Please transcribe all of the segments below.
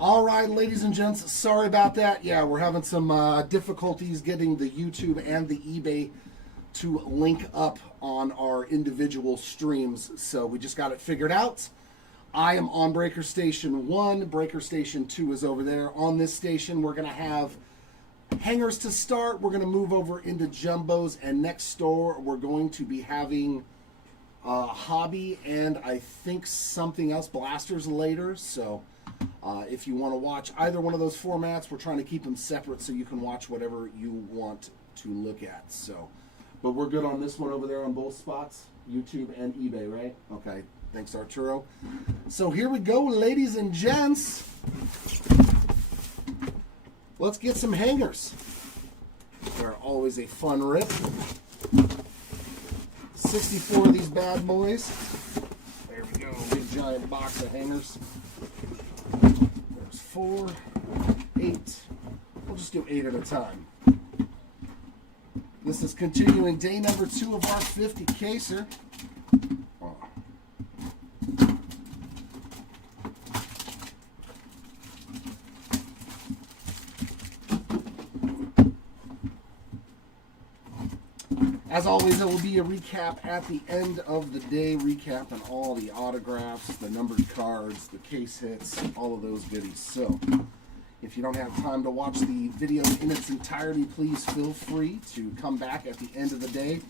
All right, ladies and gents, sorry about that. Yeah, we're having some difficulties getting the YouTube and the eBay to link up on our individual streams, so we just got it figured out. I am on Breaker Station 1. Breaker Station 2 is over there. On this station, we're going to have hangers to start. We're going to move over into jumbos, and next door, we're going to be having hobby and I think something else, blasters later. So if you want to watch either one of those formats, we're trying to keep them separate so you can watch whatever you want to look at. So, but we're good on this one over there on both spots, YouTube and eBay, right? Okay, thanks Arturo. So here we go, ladies and gents. Let's get some hangers. They're always a fun rip. 64 of these bad boys. There we go, big giant box of hangers. There's 4, 8. We'll just do 8 at a time. This is continuing day number 2 of our 50 caser. Oh. As always, there will be a recap at the end of the day, recapping all the autographs, the numbered cards, the case hits, all of those goodies. So, if you don't have time to watch the video in its entirety, please feel free to come back at the end of the day,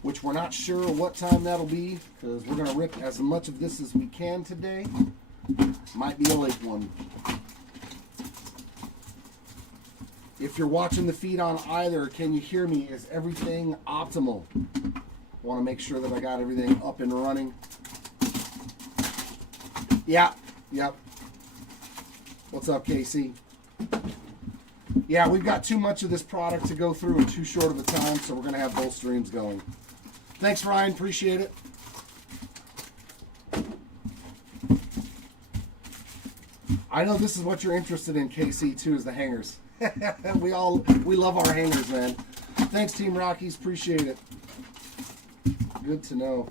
which we're not sure what time that'll be, because we're going to rip as much of this as we can today. Might be a late one. If you're watching the feed on either, can you hear me? Is everything optimal? Want to make sure that I got everything up and running. Yeah, yep. What's up, Casey? Yeah, we've got too much of this product to go through in too short of a time, so we're going to have both streams going. Thanks, Ryan. Appreciate it. I know this is what you're interested in, Casey, too, is the hangers. we love our hangers, man. Thanks, Team Rockies. Appreciate it. Good to know.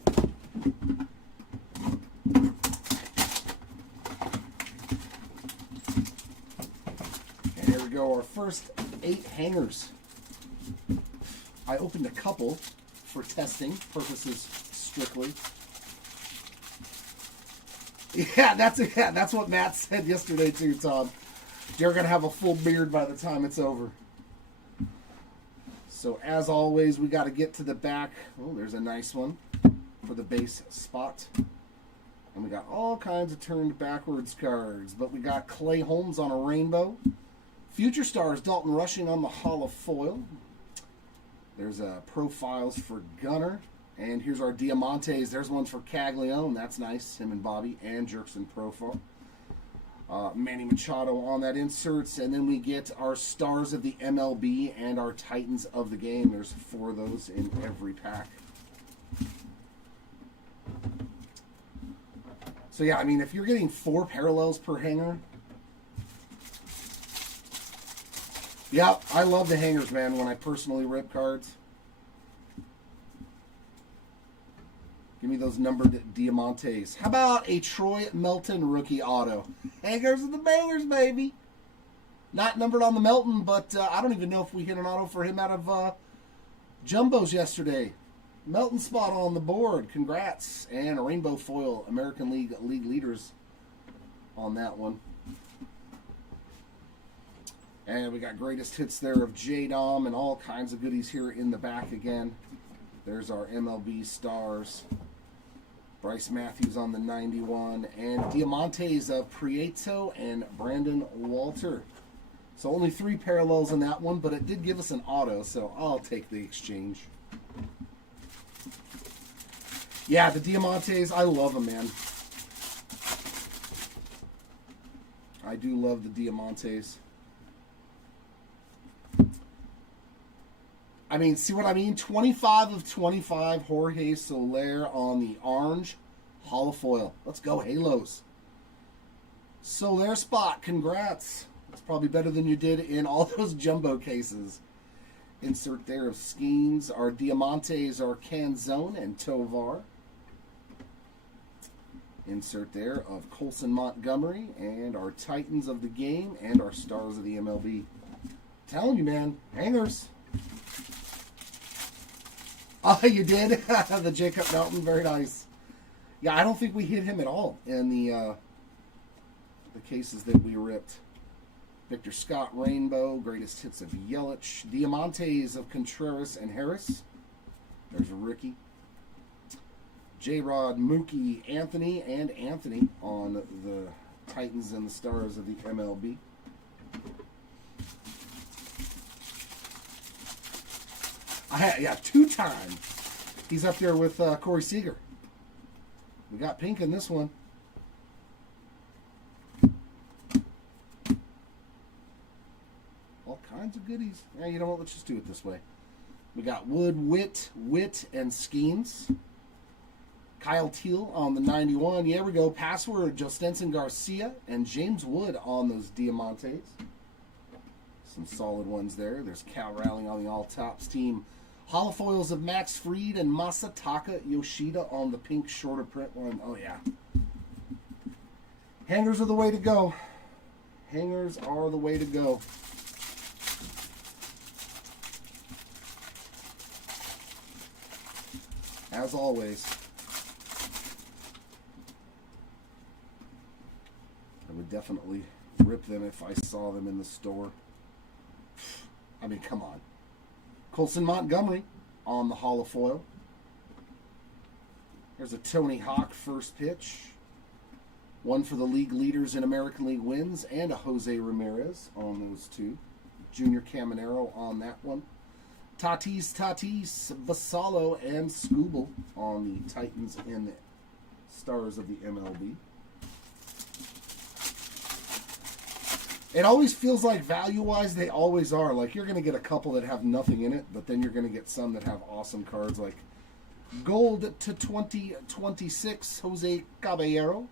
And here we go. Our first 8 hangers. I opened a couple for testing purposes strictly. Yeah, that's what Matt said yesterday too, Tom. You're going to have a full beard by the time it's over. So, as always, we got to get to the back. Oh, there's a nice one for the base spot. And we got all kinds of turned backwards cards. But we got Clay Holmes on a rainbow. Future Stars Dalton Rushing on the Hall of Foil. There's profiles for Gunner. And here's our Diamantes. There's one for Caglione. That's nice. Him and Bobby. And Jerkson profile. Manny Machado on that inserts, and then we get our Stars of the MLB and our Titans of the Game. There's 4 of those in every pack. So yeah, I mean, if you're getting 4 parallels per hanger, yeah, I love the hangers, man, when I personally rip cards. Give me those numbered Diamantes. How about a Troy Melton rookie auto? Hangers and the bangers, baby. Not numbered on the Melton, but I don't even know if we hit an auto for him out of Jumbos yesterday. Melton spot on the board. Congrats. And a rainbow foil American League leaders on that one. And we got greatest hits there of J-Dom and all kinds of goodies here in the back again. There's our MLB Stars. Bryce Matthews on the 91. And Diamantes of Prieto and Brandon Walter. So only 3 parallels in that one, but it did give us an auto, so I'll take the exchange. Yeah, the Diamantes, I love them, man. I do love the Diamantes. I mean, see what I mean? 25 of 25, Jorge Soler on the orange Hall of Foil. Let's go, Halos. Soler spot, congrats. That's probably better than you did in all those jumbo cases. Insert there of Schemes. Our Diamantes are Canzone and Tovar. insert there of Colson Montgomery and our Titans of the game and our Stars of the MLB. Telling you, man, hangers. Oh, you did? The Jacob Melton, very nice. Yeah, I don't think we hit him at all in the cases that we ripped. Victor Scott Rainbow, greatest hits of Yelich. Diamantes of Contreras and Harris. There's a rookie. J-Rod, Mookie, Anthony, and Anthony on the Titans and the Stars of the MLB. Yeah, 2-time. He's up there with Corey Seager. We got pink in this one. All kinds of goodies. Yeah, you know what? Let's just do it this way. We got Wood, Witt, and Skeens. Kyle Teal on the 91. Yeah, we go. Password, Jostenson Garcia and James Wood on those Diamantes. Some solid ones there. There's Cal Rowling on the all-tops team. Holofoils of Max Fried and Masataka Yoshida on the pink shorter print one. Oh, yeah. Hangers are the way to go. Hangers are the way to go. As always, I would definitely rip them if I saw them in the store. I mean, come on. Colson Montgomery on the holofoil. There's a Tony Hawk first pitch. One for the league leaders in American League wins, and a Jose Ramirez on those two. Junior Caminero on that one. Tatis, Vassallo, and Scooble on the Titans and the Stars of the MLB. It always feels like value-wise they always are. Like you're going to get a couple that have nothing in it, but then you're going to get some that have awesome cards like Gold to 2026, Jose Caballero.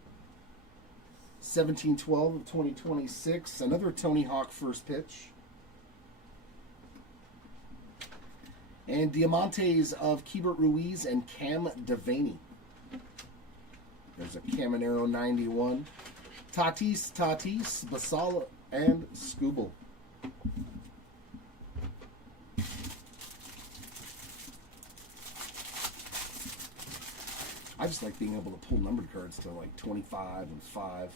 1712 of 2026, another Tony Hawk first pitch. And Diamantes of Keibert Ruiz and Cam Devaney. There's a Caminero 91. Tatis, Basala, and Scooble. I just like being able to pull numbered cards to like 25 and 5.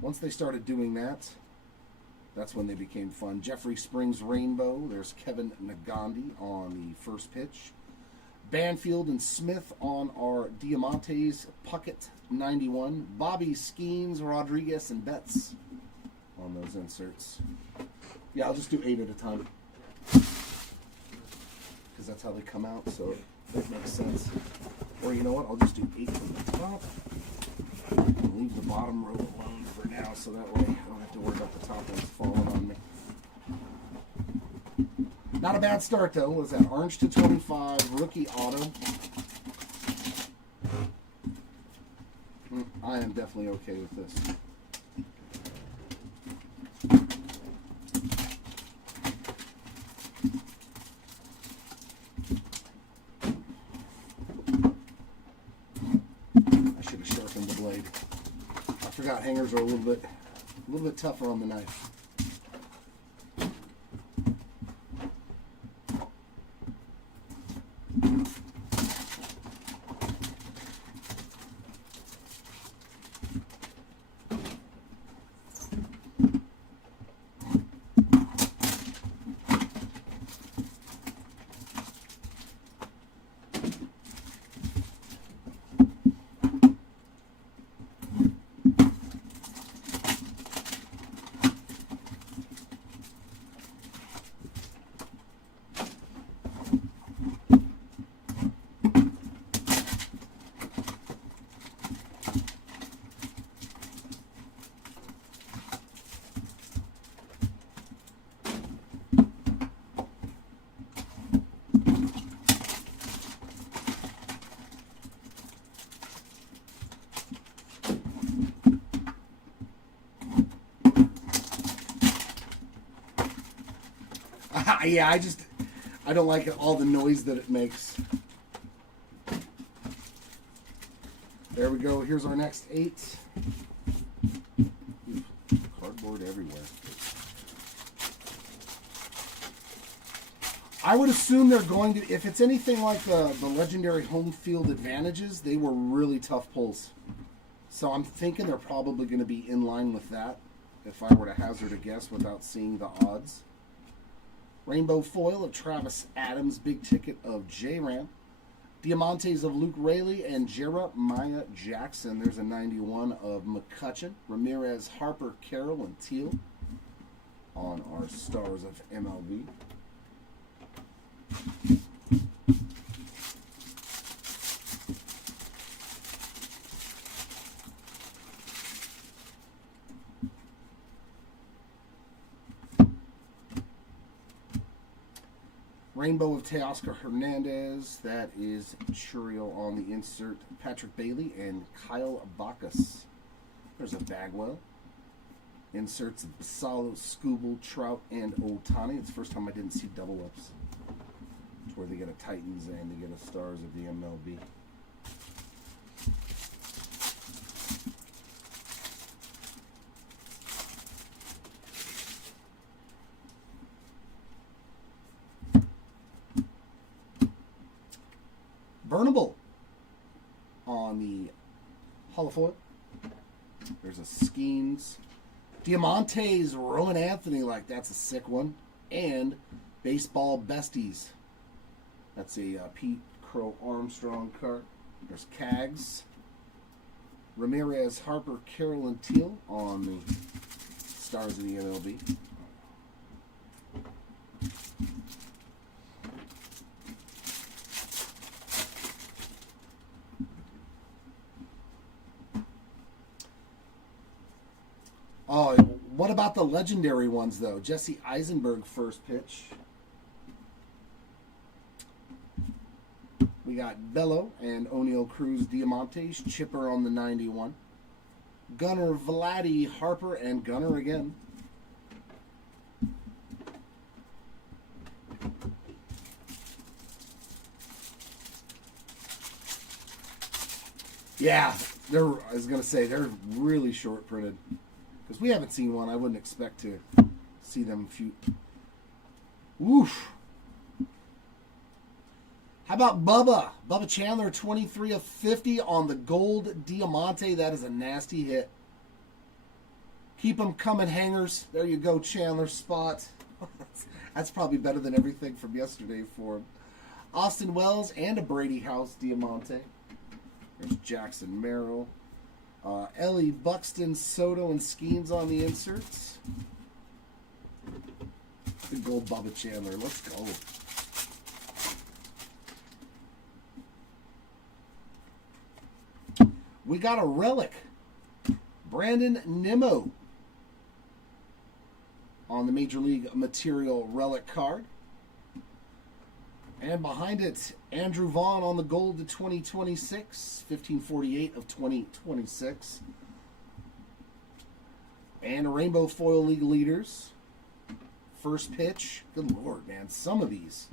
Once they started doing that, that's when they became fun. Jeffrey Springs Rainbow. There's Kevin Nagandi on the first pitch. Banfield and Smith on our Diamantes Puckett 91. Bobby Skeens, Rodriguez, and Betts on those inserts. Yeah, I'll just do 8 at a time. Because that's how they come out, so that makes sense. Or you know what, I'll just do 8 from the top. And leave the bottom row alone for now, so that way I don't have to worry about the top ones falling on me. Not a bad start, though. What was that? Orange to 25, rookie auto. I am definitely okay with this. I should have sharpened the blade. I forgot hangers are a little bit tougher on the knife. Yeah, I don't like all the noise that it makes. There we go. Here's our next 8. Cardboard everywhere. I would assume they're going to, if it's anything like the legendary home field advantages, they were really tough pulls. So I'm thinking they're probably going to be in line with that, if I were to hazard a guess without seeing the odds. Rainbow foil of Travis Adams, big ticket of J-Ram. Diamantes of Luke Rayleigh and Jeremiah Jackson. There's a 91 of McCutcheon. Ramirez, Harper, Carroll, and Teal on our stars of MLB. Rainbow of Teoscar Hernandez. That is Churio on the insert. Patrick Bailey and Kyle Bacchus. There's a Bagwell. Inserts of Basalo, Scooble, Trout, and Otani. It's the first time I didn't see double ups. It's where they get a Titans and they get a Stars of the MLB. Burnable on the holofoil. There's a Skeens. Diamantes, Roman Anthony, like that's a sick one. And Baseball Besties. That's a Pete Crow Armstrong card. There's Cags. Ramirez, Harper, Carroll, and Teal on the Stars of the MLB. Oh, what about the legendary ones, though? Jesse Eisenberg, first pitch. We got Bello and O'Neill Cruz Diamantes. Chipper on the 91. Gunnar, Vladdy, Harper, and Gunnar again. Yeah, I was going to say, they're really short printed. Because we haven't seen one. I wouldn't expect to see them few. Woof. How about Bubba? Bubba Chandler, 23 of 50 on the gold Diamante. That is a nasty hit. Keep them coming, hangers. There you go, Chandler spot. That's probably better than everything from yesterday for him. Austin Wells and a Brady House Diamante. There's Jackson Merrill. Ellie, Buxton, Soto, and Skeens on the inserts. The gold Bubba Chandler. Let's go. We got a relic. Brandon Nimmo on the Major League Material relic card. And behind it, Andrew Vaughn on the gold to 2026. 1548 of 2026. And a Rainbow Foil League Leaders. First pitch. Good Lord, man. Some of these.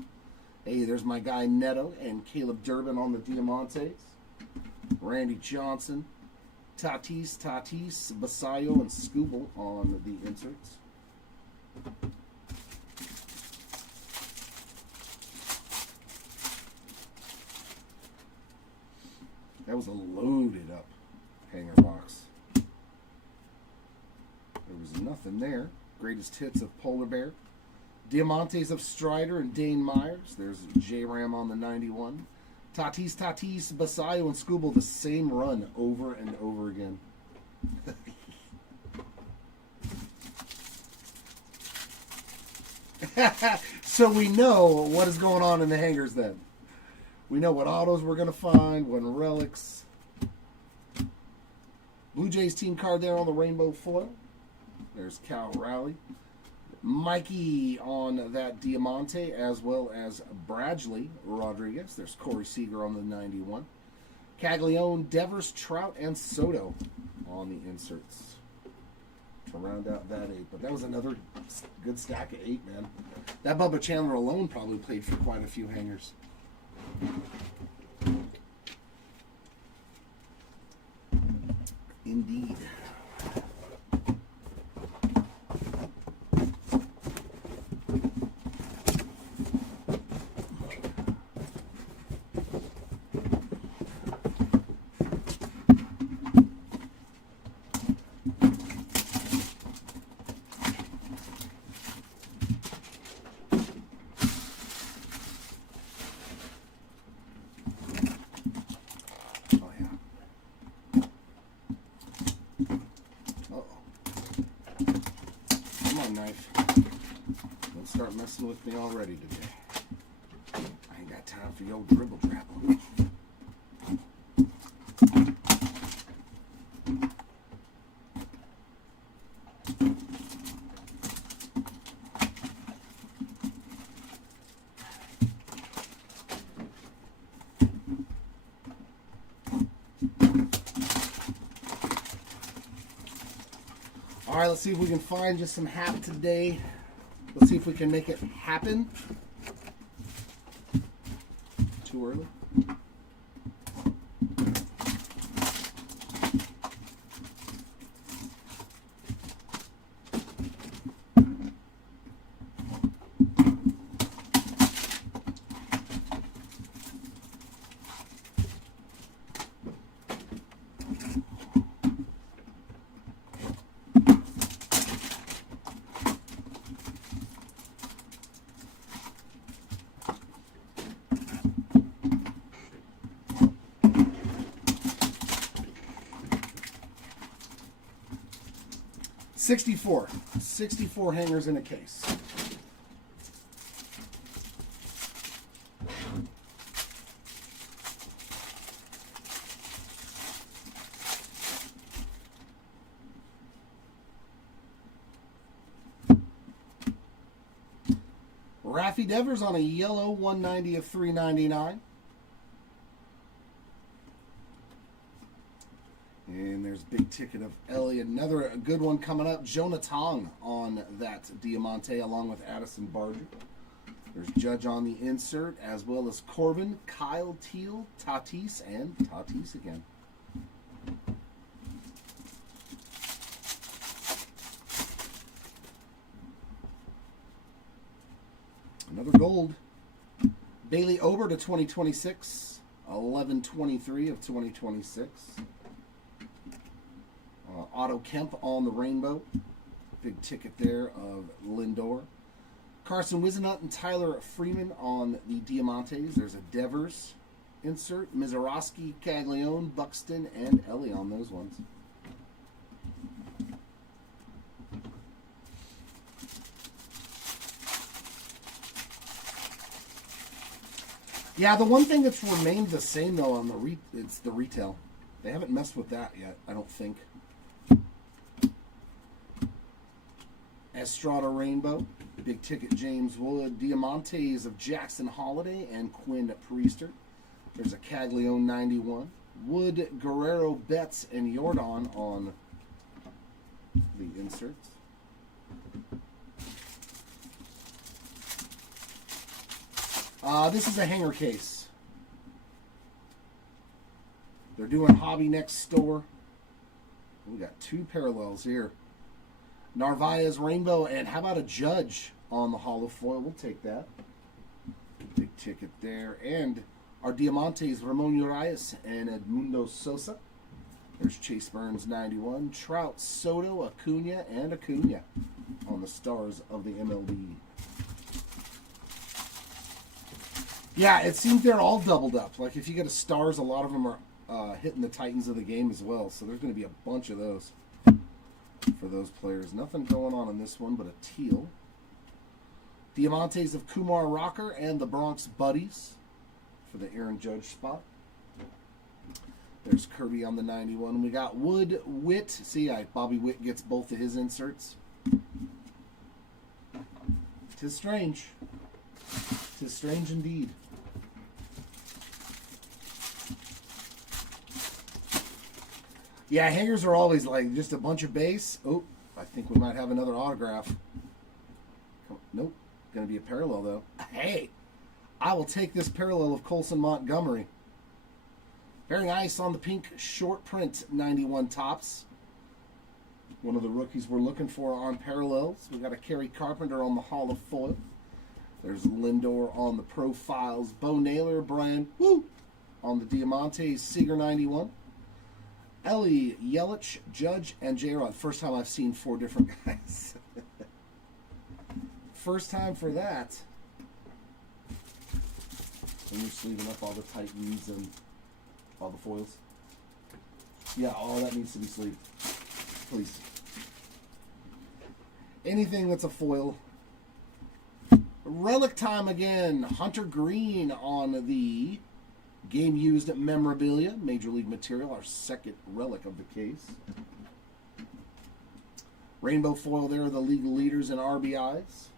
Hey, there's my guy Neto and Caleb Durbin on the Diamantes. Randy Johnson. Tatis, Basayo, and Scooble on the inserts. That was a loaded up hanger box. There was nothing there. Greatest hits of Polar Bear. Diamantes of Strider and Dane Myers. There's J-Ram on the 91. Tatis, Basayo, and Scooble, the same run over and over again. So we know what is going on in the hangers then. We know what autos we're going to find, what relics. Blue Jays team card there on the rainbow foil. There's Cal Rowley. Mikey on that Diamante, as well as Bradley Rodriguez. There's Corey Seager on the 91. Caglione, Devers, Trout, and Soto on the inserts to round out that 8. But that was another good stack of 8, man. That Bubba Chandler alone probably played for quite a few hangers. start messing with me already today. I ain't got time for your dribble drabble. All right, let's see if we can find just some hap today. Let's see if we can make it happen. Too early. $64 hangers in a case. Raffy Devers on a yellow 190 of 399. And there's big ticket of Ellie. Another good one coming up. Jonah Tong on that Diamante along with Addison Barger. There's Judge on the insert, as well as Corbin, Kyle Teal, Tatis, and Tatis again. Another gold. Bailey Ober to 2026. 11/23 of 2026. Otto Kemp on the rainbow. Big ticket there of Lindor. Carson Whisenhunt and Tyler Freeman on the Diamantes. There's a Devers insert. Mizorowski, Caglione, Buxton, and Ellie on those ones. Yeah, the one thing that's remained the same though on the it's the retail. They haven't messed with that yet, I don't think. Estrada Rainbow, big ticket James Wood, Diamantes of Jackson Holiday and Quinn Priester. There's a Caglione 91. Wood, Guerrero, Betts, and Jordan on the inserts. This is a hanger case. They're doing Hobby Next Store. We got two parallels here. Narvaez Rainbow, and how about a Judge on the hollow foil? We'll take that. Big ticket there. And our Diamantes, Ramon Urias and Edmundo Sosa. There's Chase Burns 91. Trout, Soto, Acuna, and Acuna on the stars of the MLB. Yeah, it seems they're all doubled up. Like if you get a stars, a lot of them are hitting the Titans of the game as well. So there's going to be a bunch of those for those players. Nothing going on in this one but a teal. Diamantes of Kumar Rocker and the Bronx Buddies for the Aaron Judge spot. There's Kirby on the 91. We got Wood, Witt. See, Bobby Witt gets both of his inserts. 'Tis strange. 'Tis strange indeed. Yeah, hangers are always like just a bunch of base. Oh, I think we might have another autograph. Nope. Going to be a parallel, though. Hey, I will take this parallel of Colson Montgomery. Very nice on the pink short print 91 tops. One of the rookies we're looking for on parallels. We got a Kerry Carpenter on the Hall of Foil. There's Lindor on the profiles. Bo Naylor, Brian on the Diamantes, Seager 91. Ellie, Yelich, Judge, and J-Rod. First time I've seen 4 different guys. First time for that. And you're sleeving up all the Titans and all the foils. Yeah, all that needs to be sleeved. Please. Anything that's a foil Relic time again. Hunter Green on the game used memorabilia. Major League material. Our second relic of the case. Rainbow foil there. The league leaders in RBIs.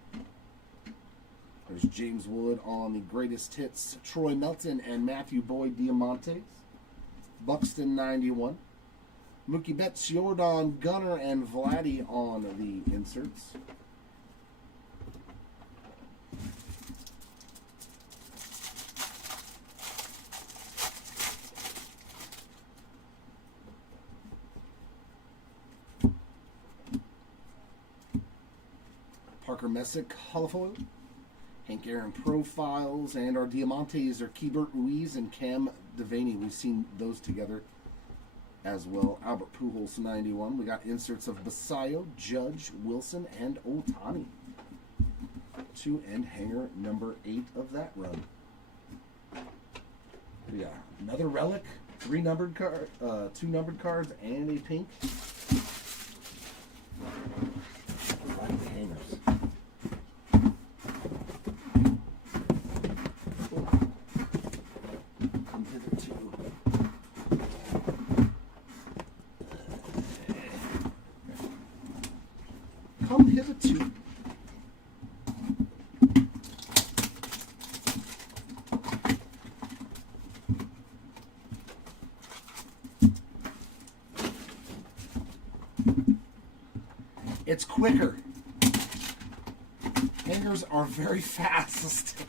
There's James Wood on the greatest hits. Troy Melton and Matthew Boyd Diamantes. Buxton 91. Mookie Betts, Jordan, Gunnar, and Vladdy on the inserts. Parker Messick, holofoil. Hank Aaron profiles, and our Diamantes are Keibert Ruiz and Cam Devaney. We've seen those together as well. Albert Pujols 91. We got inserts of Basayo, Judge, Wilson, and Ohtani. 2 and hanger number 8 of that run. We got another relic, 3 numbered card, 2 numbered cards, and a pink. I like the hangers. Come hitherto. It's quicker. Hangers are very fast.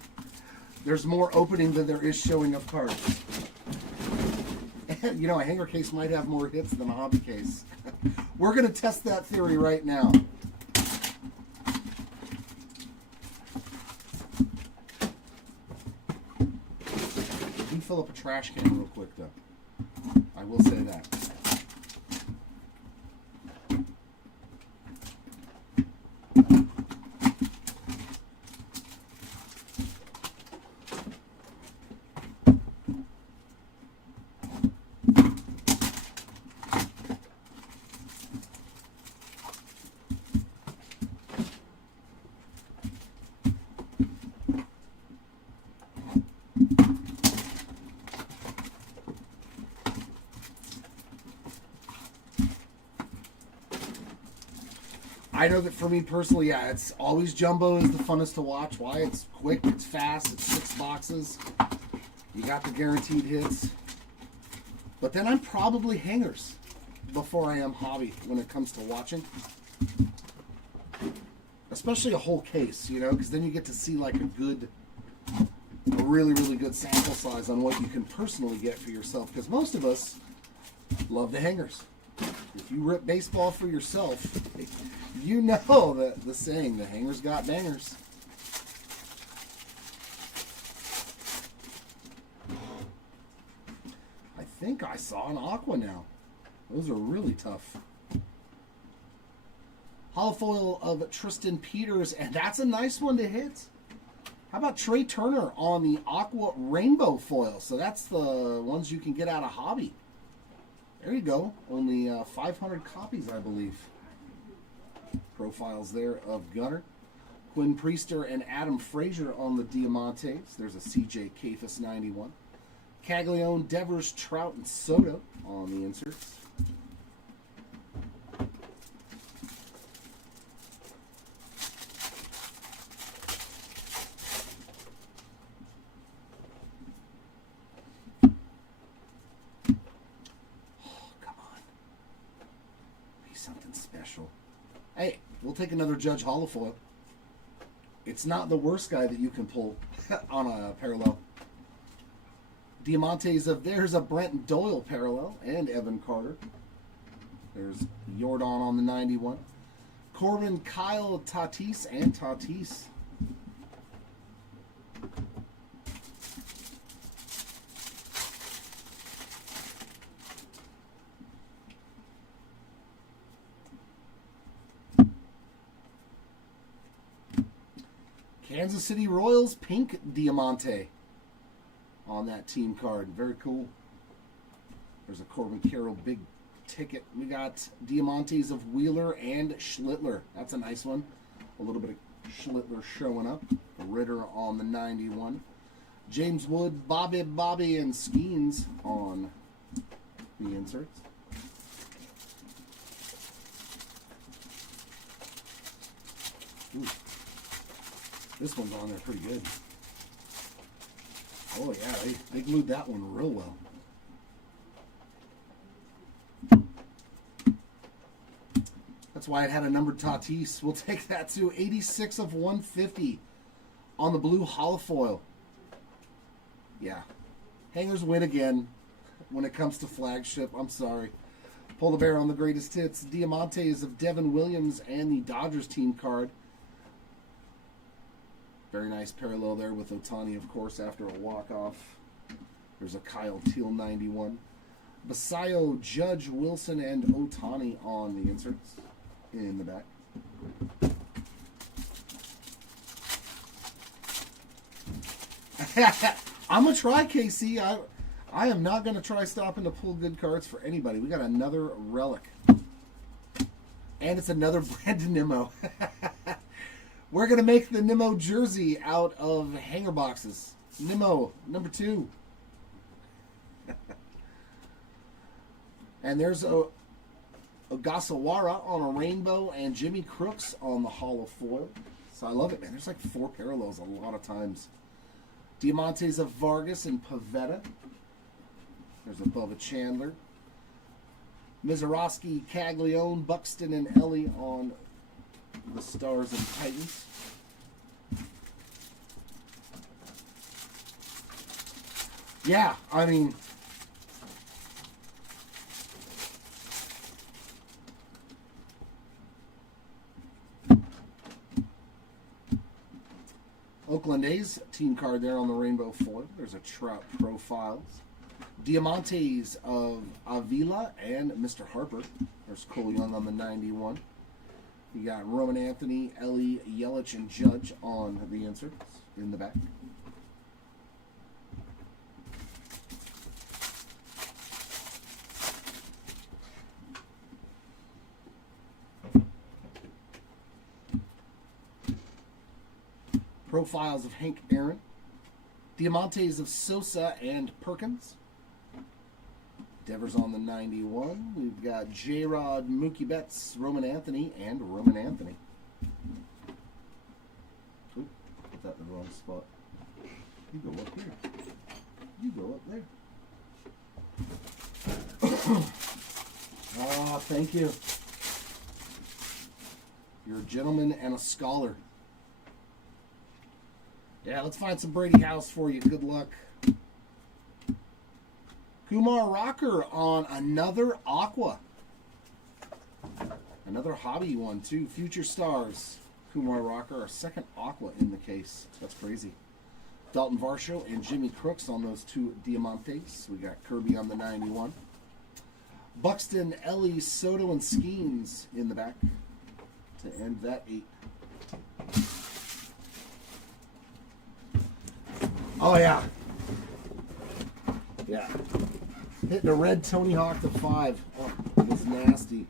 There's more opening than there is showing of cards. And, you know, a hanger case might have more hits than a hobby case. We're going to test that theory right now. Fill up a trash can real quick, though. I will say that. I know that for me personally, yeah, it's always jumbo is the funnest to watch. Why? It's quick, it's fast, it's 6 boxes. You got the guaranteed hits. But then I'm probably hangers before I am hobby when it comes to watching. Especially a whole case, you know, because then you get to see like a really, really good sample size on what you can personally get for yourself. Because most of us love the hangers. If you rip baseball for yourself, you know that the saying, the hangers got bangers. I think I saw an aqua now. Those are really tough. Holofoil of Tristan Peters, and that's a nice one to hit. How about Trey Turner on the aqua rainbow foil? So that's the ones you can get out of hobby. There you go. Only 500 copies, I believe. Profiles there of Gunnar. Quinn Priester and Adam Frazier on the Diamantes. There's a CJ Kafis 91. Caglione, Devers, Trout, and Soto on the inserts. Something special. Hey, we'll take another Judge holofoil. It's not the worst guy that you can pull on a parallel. Diamantes of there's a Brent Doyle parallel and Evan Carter. There's Jordan on the 91. Corbin, Kyle, Tatis, and Tatis. Kansas City Royals pink Diamante on that team card. Very cool. There's a Corbin Carroll big ticket. We got Diamantes of Wheeler and Schlittler. That's a nice one. A little bit of Schlittler showing up. Ritter on the 91. James Wood, Bobby, and Skeens on the inserts. Ooh. This one's on there pretty good. Oh yeah, they glued that one real well. That's why it had a numbered Tatis. We'll take that to 86 of 150 on the blue holofoil. Yeah. Hangers win again when it comes to flagship. I'm sorry. Polar Bear on the greatest hits. Diamantes of Devin Williams and the Dodgers team card. Very nice parallel there with Ohtani, of course, after a walk-off. There's a Kyle Teal 91. Basayo, Judge, Wilson, and Ohtani on the inserts in the back. I'm going to try, KC. I am not going to try stopping to pull good cards for anybody. We got another relic. And it's another Brandon Nimmo. We're going to make the Nimmo jersey out of hanger boxes. Nimmo, number 2. And there's Ogasawara on a rainbow and Jimmy Crooks on the hollow foil. So I love it, man. There's like 4 parallels a lot of times. Diamantes of Vargas and Pavetta. There's a Bubba Chandler. Mizorowski, Caglione, Buxton, and Ellie on the Stars and Titans. Yeah, I mean, Oakland A's team card there on the rainbow foil. There's a Trout Profiles. Diamantes of Avila and Mr. Harper. There's Cole Young on the 91. You got Roman Anthony, Ellie, Yelich, and Judge on the inserts in the back. Profiles of Hank Aaron. Diamantes of Sosa and Perkins. Devers on the 91. We've got J-Rod, Mookie Betts, Roman Anthony, and Roman Anthony. Oop, put that in the wrong spot. You go up here. You go up there. Ah, thank you. You're a gentleman and a scholar. Yeah, let's find some Brady House for you. Good luck. Kumar Rocker on another Aqua. Another hobby one, too. Future Stars. Kumar Rocker, our second Aqua in the case. That's crazy. Dalton Varsho and Jimmy Crooks on those 2 Diamantes. We got Kirby on the 91. Buxton, Ellie, Soto, and Skeens in the back to end that 8. Oh, yeah. Yeah. Hitting a red Tony Hawk to 5. Oh, it was nasty.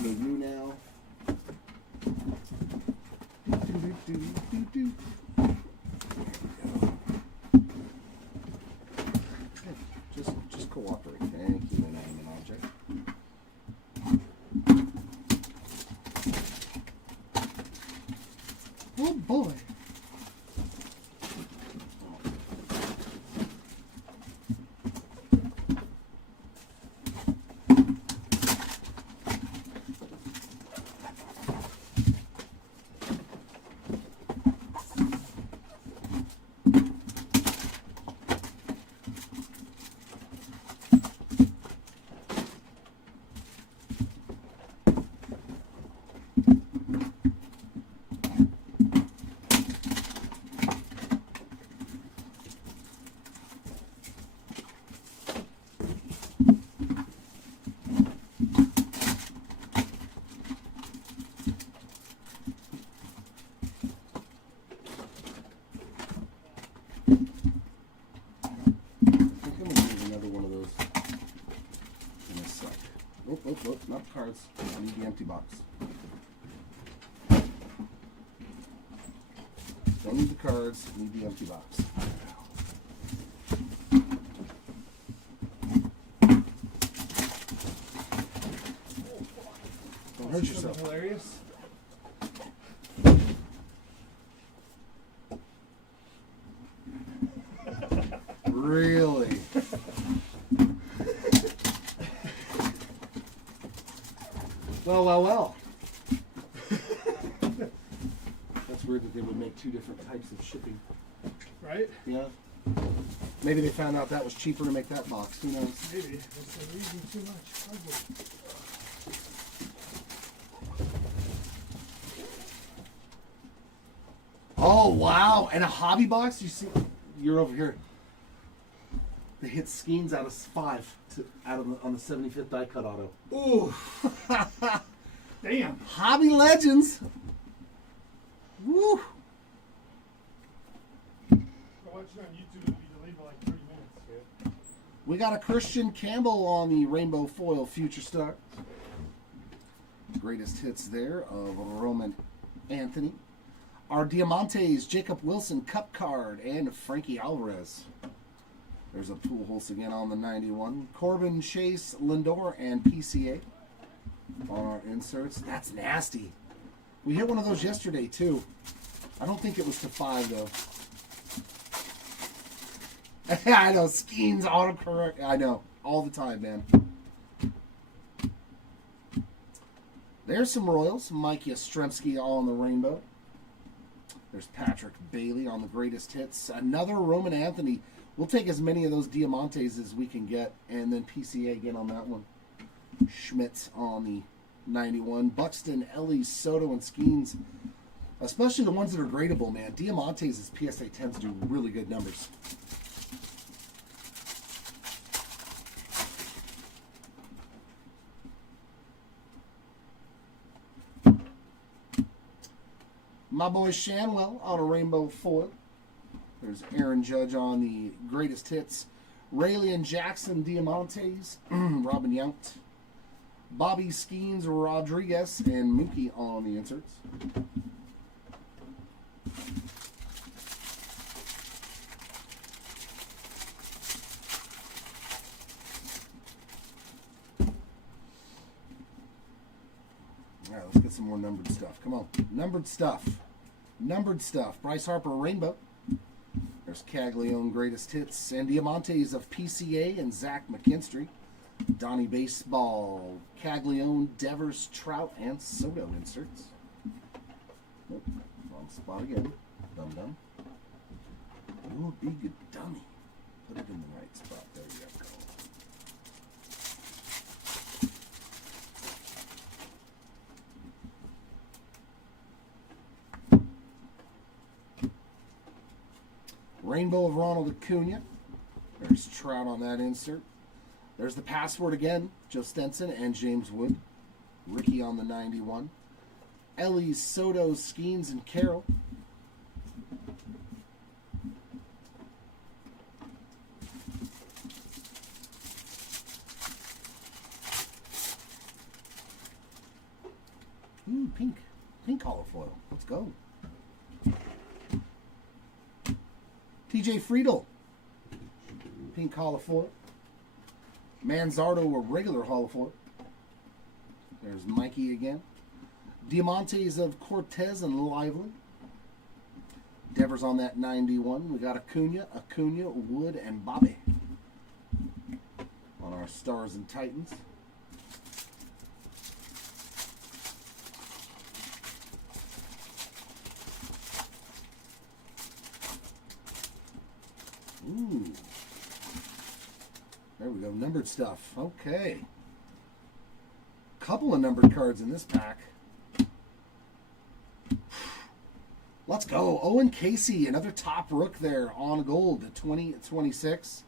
Move new now. Just cooperate. Thank you, inanimate object. Oh boy. not cards. I need the empty box. Don't need the cards, need the empty box. Don't hurt yourself. Hilarious. Really? Well. That's weird that they would make two different types of shipping. Right? Yeah. Maybe they found out that was cheaper to make that box. Who knows? Maybe. They're using too much cardboard. Oh, wow. And a hobby box? You see, you're over here. They hit Skeens out of 5 on the 75th die cut auto. Ooh. Damn. Hobby Legends. Woo. Watching on YouTube, it'll be delayed by like 30 minutes. Yeah. We got a Christian Campbell on the Rainbow Foil Future Star. Greatest hits there of Roman Anthony. Our Diamantes, Jacob Wilson Cup card, and Frankie Alvarez. There's a Pujols again on the 91. Corbin, Chase, Lindor, and PCA on our inserts. That's nasty. We hit one of those yesterday, too. I don't think it was to 5, though. I know, Skeens autocorrect. I know, all the time, man. There's some Royals. Mike Yastrzemski all in the rainbow. There's Patrick Bailey on the greatest hits. Another Roman Anthony. We'll take as many of those Diamantes as we can get. And then PCA again on that one. Schmitz on the 91. Buxton, Ellie, Soto, and Skeens. Especially the ones that are gradable, man. Diamantes as PSA 10s do really good numbers. My boy Shanwell on a rainbow foil. There's Aaron Judge on the greatest hits. Rayleigh Jackson Diamantes. Robin Yount. Bobby Skeens Rodriguez and Mookie on the inserts. Alright, let's get some more numbered stuff. Come on. Numbered stuff. Numbered stuff. Bryce Harper Rainbow. There's Caglione Greatest Hits. And Diamantes of PCA and Zach McKinstry. Donnie Baseball. Caglione, Devers, Trout, and Soto inserts. Nope. Wrong spot again. Dum dum. Ooh, be good dummy. Put it in the right spot. There you go. Rainbow of Ronald Acuna. There's Trout on that insert. There's the password again. Joe Stenson and James Wood. Ricky on the 91. Ellie, Soto, Skeens, and Carroll. Ooh, pink. Pink color foil. Let's go. TJ Friedel. Pink color foil. Manzardo, a regular Hall foil. There's Mikey again. Diamantes of Cortez and Lively. Devers on that 91. We got Acuna, Wood, and Bobby on our Stars and Titans. Ooh. There we go. Numbered stuff. Okay. Couple of numbered cards in this pack. Let's go. Owen Casey, another top rook there on gold at 2026.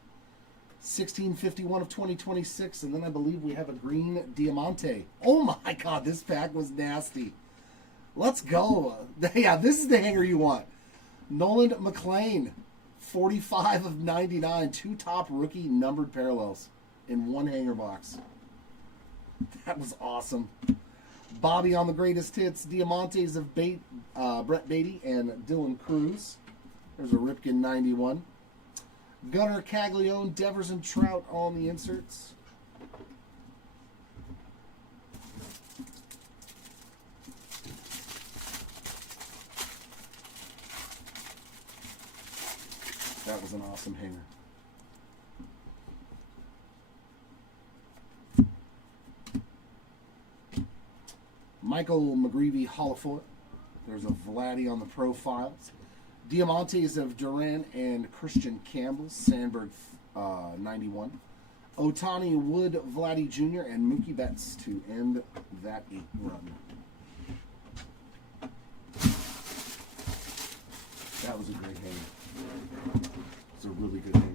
1651 of 2026. And then I believe we have a green Diamante. Oh my God, this pack was nasty. Let's go. Yeah, this is the hanger you want. Nolan McLean. 45 of 99, 2 top rookie numbered parallels in one hanger box. That was awesome. Bobby on the greatest hits. Diamantes of Brett Beatty and Dylan Cruz. There's a Ripken 91. Gunnar Caglione, Devers and Trout on the inserts. That was an awesome hanger. Michael McGreevy Holofoot. There's a Vladdy on the profiles. Diamantes of Duran and Christian Campbell. Sandberg 91. Otani Wood, Vladdy Jr. and Mookie Betts to end that 8 run. That was a great hanger. It's a really good hanger.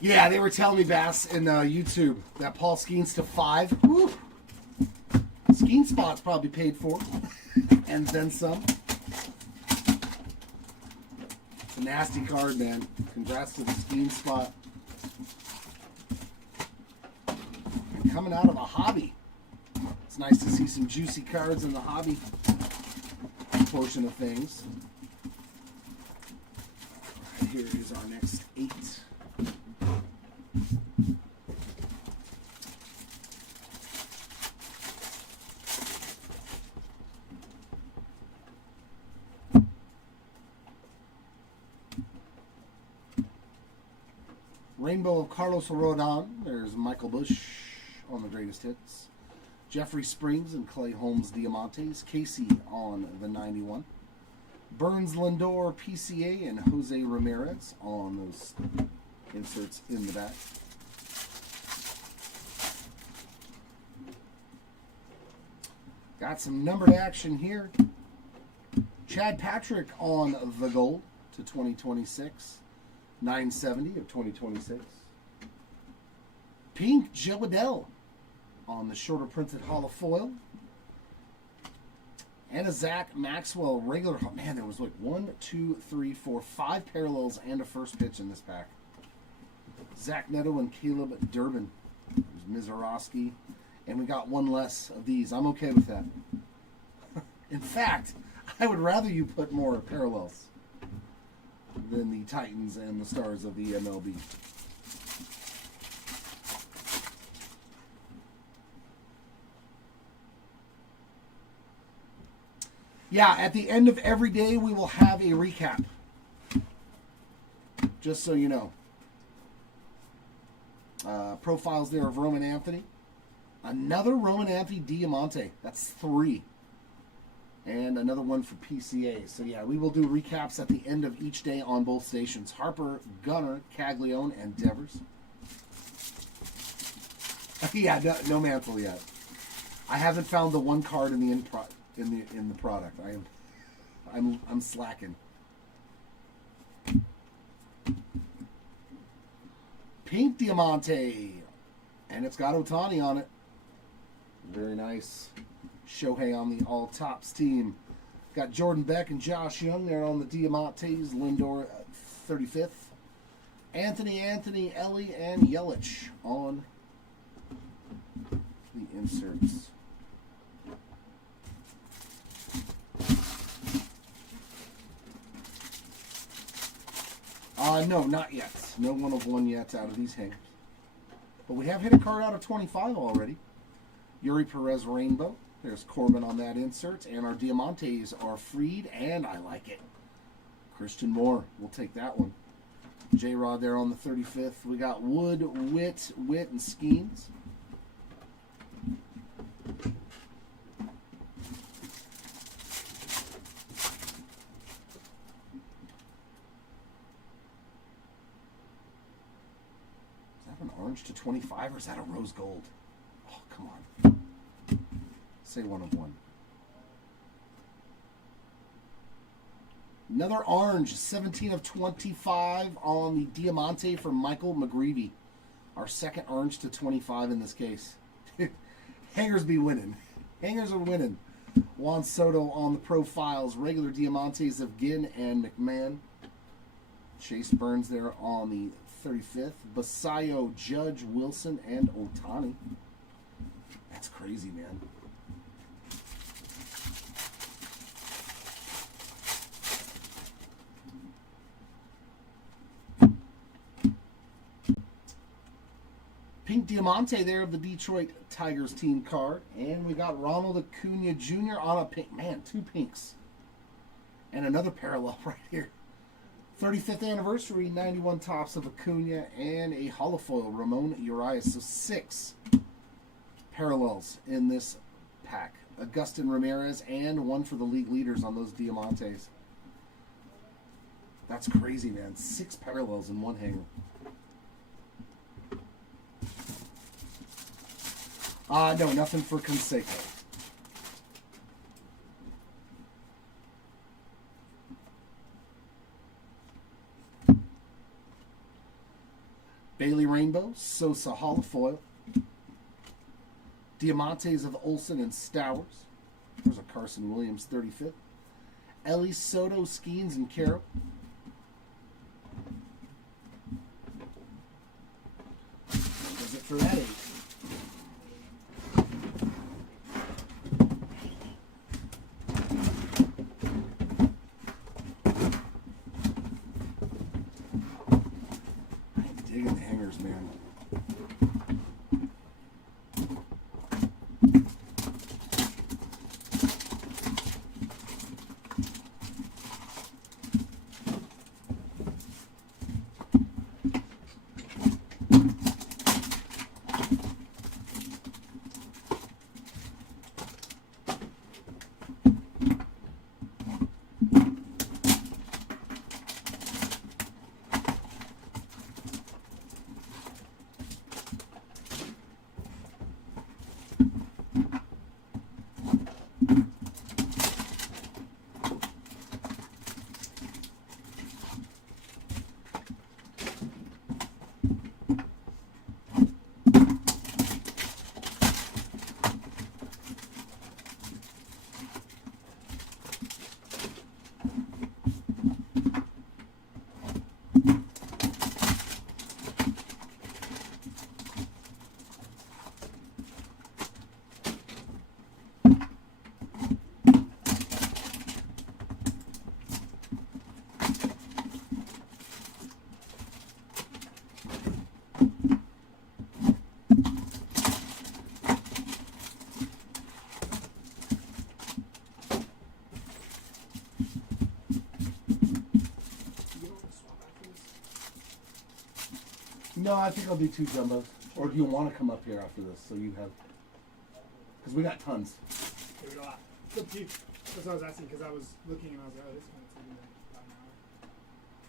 Yeah, they were telling me, Bass, in YouTube that Paul Skeens to 5. Woo. Skeen spot's probably paid for. And then some. It's a nasty card, man. Congrats to the Skeen spot. And coming out of a hobby. It's nice to see some juicy cards in the hobby portion of things. All right, here is our next 8. Rainbow of Carlos Rodon. There's Michael Bush on the greatest hits. Jeffrey Springs and Clay Holmes Diamantes. Casey on the 91. Burns Lindor PCA and Jose Ramirez on those inserts in the back. Got some numbered action here. Chad Patrick on the gold to 2026. 970 of 2026. Pink Joe Adell on the shorter printed holofoil. And a Zach Maxwell regular. Man, there was like 1, 2, 3, 4, 5 parallels and a first pitch in this pack. Zach Neto and Caleb Durbin. There's Mizorowski. And we got one less of these. I'm okay with that. In fact, I would rather you put more parallels than the Titans and the Stars of the MLB. Yeah, at the end of every day, we will have a recap. Just so you know. Profiles there of Roman Anthony. Another Roman Anthony Diamante. That's 3. And another one for PCA. So yeah, we will do recaps at the end of each day on both stations. Harper, Gunnar, Caglione, and Devers. Yeah, no Mantle yet. I haven't found the one card in the product. I'm slacking. Pink Diamante, and it's got Otani on it. Very nice. Shohei on the All Tops team. Got Jordan Beck and Josh Young there on the Diamantes. Lindor 35th. Anthony, Ellie, and Yelich on the inserts. No, not yet. No 1 of 1 yet out of these hangers. But we have hit a card out of 25 already. Yuri Perez Rainbow. There's Corbin on that insert. And our Diamantes are freed, and I like it. Christian Moore. We'll take that one. J-Rod there on the 35th. We got Wood, Witt, and Skeens. An orange to 25, or is that a rose gold? Oh, come on. Say 1 of 1. Another orange, 17 of 25 on the Diamante for Michael McGreevy. Our second orange to 25 in this case. Hangers be winning. Hangers are winning. Juan Soto on the profiles. Regular Diamantes of Ginn and McMahon. Chase Burns there on the 35th. Basayo, Judge, Wilson, and Otani. That's crazy, man. Pink Diamante there of the Detroit Tigers team card. And we got Ronald Acuna Jr. on a pink. Man, 2 pinks. And another parallel right here. 35th anniversary, 91 tops of Acuna, and a holofoil, Ramon Urias. So 6 parallels in this pack. Agustin Ramirez, and 1 for the league leaders on those Diamantes. That's crazy, man. 6 parallels in 1 hanger. No, nothing for Canseco. Bailey Rainbow, Sosa Holofoil. Diamantes of Olsen and Stowers. There's a Carson Williams 35th. Ellie Soto, Skeens, and Carroll. That does it for that 8. Digging the hangers, man. No, I think I'll do 2 jumbos. Or do you want to come up here after this so you have... Because we got tons. Here we go. It's up to you. That's what I was asking, because I was looking and I was like, oh, this one's taking about an hour.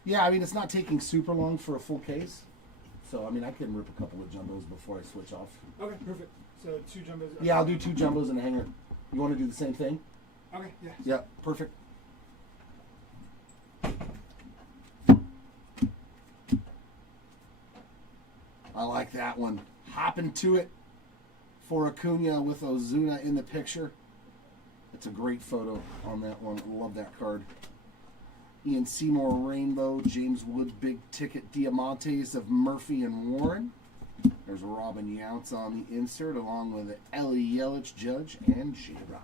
Yeah, I mean, it's not taking super long for a full case. So, I mean, I can rip a couple of jumbos before I switch off. Okay, perfect. So 2 jumbos. Yeah, I'll do 2 jumbos and a hanger. You want to do the same thing? Okay, yeah. Yep, perfect. I like that one. Hopping to it for Acuna with Ozuna in the picture. It's a great photo on that one. I love that card. Ian Seymour Rainbow, James Wood Big Ticket Diamantes of Murphy and Warren. There's Robin Yountz on the insert, along with Ellie Yelich, Judge, and J-Rod.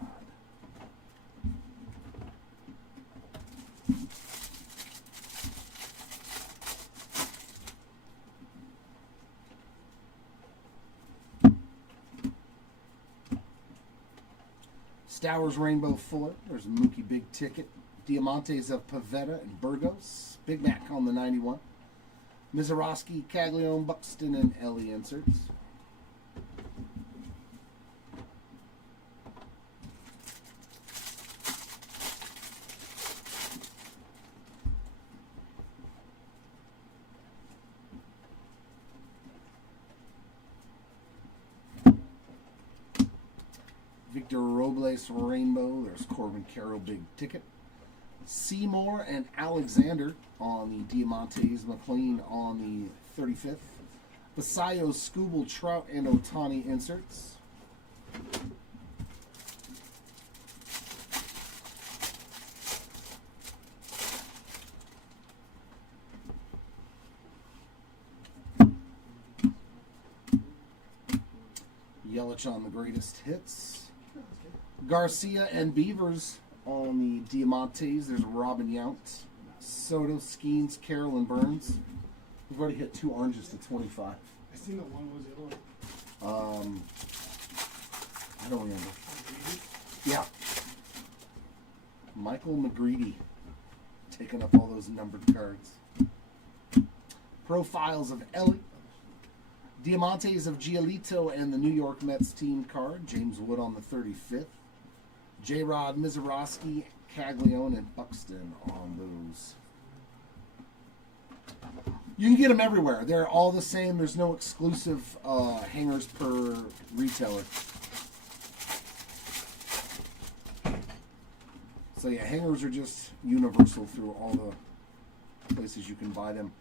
Stowers Rainbow Fuller. There's Mookie Big Ticket. Diamantes of Pavetta and Burgos. Big Mac on the 91. Mizorowski, Caglione, Buxton, and Ellie inserts. Victor Robles Rainbow. There's Corbin Carroll Big Ticket. Seymour and Alexander on the Diamantes. McLean on the 35th. Basayo, Scooble, Trout, and Otani inserts. Yelich on the greatest hits. Garcia and Beavers on the Diamantes. There's Robin Yountz. Soto, Skeens, Carroll, and Burns. We've already hit 2 oranges to 25. I seen the one. What was the other one? I don't remember. Yeah. Michael McGreedy taking up all those numbered cards. Profiles of Ellie. Diamantes of Giolito and the New York Mets team card. James Wood on the 35th. J-Rod, Mizorowski, Caglione, and Buxton on those. You can get them everywhere. They're all the same. There's no exclusive hangers per retailer. So yeah, hangers are just universal through all the places you can buy them.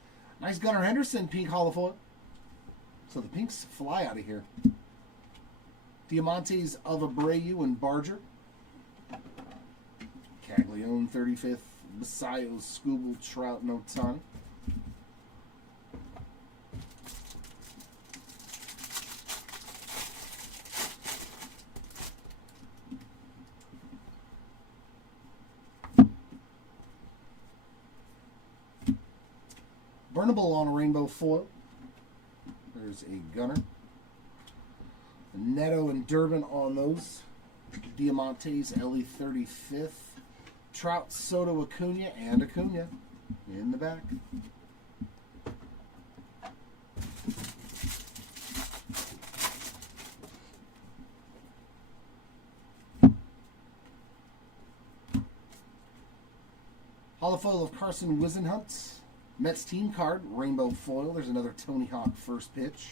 Nice Gunnar Henderson pink holofoil. So the pinks fly out of here. Diamantes of Abreu and Barger. Caglione 35th. Basayo, Scooble, Trout, and Otani. Burnable on a rainbow foil. There's a Gunner. Neto and Durbin on those. Diamantes, Ellie 35th. Trout, Soto, Acuna, and Acuna in the back. Holofoil of Carson Wisenhunt. Mets team card, rainbow foil. There's another Tony Hawk first pitch.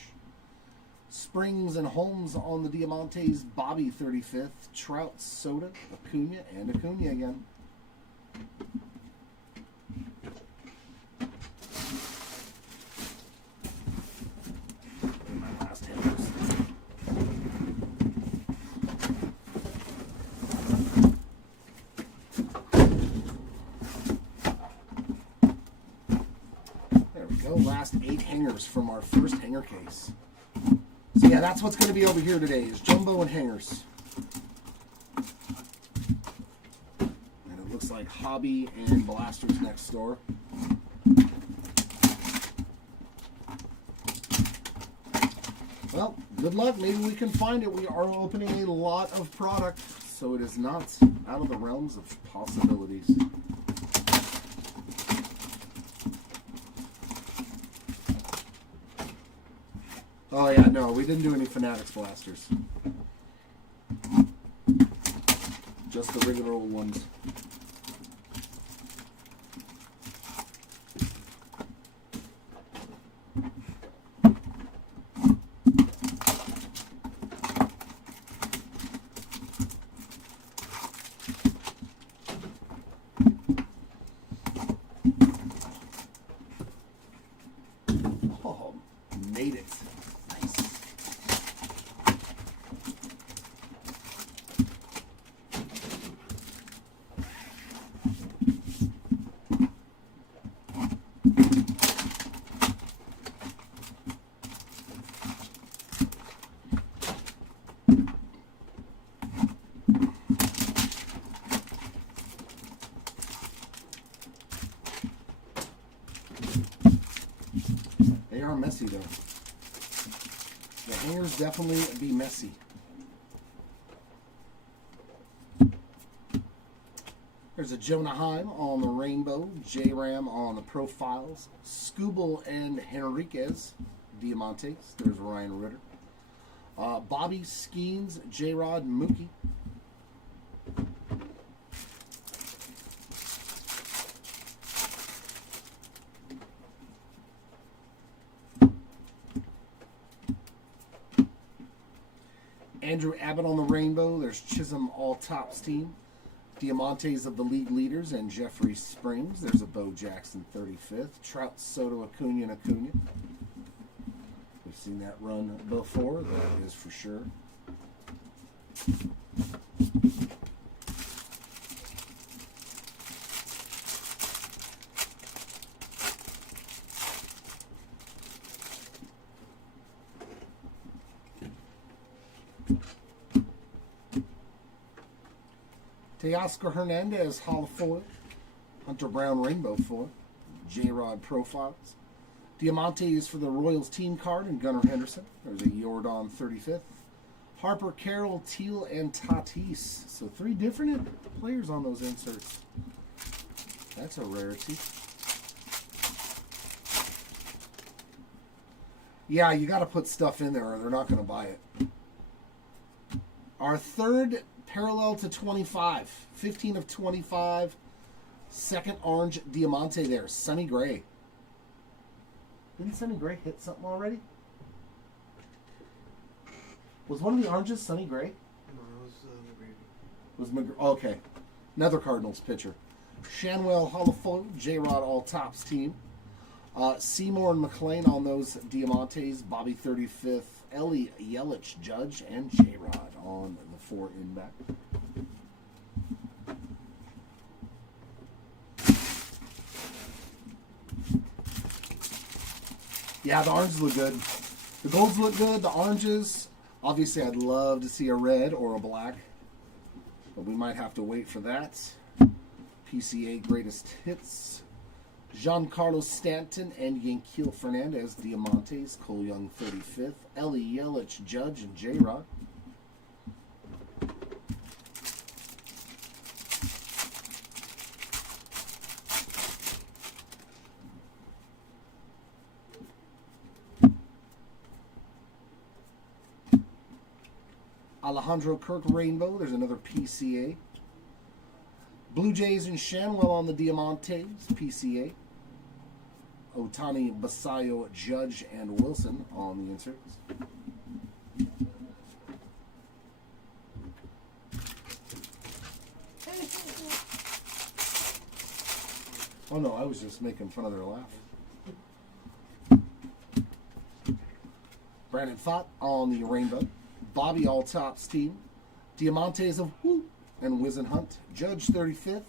Springs and Holmes on the Diamantes. Bobby 35th. Trout, Soda, Acuna, and Acuna again. My last hitters. There we go. Last 8 hangers from our first hanger case. So yeah, that's what's going to be over here today is jumbo and hangers. And it looks like Hobby and Blasters next door. Well, good luck. Maybe we can find it. We are opening a lot of product, so it is not out of the realms of possibilities. Oh yeah, no, we didn't do any Fanatics Blasters. Just the regular old ones. Oh, made it. They are messy, though. The hangers definitely be messy. There's a Jonah Heim on the rainbow, J-Ram on the profiles, Scooble and Henriquez, Diamantes. There's Ryan Ritter. Bobby Skeens, J-Rod, Mookie. Andrew Abbott on the rainbow. There's Chisholm All Tops team. Diamantes of the league leaders and Jeffrey Springs. There's a Bo Jackson 35th. Trout, Soto, Acuna, and Acuna. We've seen that run before. That is for sure. Teoscar Hernandez, Hall of Foil. Hunter Brown, Rainbow Foil. J-Rod Profiles. Diamantes for the Royals team card and Gunnar Henderson. There's a Jordan 35th. Harper, Carroll, Teal, and Tatis. So 3 different players on those inserts. That's a rarity. Yeah, you got to put stuff in there or they're not going to buy it. Our third parallel to 25. 15 of 25. Second orange Diamante there. Sonny Gray. Didn't Sonny Gray hit something already? Was one of the oranges Sonny Gray? No, it was McGrady. Was okay. Another Cardinals pitcher. Shanwell, Hall of Foil, J-Rod All Tops team. Seymour and McLean on those Diamantes. Bobby 35th, Ellie Yelich, Judge, and J-Rod on the 4 in back. Yeah, the oranges look good. The golds look good. The oranges, obviously I'd love to see a red or a black, but we might have to wait for that. PCA Greatest Hits. Giancarlo Stanton and Yanquiel Fernandez, Diamantes. Cole Young 35th. Ellie Yelich, Judge, and J-Rod. Alejandro Kirk Rainbow. There's another PCA. Blue Jays and Shanwell on the Diamantes. PCA. Otani, Basayo, Judge, and Wilson on the inserts. Oh no, I was just making fun of their laugh. Brandon Pfaadt on the rainbow. Bobby All Tops team. Diamantes of Whoop and Wizen Hunt. Judge 35th.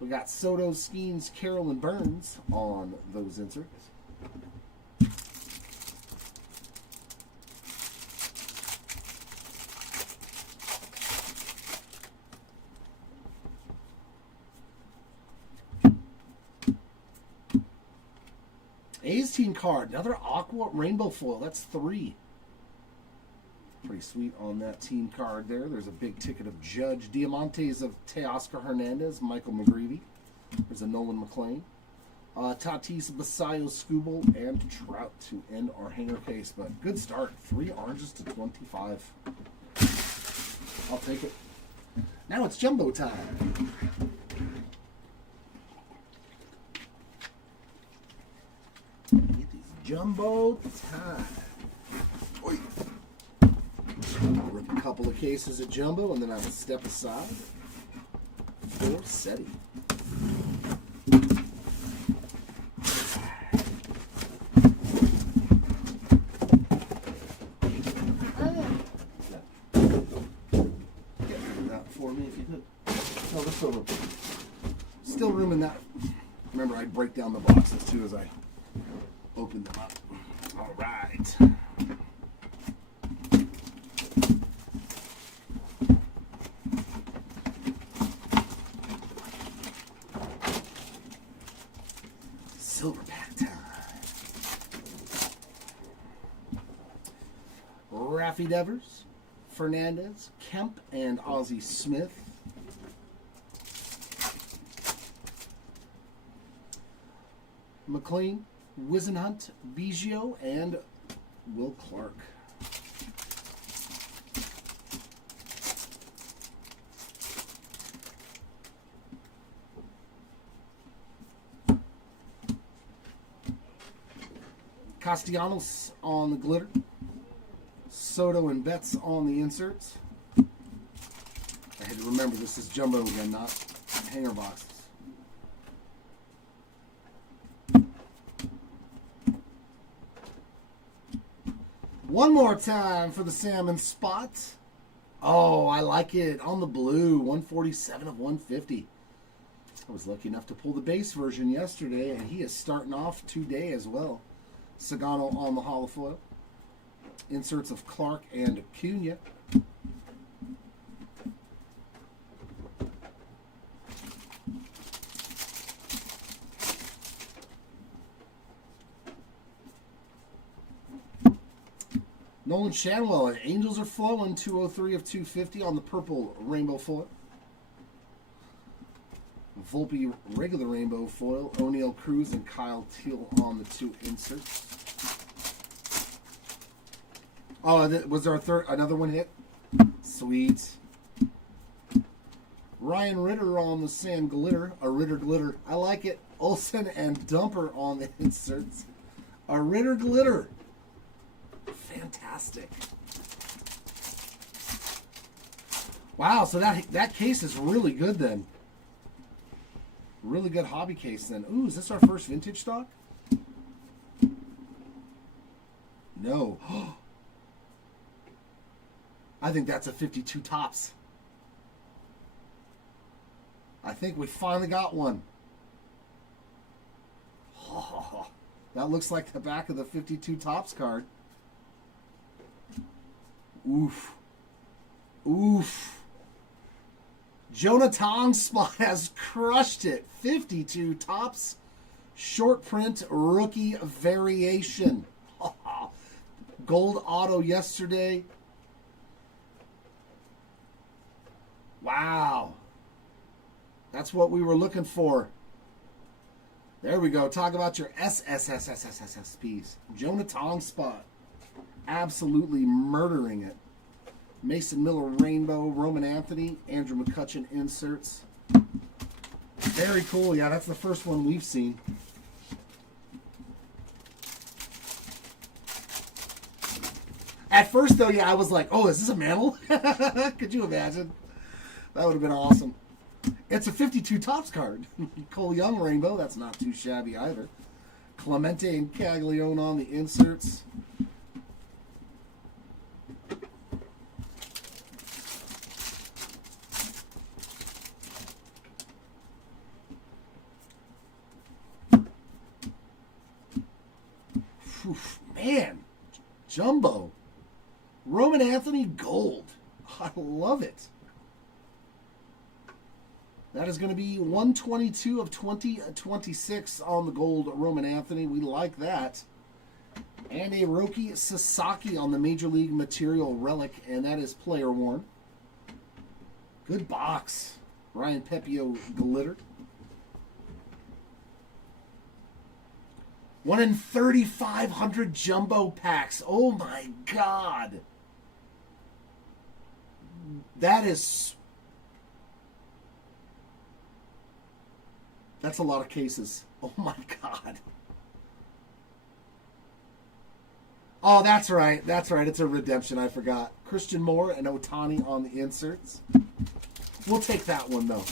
We got Soto, Skeens, Carroll, and Burns on those inserts. A's team card. Another Aqua Rainbow Foil. That's 3. Pretty sweet on that team card there. There's a big ticket of Judge. Diamantes of Teoscar Hernandez, Michael McGreevy. There's a Nolan McLean. Tatis, Basayo, Scooble, and Trout to end our hanger case. But good start. 3 oranges to 25. I'll take it. Now it's jumbo time. Get these jumbo time. Oi. I'll rip a couple of cases of jumbo and then I will step aside for SETI. Get that for me if you could. No, there's still room in that. Remember, I break down the boxes too as I open them up. All right. Silver pack time. Raffy Devers, Fernandez, Kemp, and Ozzie Smith. McLean, Wisenhunt, Biggio, and Will Clark. Castellanos on the glitter. Soto and Betts on the inserts. I had to remember this is jumbo again, not hanger boxes. One more time for the salmon spot. Oh, I like it. On the blue, 147 of 150. I was lucky enough to pull the base version yesterday, and he is starting off today as well. Sagano on the holofoil. Inserts of Clark and Acuna. Nolan Shanwell and Angels are foiling 203 of 250 on the purple rainbow foil. Volpe regular rainbow foil. O'Neal Cruz and Kyle Teal on the two inserts. Oh, was there another one hit? Sweet. Ryan Ritter on the sand glitter. A Ritter glitter. I like it. Olsen and Dumper on the inserts. A Ritter glitter. Fantastic. Wow, so that case is really good then. Really good hobby case then. Ooh, is this our first vintage stock? No. I think that's a 52 tops. I think we finally got one. Oh, that looks like the back of the 52 tops card. Oof. Oof. Jonah Tong's spot has crushed it. 52 tops. Short print rookie variation. Gold auto yesterday. Wow. That's what we were looking for. There we go. Talk about your SSSSSSPs. Jonah Tong spot. Absolutely murdering it. Mason Miller Rainbow, Roman Anthony, Andrew McCutcheon inserts. Very cool. Yeah, that's the first one we've seen. At first, though, yeah, I was like, oh, is this a mantle? Could you imagine? That would have been awesome. It's a 52 tops card. Cole Young Rainbow. That's not too shabby either. Clemente and Caglione on the inserts. Oof, man, jumbo. Roman Anthony gold. I love it. That is going to be 122 of 2026 on the gold Roman Anthony. We like that. And a Roki Sasaki on the Major League Material Relic, and that is player worn. Good box. Ryan Pepio glitter. 1 in 3,500 jumbo packs. Oh my God. That's a lot of cases. Oh my God. Oh, that's right. That's right. It's a redemption. I forgot. Christian Moore and Otani on the inserts. We'll take that one, though.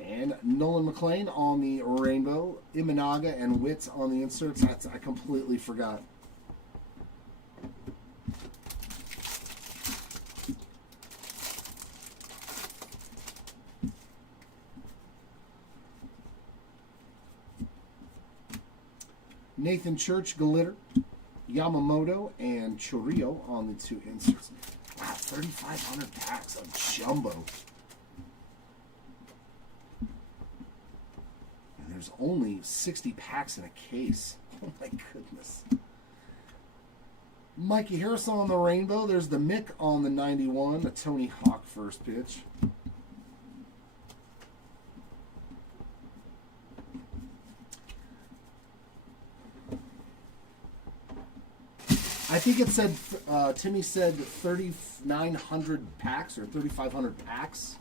And Nolan McLean on the rainbow. Imanaga and Witt on the inserts. I completely forgot. Nathan Church glitter, Yamamoto, and Chorio on the two inserts. Wow, 3,500 packs of jumbo. only 60 packs in a case. Oh my goodness. Mikey Harrison on the rainbow. There's the Mick on the 91. A Tony Hawk first pitch. I think it said, Timmy said 3,900 packs or 3,500 packs.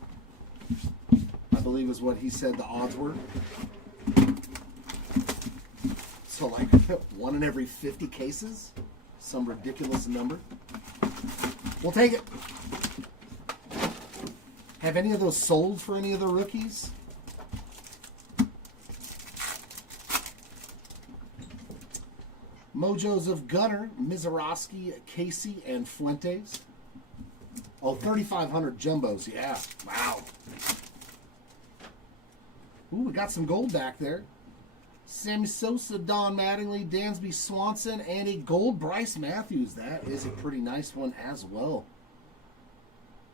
I believe is what he said the odds were. So like 1 in every 50 cases? Some ridiculous number. We'll take it. Have any of those sold for any of the rookies? Mojos of Gunner, Mizorowski, Casey, and Fuentes. Oh, 3,500 jumbos. Yeah. Wow. Ooh, we got some gold back there. Sammy Sosa, Don Mattingly, Dansby Swanson, and a gold Bryce Matthews. That is a pretty nice one as well.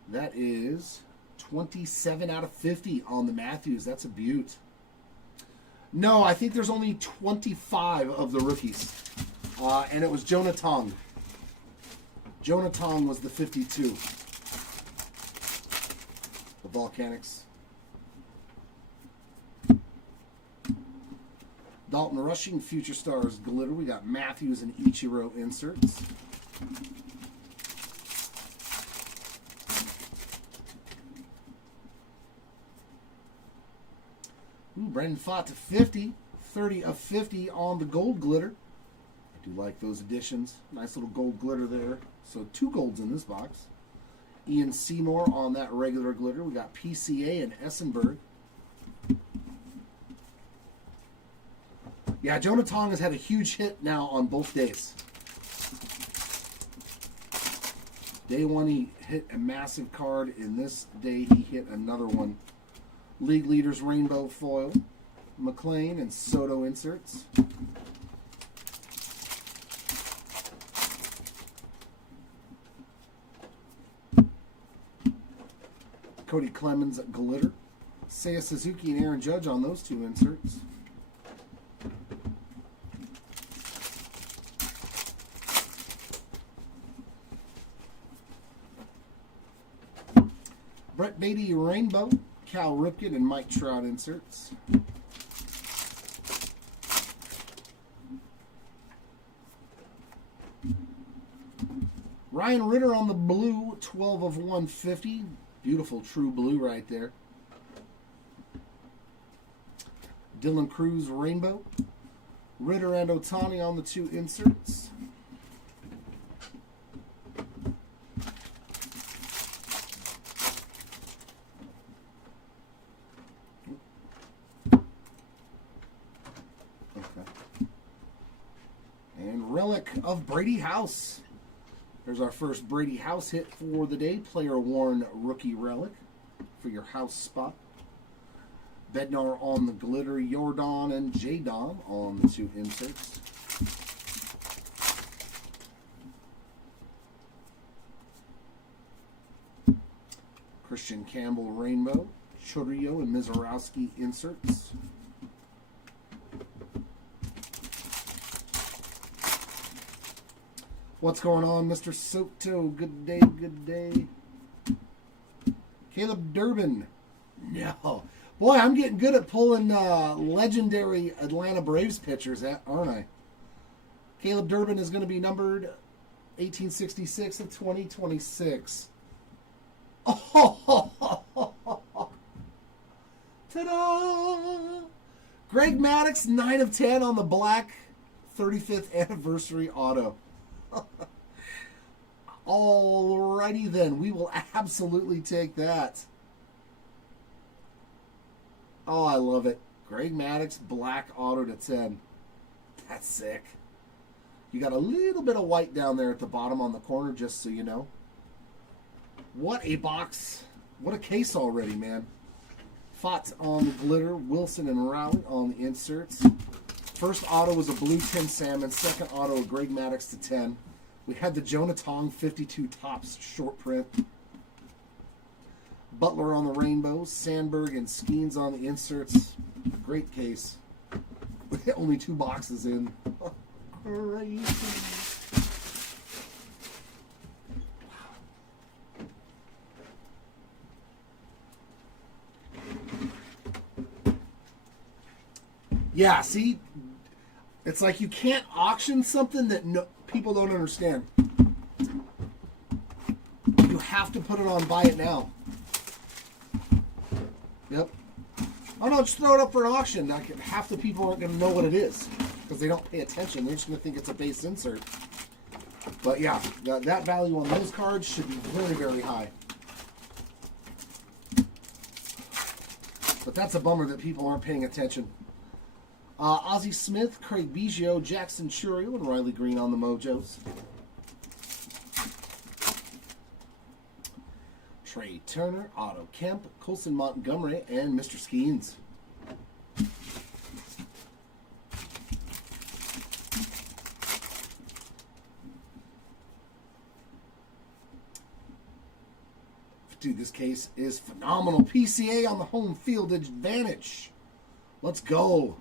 That is 27 out of 50 on the Matthews. That's a beaut. No, I think there's only 25 of the rookies. And it was Jonah Tong. Jonah Tong was the 52. The Volcanics. Dalton Rushing, Future Stars Glitter. We got Matthews and Ichiro inserts. Ooh, Brendan Fott to 50. 30 of 50 on the gold glitter. I do like those additions. Nice little gold glitter there. So 2 golds in this box. Ian Seymour on that regular glitter. We got PCA and Essenberg. Yeah, Jonah Tong has had a huge hit now on both days. Day 1 he hit a massive card. In this day he hit another one. League Leaders Rainbow Foil. McLean and Soto inserts. Cody Clemens Glitter. Seiya Suzuki and Aaron Judge on those 2 inserts. Brett Beatty Rainbow, Cal Ripken, and Mike Trout inserts. Ryan Ritter on the blue, 12 of 150. Beautiful true blue right there. Dylan Cruz Rainbow. Ritter and Otani on the 2 inserts. Relic of Brady House. There's our first Brady House hit for the day. Player worn rookie relic for your house spot. Bednar on the glitter. Jordan and Jadon on the 2 inserts. Christian Campbell Rainbow. Chorio and Mizorowski inserts. What's going on, Mr. Soto? Good day, good day. Caleb Durbin. No. Boy, I'm getting good at pulling legendary Atlanta Braves pitchers, aren't I? Caleb Durbin is going to be numbered 1866 of 2026. Oh, ta-da! Greg Maddux, 9 of 10 on the black 35th anniversary auto. Alrighty then, we will absolutely take that. Oh, I love it. Greg Maddux, black auto to 10. That's sick. You got a little bit of white down there at the bottom on the corner, just so you know. What a box. What a case already, man. Fott on the glitter. Wilson and Rowley on the inserts. First auto was a blue Tim Salmon. Second auto, a Greg Maddux to 10. We had the Jonah Tong 52 tops short print. Butler on the rainbow. Sandberg and Skeens on the inserts. Great case. Only 2 boxes in. Crazy. Yeah, see, it's like you can't auction something that people don't understand. You have to put it on buy it now. Yep. Oh no, just throw it up for an auction. Like, half the people aren't going to know what it is because they don't pay attention. They're just going to think it's a base insert. But yeah, that value on those cards should be very, very high. But that's a bummer that people aren't paying attention. Ozzie Smith, Craig Biggio, Jackson Churio, and Riley Green on the Mojos. Trey Turner, Otto Kemp, Colson Montgomery, and Mr. Skeens. Dude, this case is phenomenal. PCA on the home field advantage. Let's go.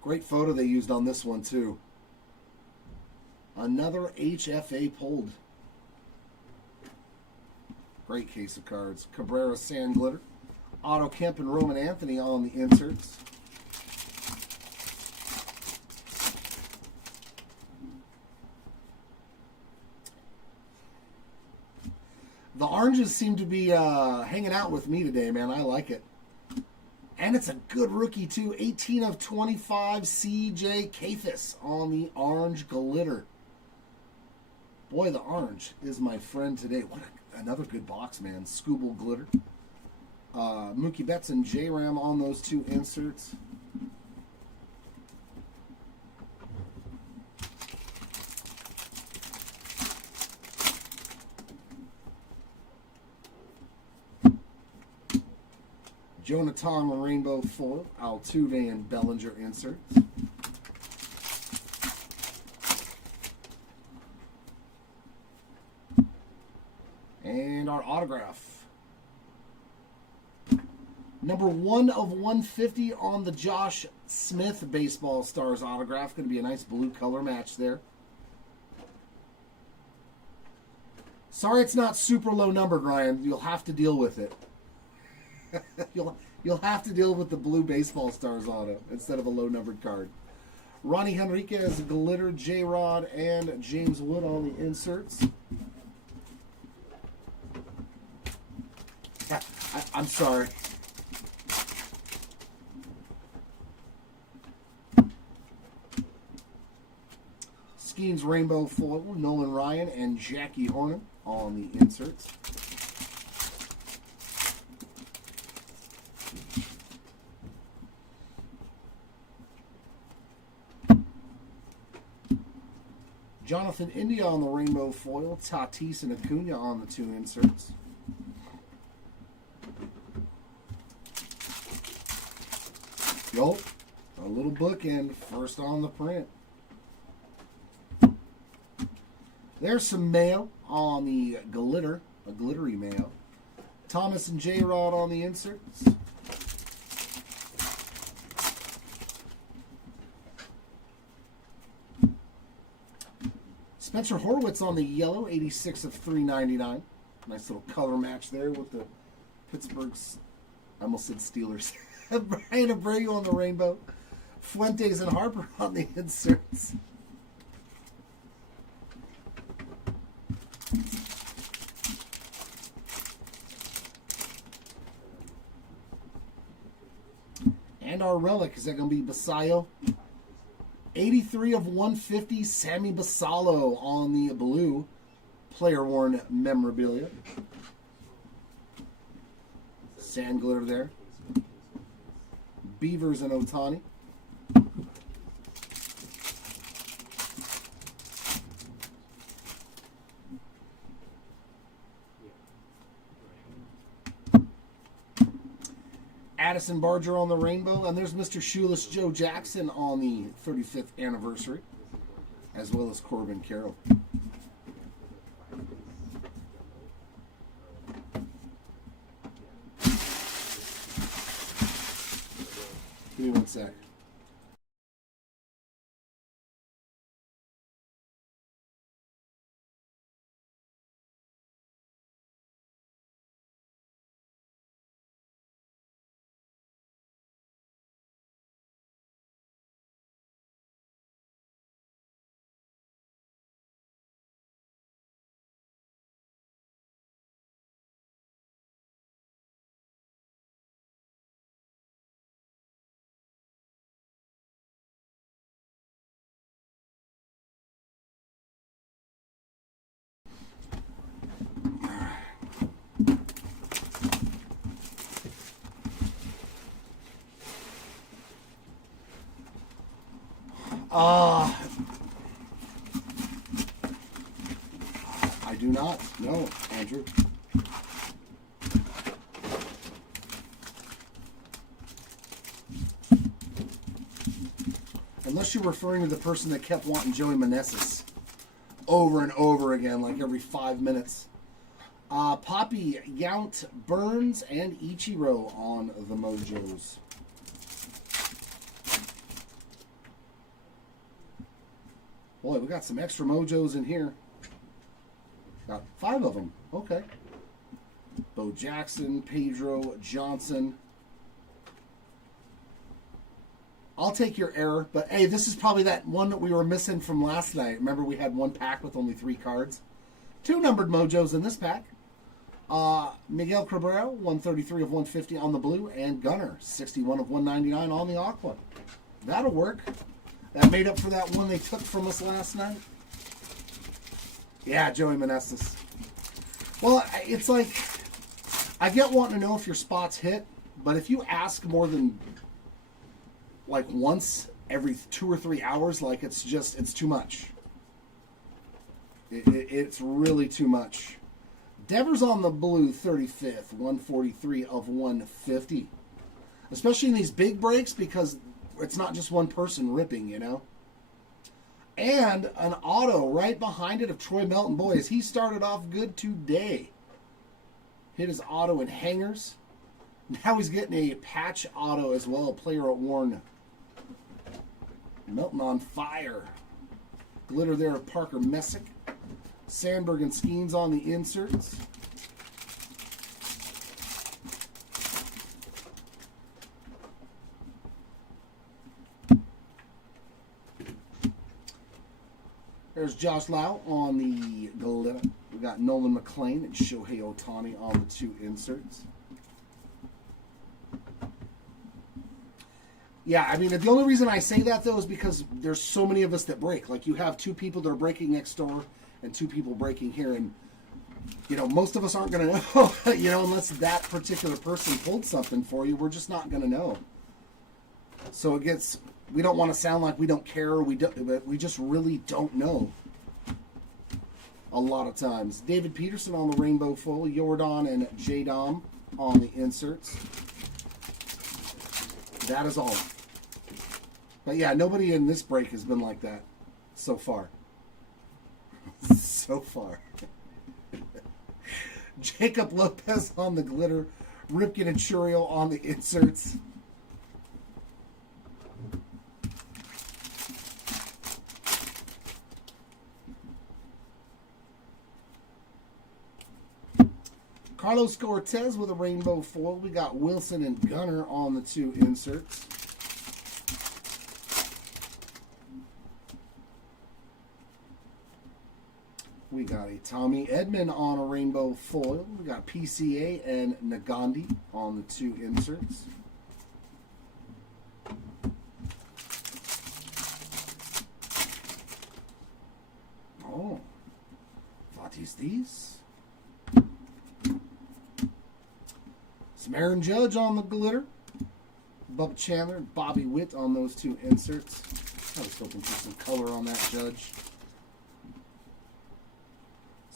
Great photo they used on this one, too. Another HFA pulled. Great case of cards. Cabrera Sand Glitter. Otto Kemp and Roman Anthony on the inserts. The oranges seem to be hanging out with me today, man. I like it. And it's a good rookie, too. 18 of 25, CJ Kafis on the orange glitter. Boy, the orange is my friend today. What another good box, man. Scooble glitter. Mookie Betts and J-Ram on those 2 inserts. Jonathan Rainbow Foil, Altuve and Bellinger inserts. And our autograph. Number 1 of 150 on the Josh Smith Baseball Stars autograph. Going to be a nice blue color match there. Sorry it's not super low numbered, Ryan. You'll have to deal with it. You'll have to deal with the blue Baseball Stars auto instead of a low numbered card. Ronnie Henriquez, Glitter, J-Rod, and James Wood on the inserts. I'm sorry. Skeens Rainbow Foil, Nolan Ryan, and Jackie Horner on the inserts. Jonathan India on the Rainbow Foil, Tatis and Acuna on the 2 inserts. Yup, a little bookend, first on the print. There's some mayo on the glitter, a glittery mayo. Thomas and J-Rod on the inserts. Spencer Horwitz on the yellow, 86 of 399. Nice little color match there with the Pittsburgh's, I almost said Steelers. Brian Abreu on the rainbow. Fuentes and Harper on the inserts. And our relic, is that going to be Basayo? 83 of 150, Sammy Basallo on the blue. Player-worn memorabilia. Sand glitter there. Beavers and Otani. Addison Barger on the rainbow, and there's Mr. Shoeless Joe Jackson on the 35th anniversary, as well as Corbin Carroll. Give me one sec. I do not know, Andrew. Unless you're referring to the person that kept wanting Joey Meneses over and over again, like every 5 minutes. Poppy, Yount, Burns, and Ichiro on the Mojos. Boy, we got some extra Mojos in here. Got 5 of them. Okay. Bo Jackson, Pedro, Johnson. I'll take your error, but hey, this is probably that one that we were missing from last night. Remember, we had one pack with only 3 cards. 2 numbered Mojos in this pack. Miguel Cabrera, 133 of 150 on the blue, and Gunner, 61 of 199 on the aqua. That'll work. That made up for that one they took from us last night. Yeah, Joey Meneses. Well, it's like, I get wanting to know if your spots hit, but if you ask more than like once every 2 or 3 hours, like it's too much. It's really too much. Devers on the blue, 35th, 143 of 150. Especially in these big breaks, because it's not just one person ripping, you know. And an auto right behind it of Troy Melton. Boys, he started off good today. Hit his auto in hangers. Now he's getting a patch auto as well. Player at worn. Melton on fire. Glitter there of Parker Messick. Sandberg and Skeens on the inserts. There's Josh Lau on the glitter. We got Nolan McLean and Shohei Ohtani on the 2 inserts. Yeah, I mean, the only reason I say that, though, is because there's so many of us that break. Like, you have 2 people that are breaking next door and 2 people breaking here. And, you know, most of us aren't going to know, you know, unless that particular person pulled something for you. We're just not going to know. So it gets, we don't want to sound like we don't care. But we just really don't know a lot of times. David Peterson on the rainbow foil. Jordan and J-Dom on the inserts. That is all. But yeah, nobody in this break has been like that so far. So far. Jacob Lopez on the glitter. Ripken and Churio on the inserts. Carlos Cortez with a rainbow foil. We got Wilson and Gunner on the 2 inserts. We got a Tommy Edman on a rainbow foil. We got PCA and Nagandi on the 2 inserts. Oh, what is this? Some Aaron Judge on the glitter. Bubba Chandler and Bobby Witt on those 2 inserts. I was hoping for some color on that Judge.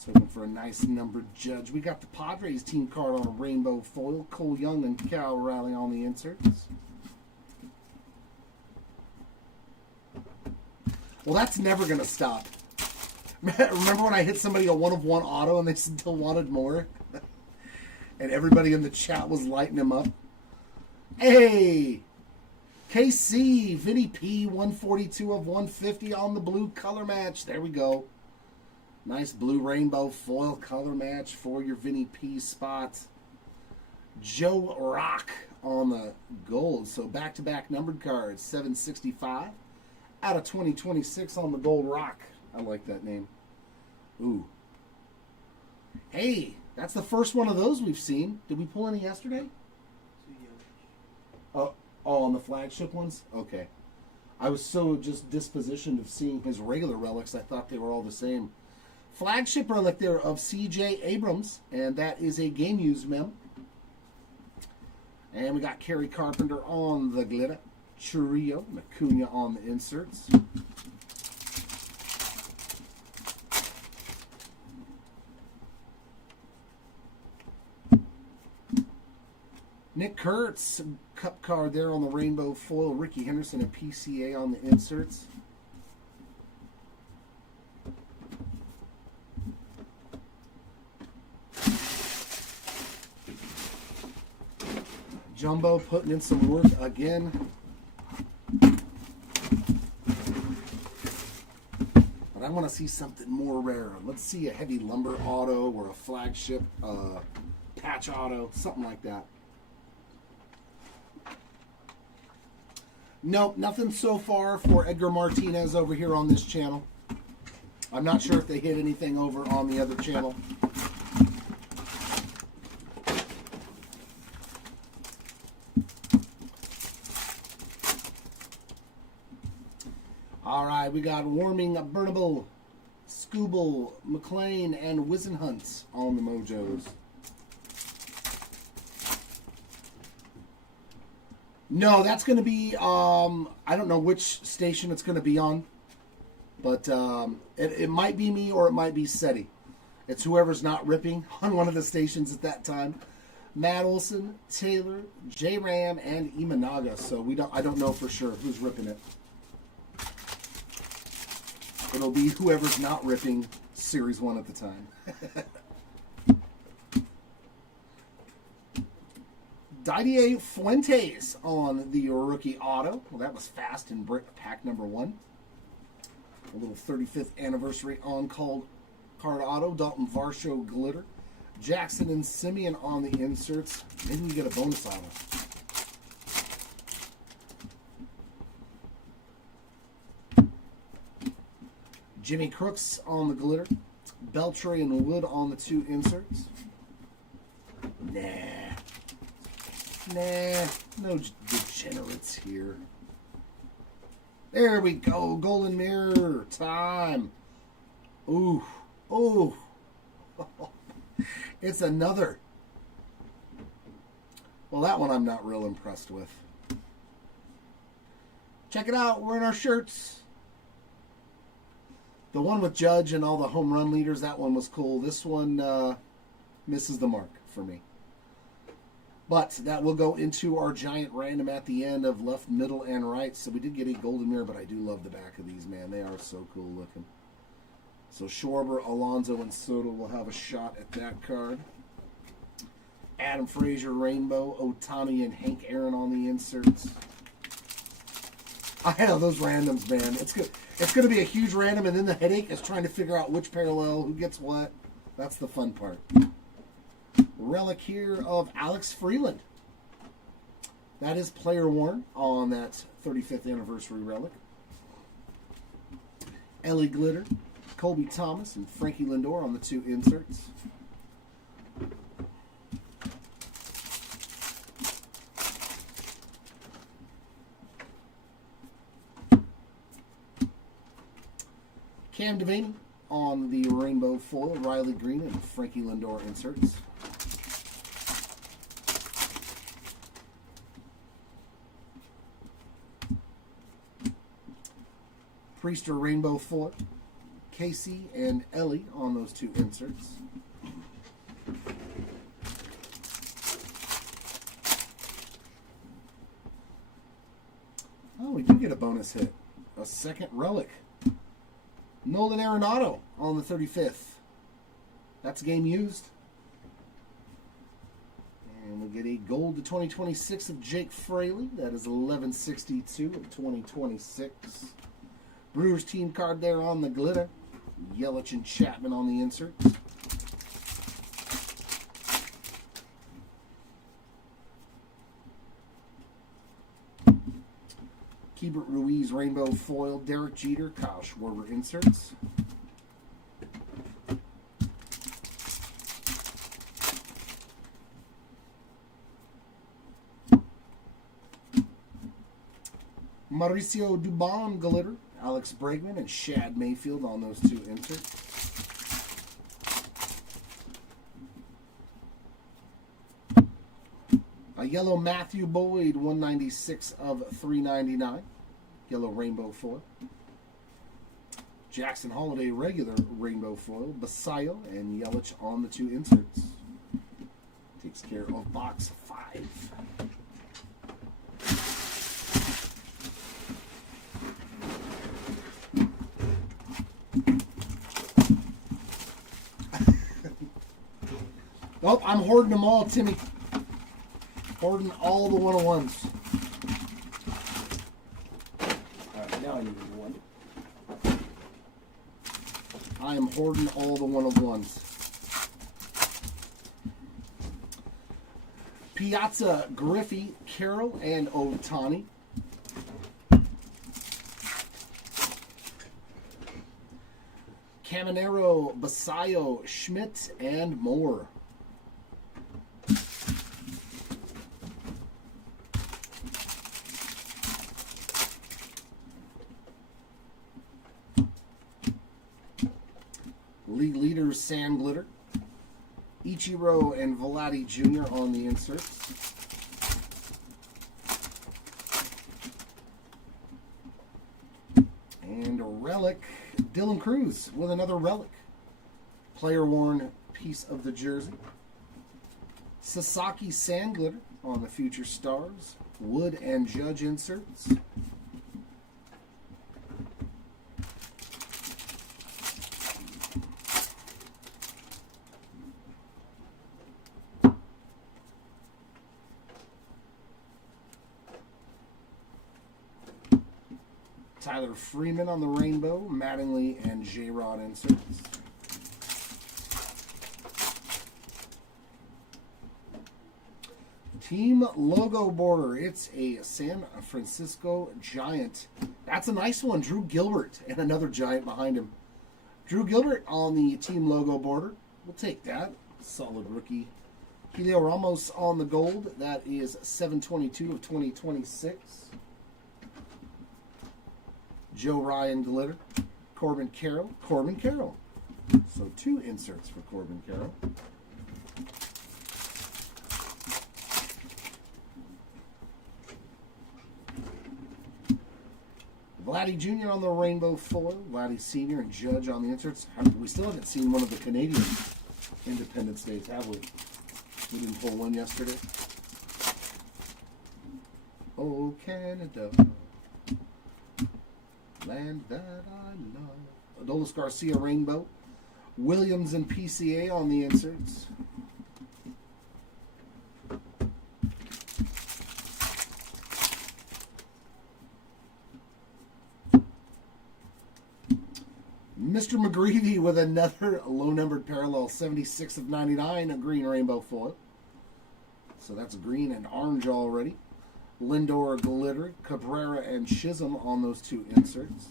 Looking for a nice numbered Judge. We got the Padres team card on a rainbow foil. Cole Young and Cal Raleigh on the inserts. Well, that's never going to stop. Remember when I hit somebody a 1 of 1 auto and they still wanted more? And everybody in the chat was lighting them up. Hey! KC, Vinny P, 142 of 150 on the blue color match. There we go. Nice blue rainbow foil color match for your Vinny P spot. Joe Rock on the gold. So back-to-back numbered cards. 765 out of 2026 on the gold rock. I like that name. Ooh. Hey, that's the first one of those we've seen. Did we pull any yesterday? Oh, on the flagship ones? Okay. I was so just dispositioned of seeing his regular relics, I thought they were all the same. Flagship relic there of C.J. Abrams, and that is a game use mem. And we got Kerry Carpenter on the glitter. Churio, Acuna on the inserts. Nick Kurtz, cup card there on the rainbow foil. Ricky Henderson and PCA on the inserts. Jumbo putting in some work again. But I want to see something more rare. Let's see a heavy lumber auto or a flagship patch auto, something like that. Nope, nothing so far for Edgar Martinez over here on this channel. I'm not sure if they hit anything over on the other channel. All right, we got Warming, Burnable, Scooble, McLean, and Wizenhunt on the Mojos. No, that's going to be, I don't know which station it's going to be on, but it might be me or it might be SETI. It's whoever's not ripping on one of the stations at that time. Matt Olson, Taylor, J Ram, and Imanaga. So I don't know for sure who's ripping it. It'll be whoever's not ripping Series 1 at the time. Didier Fuentes on the rookie auto. Well, that was fast in pack number 1. A little 35th anniversary on-call card auto. Dalton Varsho glitter. Jackson and Simeon on the inserts. Maybe we get a bonus auto. Jimmy Crooks on the glitter. Beltray and Wood on the 2 inserts. Nah, no degenerates here. There we go. Golden Mirror time. Ooh. It's another. Well, that one I'm not real impressed with. Check it out. We're in our shirts. The one with Judge and all the home run leaders, that one was cool. This one misses the mark for me. But that will go into our giant random at the end of left, middle, and right. So we did get a golden mirror, but I do love the back of these, man. They are so cool looking. So Schwarber, Alonso, and Soto will have a shot at that card. Adam Frazier, Rainbow, Otani, and Hank Aaron on the inserts. I know those randoms, man. It's good. It's going to be a huge random, and then the headache is trying to figure out which parallel, who gets what. That's the fun part. Relic here of Alex Freeland. That is player worn on that 35th anniversary relic. Ellie Glitter, Colby Thomas, and Frankie Lindor on the 2 inserts. Cam Devaney on the rainbow foil, Riley Green, and Frankie Lindor inserts. Priester rainbow foil, Casey and Ellie on those 2 inserts. Oh, we do get a bonus hit. A second relic. Nolan Arenado on the 35th. That's game used. And we'll get a gold to 2026 of Jake Fraley. That is 1162 of 2026. Brewers team card there on the glitter. Yelich and Chapman on the insert. Keibert Ruiz rainbow foil, Derek Jeter, Kyle Schwarber inserts. Mauricio Dubon glitter, Alex Bregman, and Shad Mayfield on those 2 inserts. A yellow Matthew Boyd, 196 of 399. Yellow rainbow foil. Jackson Holiday regular rainbow foil. Basayo and Yelich on the 2 inserts. Takes care of box 5. Oh, I'm hoarding them all, Timmy. Hoarding all the 101s. Alright, now I need one. I am hoarding all the 101s. Piazza, Griffey, Carroll, and Otani. Caminero, Basayo, Schmidt, and more. League leaders, Sand Glitter. Ichiro and Vladdy Jr. on the inserts. And a relic, Dylan Cruz with another relic. Player worn piece of the jersey. Sasaki Sand Glitter on the Future Stars. Wood and Judge inserts. Tyler Freeman on the rainbow, Mattingly and J-Rod inserts. Team logo border, it's a San Francisco Giant. That's a nice one, Drew Gilbert, and another Giant behind him. Drew Gilbert on the team logo border. We'll take that. Solid rookie. Helio Ramos on the gold. That is 722 of 2026. Joe Ryan glitter. Corbin Carroll. Corbin Carroll. So 2 inserts for Corbin Carroll. Vladdy Jr. on the rainbow foil. Vladdy Sr. and Judge on the inserts. We still haven't seen one of the Canadian Independence Days, have we? We didn't pull one yesterday. Oh, Canada. Land that I love. Adolis Garcia rainbow. Williams and PCA on the inserts. Mr. McGreevy with another low-numbered parallel, 76 of 99, a green rainbow foil. So that's green and orange already. Lindor glitter, Cabrera and Chisholm on those 2 inserts.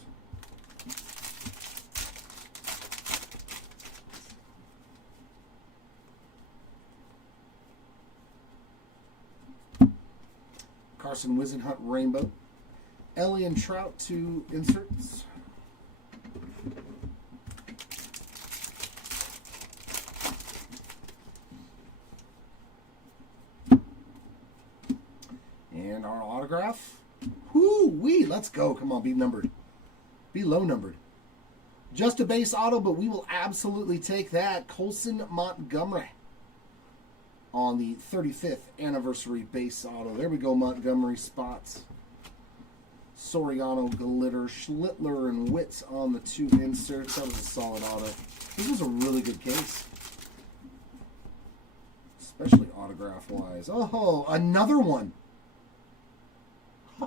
Carson Wisenhunt rainbow. Ellie and Trout 2 inserts. And our autograph. Whoo-wee, let's go. Come on, be numbered. Be low numbered. Just a base auto, but we will absolutely take that. Colson Montgomery on the 35th anniversary base auto. There we go, Montgomery spots. Soriano glitter, Schlittler and Witz on the 2 inserts. That was a solid auto. This was a really good case. Especially autograph-wise. Oh, another one.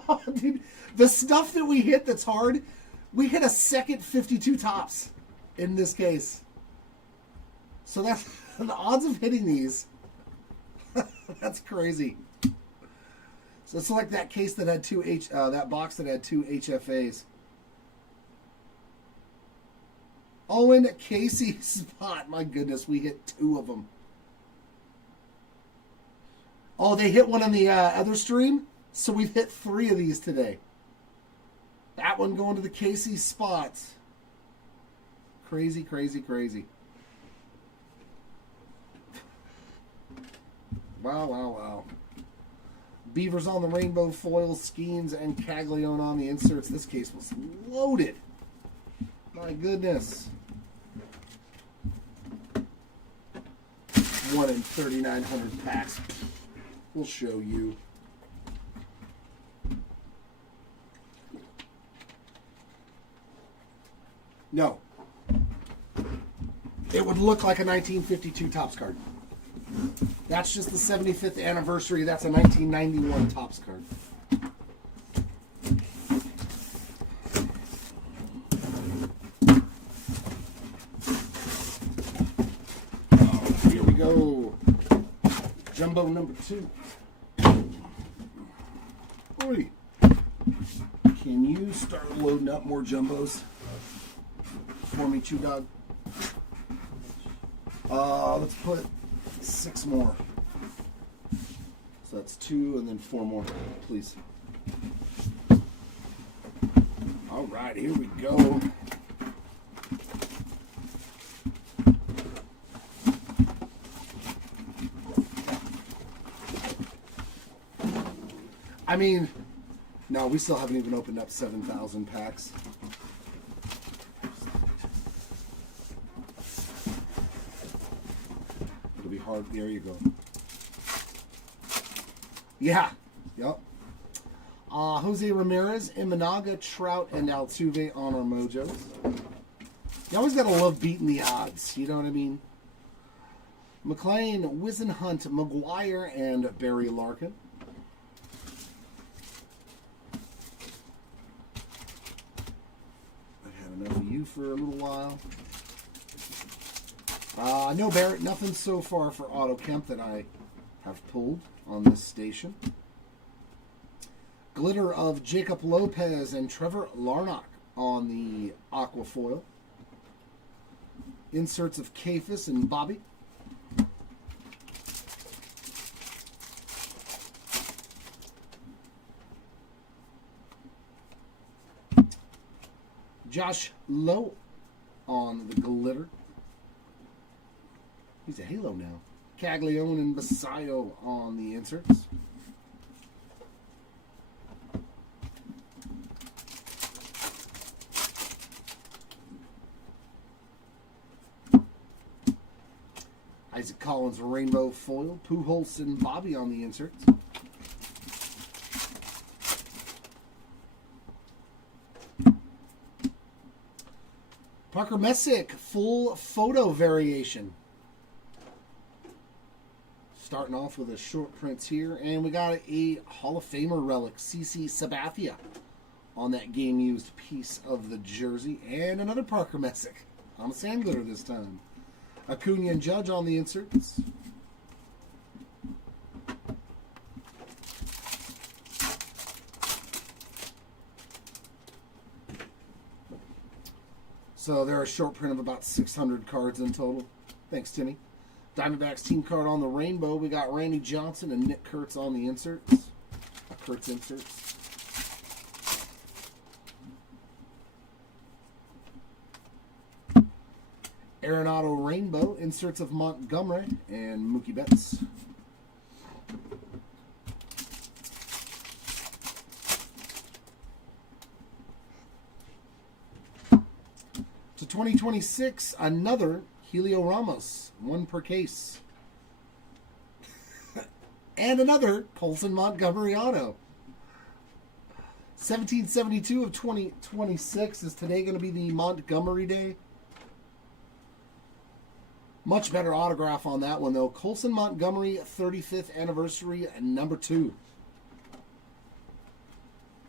Oh, dude, the stuff that we hit that's hard, we hit a second 52 tops in this case. So that's the odds of hitting these. That's crazy. So it's like that case that had that box that had 2 HFAs. Owen Casey spot. My goodness, we hit 2 of them. Oh, they hit one on the other stream? So we've hit 3 of these today. That one going to the Casey spots. Crazy, crazy, crazy. Wow, wow, wow. Beavers on the rainbow foil, Skeens and Caglione on the inserts. This case was loaded. My goodness. 1 in 3,900 packs. We'll show you. No. It would look like a 1952 Topps card. That's just the 75th anniversary. That's a 1991 Topps card. Here we go. Jumbo number 2. Oi. Can you start loading up more jumbos for me, Chew Dog? Let's put 6 more. So that's 2 and then 4 more, please. All right, here we go. I mean, no, we still haven't even opened up 7,000 packs. It'll be hard. There you go. Yeah. Yep. Jose Ramirez, Imanaga, Trout, and Altuve on our mojos. You always gotta love beating the odds. You know what I mean? McLean, Wisenhunt, McGuire, and Barry Larkin. Enough of you for a little while. No, Barrett, nothing so far for Otto Kemp that I have pulled on this station. Glitter of Jacob Lopez and Trevor Larnach on the Aquafoil. Inserts of Kafis and Bobby. Josh Lowe on the glitter. He's a Halo now. Caglione and Basayo on the inserts. Isaac Collins rainbow foil. Pujols and Bobby on the inserts. Parker Messick, full photo variation. Starting off with a short prints here. And we got a Hall of Famer relic, CC Sabathia, on that game-used piece of the jersey. And another Parker Messick on a sand glitter this time. Acuna and Judge on the inserts. So they're a short print of about 600 cards in total. Thanks, Timmy. Diamondbacks team card on the rainbow. We got Randy Johnson and Nick Kurtz on the inserts. Kurtz inserts. Arenado rainbow. Inserts of Montgomery and Mookie Betts. To 2026, another Helio Ramos, 1 per case. And another Colson Montgomery auto. 1772 of 2026. Is today going to be the Montgomery Day? Much better autograph on that one, though. Colson Montgomery, 35th anniversary, number 2.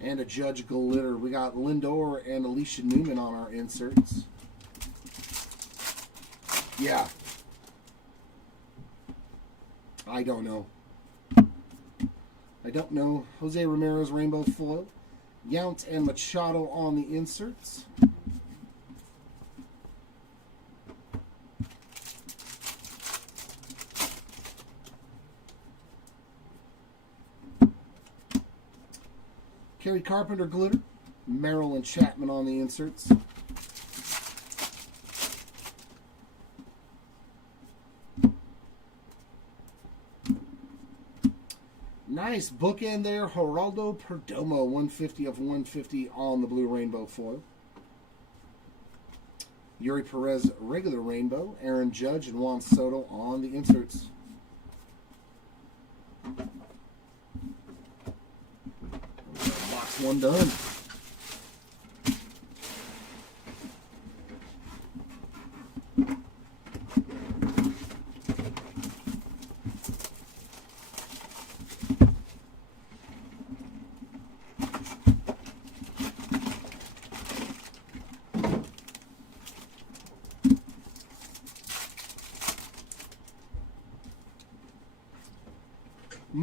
And a Judge glitter. We got Lindor and Alicia Newman on our inserts. Yeah. I don't know. I don't know. Jose Ramirez rainbow foil. Yount and Machado on the inserts. Kerry Carpenter glitter. Merrill and Chapman on the inserts. Nice bookend there. Geraldo Perdomo, 150 of 150 on the blue rainbow foil. Yuri Perez regular rainbow. Aaron Judge and Juan Soto on the inserts. Box 1 done.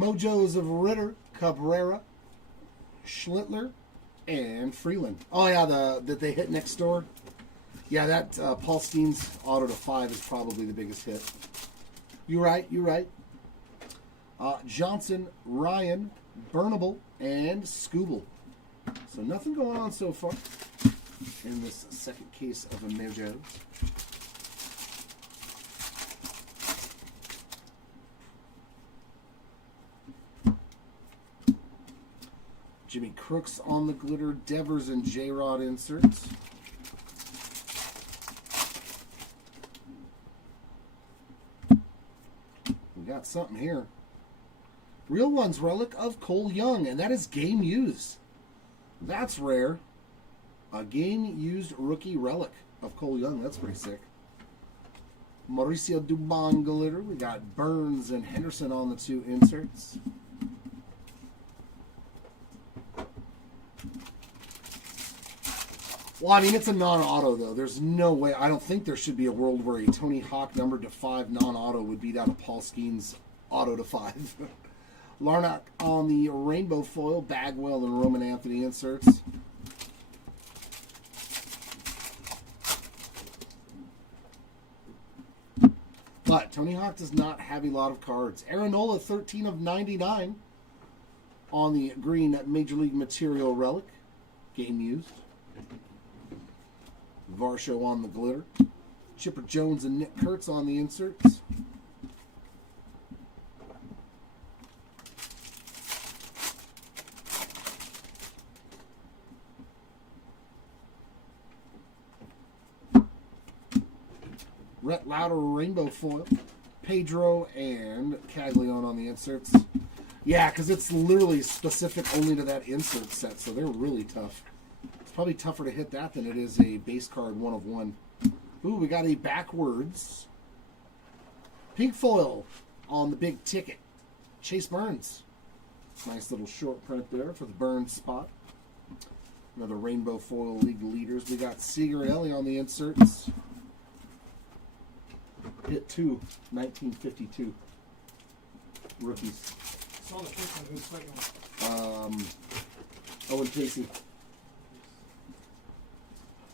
Mojos of Ritter, Cabrera, Schlittler, and Freeland. Oh yeah, that they hit next door. Yeah, that Paul Steen's auto to 5 is probably the biggest hit. You're right. Johnson, Ryan, Burnable, and Scooble. So nothing going on so far in this second case of a Mojo. Jimmy Crooks on the glitter, Devers and J-Rod inserts. We got something here. Real Ones relic of Cole Young, and that is game used. That's rare. A game used rookie relic of Cole Young. That's pretty sick. Mauricio Dubon glitter. We got Burns and Henderson on the 2 inserts. Well, I mean, it's a non-auto, though. There's no way. I don't think there should be a world where a Tony Hawk numbered to 5 non-auto would beat out a Paul Skeens auto to 5. Larnach on the rainbow foil, Bagwell and Roman Anthony inserts. But Tony Hawk does not have a lot of cards. Aaronola, 13 of 99 on the green Major League Material relic. Game used. Varsho on the glitter. Chipper Jones and Nick Kurtz on the inserts. Rhett Lauder rainbow foil. Pedro and Caglione on the inserts. Yeah, because it's literally specific only to that insert set, so they're really tough. It's probably tougher to hit that than it is a base card 1 of 1. Ooh, we got a backwards pink foil on the big ticket. Chase Burns. Nice little short print there for the Burns spot. Another rainbow foil league leaders. We got Seager and Ellie on the inserts. Hit 2, 1952. Rookies. Saw the first one. Who's the second one? Owen Casey.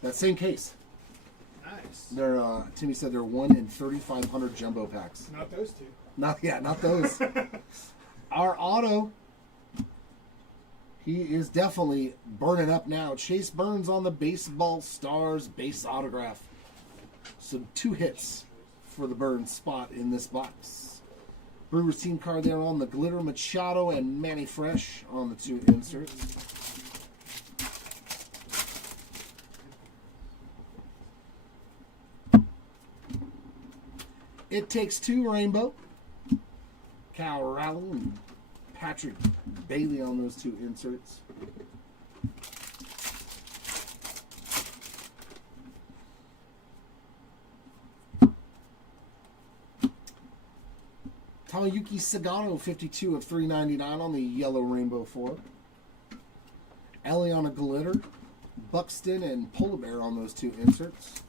That same case. Nice. They're Timmy said they're 1 in 3,500 jumbo packs. Not those two. Not those. Our auto. He is definitely burning up now. Chase Burns on the Baseball Stars base autograph. So 2 hits for the Burns spot in this box. Brewers team card there on the glitter. Machado and Manny Fresh on the 2 inserts. It Takes 2 rainbow. Cal Raleigh and Patrick Bailey on those 2 inserts. Tamayuki Sagano, 52 of 399 on the yellow rainbow foil. Eliana Glitter, Buxton, and Polar Bear on those 2 inserts.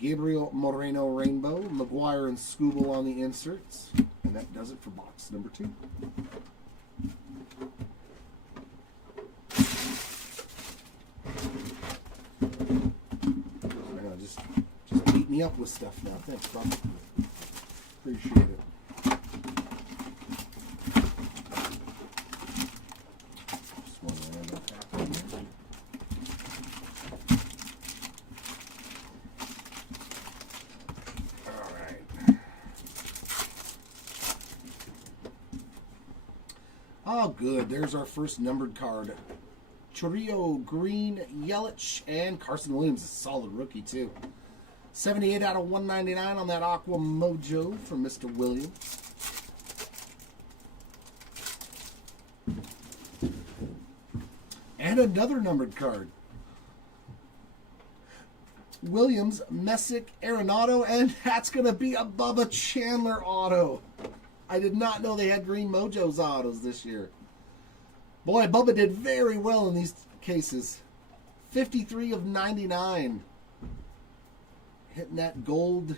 Gabriel Moreno Rainbow, McGuire and Scooble on the inserts. And that does it for box number 2. Just beat me up with stuff now. Thanks, Bob. Appreciate it. Just one random pack in there. All right. Oh, good. There's our first numbered card. Chorio, Green, Yelich, and Carson Williams, a solid rookie, too. 78 out of 199 on that Aqua Mojo from Mr. Williams. And another numbered card. Williams, Messick, Arenado, and that's going to be a Bubba Chandler auto. I did not know they had Green Mojo's autos this year. Boy, Bubba did very well in these cases. 53 of 99. Hitting that gold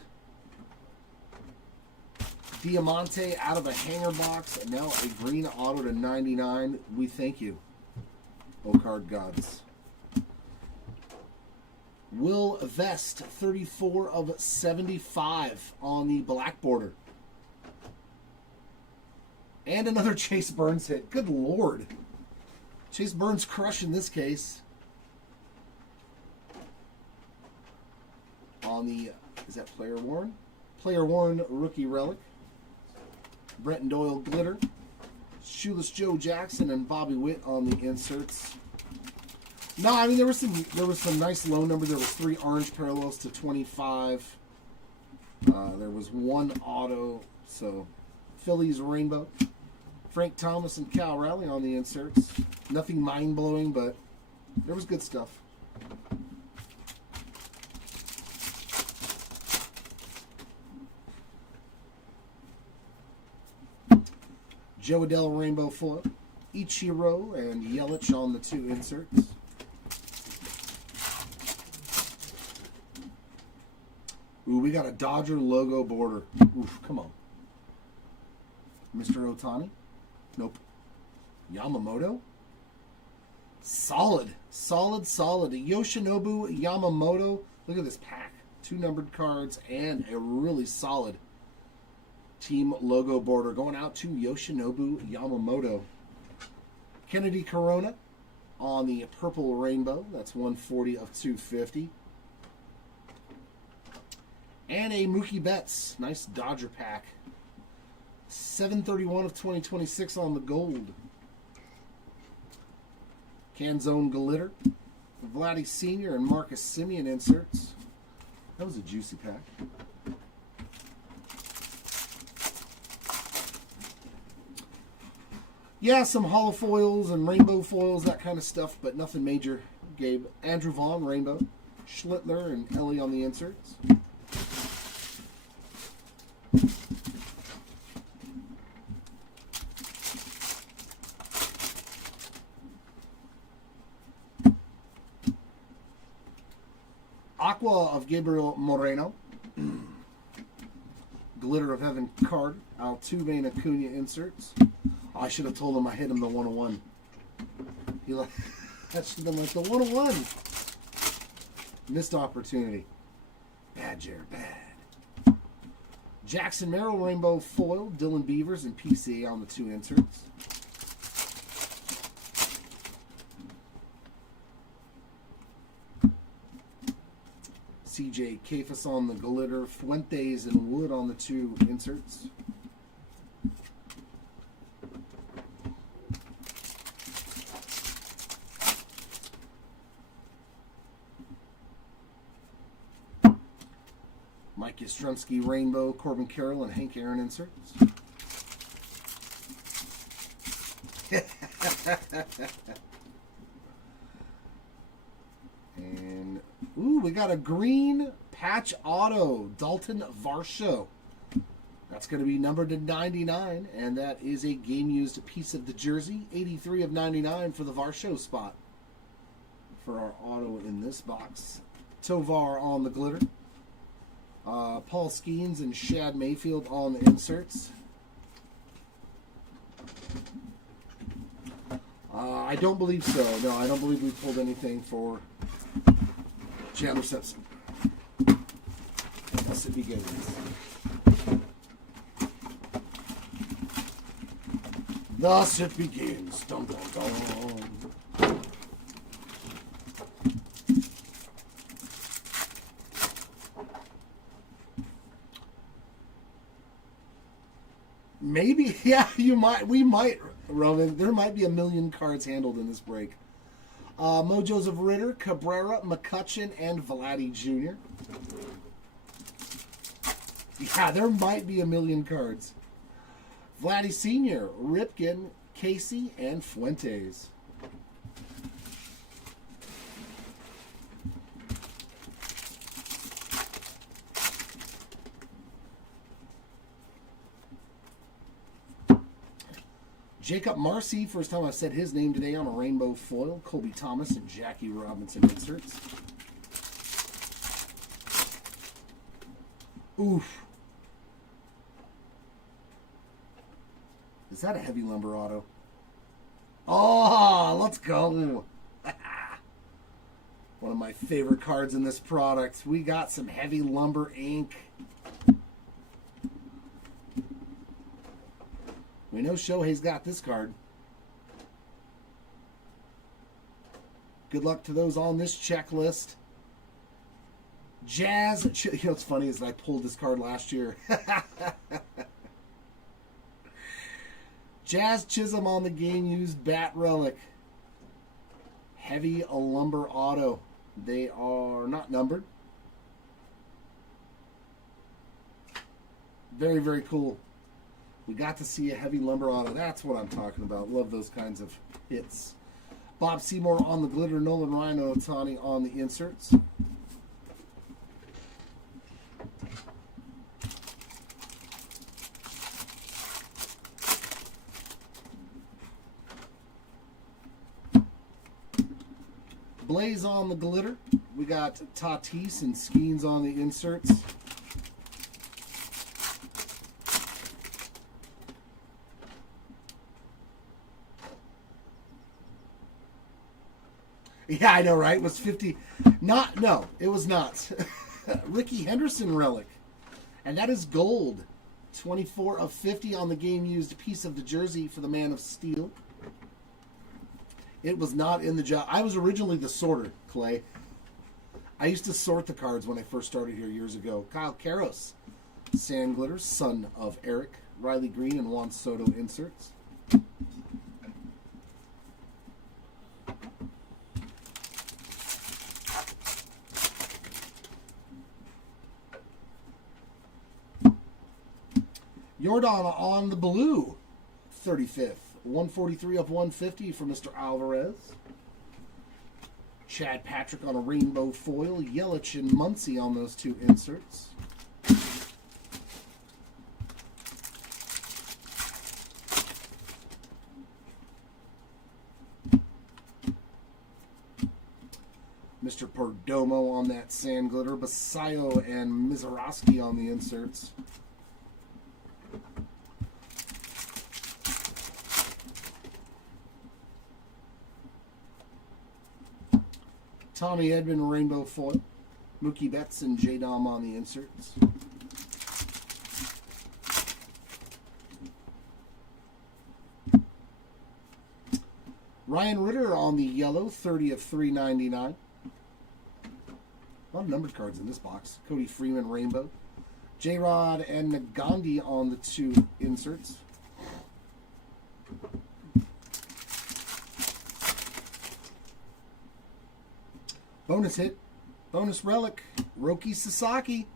Diamante out of a hanger box. And now a green auto to 99. We thank you, O Card Gods. Will Vest, 34 of 75 on the black border. And another Chase Burns hit. Good Lord. Chase Burns crush in this case. On the, is that player worn? Player worn rookie relic. Bretton Doyle glitter. Shoeless Joe Jackson and Bobby Witt on the inserts. No, I mean there was some nice low numbers. There was 3 orange parallels to 25. There was 1 auto. So Phillies rainbow. Frank Thomas and Cal Raleigh on the inserts. Nothing mind blowing, but there was good stuff. Joe Adele rainbow foil. Ichiro and Yelich on the 2 inserts. Ooh, we got a Dodger logo border. Oof, come on. Mr. Otani? Nope. Yamamoto? Solid. Solid. Yoshinobu Yamamoto. Look at this pack. 2 numbered cards and a really solid team logo border going out to Yoshinobu Yamamoto. Kennedy Corona on the purple rainbow. That's 140 of 250. And a Mookie Betts. Nice Dodger pack. 731 of 2026 on the gold. Canzone glitter. Vladdy Sr. and Marcus Semien inserts. That was a juicy pack. Yeah, some hollow foils and rainbow foils, that kind of stuff, but nothing major. Gabe, Andrew Vaughn, rainbow. Schlittler and Ellie on the inserts. Aqua of Gabriel Moreno. Glitter of Heaven card. Altuve and Acuna inserts. Oh, I should have told him I hit him the 101. He like that should have been like the 101. Missed opportunity. Bad, Jared, bad. Jackson Merrill rainbow foil. Dylan Beavers and PCA on the 2 inserts. CJ Kafis on the glitter. Fuentes and Wood on the 2 inserts. Mike Yastrzemski rainbow, Corbin Carroll and Hank Aaron inserts. And ooh, we got a green patch auto, Dalton Varsho. That's going to be numbered to 99, and that is a game-used piece of the jersey. 83 of 99 for the Varsho spot for our auto in this box. Tovar on the glitter. Paul Skeens and Shad Mayfield on the inserts. I don't believe so. No, I don't believe we pulled anything for Chandler Simpson. Thus it begins. Thus it begins. Dum dum dum. Maybe, yeah, we might, Roman. There might be 1 million cards handled in this break. Mojos of Ritter, Cabrera, McCutcheon, and Vladdy Jr. Yeah, there might be 1 million cards. Vladdy Sr., Ripken, Casey, and Fuentes. Jacob Marcy, first time I've said his name today on a rainbow foil. Colby Thomas and Jackie Robinson inserts. Oof. Is that a heavy lumber auto? Oh, let's go. One of my favorite cards in this product. We got some heavy lumber ink. We know Shohei's got this card. Good luck to those on this checklist. Jazz, you know what's funny is I pulled this card last year. Jazz Chisholm on the game used bat relic. Heavy lumber auto. They are not numbered. Very, very cool. We got to see a heavy lumber auto. That's what I'm talking about. Love those kinds of hits. Bob Seymour on the glitter. Nolan Ryan Otani on the inserts. Blaze on the glitter. We got Tatis and Skeens on the inserts. Yeah, I know, right? It was 50. No, it was not. Ricky Henderson relic. And that is gold. 24 of 50 on the game used piece of the jersey for the Man of Steel. It was not in the job. I was originally the sorter, Clay. I used to sort the cards when I first started here years ago. Kyle Karros, Sand Glitter, son of Eric, Riley Green, and Juan Soto inserts. Jordan on the blue, 35th. 143 of 150 for Mr. Alvarez. Chad Patrick on a rainbow foil. Yelich and Muncy on those two inserts. Mr. Perdomo on that Sand Glitter. Basayo and Mizarowski on the inserts. Tommy Edman rainbow foil. Mookie Betts and J-Dom on the inserts. Ryan Ritter on the yellow, 30 of 399. A lot of numbered cards in this box. Cody Freeman rainbow. J-Rod and Nagandi on the two inserts. Bonus hit, bonus relic, Roki Sasaki.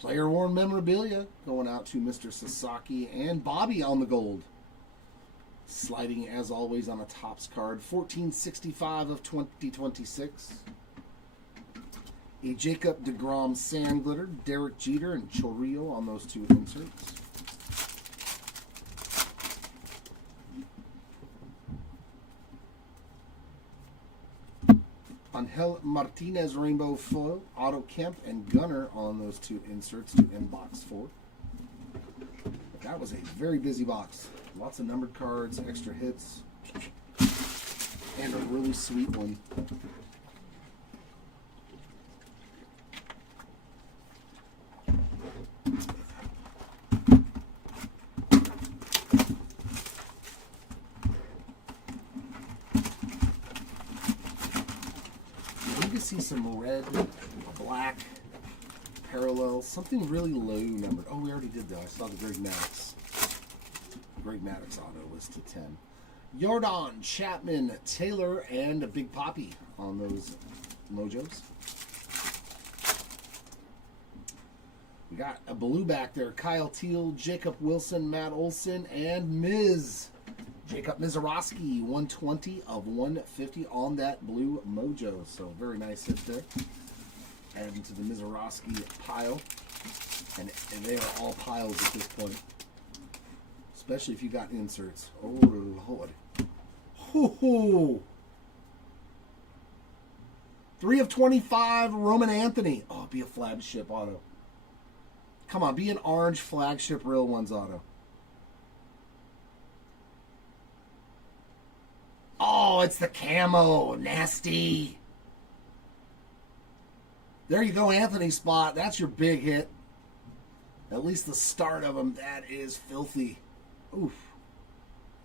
Player worn memorabilia going out to Mr. Sasaki and Bobby on the gold. Sliding as always on a Topps card, 1465 of 2026. A Jacob deGrom Sand Glitter, Derek Jeter and Chorrillo on those two inserts. Angel Martinez rainbow foil, Otto Kemp and Gunner on those two inserts to inbox 4. That was a very busy box. Lots of numbered cards, extra hits, and a really sweet one. See some red, black, parallel, something really low numbered. Oh, we already did that. I saw the Greg Maddux. Greg Maddux auto was to 10. Jordan, Chapman, Taylor, and a Big Poppy on those mojos. We got a blue back there. Kyle Teal, Jacob Wilson, Matt Olson, and Miz. Jacob Mizarowski, 120 of 150 on that blue mojo. So very nice hit there. Adding to the Mizarowski pile. And they are all piles at this point. Especially if you got inserts. Oh, Lord. Hoo-hoo. 3 of 25, Roman Anthony. Oh, be a flagship auto. Come on, be an orange flagship real ones auto. Oh, it's the camo. Nasty. There you go, Anthony spot. That's your big hit. At least the start of them. That is filthy. Oof.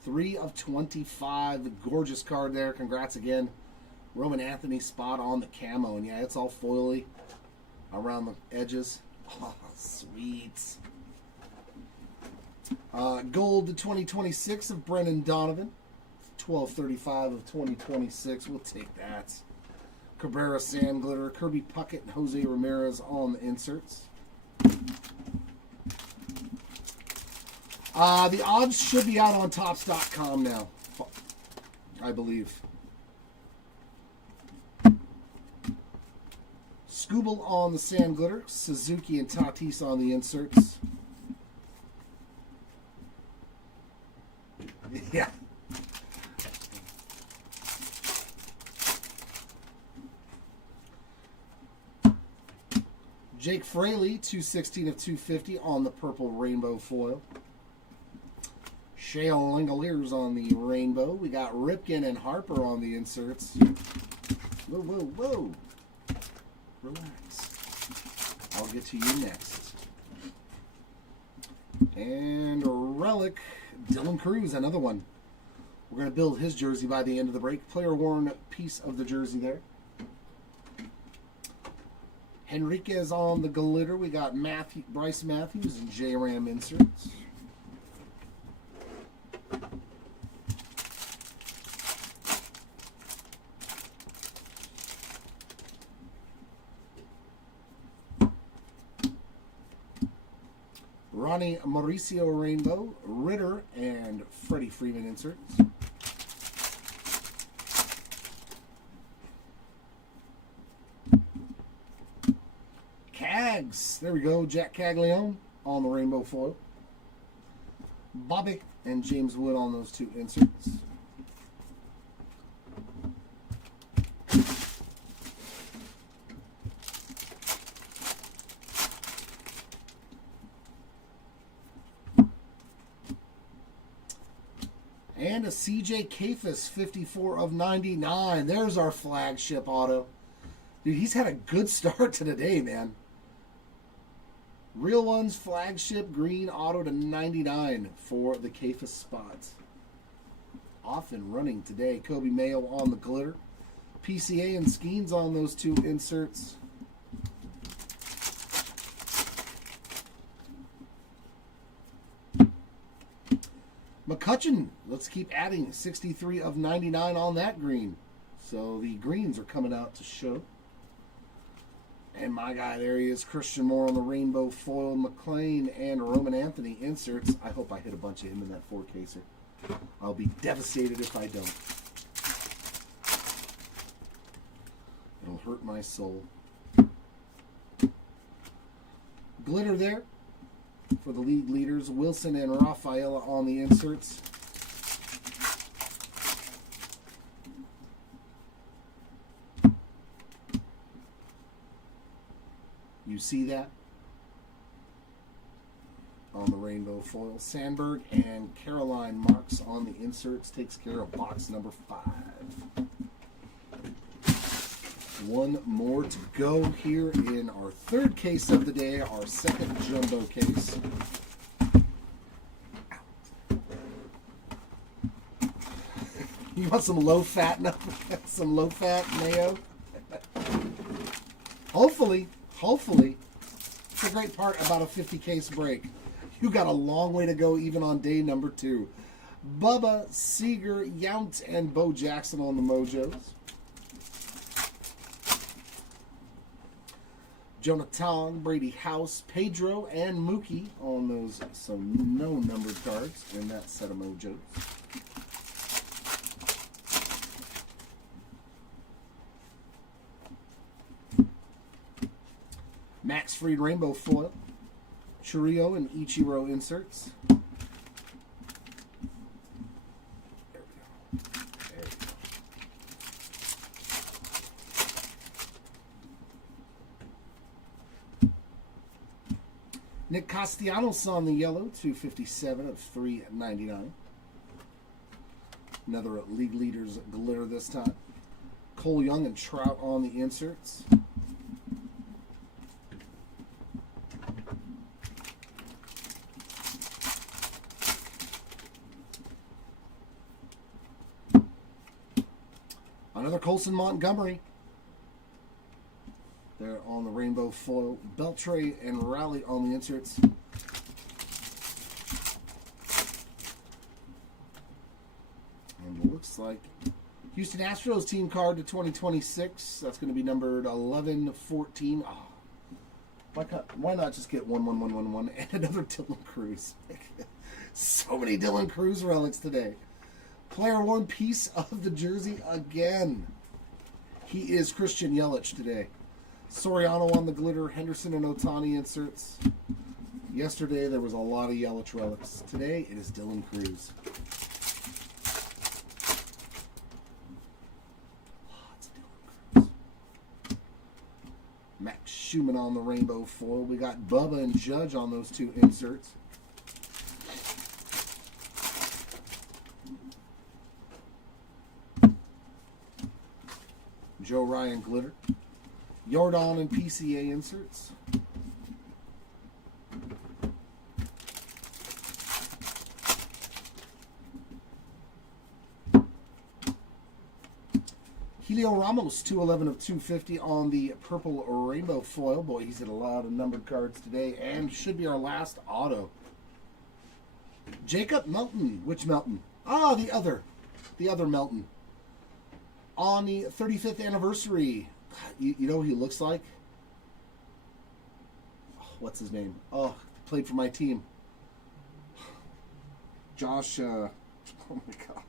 3 of 25. Gorgeous card there. Congrats again. Roman Anthony spot on the camo. And yeah, it's all foily around the edges. Oh, sweet. Gold to 2026 of Brennan Donovan. 1235 of 2026. We'll take that. Cabrera Sand Glitter. Kirby Puckett and Jose Ramirez on the inserts. The odds should be out on Topps.com now, I believe. Scooble on the Sand Glitter. Suzuki and Tatis on the inserts. Yeah. Jake Fraley, 216 of 250 on the purple rainbow foil. Shea Langoliers on the rainbow. We got Ripken and Harper on the inserts. Whoa, whoa, whoa. Relax. I'll get to you next. And Relic, Dylan Cruz, another one. We're going to build his jersey by the end of the break. Player worn piece of the jersey there. Henriquez on the glitter. We got Bryce Matthews and J-Ram inserts. Ronnie Mauricio Rainbow, Ritter, and Freddie Freeman inserts. Cags, there we go, Jack Caglione on the rainbow foil. Bobby and James Wood on those two inserts. And a CJ Kafis, 54 of 99. There's our flagship auto. Dude, he's had a good start to the day, man. Real Ones flagship green auto to 99 for the Kafis spots. Off and running today. Kobe Mayo on the glitter. PCA and Skeens on those two inserts. McCutcheon, let's keep adding 63 of 99 on that green. So the greens are coming out to show. And my guy, there he is, Christian Moore on the rainbow foil, McLean and Roman Anthony inserts. I hope I hit a bunch of him in that 4-caser. I'll be devastated if I don't. It'll hurt my soul. Glitter there for the league leaders, Wilson and Rafaela on the inserts. You see that? On the rainbow foil. Sandberg and Caroline Marks on the inserts. Takes care of box number 5. One more to go here in our third case of the day, our second jumbo case. You want some low-fat mayo? Hopefully, it's a great part about a 50-case break. You got a long way to go even on day number 2. Bubba, Seager, Yount, and Bo Jackson on the Mojos. Jonathan, Brady House, Pedro, and Mookie on those no numbered cards in that set of Mojos. Max Fried Rainbow Foil, Churio and Ichiro inserts. Nick Castellanos on the yellow, 257 of 399. Another league leaders glitter this time. Cole Young and Trout on the inserts. Another Colson Montgomery. There on the rainbow foil. Beltre and Raleigh on the inserts. And it looks like Houston Astros team card to 2026. That's going to be numbered 1114. Oh, why not just get 11111 and another Dylan Cruz? So many Dylan Cruz relics today. Player worn piece of the jersey again. He is Christian Yelich today. Soriano on the glitter. Henderson and Otani inserts. Yesterday there was a lot of Yelich relics. Today it is Dylan Cruz. Lots of Dylan Cruz. Max Schumann on the rainbow foil. We got Bubba and Judge on those two inserts. Joe Ryan glitter. Yordan and PCA inserts. Helio Ramos, 211 of 250 on the purple rainbow foil. Boy, he's hit a lot of numbered cards today and should be our last auto. Jacob Melton. Which Melton? Ah, the other Melton. On the 35th anniversary. You know what he looks like? Oh, what's his name? Oh, played for my team. Josh, oh my God.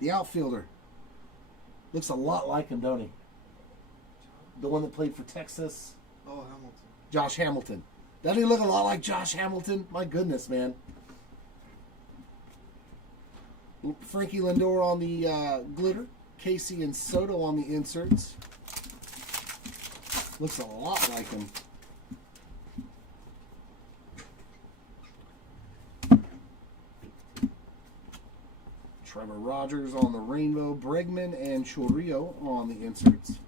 The outfielder. Looks a lot like him, don't he? The one that played for Texas. Oh, Hamilton. Josh Hamilton. Doesn't he look a lot like Josh Hamilton? My goodness, man. Frankie Lindor on the glitter. Casey and Soto on the inserts. Looks a lot like him. Trevor Rogers on the rainbow. Bregman and Chorrillo on the inserts.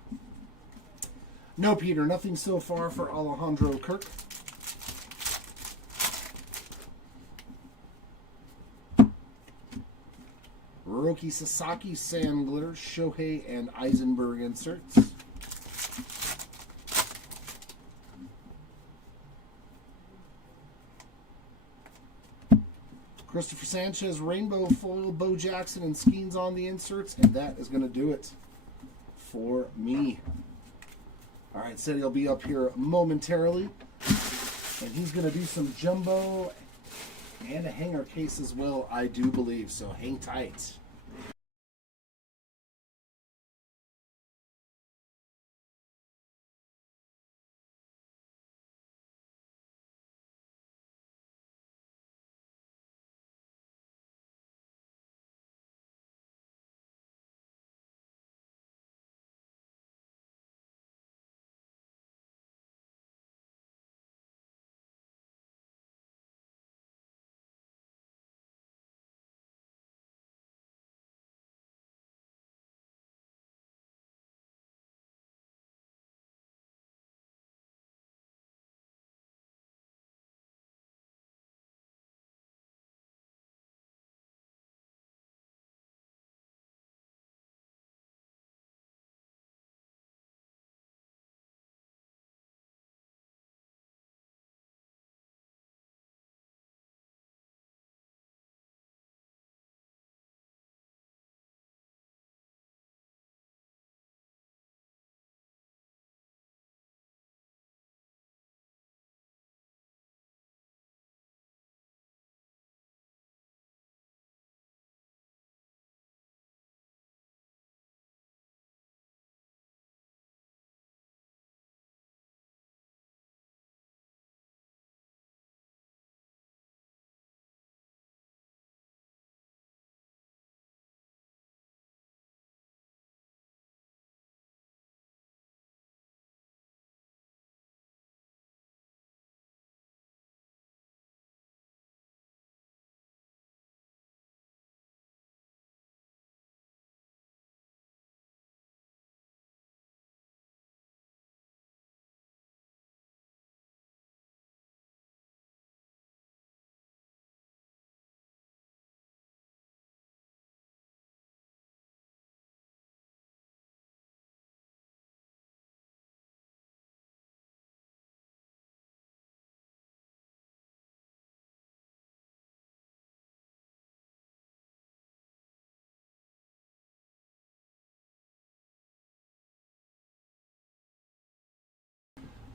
No, Peter, nothing so far for Alejandro Kirk. Hiroki Sasaki, Sand Glitter, Shohei, and Eisenberg inserts. Christopher Sanchez, Rainbow Foil, Bo Jackson, and Skeens on the inserts. And that is going to do it for me. All right, said he'll be up here momentarily. And he's going to do some jumbo and a hanger case as well, I do believe. So hang tight.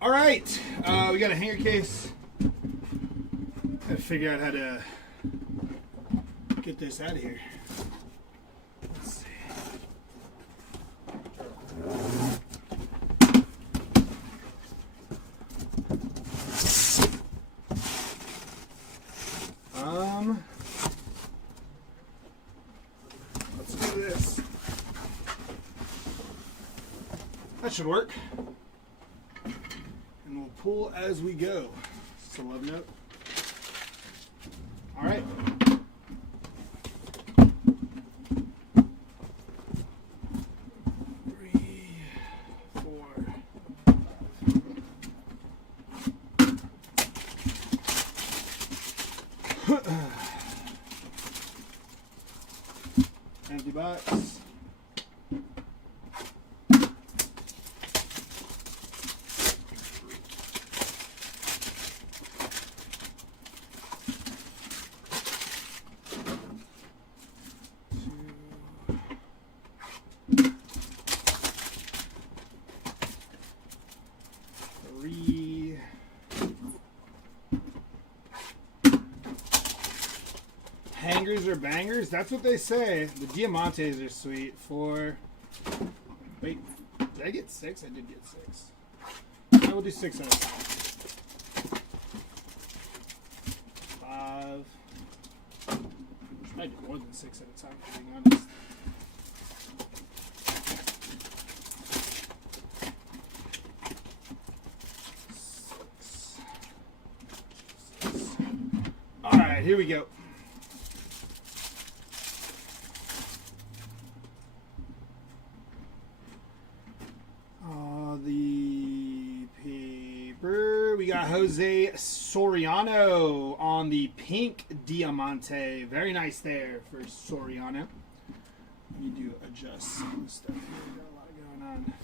All right, we got a hanger case. Gotta figure out how to get this out of here. Let's see. Let's do this. That should work. And we'll pull as we go. It's a love note. All right. Three, four. Empty box. Three. Hangers or bangers? That's what they say. The Diamantes are sweet. 4. Wait, did I get 6? I did get 6. I will do 6 at a time. 5. I do more than 6 at a time, to be honest. All right, here we go. The paper. We got Jose Soriano on the pink Diamante. Very nice there for Soriano. Let me do adjust some stuff here. Got a lot going on.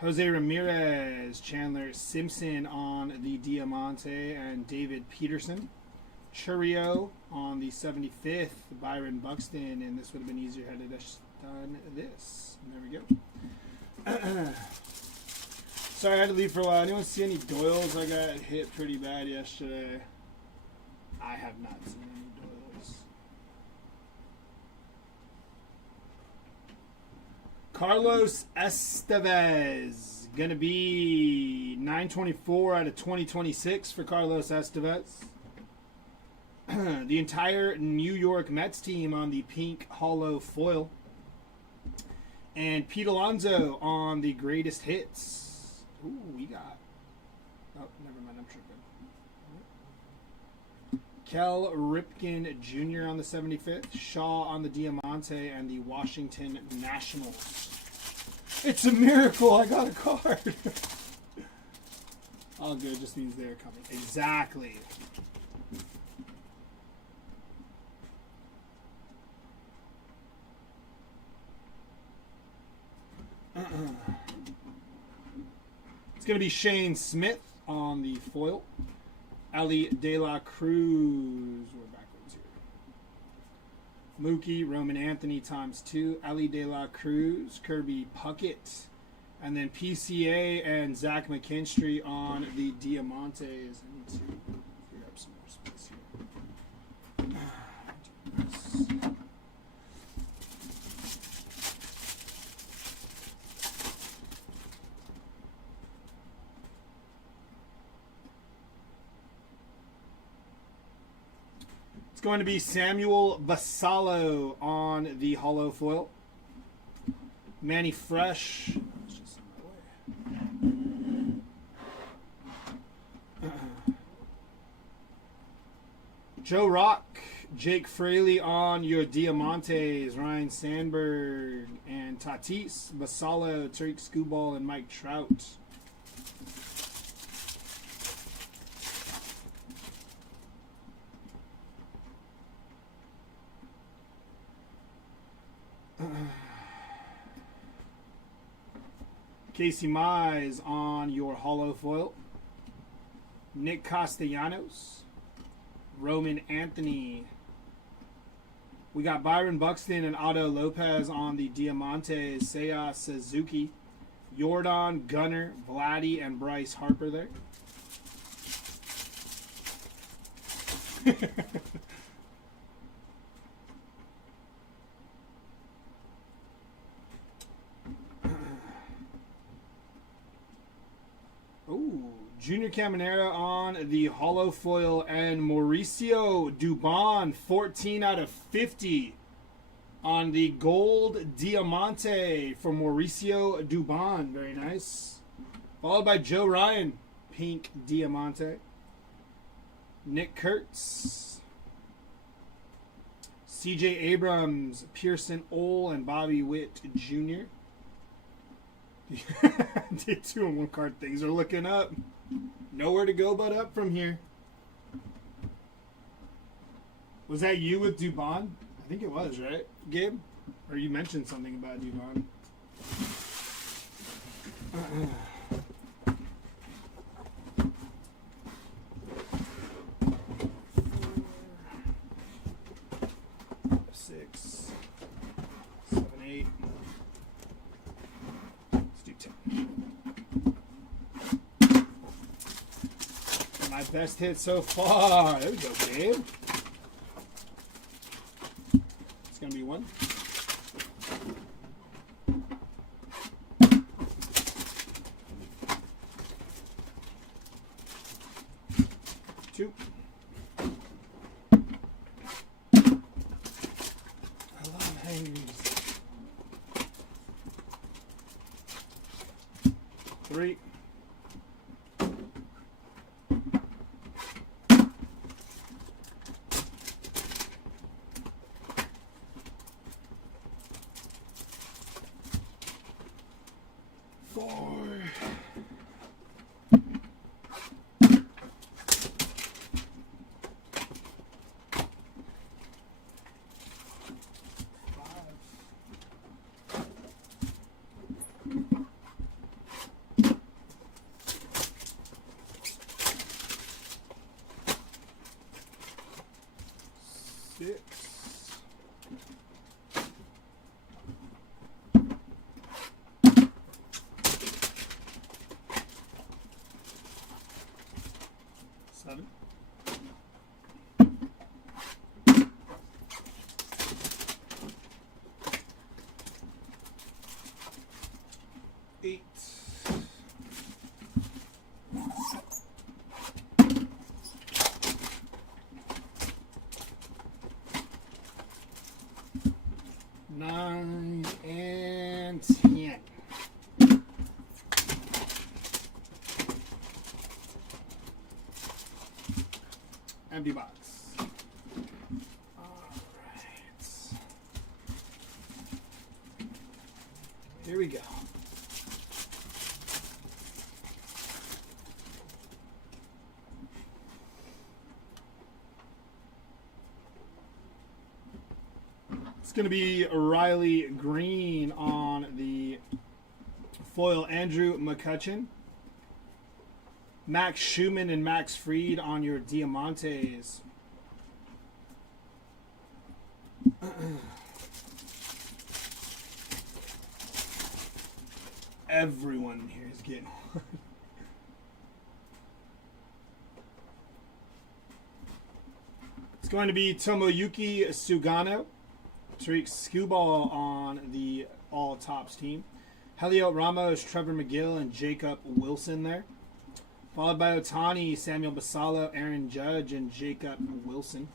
Jose Ramirez, Chandler Simpson on the Diamante, and David Peterson. Churio on the 75th, Byron Buxton, and this would have been easier had it done this. And there we go. Sorry, I had to leave for a while. Anyone see any Doyles? I got hit pretty bad yesterday. I have not seen any Doyles. Carlos Estevez. Gonna be 924 out of 2026 for Carlos Estevez. The entire New York Mets team on the pink hollow foil. And Pete Alonso on the greatest hits. Ooh, we got. Oh, never mind. I'm tripping. Kel Ripken Jr. on the 75th. Shaw on the Diamante and the Washington Nationals. It's a miracle. I got a card. All good. Just means they're coming. Exactly. It's going to be Shane Smith on the foil. Ali De La Cruz. We're backwards here. Mookie, Roman Anthony ×2. Ali De La Cruz, Kirby Puckett. And then PCA and Zach McKinstry on the Diamantes. I need to clear up some more space here. It's going to be Samuel Basallo on the hollow foil. Manny Fresh. Joe Rock, Jake Fraley on your Diamantes, Ryan Sandberg, and Tatis, Basallo, Tariq Skubal, and Mike Trout. Casey Mize on your hollow foil. Nick Castellanos. Roman Anthony. We got Byron Buxton and Otto Lopez on the Diamantes. Seiya Suzuki. Jordan, Gunnar, Vladdy, and Bryce Harper there. Ooh, Junior Caminera on the hollow foil, and Mauricio Dubon, 14 out of 50 on the gold Diamante for Mauricio Dubon. Very nice. Followed by Joe Ryan, pink Diamante. Nick Kurtz, C.J. Abrams, Pearson Ole, and Bobby Witt Jr. Did 2 and 1 card. Things are looking up. Nowhere to go but up from here. Was that you with Dubon? I think it was, right, Gabe? Or you mentioned something about Dubon. Six, 7, 8. Let's do 10. My best hit so far. There we go, Gabe. It's gonna be 1. 2. I love hangers. 3. 4. 6. 7. 8. 9 and 10. Empty box. All right. Here we go. It's going to be Riley Green on the foil. Andrew McCutcheon. Max Schumann and Max Fried on your Diamantes. Everyone here is getting one. It's going to be Tomoyuki Sugano. Tariq Skubal on the All Tops team. Heliot Ramos, Trevor McGill, and Jacob Wilson there. Followed by Otani, Samuel Basalo, Aaron Judge, and Jacob Wilson.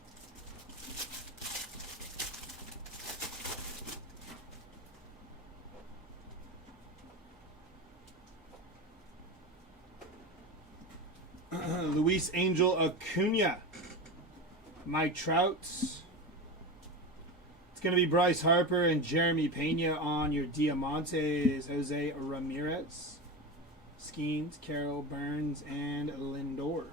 Luis Angel Acuna. Mike Trout. It's going to be Bryce Harper and Jeremy Pena on your Diamantes. Jose Ramirez. Skeens, Carroll, Burns, and Lindor.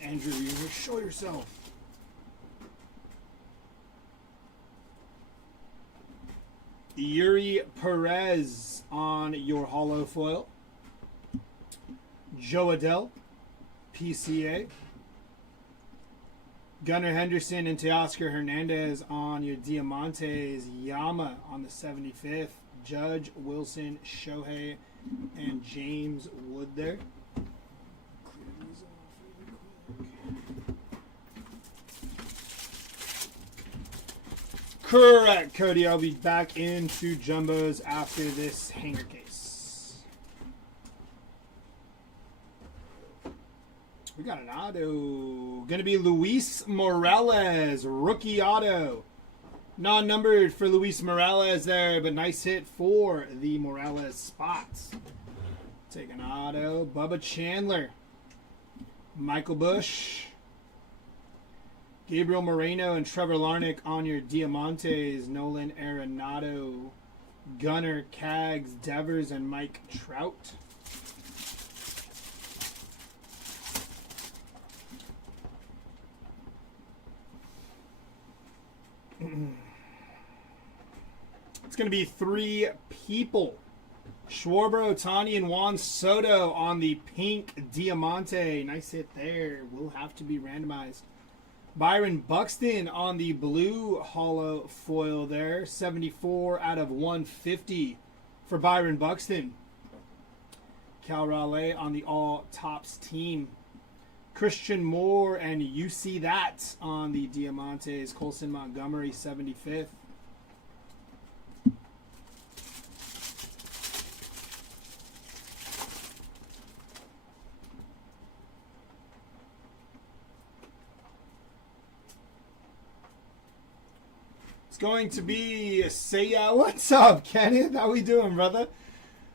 Andrew, you show yourself. Yuri Perez on your hollow foil. Joe Adell, PCA. Gunnar Henderson and Teoscar Hernandez on your Diamantes. Yama on the 75th. Judge, Wilson, Shohei, and James Wood there. Clear these off really quick. Correct, Cody. I'll be back into Jumbos after this hanger case. We got an auto. Going to be Luis Morales, rookie auto. Non-numbered for Luis Morales there, but nice hit for the Morales spots. Take an auto. Bubba Chandler. Michael Bush. Gabriel Moreno and Trevor Larnach on your Diamantes. Nolan Arenado. Gunnar, Cags, Devers, and Mike Trout. It's going to be 3 people. Schwarber, Ohtani, and Juan Soto on the pink Diamante. Nice hit there. Will have to be randomized. Byron Buxton on the blue hollow foil there. 74 out of 150 for Byron Buxton. Cal Raleigh on the all tops team. Christian Moore and You See That on the Diamantes. Colson Montgomery, 75th. It's going to be Seiya. What's up, Kenneth? How we doing, brother?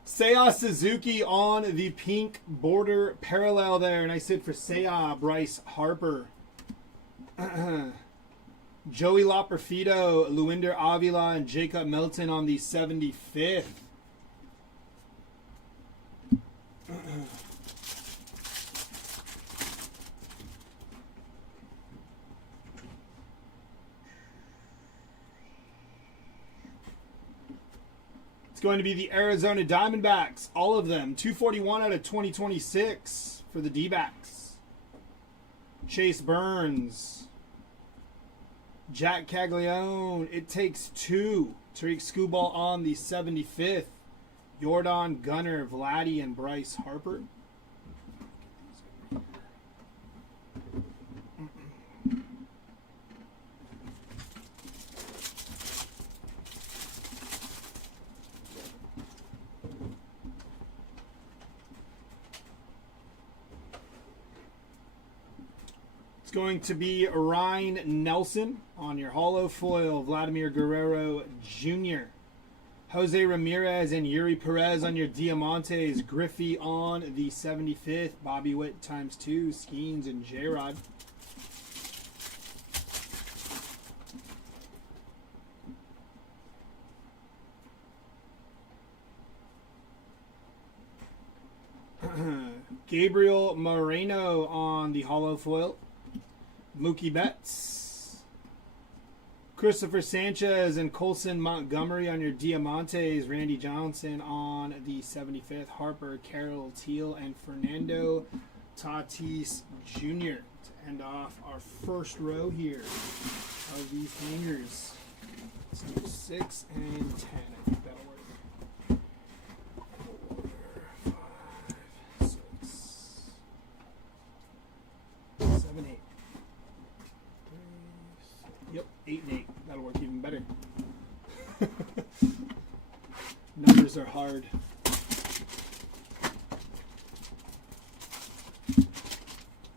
Seiya Suzuki on the pink border parallel there. Nice hit for Seiya. Bryce Harper. Joey Loperfido, Luinder Avila, and Jacob Milton on the 75th. It's going to be the Arizona Diamondbacks, all of them. 241 out of 2026 for the D-backs. Chase Burns. Jack Caglione. It takes 2. Tariq Skubal on the 75th. Jordan, Gunnar, Vladdy, and Bryce Harper. It's going to be Ryan Nelson on your hollow foil. Vladimir Guerrero Jr. Jose Ramirez and Yuri Perez on your Diamantes. Griffey on the 75th. Bobby Witt ×2. Skeens and J-Rod. Gabriel Moreno on the hollow foil. Mookie Betts. Christopher Sanchez and Colson Montgomery on your Diamantes. Randy Johnson on the 75th. Harper, Carroll, Teal, and Fernando Tatis Jr. to end off our first row here of these hangers. It's number 6 and 10. I think that'll work. 4, 5, 6, 7, 8. Yep, 8 and 8. That'll work even better. Numbers are hard.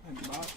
Empty box.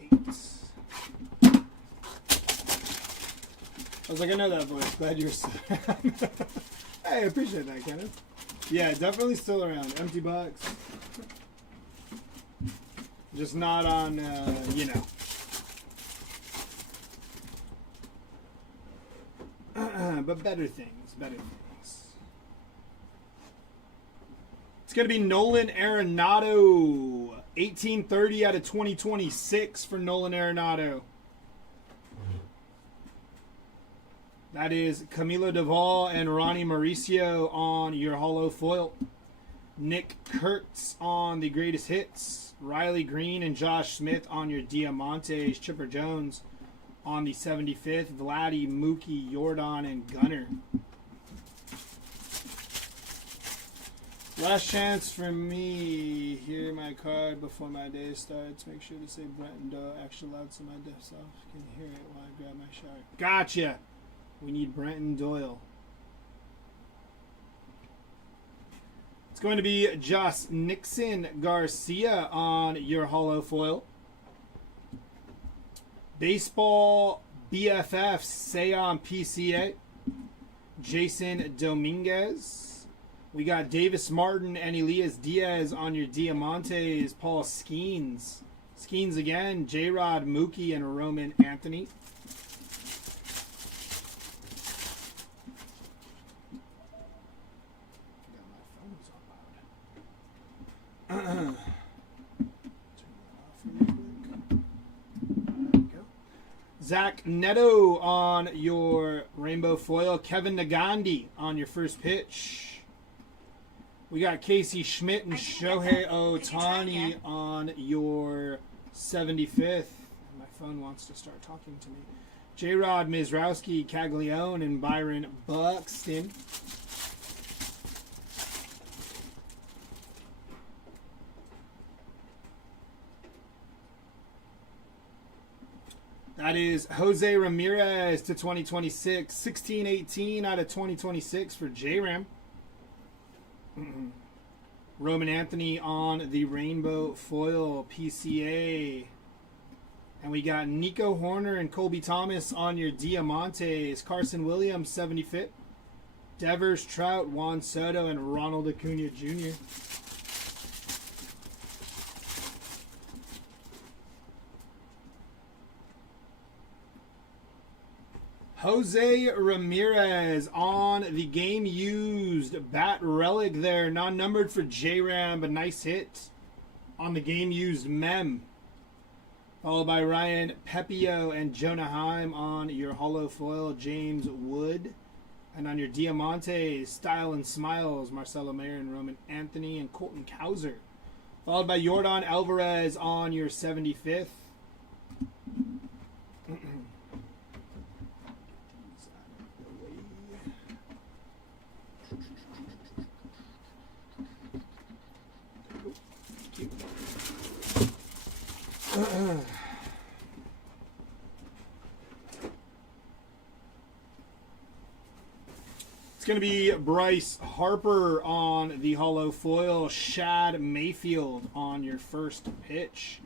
8s. I was like, I know that voice. Glad you're still around. Hey, I appreciate that, Kenneth. Yeah, definitely still around. Empty box. Just not on, you know. But better things, better things. It's going to be Nolan Arenado. 1830 out of 2026 for Nolan Arenado. That is Camilo Duvall and Ronnie Mauricio on your holo foil. Nick Kurtz on the greatest hits. Riley Green and Josh Smith on your Diamantes. Chipper Jones on the 75th. Vladdy, Mookie, Jordan, and Gunner. Last chance for me. Hear my card before my day starts. Make sure to say Brenton Doe extra loud so my deaf's off. Can hear it while I grab my shower. Gotcha. We need Brenton Doyle. It's going to be Josh Nixon Garcia on your holo foil. Baseball BFF Seon PCA. Jason Dominguez. We got Davis Martin and Elias Diaz on your Diamantes. Paul Skeens. Skeens again. J-Rod, Mookie, and Roman Anthony. Zach Neto on your rainbow foil. Kevin Nagandi on your first pitch. We got Casey Schmidt and Shohei Ohtani on your 75th. My phone wants to start talking to me. J-Rod Mizrowski, Caglione, and Byron Buxton. That is Jose Ramirez to 2026. 1618 out of 2026 for J-Ram. Roman Anthony on the rainbow foil PCA. And we got Nico Horner and Colby Thomas on your Diamantes. Carson Williams, 75th. Devers, Trout, Juan Soto, and Ronald Acuna Jr. Jose Ramirez on the game used bat relic there. Non-numbered for J-Ram, but nice hit on the game used mem. Followed by Ryan Pepio and Jonah Heim on your holo foil. James Wood. And on your Diamantes, Style and Smiles, Marcelo Mayer and Roman Anthony and Colton Cowser. Followed by Jordan Alvarez on your 75th. It's going to be Bryce Harper on the holo foil. Shad Mayfield on your first pitch.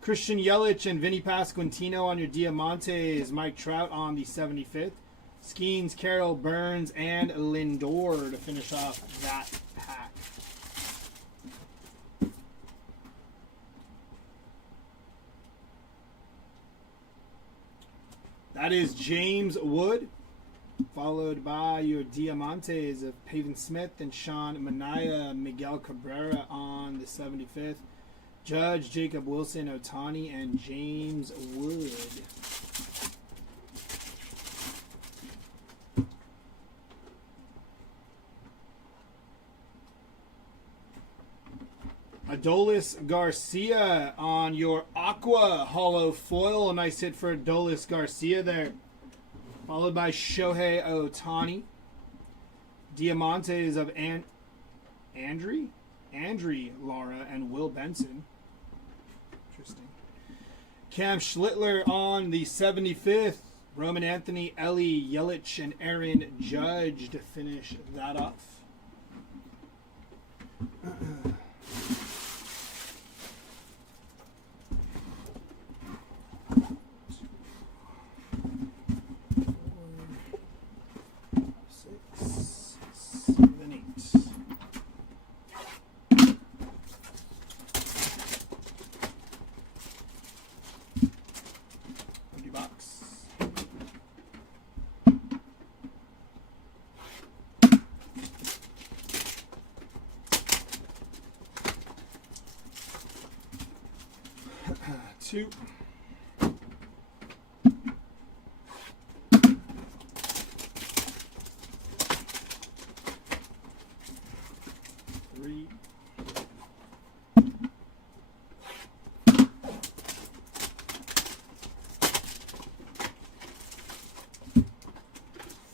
Christian Yelich and Vinny Pasquantino on your Diamantes. Mike Trout on the 75th. Skeens, Carroll, Burns, and Lindor to finish off that pack. That is James Wood, followed by your Diamantes of Pavin Smith and Sean Manaea, Miguel Cabrera on the 75th, Judge, Jacob Wilson, Ohtani, and James Wood. Adolis Garcia on your Aqua holo foil. A nice hit for Adolis Garcia there. Followed by Shohei Ohtani. Diamantes of Andry, Laura, and Will Benson. Interesting. Cam Schlittler on the 75th. Roman Anthony, Ellie Yelich, and Aaron Judge to finish that off. Two. Three.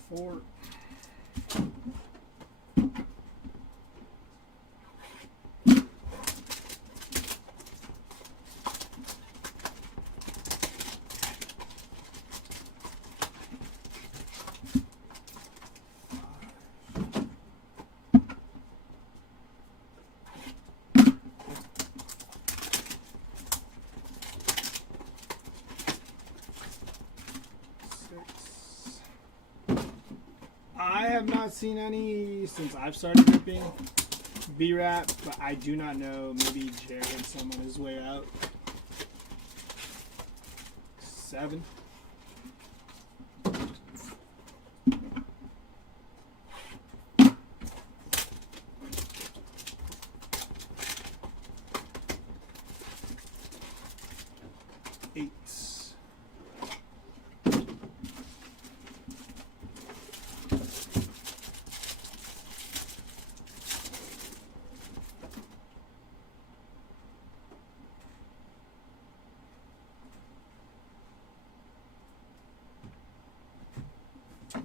Four. I have not seen any since I've started ripping B-Rap, but I do not know. Maybe Jared had some on his way out. 7.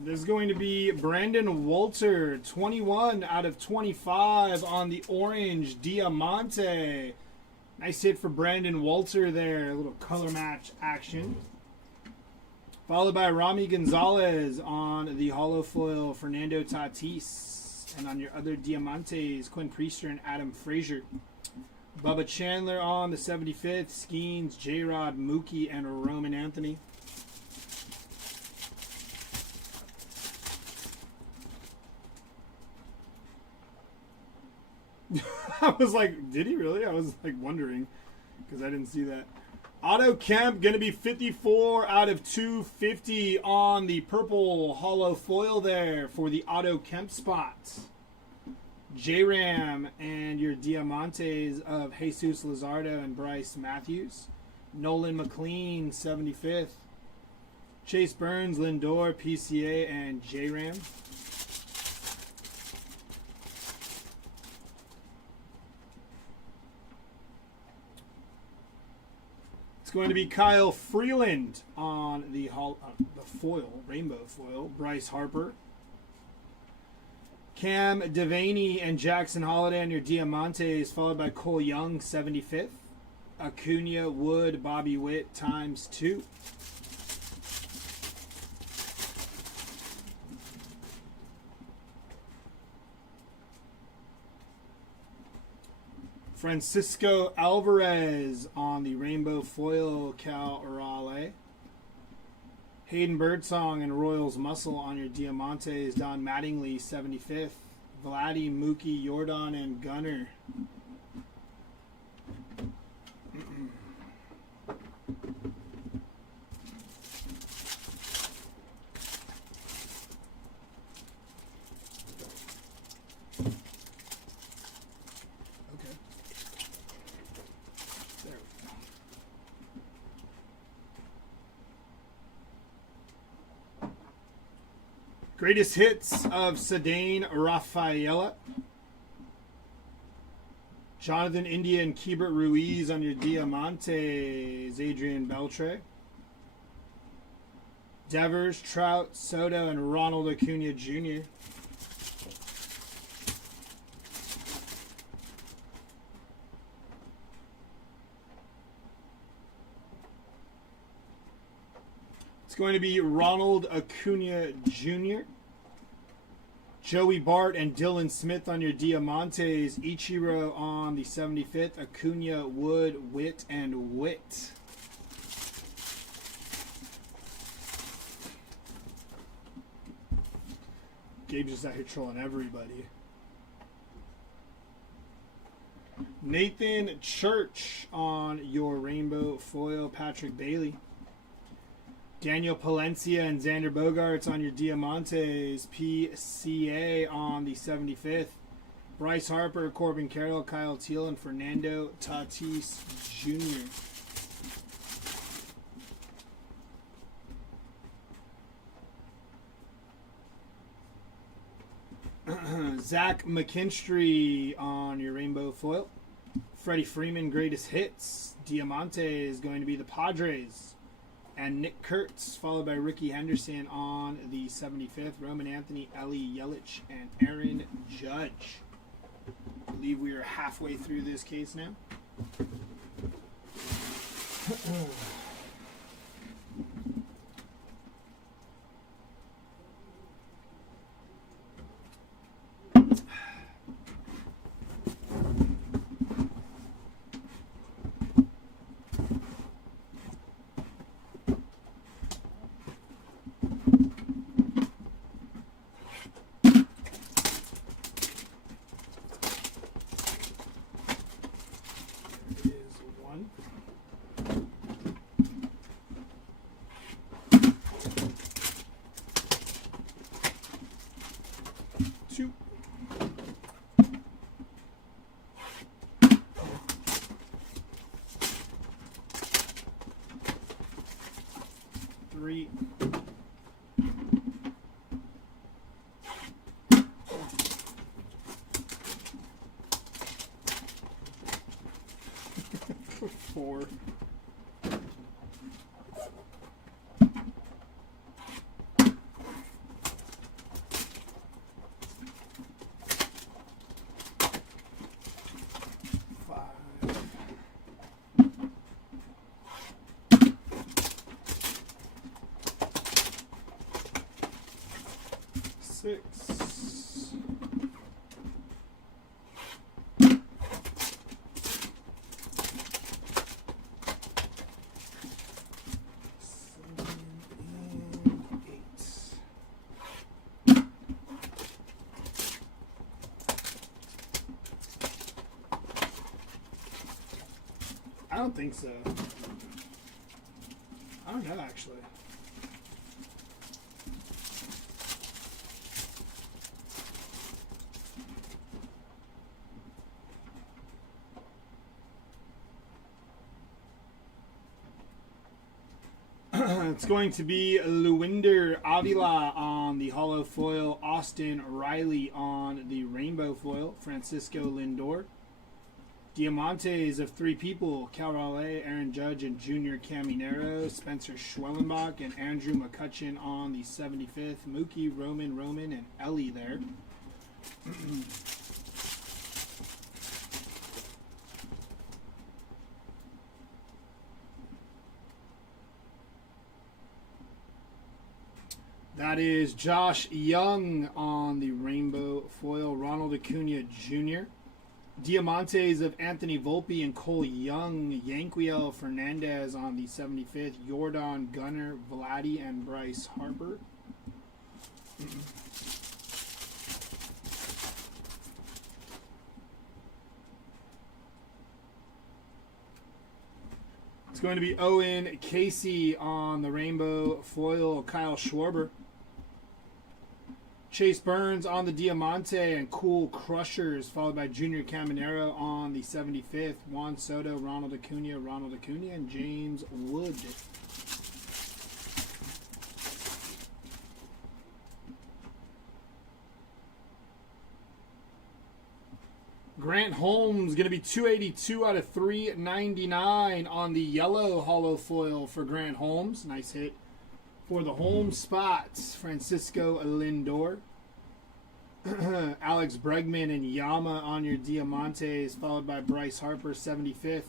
This is going to be Brandon Walter, 21 out of 25 on the orange Diamante. Nice hit for Brandon Walter there. A little color match action. Followed by Rami Gonzalez on the holo foil, Fernando Tatis. And on your other Diamantes, Quinn Priester and Adam Frazier. Bubba Chandler on the 75th, Skeens, J-Rod, Mookie, and Roman Anthony. I was like, did he really? I was like wondering because I didn't see that. Otto Kemp going to be 54 out of 250 on the purple holo foil there for the Otto Kemp spot. J-Ram and your Diamantes of Jesus Luzardo and Bryce Matthews. Nolan McLean, 75th. Chase Burns, Lindor, PCA, and J-Ram. Going to be Kyle Freeland on the foil, rainbow foil. Bryce Harper. Cam Devaney and Jackson Holiday on your Diamantes, followed by Cole Young, 75th. Acuna, Wood, Bobby Witt times 2. Francisco Alvarez on the rainbow foil, Cal Raleigh. Hayden Birdsong and Royals Muscle on your Diamantes, Don Mattingly, 75th. Vladdy, Mookie, Jordan, and Gunner. Greatest hits of Cedane Rafaela. Jonathan India and Keibert Ruiz on your Diamantes. Adrian Beltre. Devers, Trout, Soto, and Ronald Acuna Jr. It's going to be Ronald Acuna Jr., Joey Bart and Dylan Smith on your Diamantes. Ichiro on the 75th. Acuna, Wood, Witt, and Witt. Gabe's just out here trolling everybody. Nathan Church on your rainbow foil. Patrick Bailey. Daniel Palencia and Xander Bogaerts on your Diamantes. PCA on the 75th. Bryce Harper, Corbin Carroll, Kyle Teal, and Fernando Tatis Jr. Zach McKinstry on your rainbow foil. Freddie Freeman, greatest hits. Diamante is going to be the Padres. And Nick Kurtz, followed by Ricky Henderson on the 75th. Roman Anthony, Ellie Yelich, and Aaron Judge. I believe we are halfway through this case now. Three. Four. Six. I don't think so. I don't know, actually. It's going to be Luwinder Avila on the hollow foil, Austin Riley on the rainbow foil, Francisco Lindor. Diamantes of three people, Cal Raleigh, Aaron Judge, and Junior Caminero, Spencer Schwellenbach, and Andrew McCutcheon on the 75th. Mookie, Roman, and Ellie there. That is Josh Young on the rainbow foil, Ronald Acuna Jr. Diamantes of Anthony Volpe and Cole Young, Yanquiel Fernandez on the 75th, Jordan Gunnar, Vladdy, and Bryce Harper. It's going to be Owen Casey on the rainbow foil, Kyle Schwarber. Chase Burns on the Diamante and Cool Crushers, followed by Junior Caminero on the 75th. Juan Soto, Ronald Acuna, and James Wood. Grant Holmes going to be 282 out of 399 on the yellow hollow foil for Grant Holmes. Nice hit for the home spots. Francisco Lindor. Alex Bregman and Yama on your Diamantes, followed by Bryce Harper, 75th.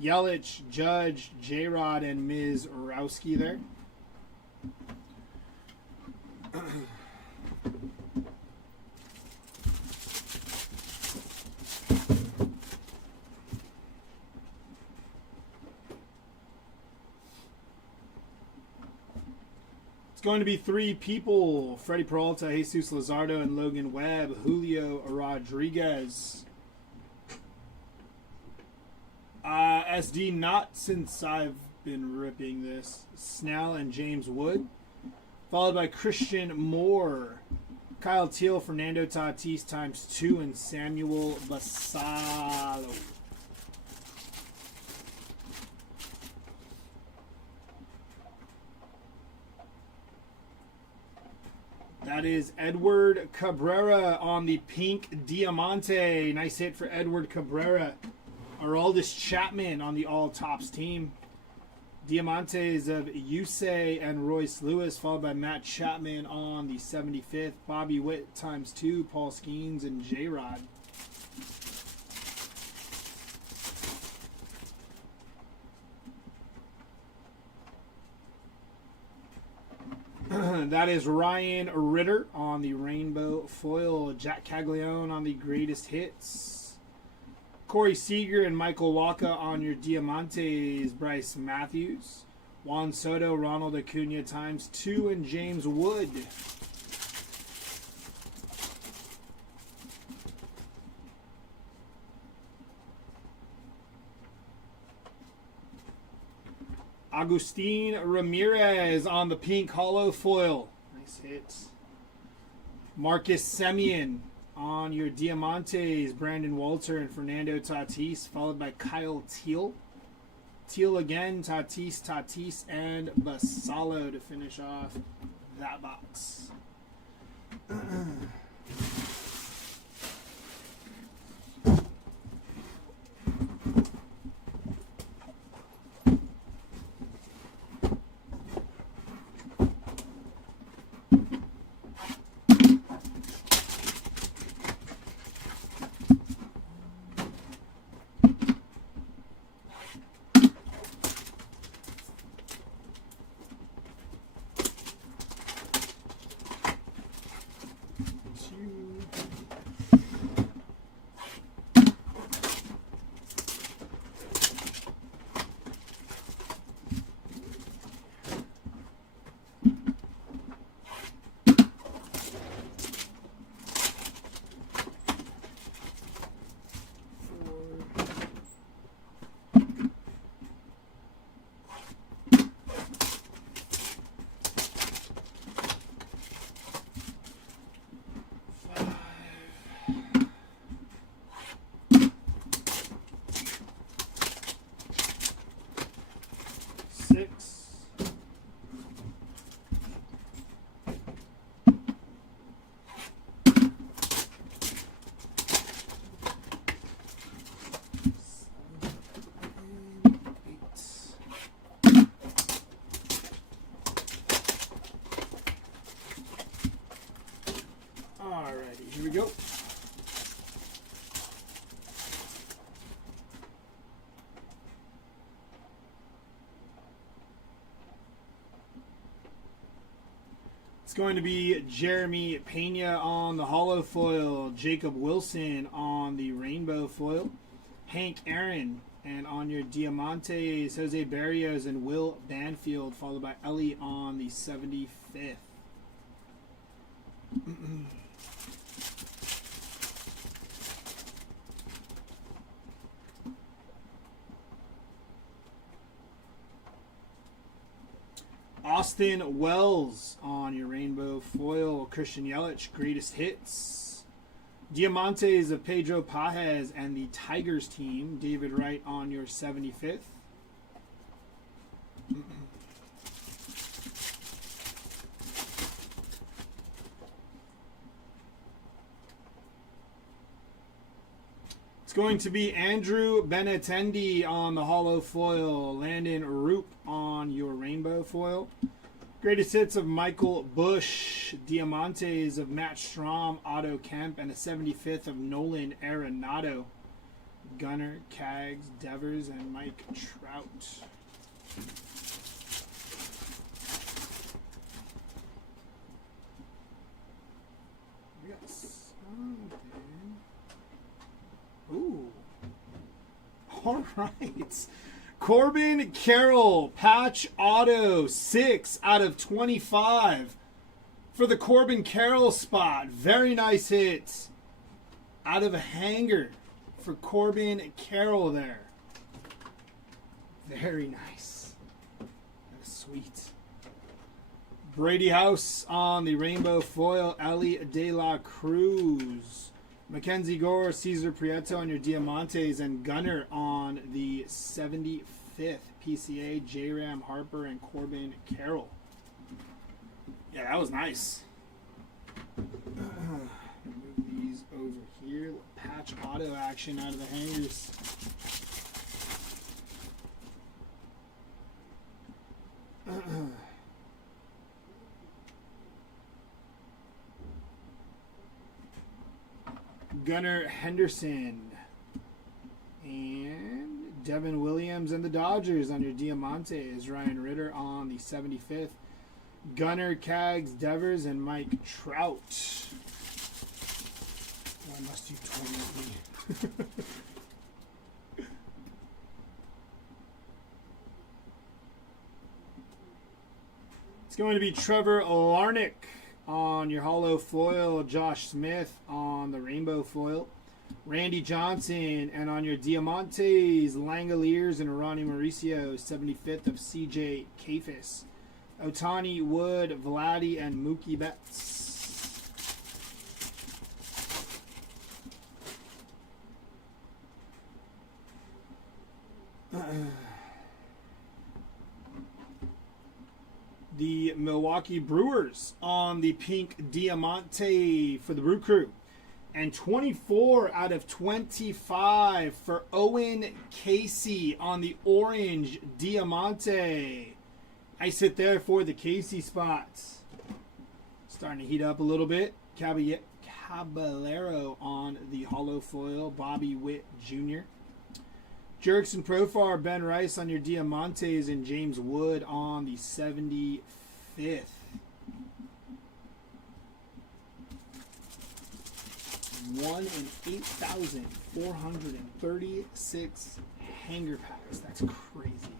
Yelich, Judge, J-Rod, and Ms. Rowski there. It's going to be 3 people: Freddie Peralta, Jesus Luzardo, and Logan Webb. Julio Rodriguez. SD, not since I've been ripping this. Snell and James Wood. Followed by Christian Moore. Kyle Teal, Fernando Tatis ×2, and Samuel Basallo. That is Edward Cabrera on the pink Diamante. Nice hit for Edward Cabrera. Aroldis Chapman on the All Tops team. Diamantes of Yusei and Royce Lewis, followed by Matt Chapman on the 75th. Bobby Witt ×2, Paul Skeens, and J-Rod. That is Ryan Ritter on the rainbow foil. Jack Caglione on the greatest hits. Corey Seager and Michael Waka on your Diamantes. Bryce Matthews. Juan Soto, Ronald Acuna ×2, and James Wood. Agustin Ramirez on the pink hollow foil. Nice hit. Marcus Semien on your Diamantes. Brandon Walter and Fernando Tatis, followed by Kyle Teal. Teal again, Tatis, and Basallo to finish off that box. 6. Here we go. It's going to be Jeremy Pena on the hollow foil, Jacob Wilson on the rainbow foil, Hank Aaron, and on your Diamantes, Jose Barrios and Will Banfield, followed by Ellie on the 75th. Austin Wells on your rainbow foil, Christian Yelich, greatest hits. Diamantes of Pedro Pajes and the Tigers team, David Wright on your 75th. It's going to be Andrew Benintendi on the hollow foil, Landon Roop on your rainbow foil. Greatest hits of Michael Bush, Diamantes of Matt Strahm, Otto Kemp, and a 75th of Nolan Arenado. Gunner, Cags, Devers, and Mike Trout. right. Corbin Carroll, patch auto, 6 out of 25 for the Corbin Carroll spot. Very nice hit. Out of a hanger for Corbin Carroll there. Very nice. That's sweet. Brady House on the rainbow foil. Ellie De La Cruz. Mackenzie Gore, Cesar Prieto on your Diamantes, and Gunner on the 75th PCA. J-Ram Harper and Corbin Carroll. Yeah, that was nice. Move these over here. Patch auto action out of the hangers. Gunnar Henderson and Devin Williams and the Dodgers on your Diamantes. Ryan Ritter on the 75th. Gunnar Cags Devers and Mike Trout. Why must you torment me? It's going to be Trevor Larnick on your hollow foil. Josh Smith on the rainbow foil. Randy Johnson, and on your Diamantes, Langoliers and Ronnie Mauricio, 75th of CJ Kafis. Otani, Wood, Vladdy, and Mookie Betts. The Milwaukee Brewers on the pink Diamante for the Brew Crew. And 24 out of 25 for Owen Casey on the orange Diamante. Nice hit there for the Casey spots. Starting to heat up a little bit. Caballero on the hollow foil. Bobby Witt Jr. Jerks and Profar, Ben Rice on your Diamantes, and James Wood on the 75th. 1 in 8,436 hanger packs. That's crazy.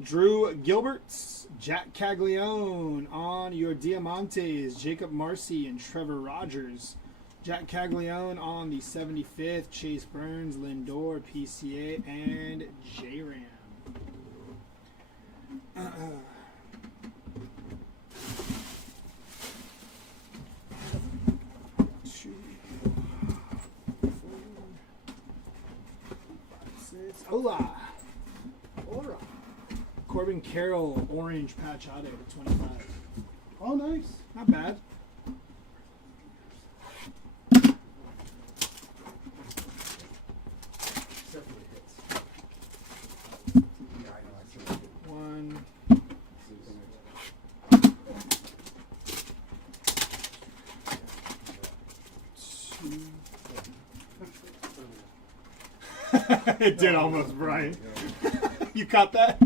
Drew Gilberts, Jack Caglione on your Diamantes, Jacob Marcy and Trevor Rogers. Jack Caglione on the 75th, Chase Burns, Lindor, PCA, and J-Ram. Hola. Hola. Corbin Carroll, orange patch auto, 25. Oh, nice. Not bad. One. Two. It did almost, Brian. You caught that?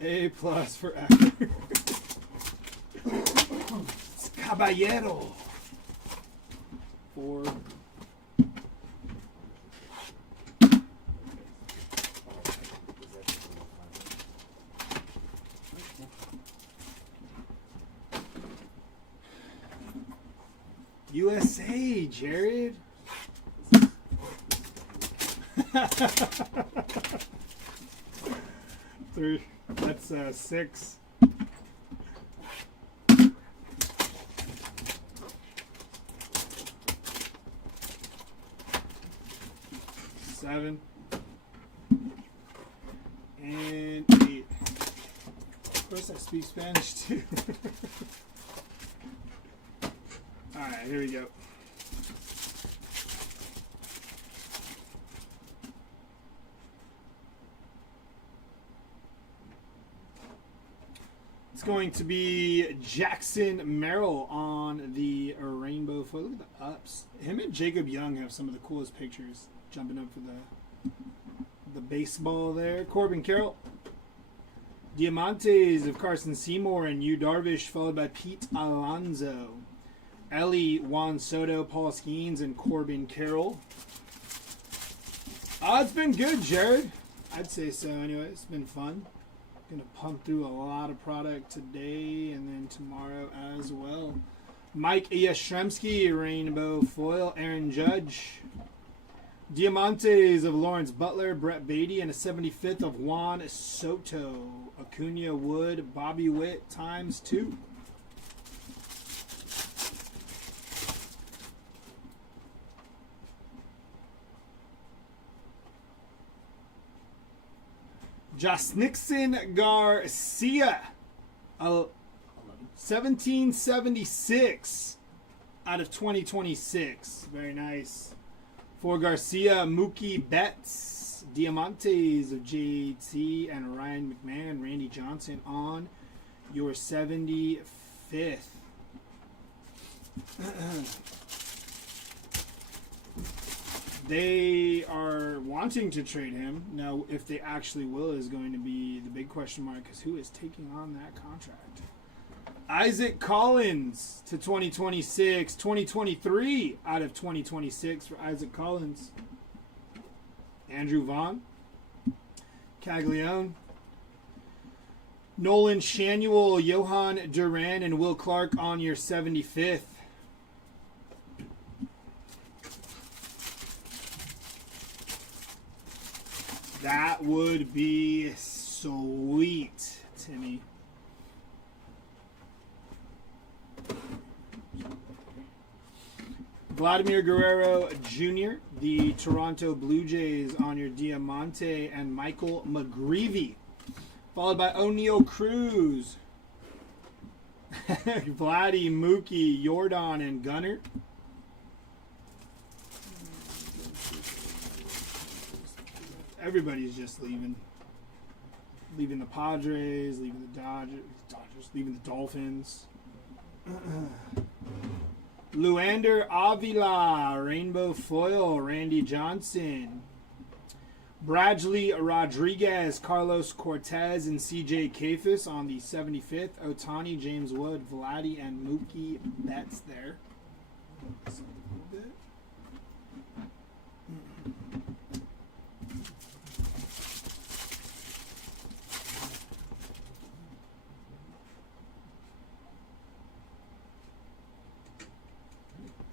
A plus for effort. It's Caballero. 4. USA, Jared. Three. That's 6. Seven. And 8. Of course, I speak Spanish too. Alright, here we go. It's going to be Jackson Merrill on the rainbow foil. Look at the ups. Him and Jacob Young have some of the coolest pictures jumping up for the baseball there. Corbin Carroll. Diamantes of Carson Seymour and Yu Darvish, followed by Pete Alonso. Ellie, Juan Soto, Paul Skeens, and Corbin Carroll. It's been good, Jared. I'd say so anyway. It's been fun. Going to pump through a lot of product today and then tomorrow as well. Mike Yastrzemski, Rainbow Foil, Aaron Judge. Diamantes of Lawrence Butler, Brett Beatty, and a 75th of Juan Soto. Acuna Wood, Bobby Witt ×2. Jasnixon Garcia, 1776 out of 2026. Very nice. For Garcia, Mookie Betts, Diamantes of JT and Ryan McMahon, Randy Johnson on your 75th. They are wanting to trade him. Now, if they actually will is going to be the big question mark, because who is taking on that contract? Isaac Collins to 2026. 2023 out of 2026 for Isaac Collins. Andrew Vaughn. Caglione. Nolan Shanuel, Johan Duran, and Will Clark on your 75th. That would be sweet, Timmy. Vladimir Guerrero Jr., the Toronto Blue Jays on your Diamante, and Michael McGreevy. Followed by O'Neal Cruz. Vladdy, Mookie, Jordan, and Gunner. Everybody's just leaving. Leaving the Padres, leaving the Dodgers, leaving the Dolphins. Luander Avila, Rainbow Foil, Randy Johnson. Bradley Rodriguez, Carlos Cortez, and CJ Kafis on the 75th. Otani, James Wood, Vladdy, and Mookie Betts there.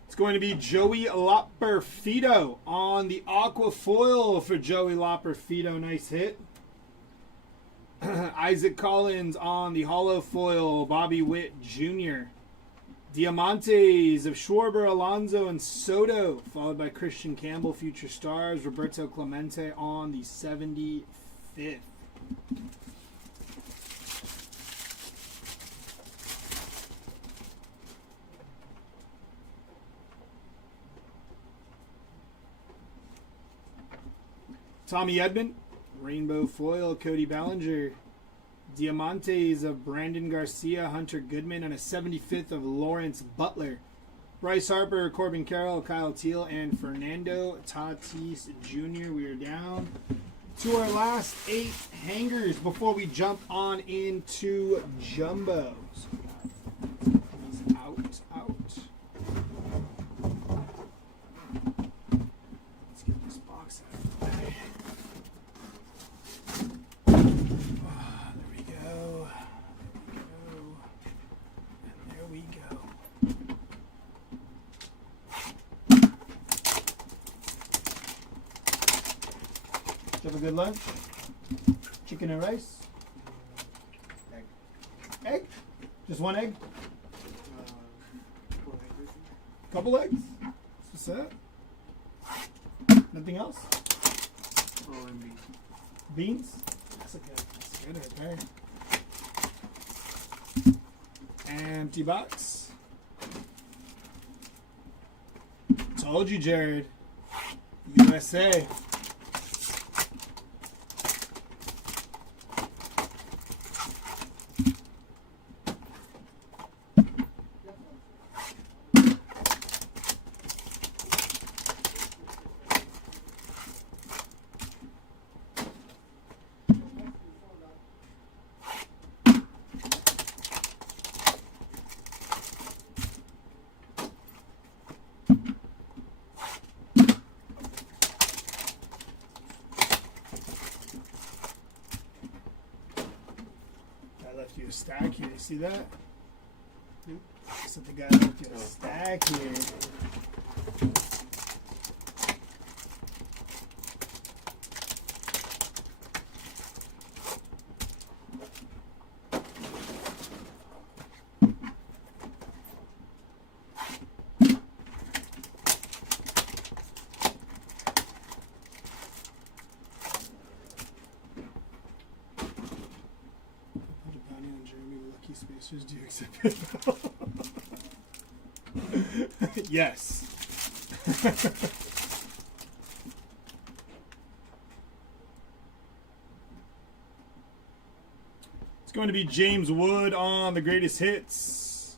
It's going to be Joey Loperfido on the Aqua Foil for Joey Loperfido. Nice hit. Isaac Collins on the Hollow Foil. Bobby Witt Jr. Diamantes of Schwarber, Alonso, and Soto. Followed by Christian Campbell, Future Stars. Roberto Clemente on the 75th. Tommy Edman, Rainbow Foil, Cody Ballinger. Diamantes of Brandon Garcia, Hunter Goodman, and a 75th of Lawrence Butler. Bryce Harper, Corbin Carroll, Kyle Teal, and Fernando Tatis Jr. We are down to our last 8 hangers before we jump on into Jumbos. Out. Let's get this box out of the way. Have a good lunch? Chicken and rice? Egg. Egg? Just one egg? Couple eggs? What's that? Nothing else? Oh, and beans. Beans? That's good right there. Empty box. Told you, Jared. USA. stack here. See that? So the guy looked at a stack here. Spacers do exhibit. Yes. It's going to be James Wood on the greatest hits.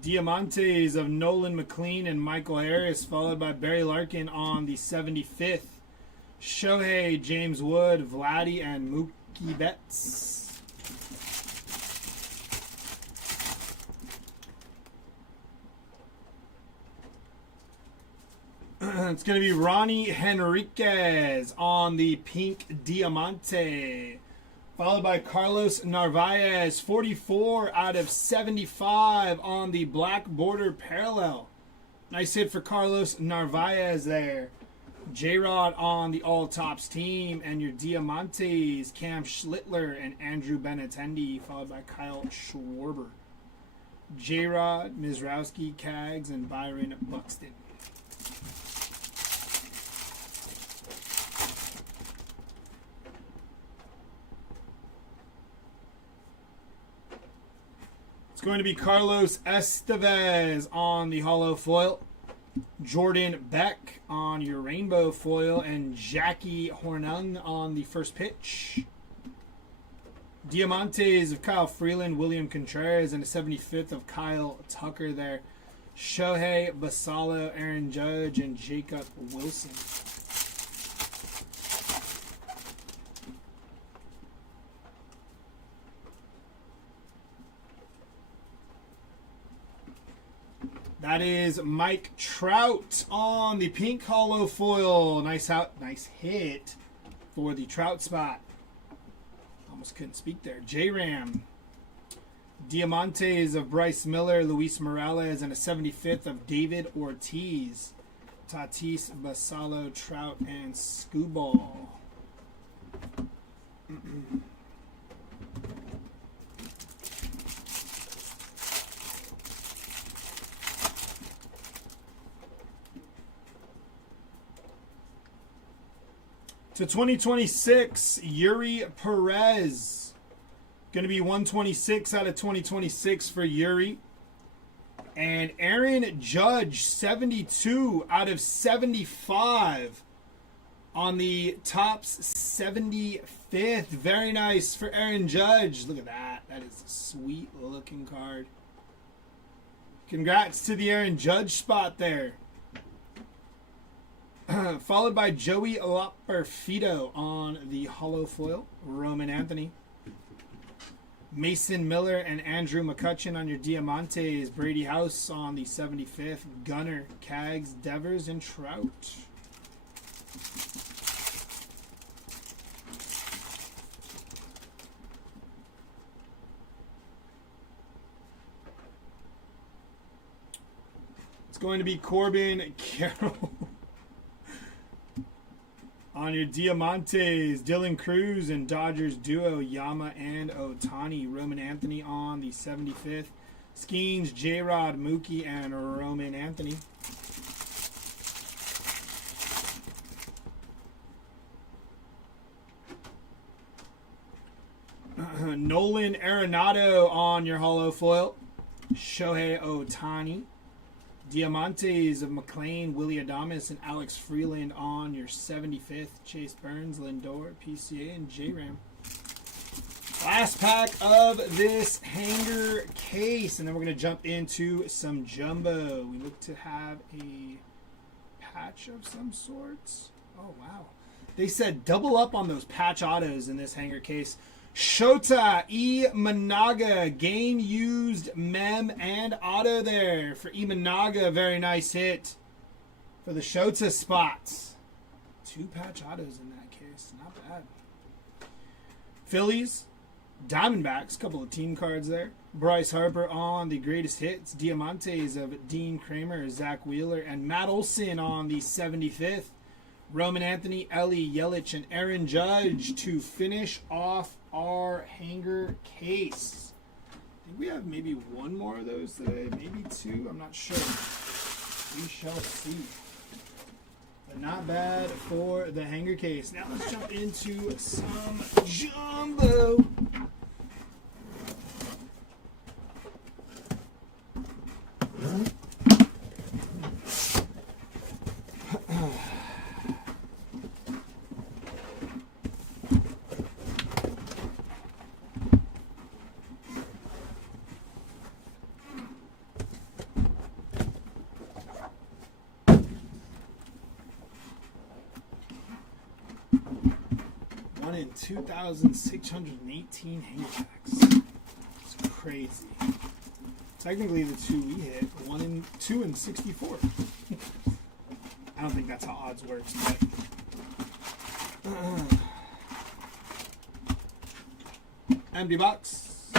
Diamantes of Nolan McLean and Michael Harris, followed by Barry Larkin on the 75th. Shohei, James Wood, Vladdy, and Mookie Betts. It's going to be Ronnie Henriquez on the pink Diamante, followed by Carlos Narvaez, 44 out of 75 on the black border parallel. Nice hit for Carlos Narvaez there. J-Rod on the all-tops team, and your Diamantes, Cam Schlittler and Andrew Benintendi, followed by Kyle Schwarber. J-Rod, Mizrowski, Cags, and Byron Buxton. It's going to be Carlos Estevez on the hollow foil, Jordan Beck on your rainbow foil, and Jackie Hornung on the first pitch. Diamantes of Kyle Freeland, William Contreras, and a 75th of Kyle Tucker there. Shohei Basalo, Aaron Judge, and Jacob Wilson. That is Mike Trout on the pink hollow foil. Nice hit for the Trout spot. Almost couldn't speak there. J-Ram. Diamantes of Bryce Miller, Luis Morales, and a 75th of David Ortiz. Tatis, Basalo, Trout, and Scooball. To 2026, Yuri Perez. Going to be 126 out of 2026 for Yuri. And Aaron Judge, 72 out of 75 on the Topps 75th. Very nice for Aaron Judge. Look at that. That is a sweet looking card. Congrats to the Aaron Judge spot there. Followed by Joey Loperfido on the hollow foil, Roman Anthony. Mason Miller and Andrew McCutcheon on your Diamantes. Brady House on the 75th. Gunner, Cags, Devers, and Trout. It's going to be Corbin Carroll. On your Diamantes, Dylan Cruz and Dodgers duo, Yama and Otani. Roman Anthony on the 75th. Skeens, J-Rod, Mookie, and Roman Anthony. Nolan Arenado on your hollow foil. Shohei Otani. Diamantes of McLean, Willie Adames, and Alex Freeland on your 75th. Chase Burns, Lindor, PCA, and J-Ram. Last pack of this hanger case, and then we're going to jump into some jumbo. We look to have a patch of some sorts. Oh, wow. They said double up on those patch autos in this hanger case. Shota Imanaga, game used mem and auto there for Imanaga. Very nice hit for the Shota spots. 2 patch autos in that case. Not bad. Phillies, Diamondbacks, couple of team cards there. Bryce Harper on the greatest hits. Diamantes of Dean Kramer, Zach Wheeler, and Matt Olson on the 75th. Roman Anthony, Ellie Yelich, and Aaron Judge to finish off our hanger case. I think we have maybe one more of those today, maybe two. I'm not sure. We shall see. But not bad for the hanger case. Now let's jump into some jumbo. One in 2,618 hanger packs. It's crazy. Technically, the two we hit, 2 in 64. I don't think that's how odds works, but empty box,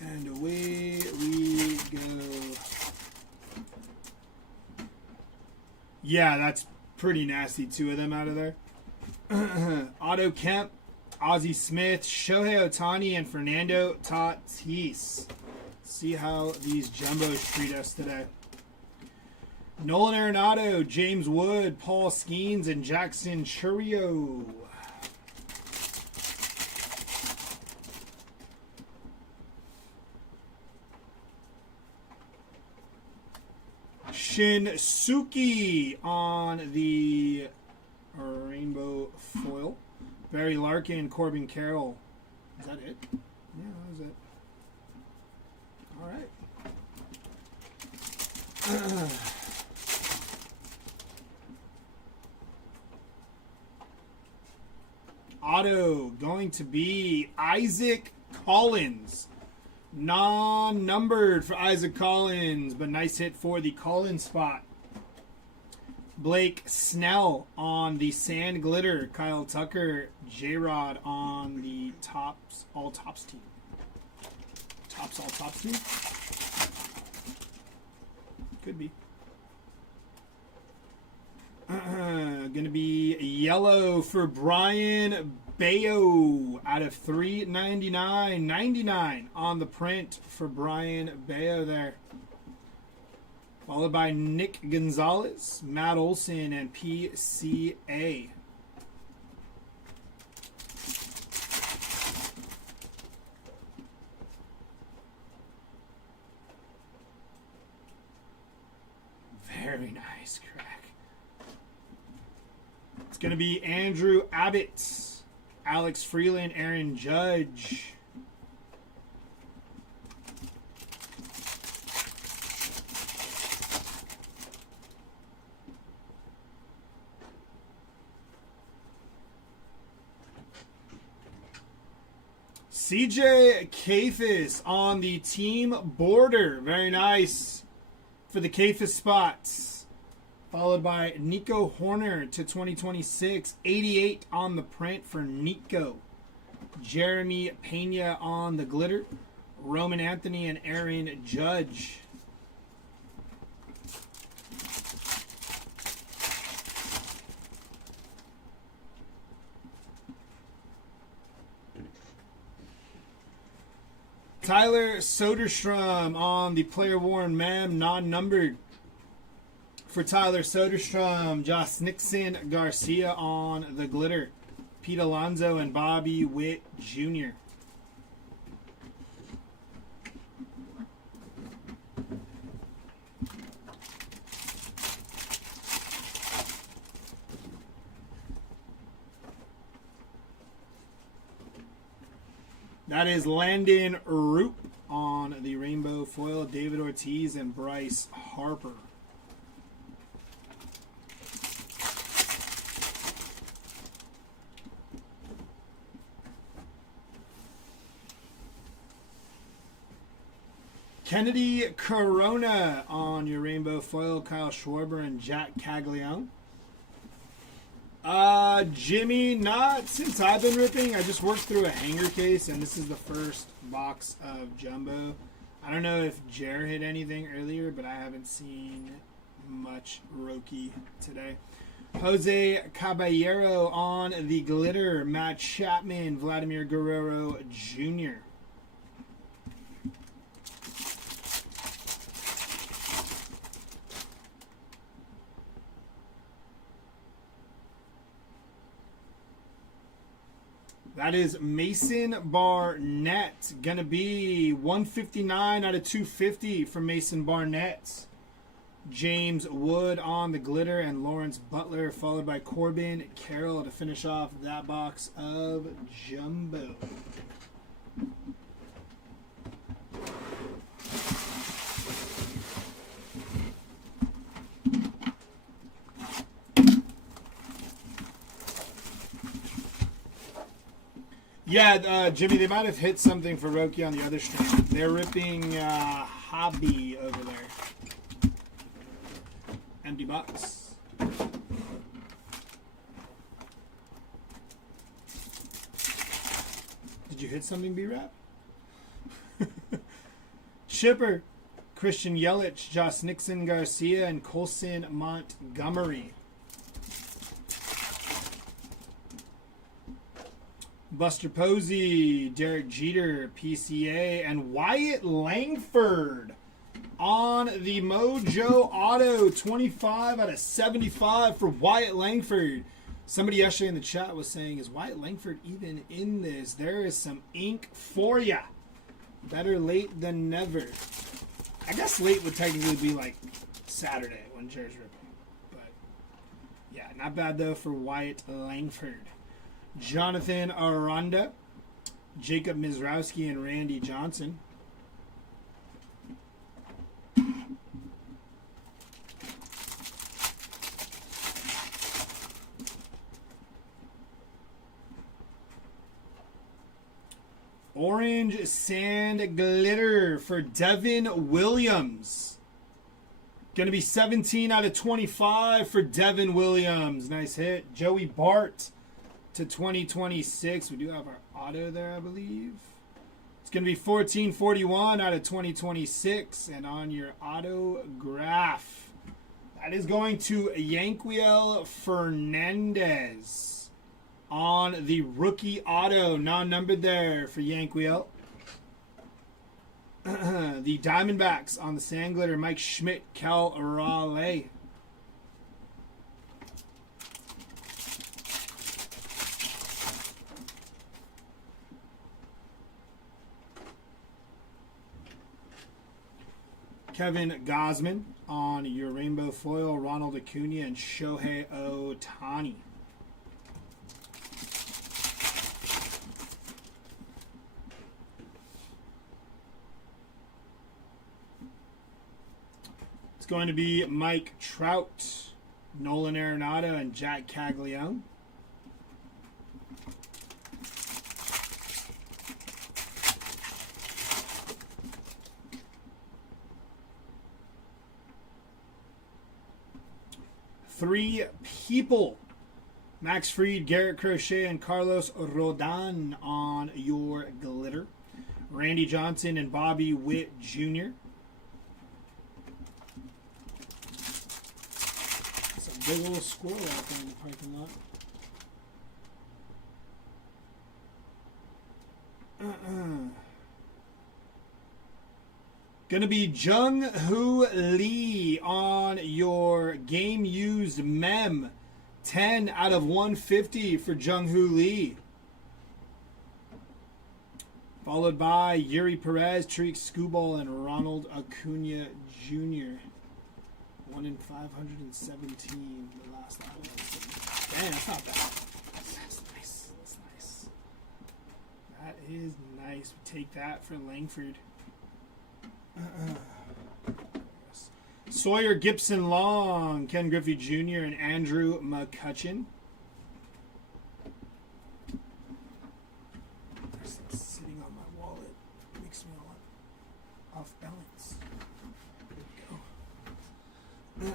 and away we go. Yeah, that's pretty nasty. 2 of them out of there. Otto Kemp, Ozzie Smith, Shohei Ohtani, and Fernando Tatis. See how these jumbos treat us today. Nolan Arenado, James Wood, Paul Skeens, and Jackson Chourio. Shinsuke on the rainbow foil. Barry Larkin, Corbin Carroll. Is that it? Yeah, that was it. All right. Auto going to be Isaac Collins. Non-numbered for Isaac Collins, but nice hit for the Collins spot. Blake Snell on the Sand Glitter. Kyle Tucker, J-Rod on the Tops All Tops team. Tops All Tops team? Could be. Going to be yellow for Brian Bayo out of 399. 99 on the print for Brian Bayo there. Followed by Nick Gonzalez, Matt Olson, and PCA. Very nice crack. It's going to be Andrew Abbott, Alex Freeland, Aaron Judge. CJ Kafis on the team border. Very nice for the Kafis spots. Followed by Nico Horner to 2026. 88 on the print for Nico. Jeremy Pena on the glitter. Roman Anthony and Aaron Judge. Tyler Soderstrom on the player worn Mam non-numbered for Tyler Soderstrom. Josh Nixon Garcia on the glitter. Pete Alonso and Bobby Witt Jr. That is Landon Roop on the rainbow foil. David Ortiz and Bryce Harper. Kennedy Corona on your rainbow foil. Kyle Schwarber and Jack Caglione. Jimmy, not since I've been ripping. I just worked through a hanger case, and this is the first box of jumbo. I don't know if Jer hit anything earlier, but I haven't seen much Roki today. Jose Caballero on the glitter. Matt Chapman, Vladimir Guerrero Jr. That is Mason Barnett. Gonna be 159 out of 250 for Mason Barnett. James Wood on the glitter and Lawrence Butler, followed by Corbin Carroll to finish off that box of jumbo. Yeah, Jimmy, they might have hit something for Roki on the other stream. They're ripping Hobby over there. Empty box. Did you hit something, B-Rap? Chipper, Christian Yelich, Josh Nixon Garcia, and Colson Montgomery. Buster Posey, Derek Jeter, PCA, and Wyatt Langford on the Mojo Auto. 25 out of 75 for Wyatt Langford. Somebody yesterday in the chat was saying, is Wyatt Langford even in this? There is some ink for ya. Better late than never. I guess late would technically be like Saturday when Jer's ripping. But yeah, not bad though for Wyatt Langford. Jonathan Aranda, Jacob Mizrowski, and Randy Johnson. Orange Sand Glitter for Devin Williams. Going to be 17 out of 25 for Devin Williams. Nice hit. Joey Bart to 2026. We do have our auto there, I believe. It's going to be 1441 out of 2026. And on your autograph, that is going to Yanquiel Fernandez on the rookie auto. Non-numbered there for Yanquiel. The Diamondbacks on the Sand Glitter, Mike Schmidt, Cal Raleigh. Kevin Gosman on your rainbow foil, Ronald Acuna and Shohei Ohtani. It's going to be Mike Trout, Nolan Arenado, and Jack Caglione. Three people. Max Fried, Garrett Crochet, and Carlos Rodon on your glitter. Randy Johnson and Bobby Witt Jr. It's a big little squirrel out there in the parking lot. Going to be Jung Hoo Lee on your game used mem. 10 out of 150 for Jung Hoo Lee. Followed by Yuri Perez, Tariq Skubal, and Ronald Acuna Jr. 1 in 517. The last one. Damn, that's not bad. That's nice. That's nice. That is nice. We take that for Langford. Sawyer Gibson Long, Ken Griffey Jr., and Andrew McCutcheon. There's something sitting on my wallet. It makes me all off balance. There we go.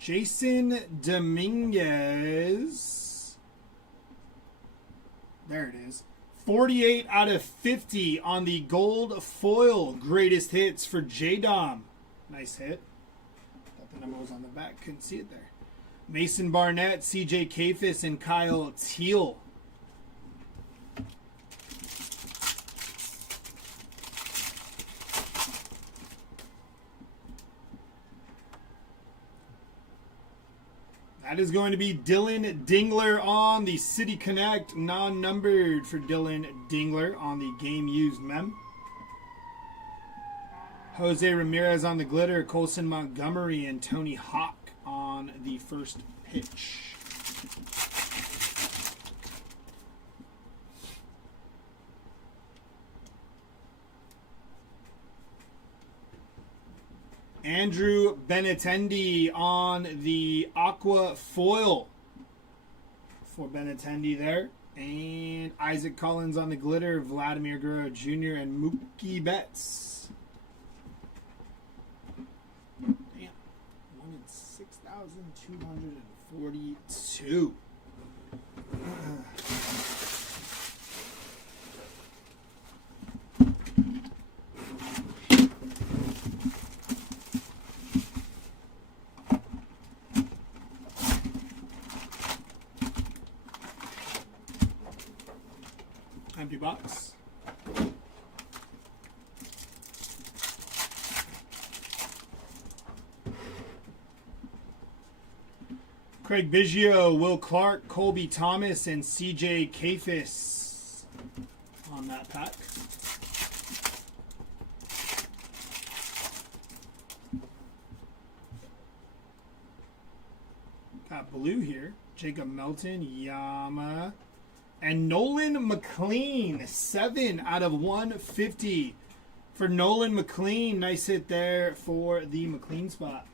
Jason Dominguez. There it is. 48 out of 50 on the gold foil. Greatest hits for J-Dom. Nice hit. Thought the number was on the back. Couldn't see it there. Mason Barnett, CJ Kafis, and Kyle Teal. That is going to be Dylan Dingler on the City Connect, non-numbered for Dylan Dingler on the game used mem. Jose Ramirez on the glitter, Colson Montgomery, and Tony Hawk on the first pitch. Andrew Benintendi on the aqua foil for Benintendi there. And Isaac Collins on the glitter, Vladimir Guerrero Jr. and Mookie Betts. Damn. 1 in 6,242. Empty box. Craig Biggio, Will Clark, Colby Thomas, and CJ Kafis on that pack. Got blue here. Jacob Melton, Yama. And Nolan McLean, 7 out of 150 for Nolan McLean. Nice hit there for the McLean spot.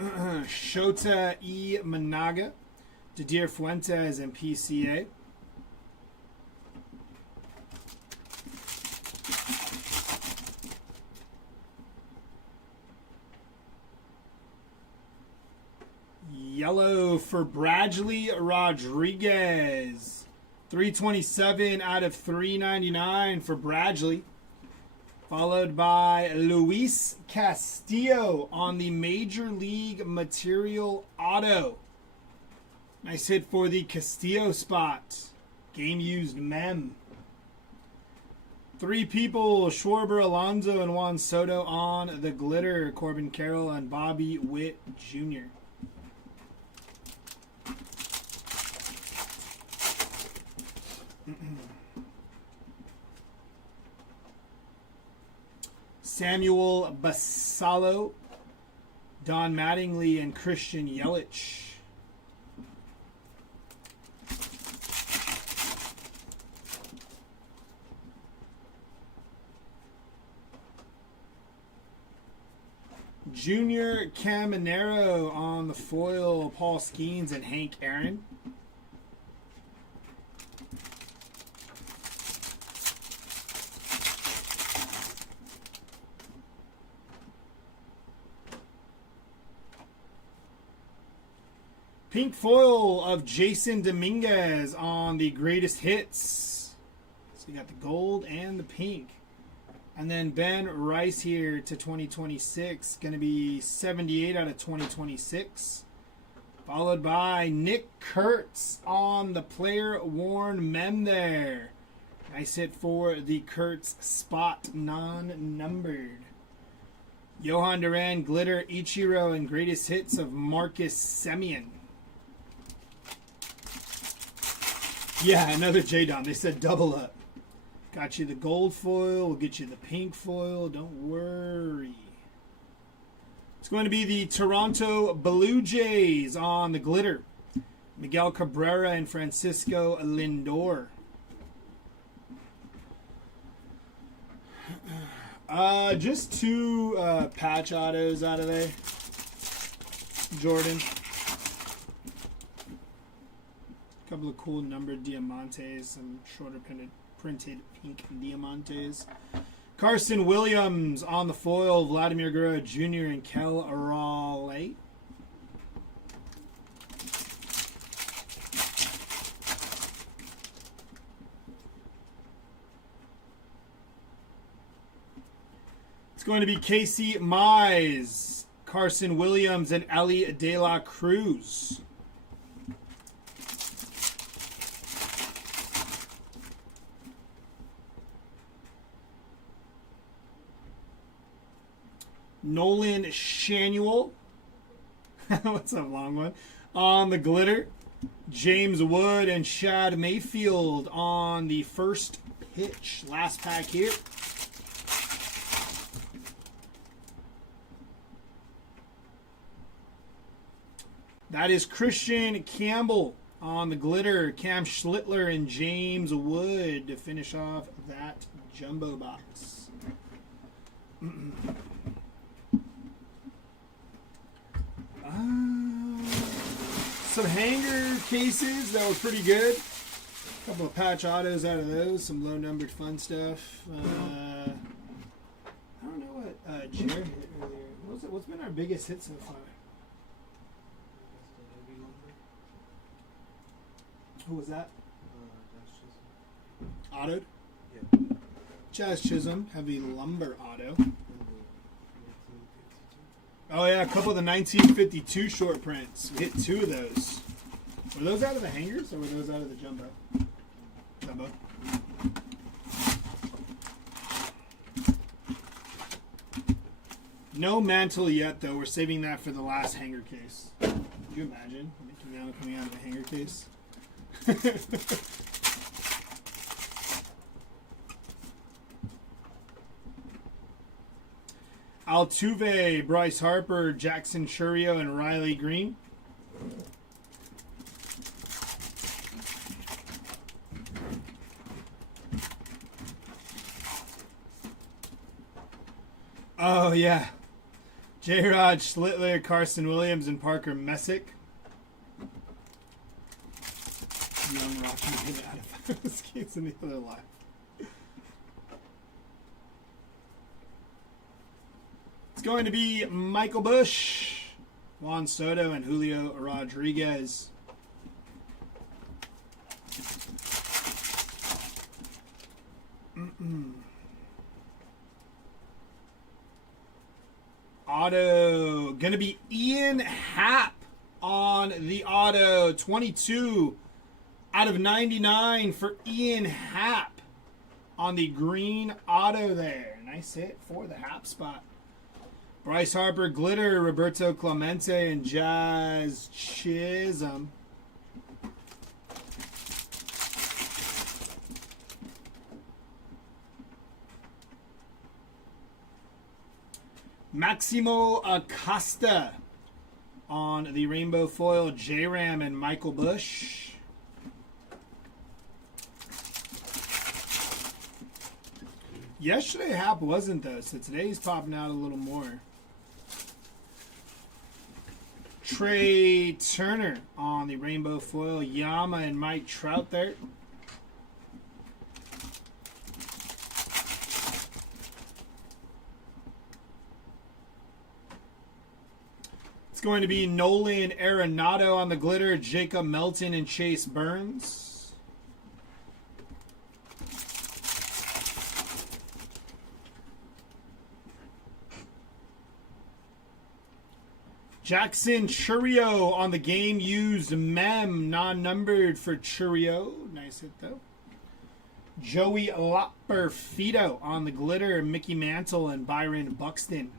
Shota E. Managa, Didier Fuentes, and PCA. Yellow for Bradley Rodriguez. 327 out of 399 for Bradley. Followed by Luis Castillo on the Major League Material Auto. Nice hit for the Castillo spot. Game used mem. 3 people, Schwarber, Alonso, and Juan Soto on the glitter. Corbin Carroll and Bobby Witt Jr. Samuel Basallo, Don Mattingly, and Christian Yelich. Junior Caminero on the foil, Paul Skeens and Hank Aaron. Pink foil of Jason Dominguez on the greatest hits. So you got the gold and the pink. And then Ben Rice here to 2026. Going to be 78 out of 2026. Followed by Nick Kurtz on the player worn mem there. Nice hit for the Kurtz spot, non-numbered. Johan Duran, glitter, Ichiro, and greatest hits of Marcus Semien. Yeah, another J-Don. They said double up. Got you the gold foil. We'll get you the pink foil. Don't worry. It's going to be the Toronto Blue Jays on the glitter. Miguel Cabrera and Francisco Lindor. Just 2 patch autos out of there. Jordan. A couple of cool numbered Diamantes, some shorter printed pink Diamantes. Carson Williams on the foil, Vladimir Guerrero Jr. and Kel Raleigh. It's going to be Casey Mize, Carson Williams, and Ellie De La Cruz. Nolan Shanuel. What's that long one? On the glitter. James Wood and Shad Mayfield on the first pitch. Last pack here. That is Christian Campbell on the glitter. Cam Schlittler and James Wood to finish off that jumbo box. Some hanger cases that were pretty good. A couple of patch autos out of those. Some low numbered fun stuff. I don't know what Jared hit earlier. What's been our biggest hit so far? Who was that? Autoed? Yeah. Jazz Chisholm, heavy lumber auto. Oh yeah, a couple of the 1952 short prints. We hit 2 of those. Were those out of the hangers or were those out of the jumbo? Jumbo. No mantle yet though. We're saving that for the last hanger case. Could you imagine coming out of a hanger case? Altuve, Bryce Harper, Jackson Chourio, and Riley Green. Oh, yeah. J-Rod Schlittler, Carson Williams, and Parker Messick. Young Rocky get out of those games in the other life. It's going to be Michael Bush, Juan Soto, and Julio Rodriguez. Auto. Going to be Ian Happ on the auto. 22 out of 99 for Ian Happ on the green auto there. Nice hit for the Happ spot. Bryce Harper, glitter, Roberto Clemente, and Jazz Chisholm. Maximo Acosta on the rainbow foil, J-Ram and Michael Bush. Yesterday Hap wasn't though, so today's popping out a little more. Trey Turner on the rainbow foil, Yama and Mike Trout there. It's going to be Nolan Arenado on the glitter, Jacob Melton and Chase Burns. Jackson Chourio on the game used mem, non-numbered for Chourio. Nice hit though. Joey Lopperfido on the glitter, Mickey Mantle and Byron Buxton.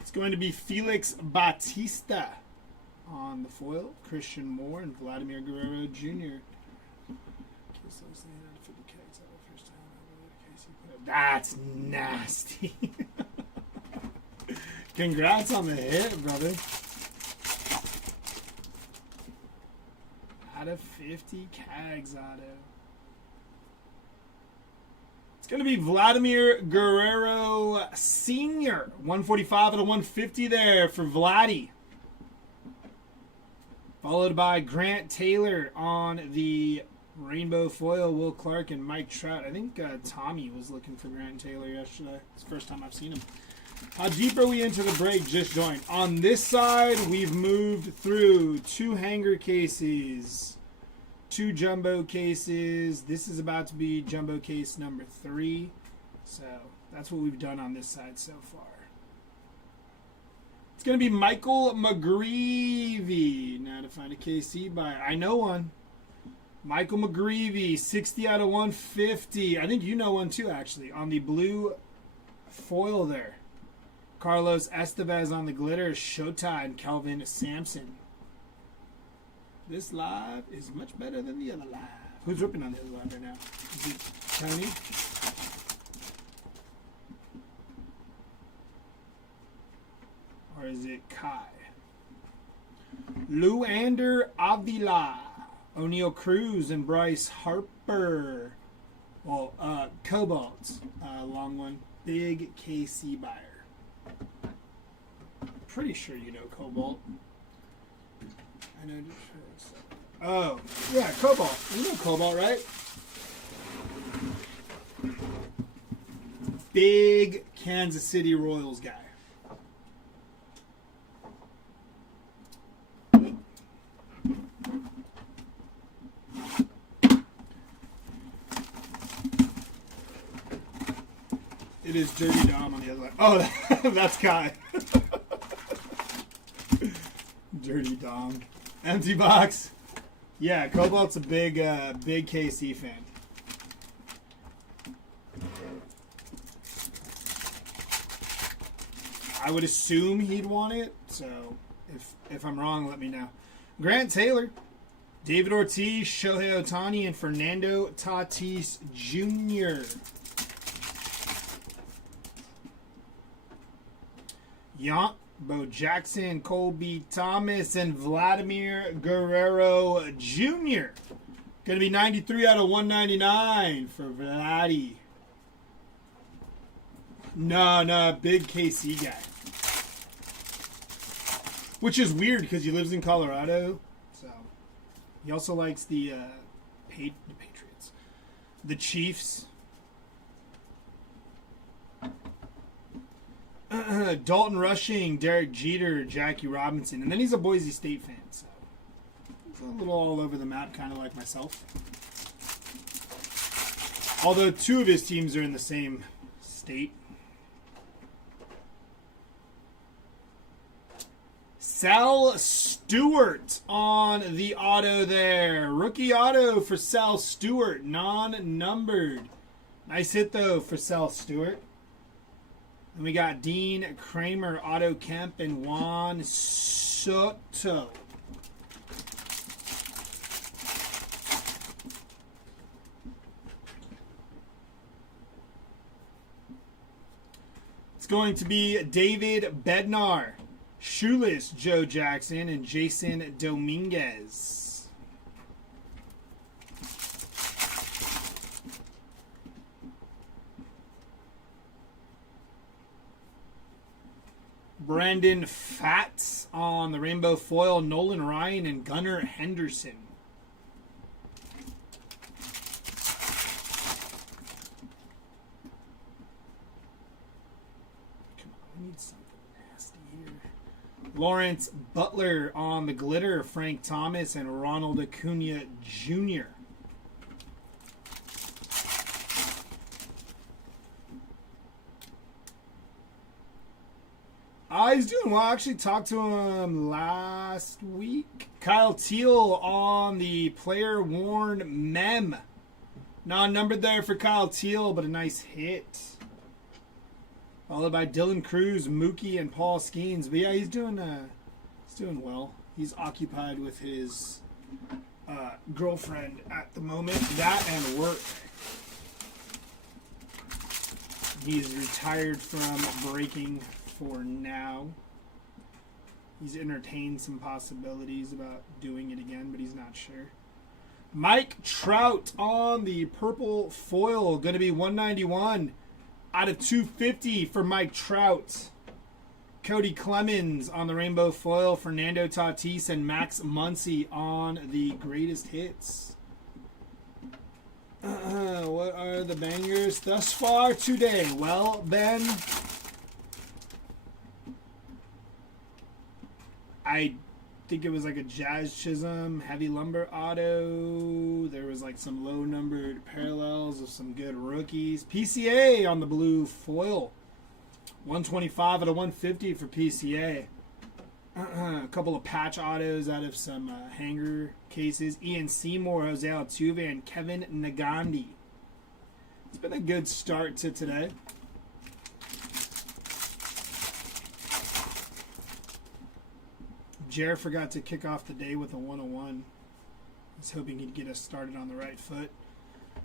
It's going to be Felix Bautista on the foil, Christian Moore and Vladimir Guerrero Jr. That's nasty. Congrats on the hit, brother. out of 50, Cags auto. It's going to be Vladimir Guerrero Sr. 145 out of 150 there for Vladdy. Followed by Grant Taylor on the rainbow foil, Will Clark and Mike Trout. I think Tommy was looking for Grant Taylor yesterday. It's the first time I've seen him. How deep are we into the break? Just joined. On this side, we've moved through 2 hanger cases, 2 jumbo cases. This is about to be jumbo case number 3. So that's what we've done on this side so far. It's going to be Michael McGreevy. Now to find a KC buyer. I know one. Michael McGreevy, 60 out of 150. I think you know one too, actually, on the blue foil there. Carlos Estevez on the glitter, Shota and Kelvin Sampson. This live is much better than the other live. Who's ripping on the other live right now? Is it Tony? Or is it Kai? Luander Avila, O'Neal Cruz, and Bryce Harper. Well, Cobalt, long one. Big KC buyer. Pretty sure you know Cobalt. I know. Oh, yeah, Cobalt. You know Cobalt, right? Big Kansas City Royals guy. It is Dirty Dom on the other line. Oh, that's Kai. Dirty Dom. Empty box. Yeah, Cobalt's a big KC fan. I would assume he'd want it, so if I'm wrong, let me know. Grant Taylor, David Ortiz, Shohei Ohtani, and Fernando Tatis Jr. Bo Jackson, Colby Thomas, and Vladimir Guerrero Jr. Going to be 93 out of 199 for Vladdy. No, big KC guy. Which is weird because he lives in Colorado. So he also likes the Patriots. The Chiefs. Dalton Rushing, Derek Jeter, Jackie Robinson. And then he's a Boise State fan. So he's a little all over the map, kind of like myself. Although 2 of his teams are in the same state. Sal Stewart on the auto there. Rookie auto for Sal Stewart, non-numbered. Nice hit, though, for Sal Stewart. And we got Dean Kramer, Otto Kemp, and Juan Soto. It's going to be David Bednar, Shoeless Joe Jackson, and Jason Dominguez. Brandon Fats on the rainbow foil, Nolan Ryan and Gunnar Henderson. Come on, we need something nasty here. Lawrence Butler on the glitter, Frank Thomas and Ronald Acuna Jr. He's doing well. I actually talked to him last week. Kyle Teal on the player worn mem. Non-numbered there for Kyle Teal, but a nice hit. Followed by Dylan Cruz, Mookie, and Paul Skeens. But yeah, he's doing well. He's occupied with his girlfriend at the moment. That and work. He's retired from breaking for now. He's entertained some possibilities about doing it again, but he's not sure. Mike Trout on the purple foil. Going to be 191 out of 250 for Mike Trout. Cody Clemens on the rainbow foil. Fernando Tatis and Max Muncy on the greatest hits. What are the bangers thus far today? Well, Ben, I think it was like a Jazz Chisholm heavy lumber auto. There was like some low numbered parallels of some good rookies. PCA on the blue foil. 125 out of 150 for PCA. A couple of patch autos out of some hanger cases. Ian Seymour, Jose Altuve, and Kevin Nagandi. It's been a good start to today. Jer forgot to kick off the day with a 101. I was hoping he'd get us started on the right foot.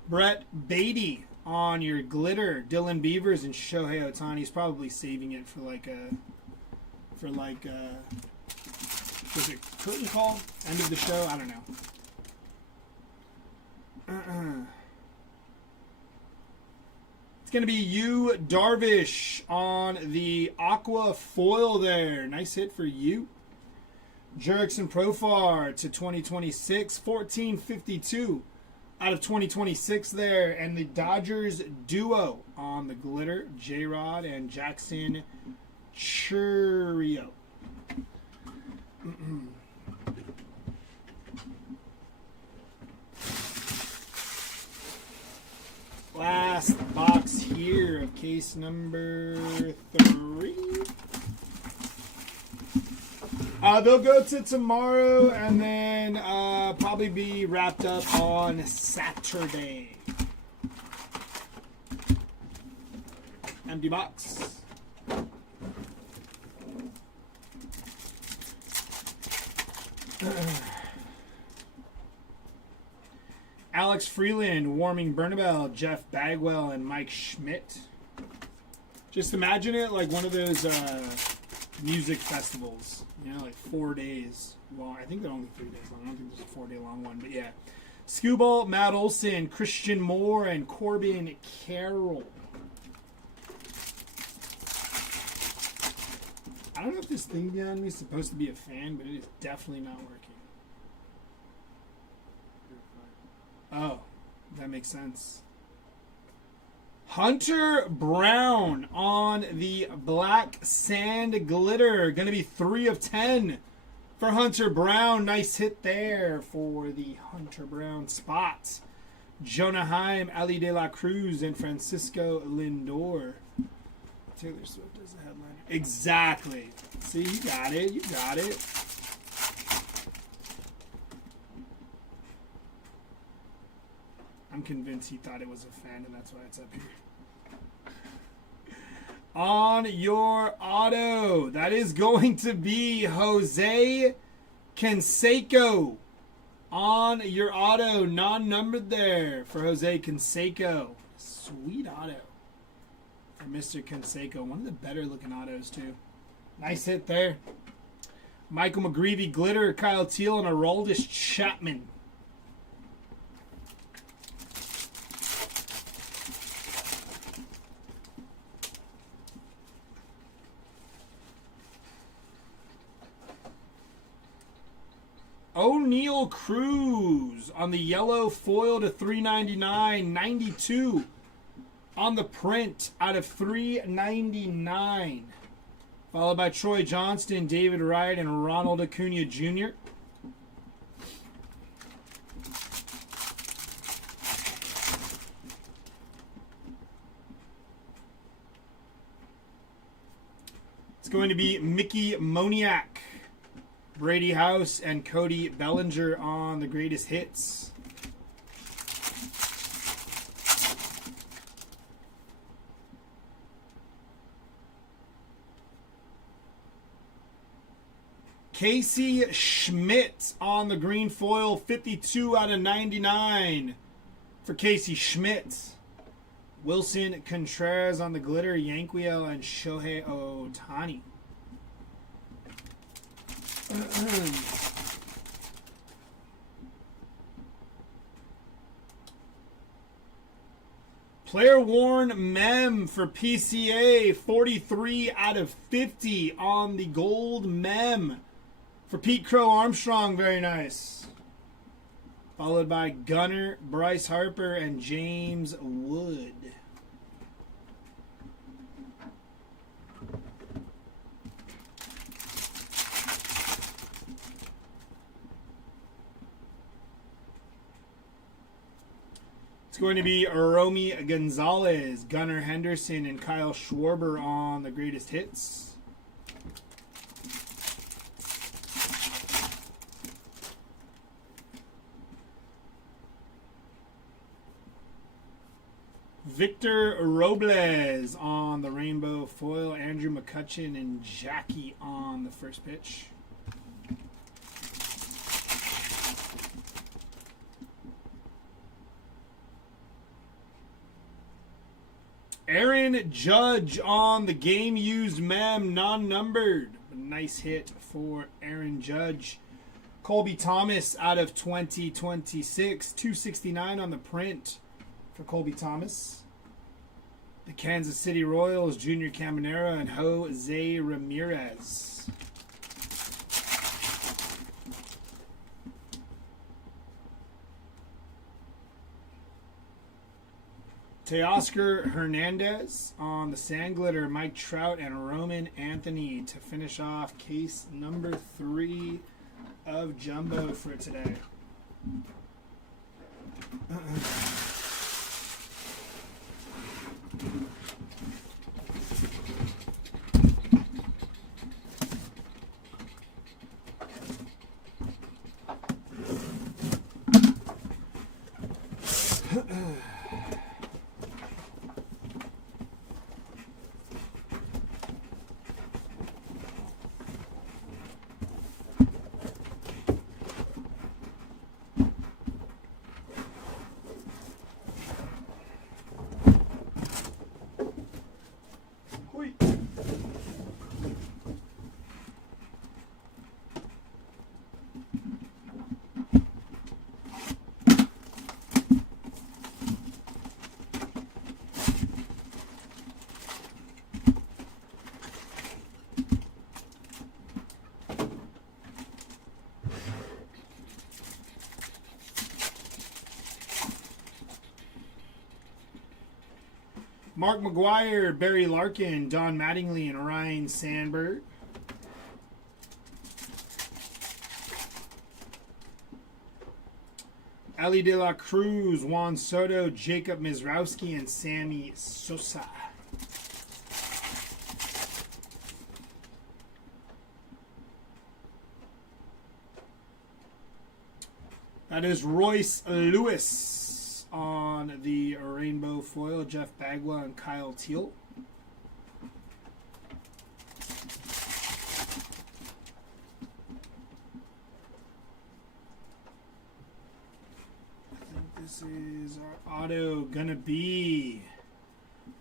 Brett Beatty on your glitter. Dylan Beavers and Shohei Ohtani. He's probably saving it for was it curtain call? End of the show? I don't know. It's going to be you, Darvish, on the aqua foil there. Nice hit for you. Jerickson Profar to 2026. 1452 out of 2026 there. And the Dodgers duo on the glitter. J-Rod and Jackson Chourio. Last box here of case number 3. They'll go to tomorrow and then probably be wrapped up on Saturday. Empty box. Alex Freeland, Warming Bernabel, Jeff Bagwell, and Mike Schmidt. Just imagine it like one of those music festivals. You know, like 4 days long. I think they're only 3 days long. I don't think there's a 4 day long one. But yeah. Skubal, Matt Olson, Christian Moore, and Corbin Carroll. I don't know if this thing behind me is supposed to be a fan, but it is definitely not working. Oh, that makes sense. Hunter Brown on the black sand glitter. Going to be 3 of 10 for Hunter Brown. Nice hit there for the Hunter Brown spots. Jonah Heim, Ali De La Cruz, and Francisco Lindor. Taylor Swift is the headliner. Exactly. See, you got it. You got it. I'm convinced he thought it was a fan, and that's why it's up here. On your auto, that is going to be Jose Canseco. On your auto, non-numbered there for Jose Canseco. Sweet auto for Mr. Canseco. One of the better looking autos, too. Nice hit there. Michael McGreevy, glitter, Kyle Teal, and Aroldis Chapman. O'Neal Cruz on the yellow foil to 399, 92 on the print out of 399. Followed by Troy Johnston, David Wright, and Ronald Acuna Jr. It's going to be Mickey Moniak, Brady House, and Cody Bellinger on the greatest hits. Casey Schmidt on the green foil, 52 out of 99 for Casey Schmidt. Wilson Contreras on the glitter, Yanquiel, and Shohei Ohtani. Player worn mem for PCA, 43 out of 50 on the gold mem for Pete Crow Armstrong. Very nice. Followed by Gunner, Bryce Harper, and James Wood. It's going to be Romy Gonzalez, Gunnar Henderson, and Kyle Schwarber on the greatest hits. Victor Robles on the rainbow foil, Andrew McCutcheon and Jackie on the first pitch. Aaron Judge on the game used mem, non-numbered. Nice hit for Aaron Judge. Colby Thomas out of 2026. 269 on the print for Colby Thomas. The Kansas City Royals, Junior Caminero and Jose Ramirez. Teoscar Hernandez on the sand glitter, Mike Trout and Roman Anthony to finish off case number 3 of Jumbo for today. Mark McGuire, Barry Larkin, Don Mattingly, and Ryan Sandberg. Ali De La Cruz, Juan Soto, Jacob Mizrowski, and Sammy Sosa. That is Royce Lewis on the rainbow foil, Jeff Bagwell and Kyle Teal. I think this is our auto gonna be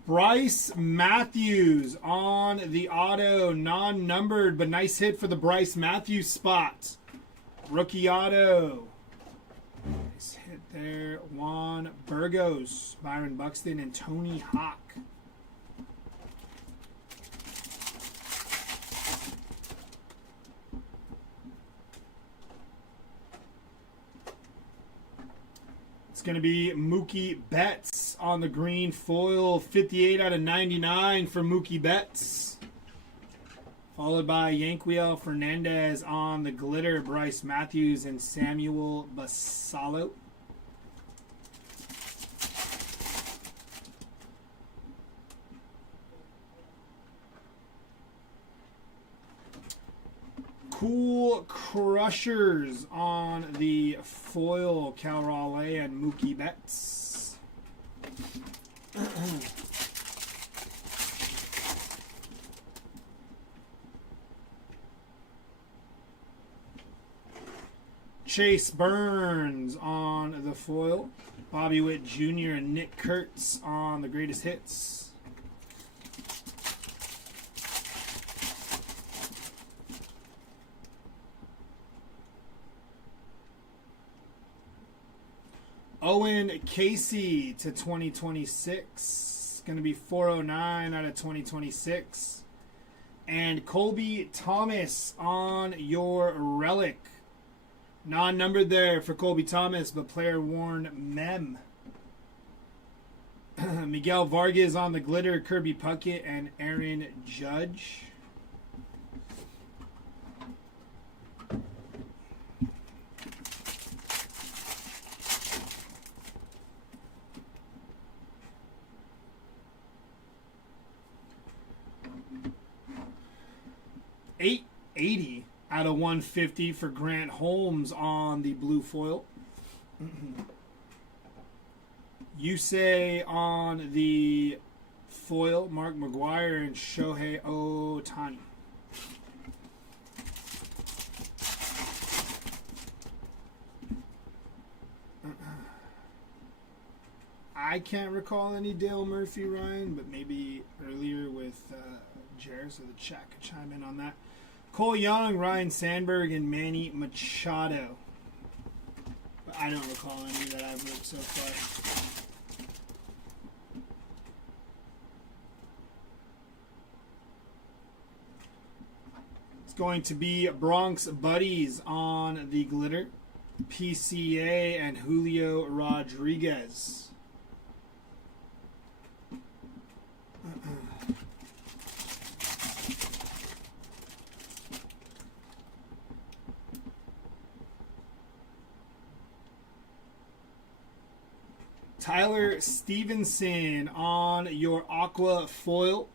Bryce Matthews on the auto, non-numbered, but nice hit for the Bryce Matthews spot. Rookie auto. Nice hit there. Juan Burgos, Byron Buxton, and Tony Hawk. It's going to be Mookie Betts on the green foil. 58 out of 99 for Mookie Betts. Followed by Yanquiel Fernandez on the glitter, Bryce Matthews and Samuel Basallo. Cool Crushers on the foil, Cal Raleigh and Mookie Betts. Chase Burns on the foil. Bobby Witt Jr. and Nick Kurtz on the greatest hits. Owen Casey to 2026. Going to be 409 out of 2026. And Colby Thomas on your relic. Non-numbered there for Colby Thomas, but player worn mem. Miguel Vargas on the glitter, Kirby Puckett, and Aaron Judge. $880 out of 150 for Grant Holmes on the blue foil. Yusei on the foil, Mark McGuire and Shohei Ohtani. I can't recall any Dale Murphy, Ryan, but maybe earlier with Jared, so the chat could chime in on that. Cole Young, Ryan Sandberg, and Manny Machado. But I don't recall any that I've ripped so far. It's going to be Bronx Buddies on the glitter. PCA and Julio Rodriguez. Tyler Stevenson on your aqua foil.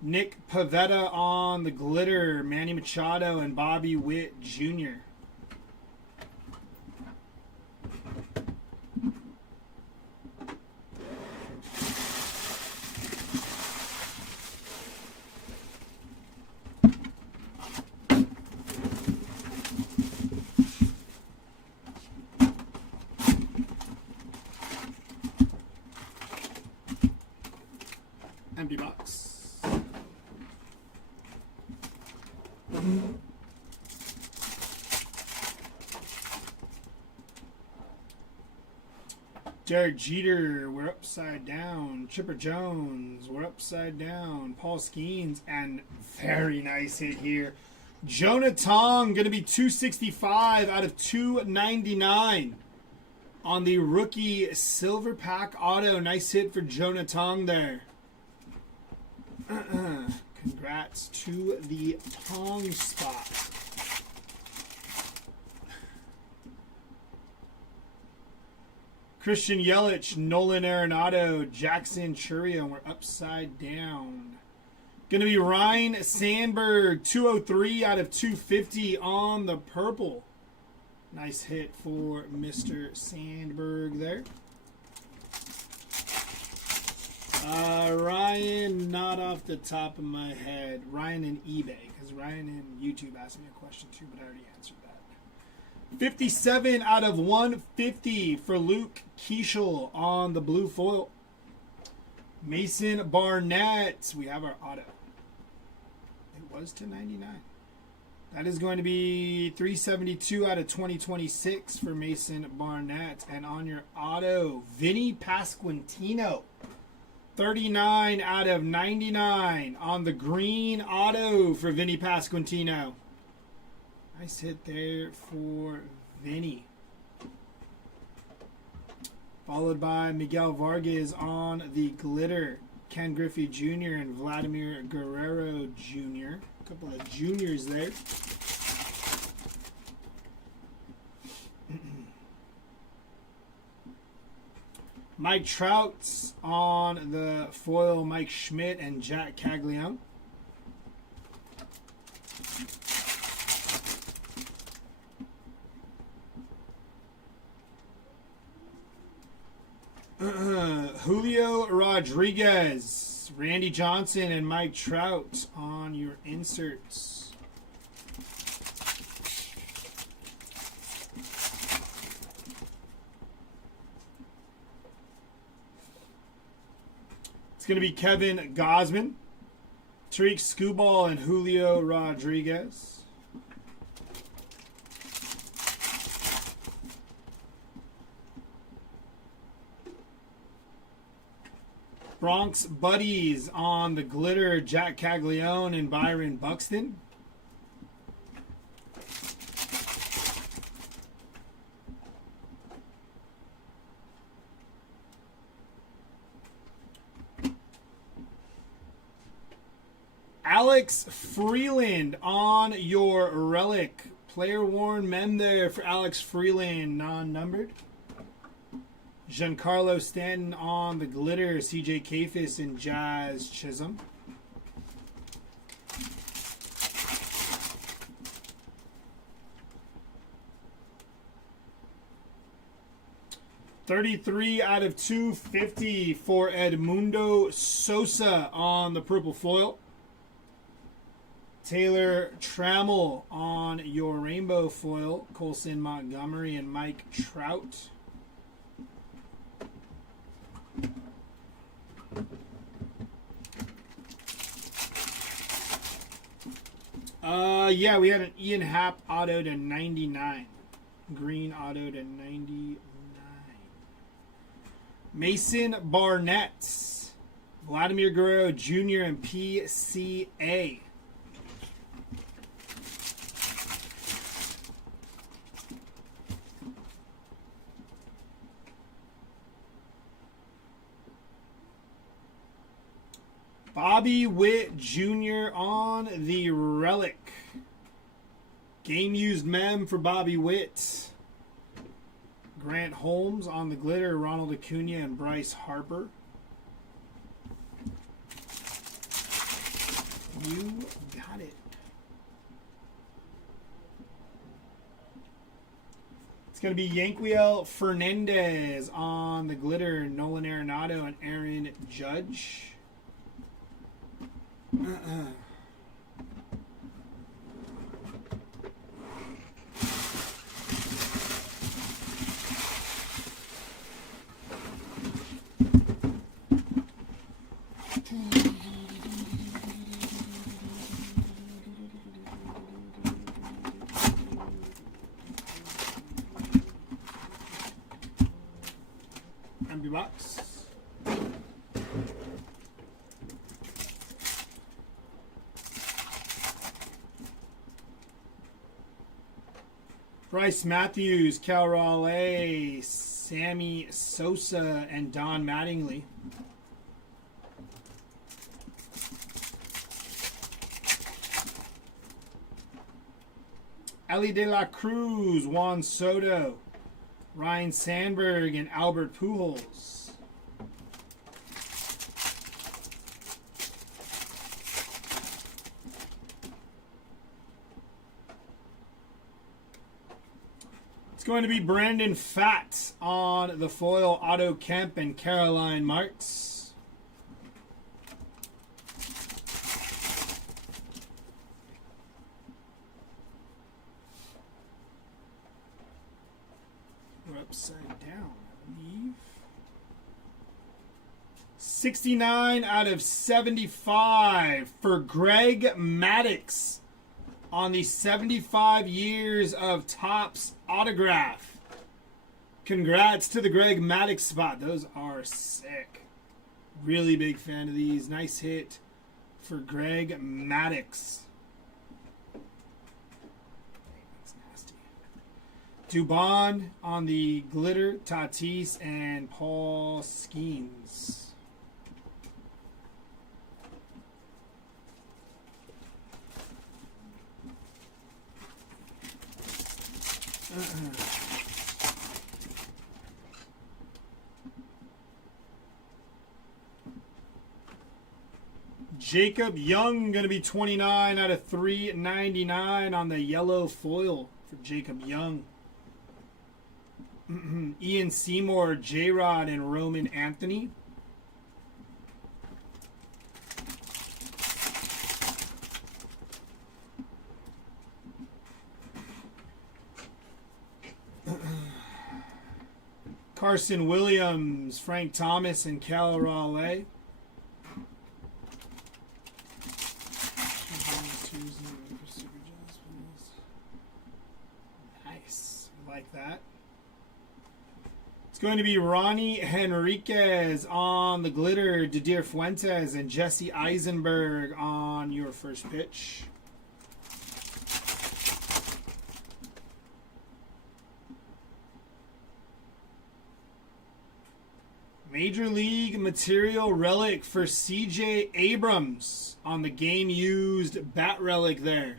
Nick Pavetta on the glitter. Manny Machado and Bobby Witt Jr. Empty box. Derek Jeter, we're upside down. Chipper Jones, we're upside down. Paul Skeens, and very nice hit here. Jonah Tong, going to be 265 out of 299 on the rookie silver pack auto. Nice hit for Jonah Tong there. Congrats to the Tong spot. Christian Yelich, Nolan Arenado, Jackson Churio. We're upside down. Going to be Ryan Sandberg, 203 out of 250 on the purple. Nice hit for Mr. Sandberg there. Ryan, not off the top of my head. Ryan in eBay, because Ryan in YouTube asked me a question too, but I already answered that. 57 out of 150 for Luke Keeschel on the blue foil. Mason Barnett, we have our auto. It was $2.99. That is going to be 372 out of 2026 for Mason Barnett. And on your auto, Vinny Pasquantino. 39 out of 99 on the green auto for Vinny Pasquantino. Nice hit there for Vinny. Followed by Miguel Vargas on the glitter. Ken Griffey Jr. and Vladimir Guerrero Jr. A couple of juniors there. Mike Trout on the foil, Mike Schmidt and Jack Caglione. Julio Rodriguez, Randy Johnson, and Mike Trout on your inserts. Going to be Kevin Gausman, Tariq Skubal, and Julio Rodriguez. Bronx Buddies on the glitter, Jack Caglione and Byron Buxton. Alex Freeland on your relic. Player worn mem there for Alex Freeland, non-numbered. Giancarlo Stanton on the glitter, CJ Kafis and Jazz Chisholm. $33 out of $250 for Edmundo Sosa on the purple foil. Taylor Trammell on your rainbow foil. Colson Montgomery and Mike Trout. Yeah, we had an Ian Happ auto to 99. Green auto to 99. Mason Barnett. Vladimir Guerrero Jr. and PCA. Bobby Witt Jr. on the relic. Game used mem for Bobby Witt. Grant Holmes on the glitter. Ronald Acuna and Bryce Harper. You got it. It's going to be Yanquiel Fernandez on the glitter. Nolan Arenado and Aaron Judge. Empty box. Bryce Matthews, Cal Raleigh, Sammy Sosa, and Don Mattingly. Ellie De La Cruz, Juan Soto, Ryan Sandberg, and Albert Pujols. Going to be Brandon Pfaadt on the foil, Otto Kemp and Caroline Marks. We're upside down, I believe. 69 out of 75 for Greg Maddux on the 75 years of Topps autograph. Congrats to the Greg Maddux spot. Those are sick. Really big fan of these. Nice hit for Greg Maddux. That's nasty. Dubon on the glitter, Tatis and Paul Skeens. Jacob Young going to be 29 out of 399 on the yellow foil for Jacob Young. Ian Seymour, J-Rod, and Roman Anthony. Carson Williams, Frank Thomas, and Cal Raleigh. Nice. I like that. It's going to be Ronnie Henriquez on the glitter, Didier Fuentes, and Jesse Eisenberg on your first pitch. Major League Material Relic for CJ Abrams on the game used bat relic there.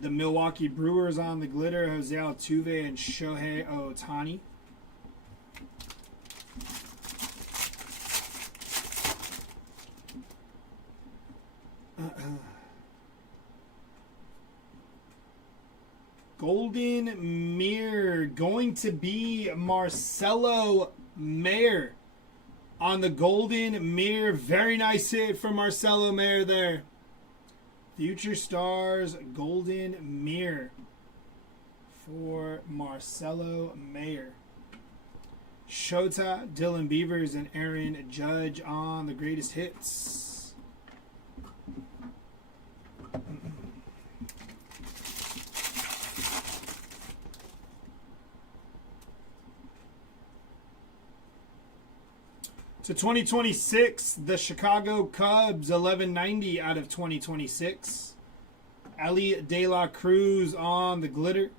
The Milwaukee Brewers on the glitter, Jose Altuve and Shohei Ohtani. Golden Mirror going to be Marcelo Mayer on the Golden Mirror. Very nice hit from Marcelo Mayer there. Future Stars Golden Mirror for Marcelo Mayer. Shota, Dylan Beavers, and Aaron Judge on the greatest hits. To 2026, the Chicago Cubs, 1190 out of 2026. Ellie De La Cruz on the glitter.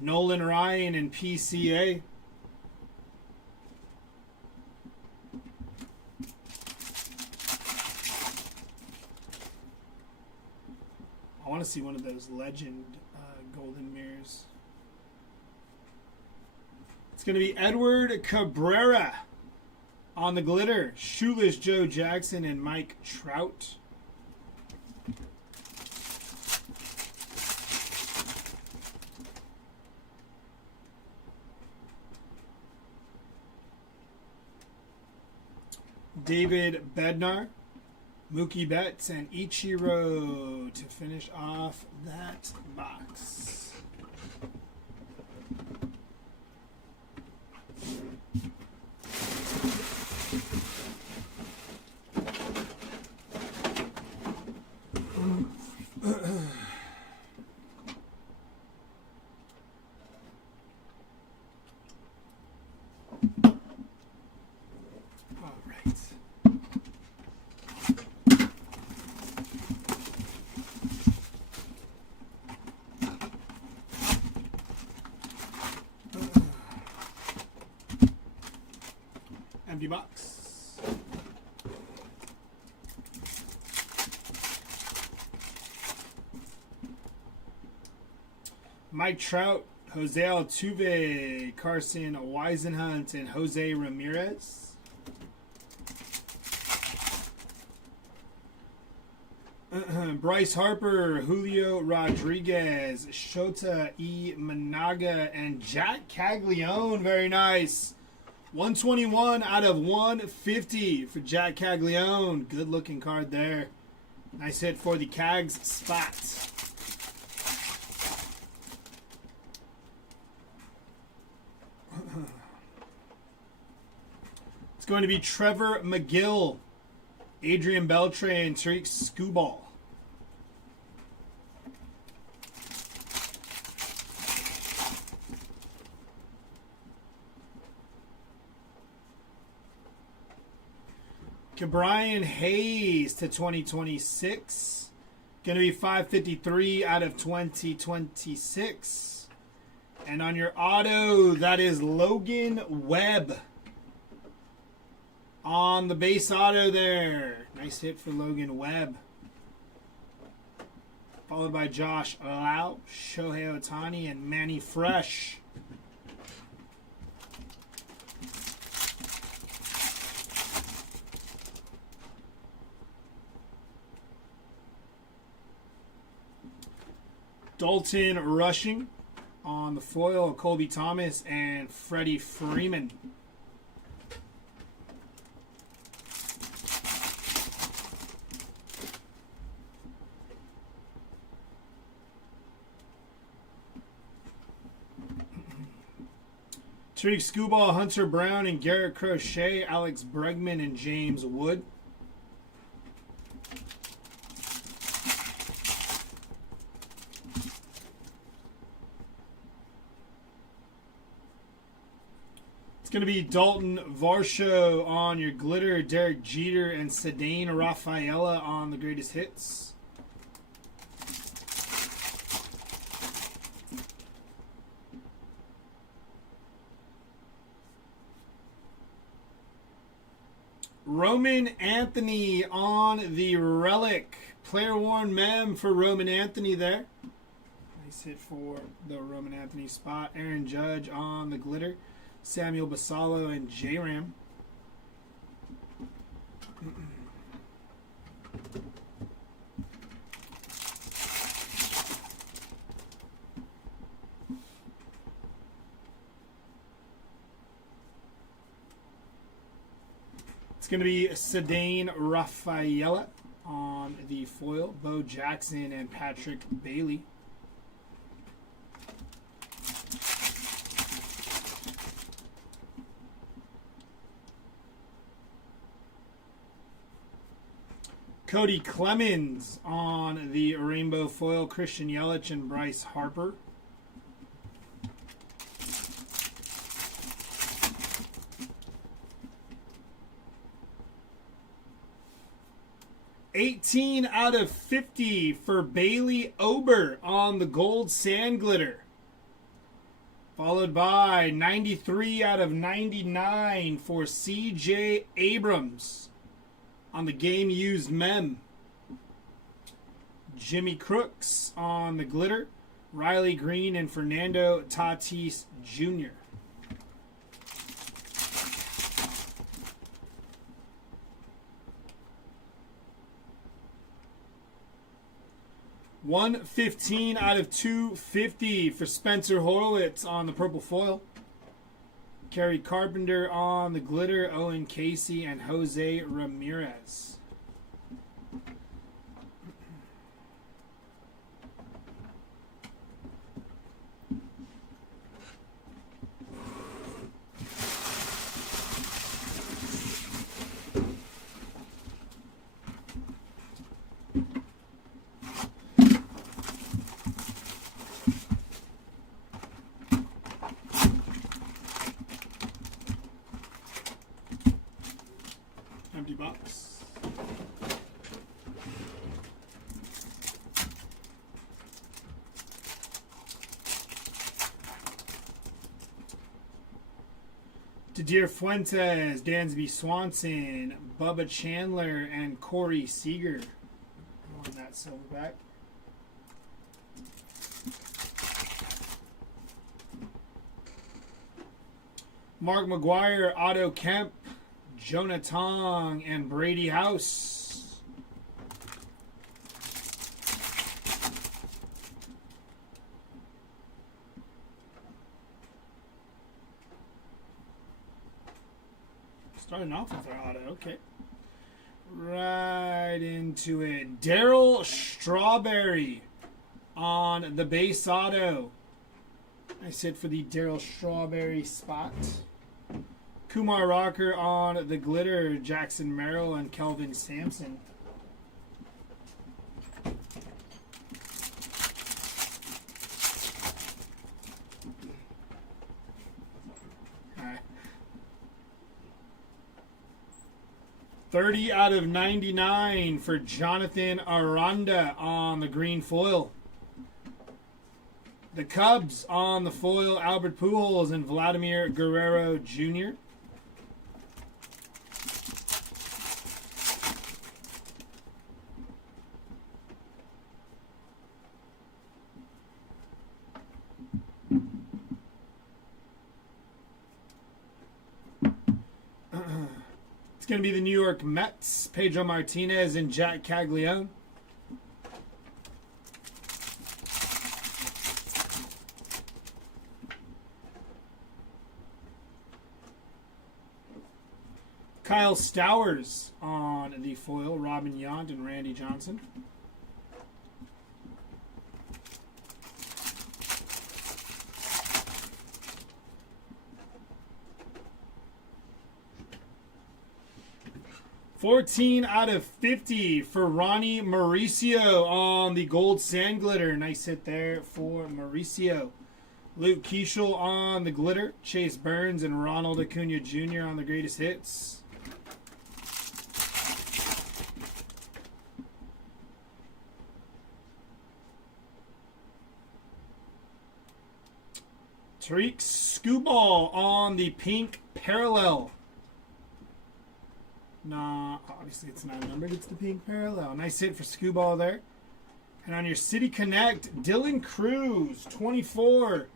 Nolan Ryan and PCA. I want to see one of those legend golden mirrors. It's going to be Edward Cabrera on the glitter, Shoeless Joe Jackson and Mike Trout. David Bednar, Mookie Betts, and Ichiro to finish off that box. Empty box. Mike Trout, Jose Altuve, Carson Weisenhunt, and Jose Ramirez. Bryce Harper, Julio Rodriguez, Shota E. Managa, and Jack Caglione. Very nice. 121 out of 150 for Jack Caglione. Good looking card there. Nice hit for the Cags spot. It's going to be Trevor McGill, Adrian Beltre, and Tariq Skubal. Brian Hayes to 2026. Going to be 553 out of 2026. And on your auto, that is Logan Webb. On the base auto there. Nice hit for Logan Webb. Followed by Josh Lau, Shohei Ohtani, and Manny Fresh. Dalton Rushing on the foil, Colby Thomas and Freddie Freeman. Tariq Skubal, Hunter Brown, and Garrett Crochet, Alex Bregman, and James Wood. It's going to be Dalton Varsho on your glitter, Derek Jeter, and Cedane Rafaela on the greatest hits. Roman Anthony on the relic. Player worn mem for Roman Anthony there. Nice hit for the Roman Anthony spot. Aaron Judge on the glitter. Samuel Basalo and J-Ram. It's going to be Cedane Rafaela on the foil. Bo Jackson and Patrick Bailey. Cody Clemens on the rainbow foil. Christian Yelich and Bryce Harper. $18/50 for Bailey Ober on the gold sand glitter. Followed by 93/99 for CJ Abrams on the game used mem. Jimmy Crooks on the glitter. Riley Green and Fernando Tatis Jr. $115/250 for Spencer Horowitz on the purple foil. Kerry Carpenter on the glitter. Owen Casey and Jose Ramirez. Empty box. Didier Fuentes, Dansby Swanson, Bubba Chandler, and Corey Seager on that silverback. Mark McGuire, Otto Kemp, Jonah Tong, and Brady House. Starting off with our auto, okay. Right into it. Darryl Strawberry on the base auto. Nice hit for the Darryl Strawberry spot. Kumar Rocker on the glitter. Jackson Merrill and Kelvin Sampson. Right. 30/99 for Jonathan Aranda on the green foil. The Cubs on the foil, Albert Pujols and Vladimir Guerrero Jr. It's going to be the New York Mets, Pedro Martinez and Jack Caglione. Kyle Stowers on the foil, Robin Yount and Randy Johnson. $14/50 for Ronnie Mauricio on the gold sand glitter. Nice hit there for Mauricio. Luke Keeschel on the glitter. Chase Burns and Ronald Acuna Jr. on the greatest hits. Tariq Skubal on the pink parallel. Nah, obviously it's not numbered. It's the pink parallel. Nice hit for Skubal there. And on your City Connect, Dylan Cruz, 24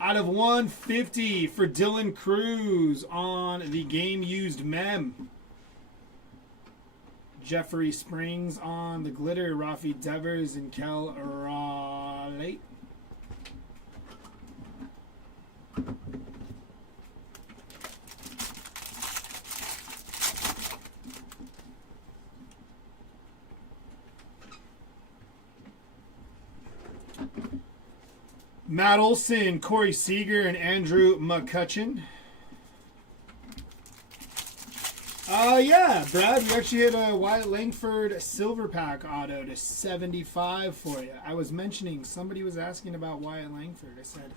out of 150 for Dylan Cruz on the game-used mem. Jeffrey Springs on the glitter. Rafi Devers and Kel Raleigh. Matt Olson, Corey Seager, and Andrew McCutcheon. Yeah, Brad, we actually hit a Wyatt Langford silver pack auto to 75 for you. I was mentioning, somebody was asking about Wyatt Langford. I said,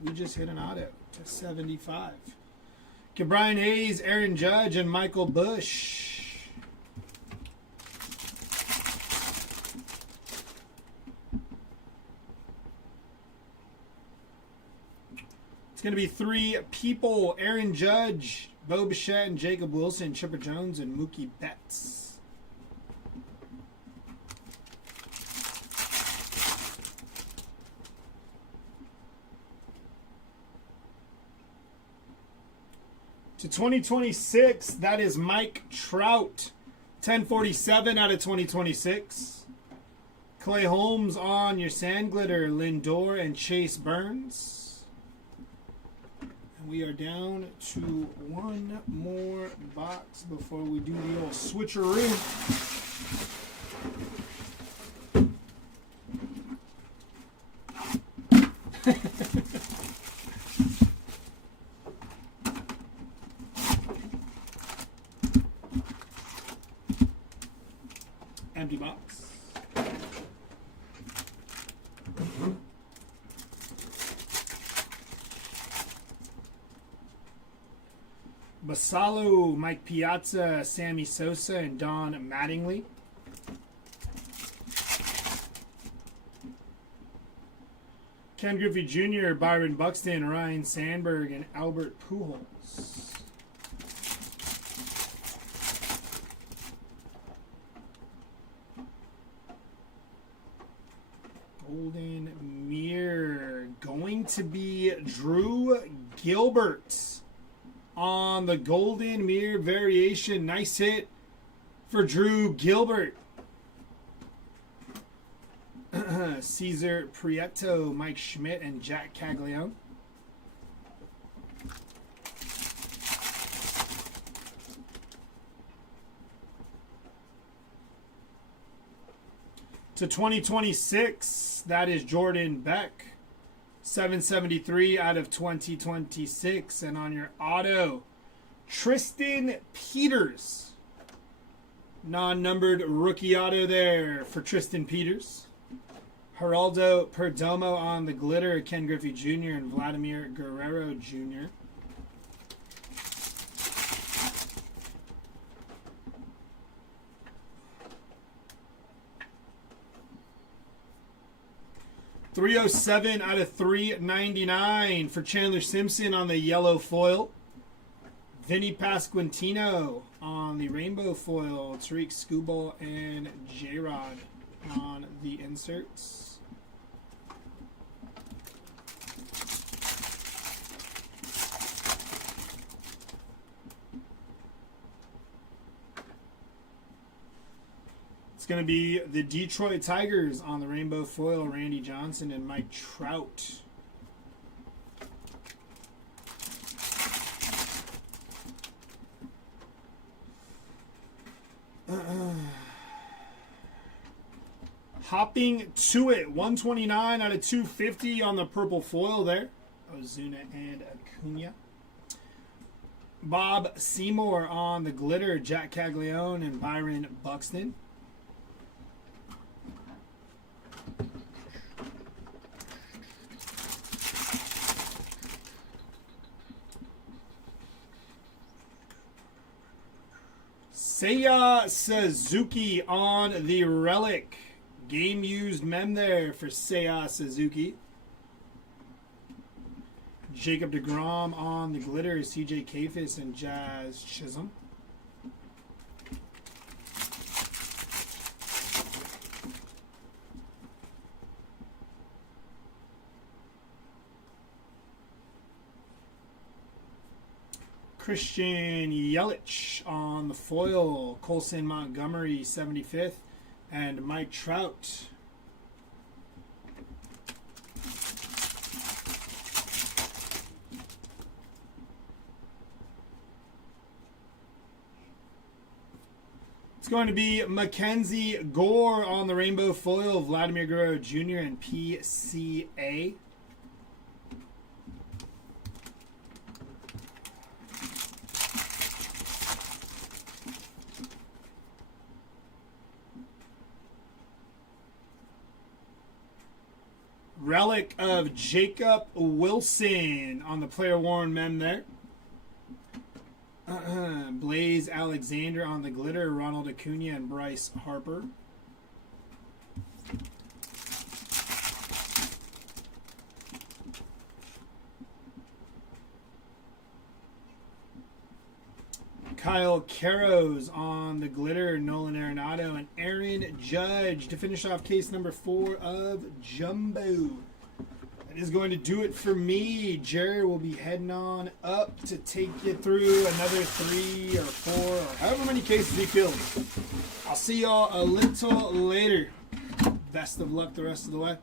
we just hit an auto to 75. Okay, Brian Hayes, Aaron Judge, and Michael Bush. Going to be 3 people: Aaron Judge, Bo Bichette, and Jacob Wilson, Chipper Jones, and Mookie Betts. To 2026, that is Mike Trout, 1047 out of 2026. Clay Holmes on your sand glitter, Lindor and Chase Burns. We are down to one more box before we do the old switcheroo. Empty box. Basalo, Mike Piazza, Sammy Sosa, and Don Mattingly. Ken Griffey Jr., Byron Buxton, Ryan Sandberg, and Albert Pujols. Golden Mirror going to be Drew Gilbert on the Golden Mirror variation. Nice hit for Drew Gilbert. Cesar Prieto, Mike Schmidt, and Jack Caglione. To 2026, that is Jordan Beck, 773 out of 2026. And on your auto, Tristan Peters. Non-numbered rookie auto there for Tristan Peters. Geraldo Perdomo on the glitter, Ken Griffey Jr. and Vladimir Guerrero Jr. .307 out of 399 for Chandler Simpson on the yellow foil. Vinny Pasquantino on the rainbow foil. Tariq Skubal and J-Rod on the inserts. It's going to be the Detroit Tigers on the rainbow foil, Randy Johnson and Mike Trout. Hopping to it, 129 out of 250 on the purple foil there. Ozuna and Acuna. Bob Seymour on the glitter, Jack Caglione and Byron Buxton. Seiya Suzuki on the relic. Game used mem there for Seiya Suzuki. Jacob deGrom on the glitter. CJ Kafis and Jazz Chisholm. Christian Yelich on the foil. Colson Montgomery, 75th. And Mike Trout. It's going to be Mackenzie Gore on the rainbow foil. Vladimir Guerrero Jr. and PCA. Relic of Jacob Wilson on the player worn mem there. Blaze Alexander on the glitter. Ronald Acuna and Bryce Harper. Kyle Caros on the glitter. Nolan Arenado and Aaron Judge to finish off case number 4 of Jumbo. That is going to do it for me. Jared will be heading on up to take you through another 3 or 4 or however many cases he fills. I'll see y'all a little later. Best of luck the rest of the way.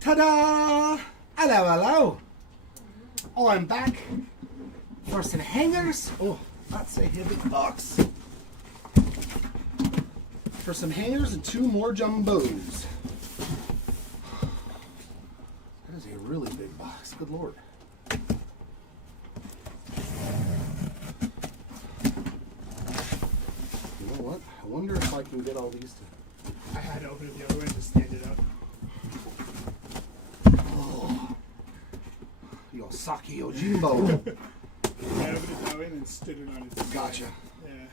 Ta-da! Hello, hello. Oh, I'm back for some hangers. Oh, that's a heavy box. For some hangers and 2 more jumbos. That is a really big box. Good Lord. You know what? I wonder if I can get all these to... I had to open it the other way to stand it up. Oh. Yosaki Yojimbo. I opened it that way and then stood it on its side. Gotcha. Yeah.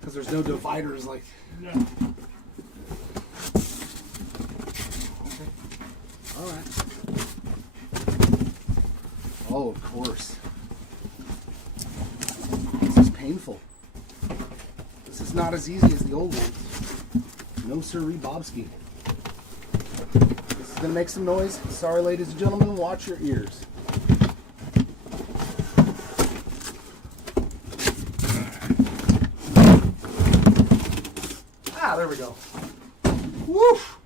Because there's no dividers like... No. Okay. All right. Oh, of course. This is painful. This is not as easy as the old ones. No sirree, Bobski. This is going to make some noise. Sorry, ladies and gentlemen. Watch your ears. Ah, there we go. Woof!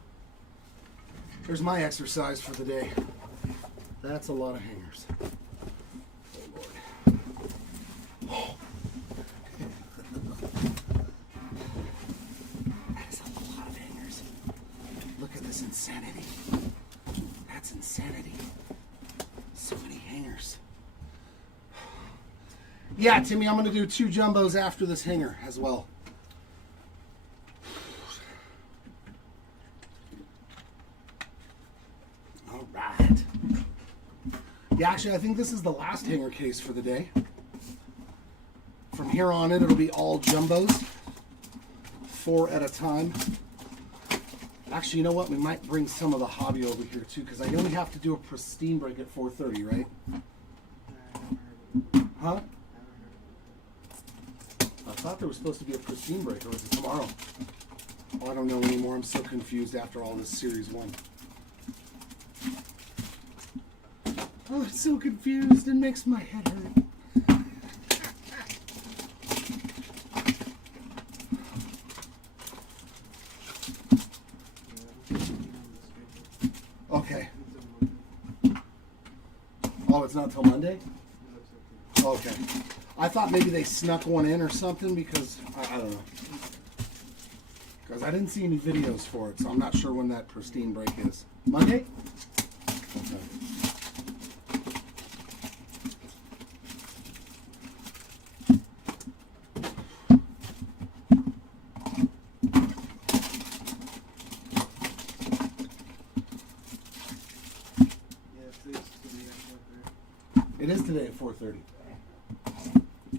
There's my exercise for the day. That's a lot of hangers. Oh, Lord. Oh. That's a lot of hangers. Look at this insanity. That's insanity. So many hangers. Yeah, Timmy, I'm going to do 2 jumbos after this hanger as well. All right. Yeah, actually, I think this is the last hanger case for the day. From here on in, it'll be all jumbos. 4 at a time. Actually, you know what? We might bring some of the hobby over here, too, because I know we have to do a Pristine break at 4:30, right? Huh? I thought there was supposed to be a Pristine break, or was it tomorrow? Oh, I don't know anymore. I'm so confused after all this Series 1. Oh, it's so confused. It makes my head hurt. Okay. Oh, it's not until Monday? Okay. I thought maybe they snuck one in or something because, I don't know. Because I didn't see any videos for it, so I'm not sure when that Pristine break is. Monday? Okay. It is today at 4:30.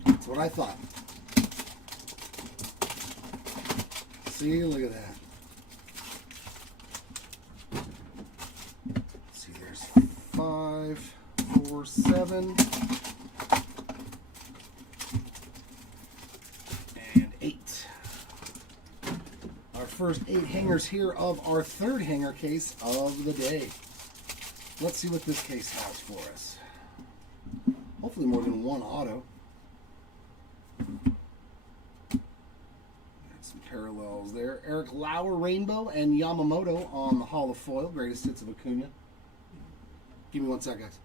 That's what I thought. See, look at that. Let's see, there's 5, 4, 7, and 8. Our first 8 hangers here of our 3rd hanger case of the day. Let's see what this case has for us. Hopefully more than 1 auto. Some parallels there. Eric Lauer Rainbow and Yamamoto on the Hall of Foil. Greatest hits of Acuna. Give me 1 sec, guys.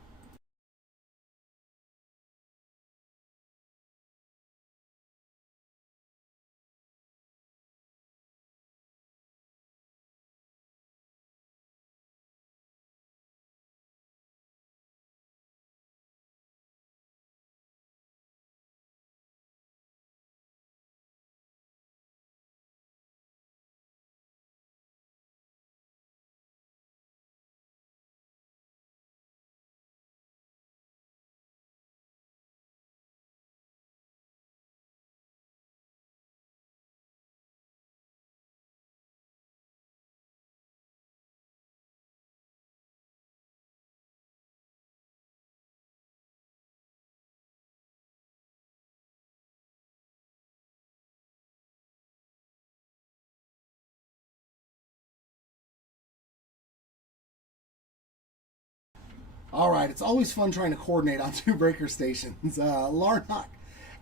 All right, it's always fun trying to coordinate on 2 breaker stations. Larnock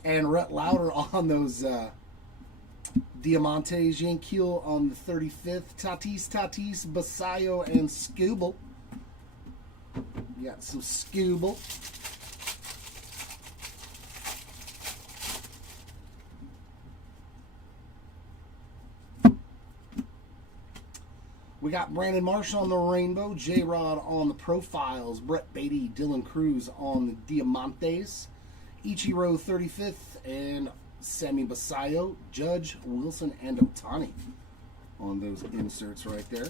and Rhett Lauder on those Diamantes, Yankees on the 35th, Tatis, Basayo, and Scooble We got some Scooble. We got Brandon Marsh on the Rainbow, J-Rod on the Profiles, Brett Beatty, Dylan Cruz on the Diamantes, Ichiro 35th, and Sammy Basayo, Judge, Wilson, and Otani on those inserts right there.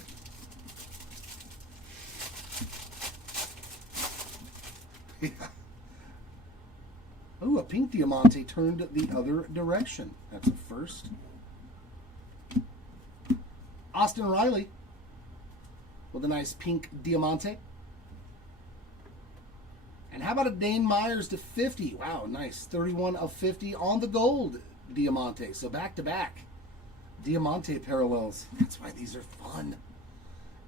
Yeah. Oh, a pink Diamante turned the other direction. That's a first. Austin Riley with a nice pink Diamante. And how about a Dane Myers to 50? Wow, nice. 31 of 50 on the gold Diamante. So back-to-back Diamante parallels. That's why these are fun.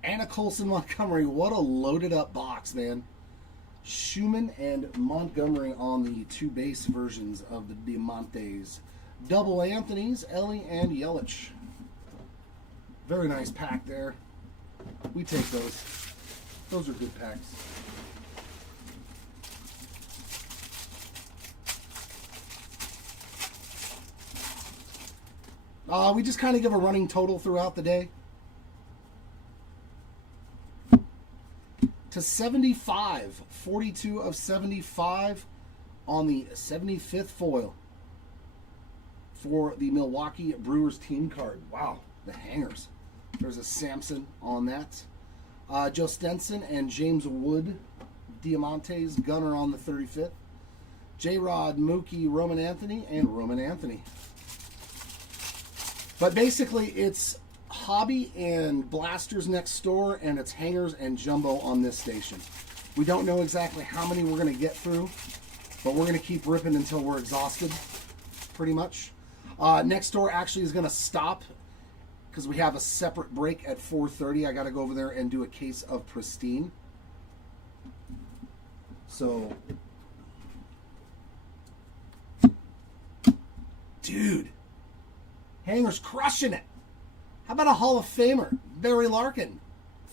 Anna Colson Montgomery. What a loaded up box, man. Schumann and Montgomery on the two base versions of the Diamantes. Double Anthony's, Ellie and Yelich. Very nice pack there. We take those. Those are good packs. We just kind of give a running total throughout the day. To 75, 42 of 75 on the 75th foil for the Milwaukee Brewers team card. Wow, the hangers. There's a Samson on that. Joe Stenson and James Wood, Diamantes, Gunner on the 35th. J-Rod, Mookie, Roman Anthony, and Roman Anthony. But basically, it's Hobby and Blasters next door, and it's hangers and jumbo on this station. We don't know exactly how many we're going to get through, but we're going to keep ripping until we're exhausted, pretty much. Next door actually is going to stop because we have a separate break at 4:30. I got to go over there and do a case of Pristine. So, dude, hangers crushing it. How about a Hall of Famer, Barry Larkin,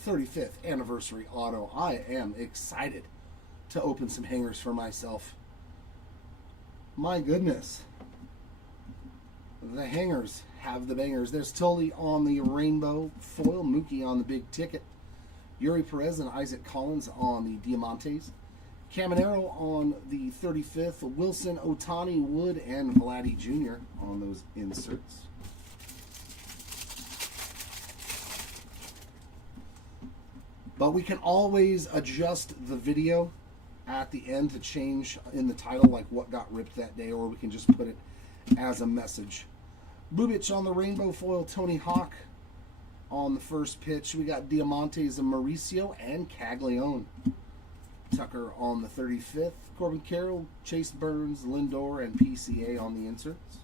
35th anniversary auto. I am excited to open some hangers for myself. My goodness. The hangers have the bangers. There's Tully on the rainbow foil, Mookie on the big ticket, Yuri Perez and Isaac Collins on the Diamantes, Caminero on the 35th, Wilson, Otani, Wood, and Vladdy Jr. on those inserts. But we can always adjust the video at the end to change in the title, like what got ripped that day, or we can just put it as a message. Bubich on the rainbow foil, Tony Hawk on the first pitch. We got Diamantes and Mauricio and Caglione. Tucker on the 35th. Corbin Carroll, Chase Burns, Lindor, and PCA on the inserts.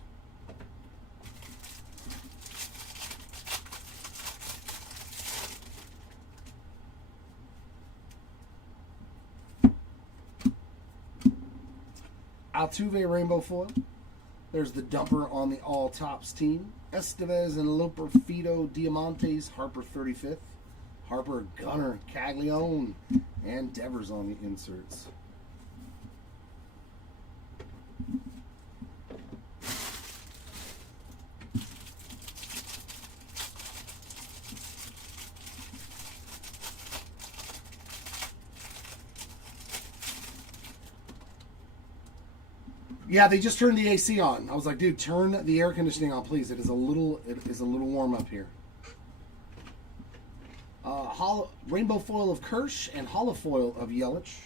Altuve rainbow foil. There's the dumper on the all tops team. Estevez and Loper Fido Diamantes, Harper 35th. Harper, Gunner, Caglione, and Devers on the inserts. Yeah, they just turned the AC on. I was like, dude, turn the air conditioning on, please. It is a little warm up here. Rainbow foil of Kirsch and holofoil of Yelich.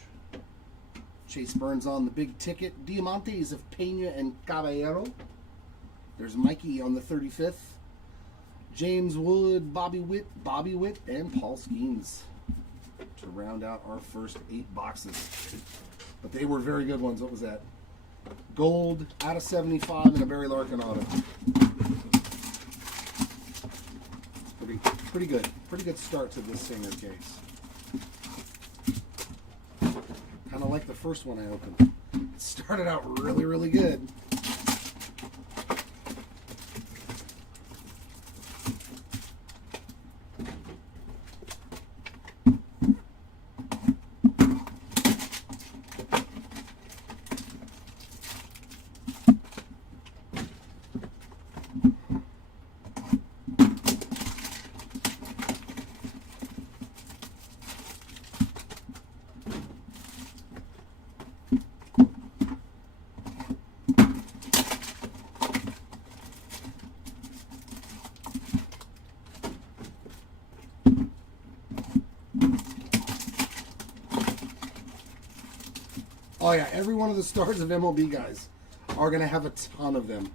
Chase Burns on the big ticket. Diamantes of Pena and Caballero. There's Mikey on the 35th. James Wood, Bobby Witt, and Paul Skeens to round out our first 8 boxes. But they were very good ones. What was that? Gold out of 75 and a Barry Larkin auto. Pretty good. Pretty good start to this Singer case. Kind of like the first one I opened. It started out really, really good. Oh yeah, every one of the stars of MLB guys are gonna have a ton of them.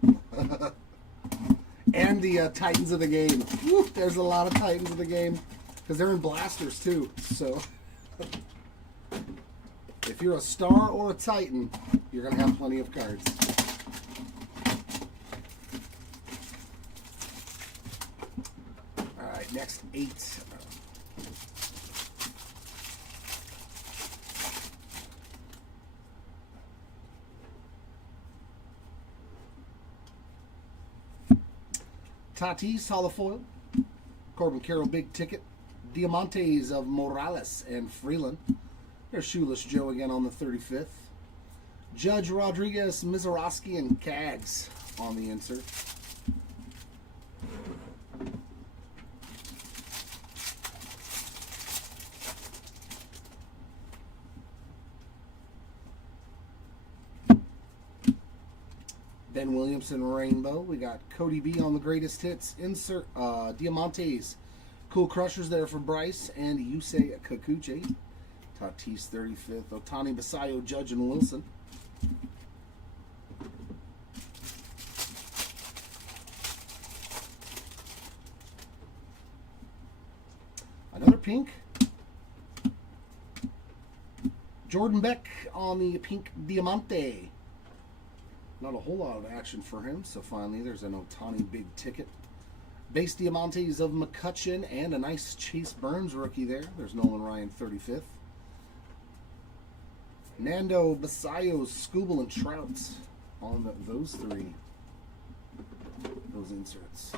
And the Titans of the game. Woo, there's a lot of Titans of the game because they're in blasters too. So if you're a star or a Titan, you're gonna have plenty of cards. All right, next 8. Tatis, holofoil. Corbin Carroll, big ticket. Diamantes of Morales and Freeland. There's Shoeless Joe again on the 35th. Judge Rodriguez, Mizorowski, and Cags on the insert. Ben Williamson Rainbow. We got Cody B on the greatest hits. Insert Diamantes. Cool Crushers there for Bryce and Yusei Kikuchi. Tatis 35th. Otani Basayo, Judge and Wilson. Another pink. Jordan Beck on the pink Diamante. Not a whole lot of action for him, so finally there's an Otani big ticket. Base Diamantes of McCutchen and a nice Chase Burns rookie there. There's Nolan Ryan 35th. Nando, Basayo, Scooble, and Trout on those 3. Those inserts.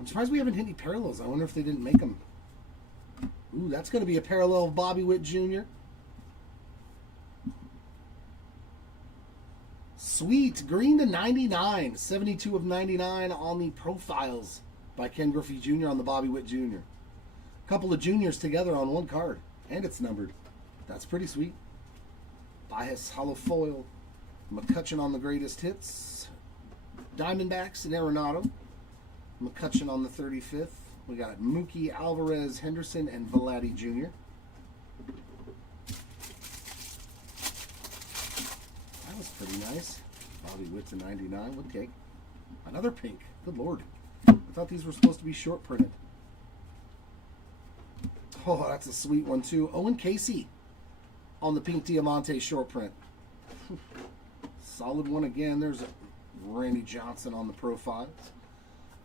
I'm surprised we haven't hit any parallels. I wonder if they didn't make them. Ooh, that's going to be a parallel of Bobby Witt Jr. Sweet. Green to 99. 72 of 99 on the profiles by Ken Griffey Jr. on the Bobby Witt Jr. A couple of juniors together on one card. And it's numbered. That's pretty sweet. Bias Hollow Foil. McCutchen on the greatest hits. Diamondbacks and Arenado. McCutchen on the 35th. We got Mookie, Alvarez, Henderson, and Vladdy Jr. That was pretty nice. Bobby Witt to 99 would take. Another pink. Good lord. I thought these were supposed to be short printed. Oh, that's a sweet one too. Owen Casey on the pink Diamante short print. Solid one again. There's Randy Johnson on the profiles.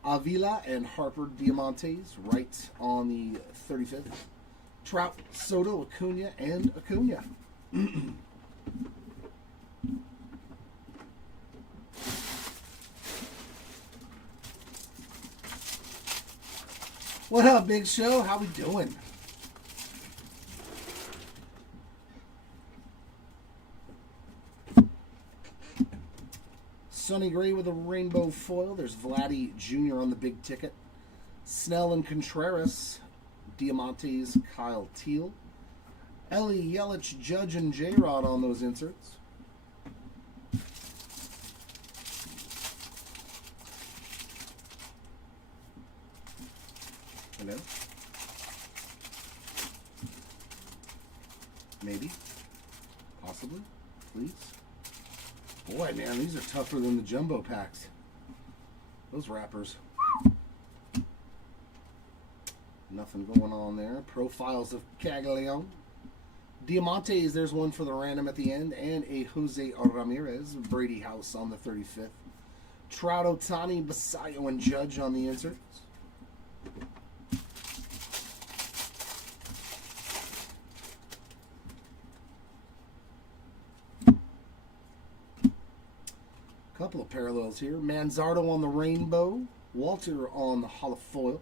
Avila and Harper Diamantes right on the 35th. Trout, Soto, Acuna, and Acuna. What up, Big Show? How we doing? Sonny Gray with a rainbow foil. There's Vladdy Jr. on the big ticket. Snell and Contreras. Diamantes, Kyle Teal. Ellie, Yelich, Judge, and J-Rod on those inserts. Hello? Maybe. Possibly. Please. Boy, man, these are tougher than the jumbo packs. Those wrappers. Nothing going on there. Profiles of Caglione. Diamantes, there's one for the random at the end. And a Jose Ramirez. Brady House on the 35th. Trout, Otani, Basayo, and Judge on the inserts. Couple of parallels here. Manzardo on the rainbow. Walter on the holofoil.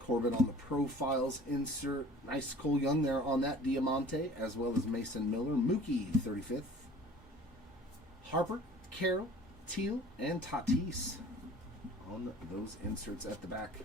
Corbin on the profiles insert. Nice Cole Young there on that Diamante, as well as Mason Miller. Mookie, 35th. Harper, Carroll, Teal, and Tatis on those inserts at the back.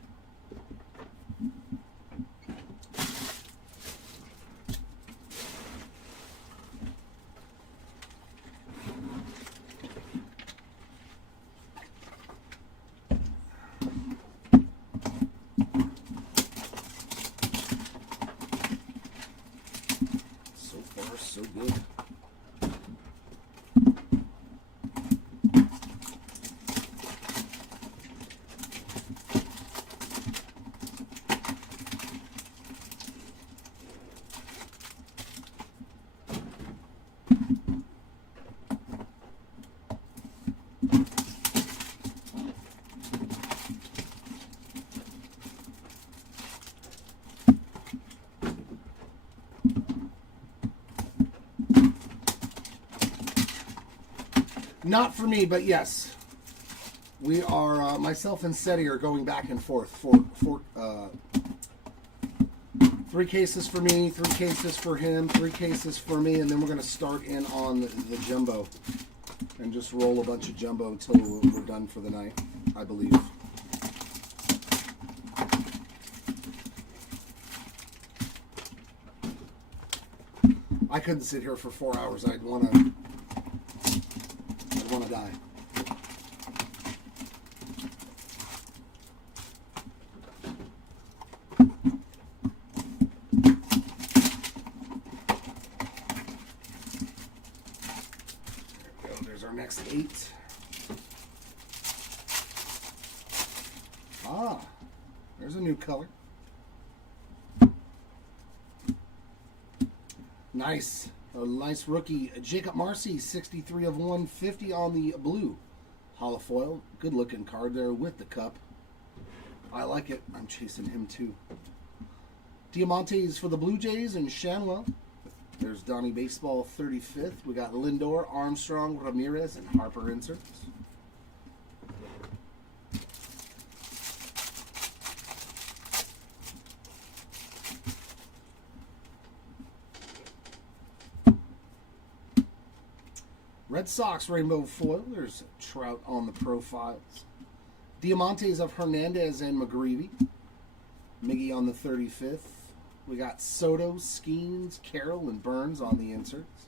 Not for me, but yes. We are, myself and Seti are going back and forth for 3 cases for me, 3 cases for him, 3 cases for me, and then we're going to start in on the jumbo and just roll a bunch of jumbo until we're done for the night, I believe. I couldn't sit here for 4 hours. I'd want to die. There's our next 8. Ah, there's a new color. Nice. A nice rookie. Jacob Marcy, 63 of 150 on the blue holofoil. Good looking card there with the cup. I like it. I'm chasing him too. Diamantes for the Blue Jays and Shanwell. There's Donnie Baseball 35th. We got Lindor, Armstrong, Ramirez, and Harper inserts. Red Sox rainbow foil. There's Trout on the profiles. Diamantes of Hernandez and McGreevy. Miggy on the 35th. We got Soto, Skeens, Carroll, and Burns on the inserts.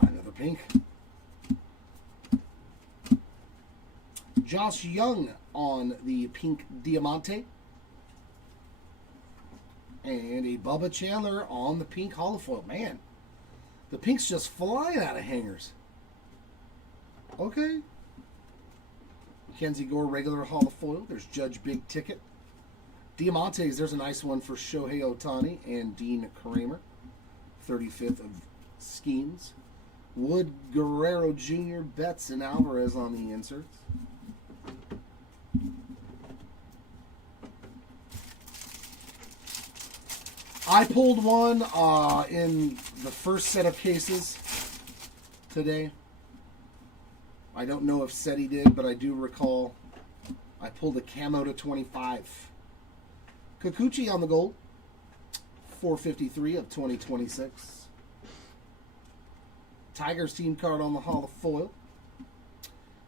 Another pink. Josh Young on the pink Diamante. And a Bubba Chandler on the pink holofoil. Man, the pink's just flying out of hangers. Okay. Kenzie Gore regular holofoil. There's Judge Big Ticket. Diamantes, there's a nice one for Shohei Ohtani and Dean Kramer. 35th of Schemes. Wood, Guerrero Jr., Betts, and Alvarez on the inserts. I pulled one in the first set of cases today. I don't know if Seti did, but I do recall I pulled a camo to 25. Kikuchi on the gold. 453 of 2026. Tigers team card on the holofoil.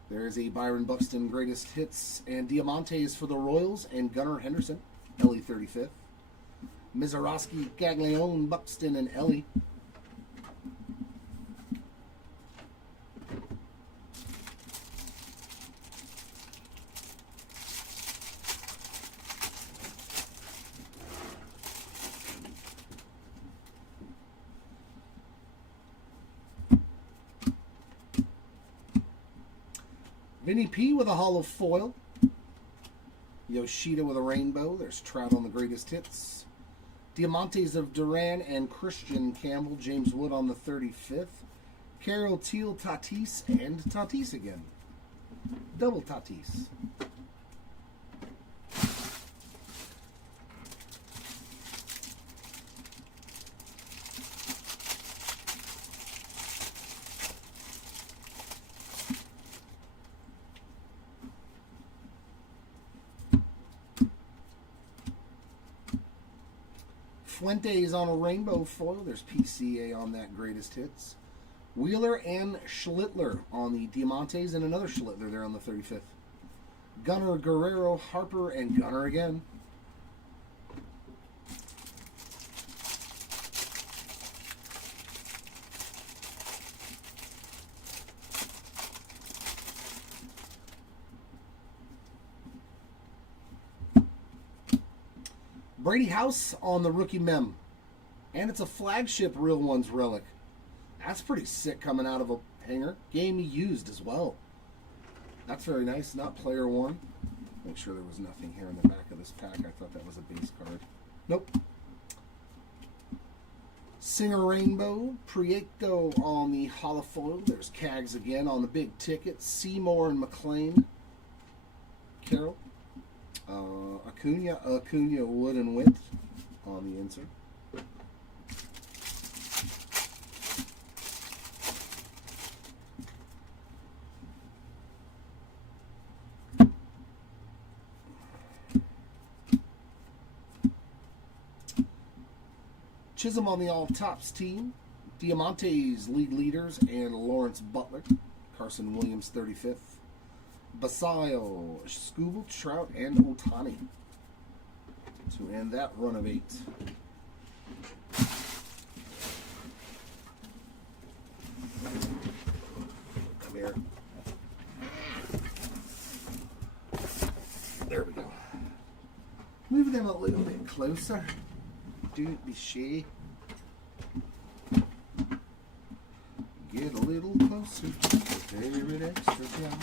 There is a Byron Buxton greatest hits and Diamantes for the Royals and Gunnar Henderson, Ellie 35th. Mizarowski, Gaglione, Buxton, and Ellie. Vinny P with a hollow foil. Yoshida with a rainbow. There's Trout on the greatest hits. Diamantes of Duran and Christian Campbell. James Wood on the 35th. Carol Teal, Tatis, and Tatis again. Double Tatis. Fuentes on a rainbow foil. There's PCA on that greatest hits. Wheeler and Schlittler on the Diamantes, and another Schlittler there on the 35th. Gunnar, Guerrero, Harper, and Gunnar again. Brady House on the rookie mem. And it's a flagship Real Ones relic. That's pretty sick coming out of a hanger. Game used as well. That's very nice. Not player one. Make sure there was nothing here in the back of this pack. I thought that was a base card. Nope. Singer Rainbow. Prieto on the holofoil. There's Cags again on the big ticket. Seymour and McLean. Carroll. Acuna, Wood and Wit on the insert. Chisholm on the all tops team. Diamantes lead leaders and Lawrence Butler. Carson Williams 35th. Basayo, Scooble, Trout, and Otani to end that run of 8. Come here. There we go. Move them a little bit closer. Don't be shy. Get a little closer. Favorite extra job.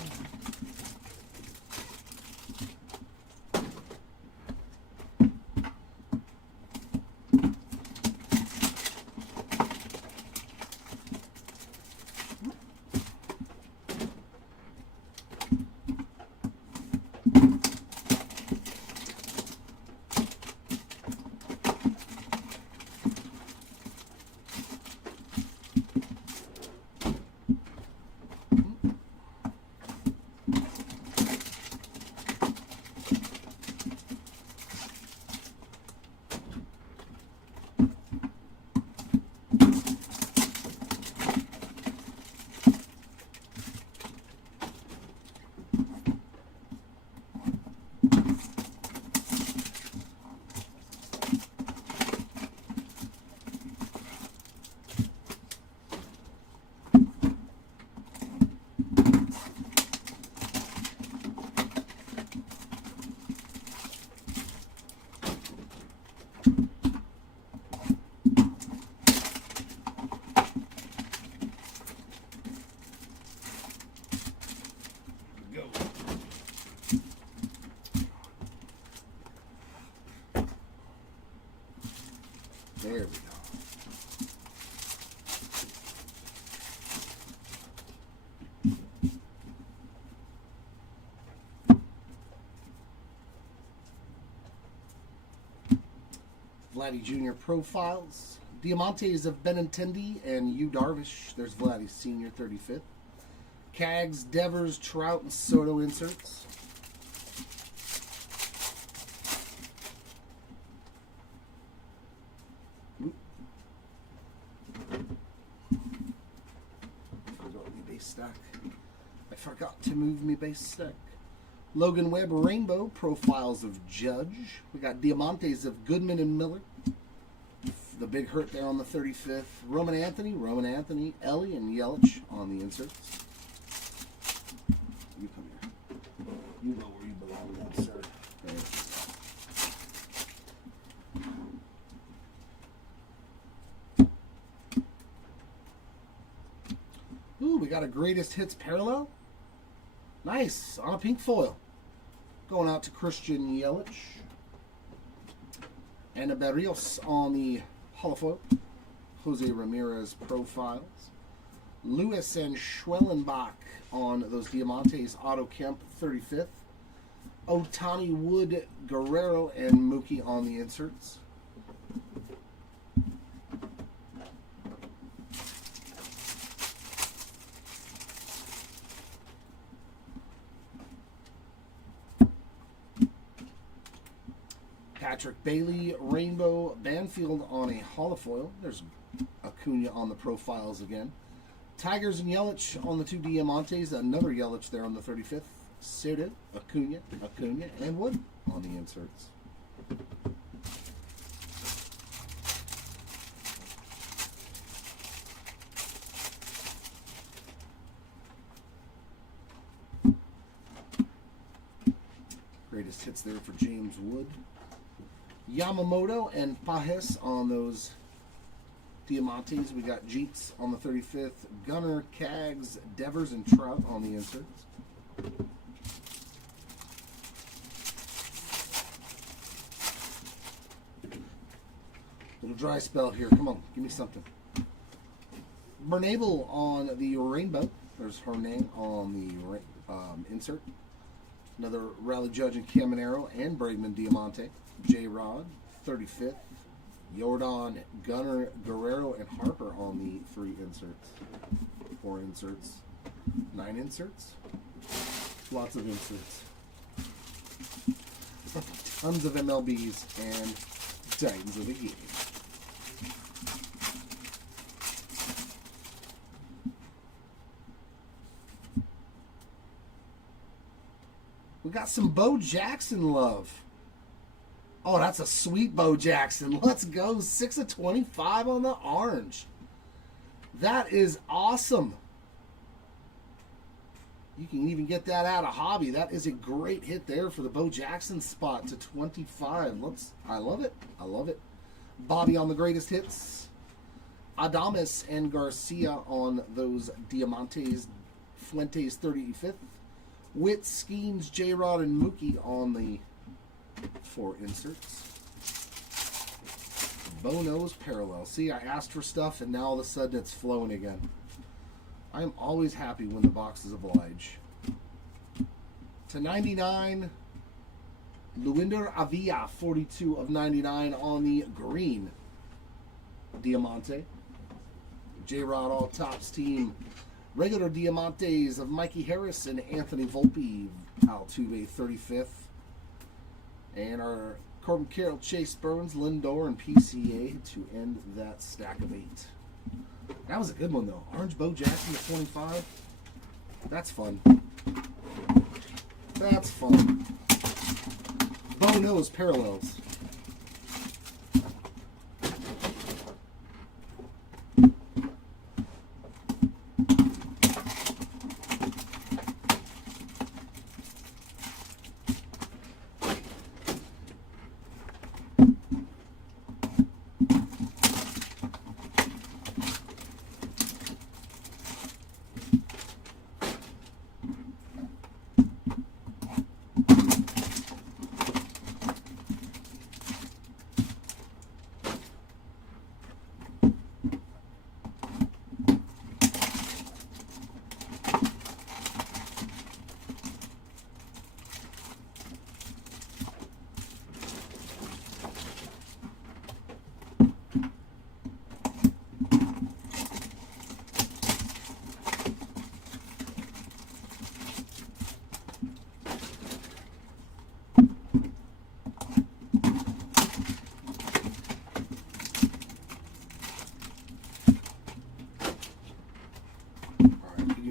There we go. Vladdy Jr. profiles. Diamantes of Benintendi and Yu Darvish. There's Vladdy Sr. 35th. Cags, Devers, Trout, and Soto inserts. I forgot to move me base stack. Logan Webb Rainbow profiles of Judge. We got Diamantes of Goodman and Miller. The big hurt there on the 35th. Roman Anthony, Ellie, and Yelich on the inserts. You come here. You know where you belong now, sir. Ooh, we got a greatest hits parallel. Nice, on a pink foil. Going out to Christian Yelich. And a Berrios on the holofoil. Jose Ramirez profiles. Lewis and Schwellenbach on those Diamantes. Otto Kemp, 35th. Otani, Wood, Guerrero, and Mookie on the inserts. Patrick Bailey, Rainbow, Banfield on a holofoil. There's Acuna on the profiles again. Tigers and Yelich on the 2 Diamantes. Another Yelich there on the 35th. Soto, Acuna, and Wood on the inserts. Greatest hits there for James Wood. Yamamoto and Pajes on those Diamantes. We got Jeets on the 35th. Gunner, Cags, Devers, and Trout on the inserts. Little dry spell here. Come on, give me something. Bernabel on the Rainbow. There's Hernan on the insert. Another Rally Judge and Caminero and Bregman Diamante. J-Rod, 35th. Jordan, Gunnar, Guerrero, and Harper on the 3 inserts. 4 inserts. 9 inserts. Lots of inserts. Tons of MLBs and Titans of the game. We got some Bo Jackson love. Oh, that's a sweet Bo Jackson. Let's go. 6 of 25 on the orange. That is awesome. You can even get that out of hobby. That is a great hit there for the Bo Jackson spot to 25. I love it. I love it. Bobby on the greatest hits. Adames and Garcia on those Diamantes. Fuentes 35th. Witt, Skeens, J-Rod, and Mookie on the 4 inserts. Bono's parallel. See, I asked for stuff and now all of a sudden it's flowing again. I am always happy when the boxes oblige. To 99, Luinder Avila, 42 of 99 on the green. Diamante. J-Rod All Tops team. Regular Diamantes of Mikey Harris and Anthony Volpe. Altuve, 35th. And our Corbin Carroll, Chase Burns, Lindor, and PCA to end that stack of 8. That was a good one, though. Orange Bo Jackson to 25. That's fun. That's fun. Bo knows parallels.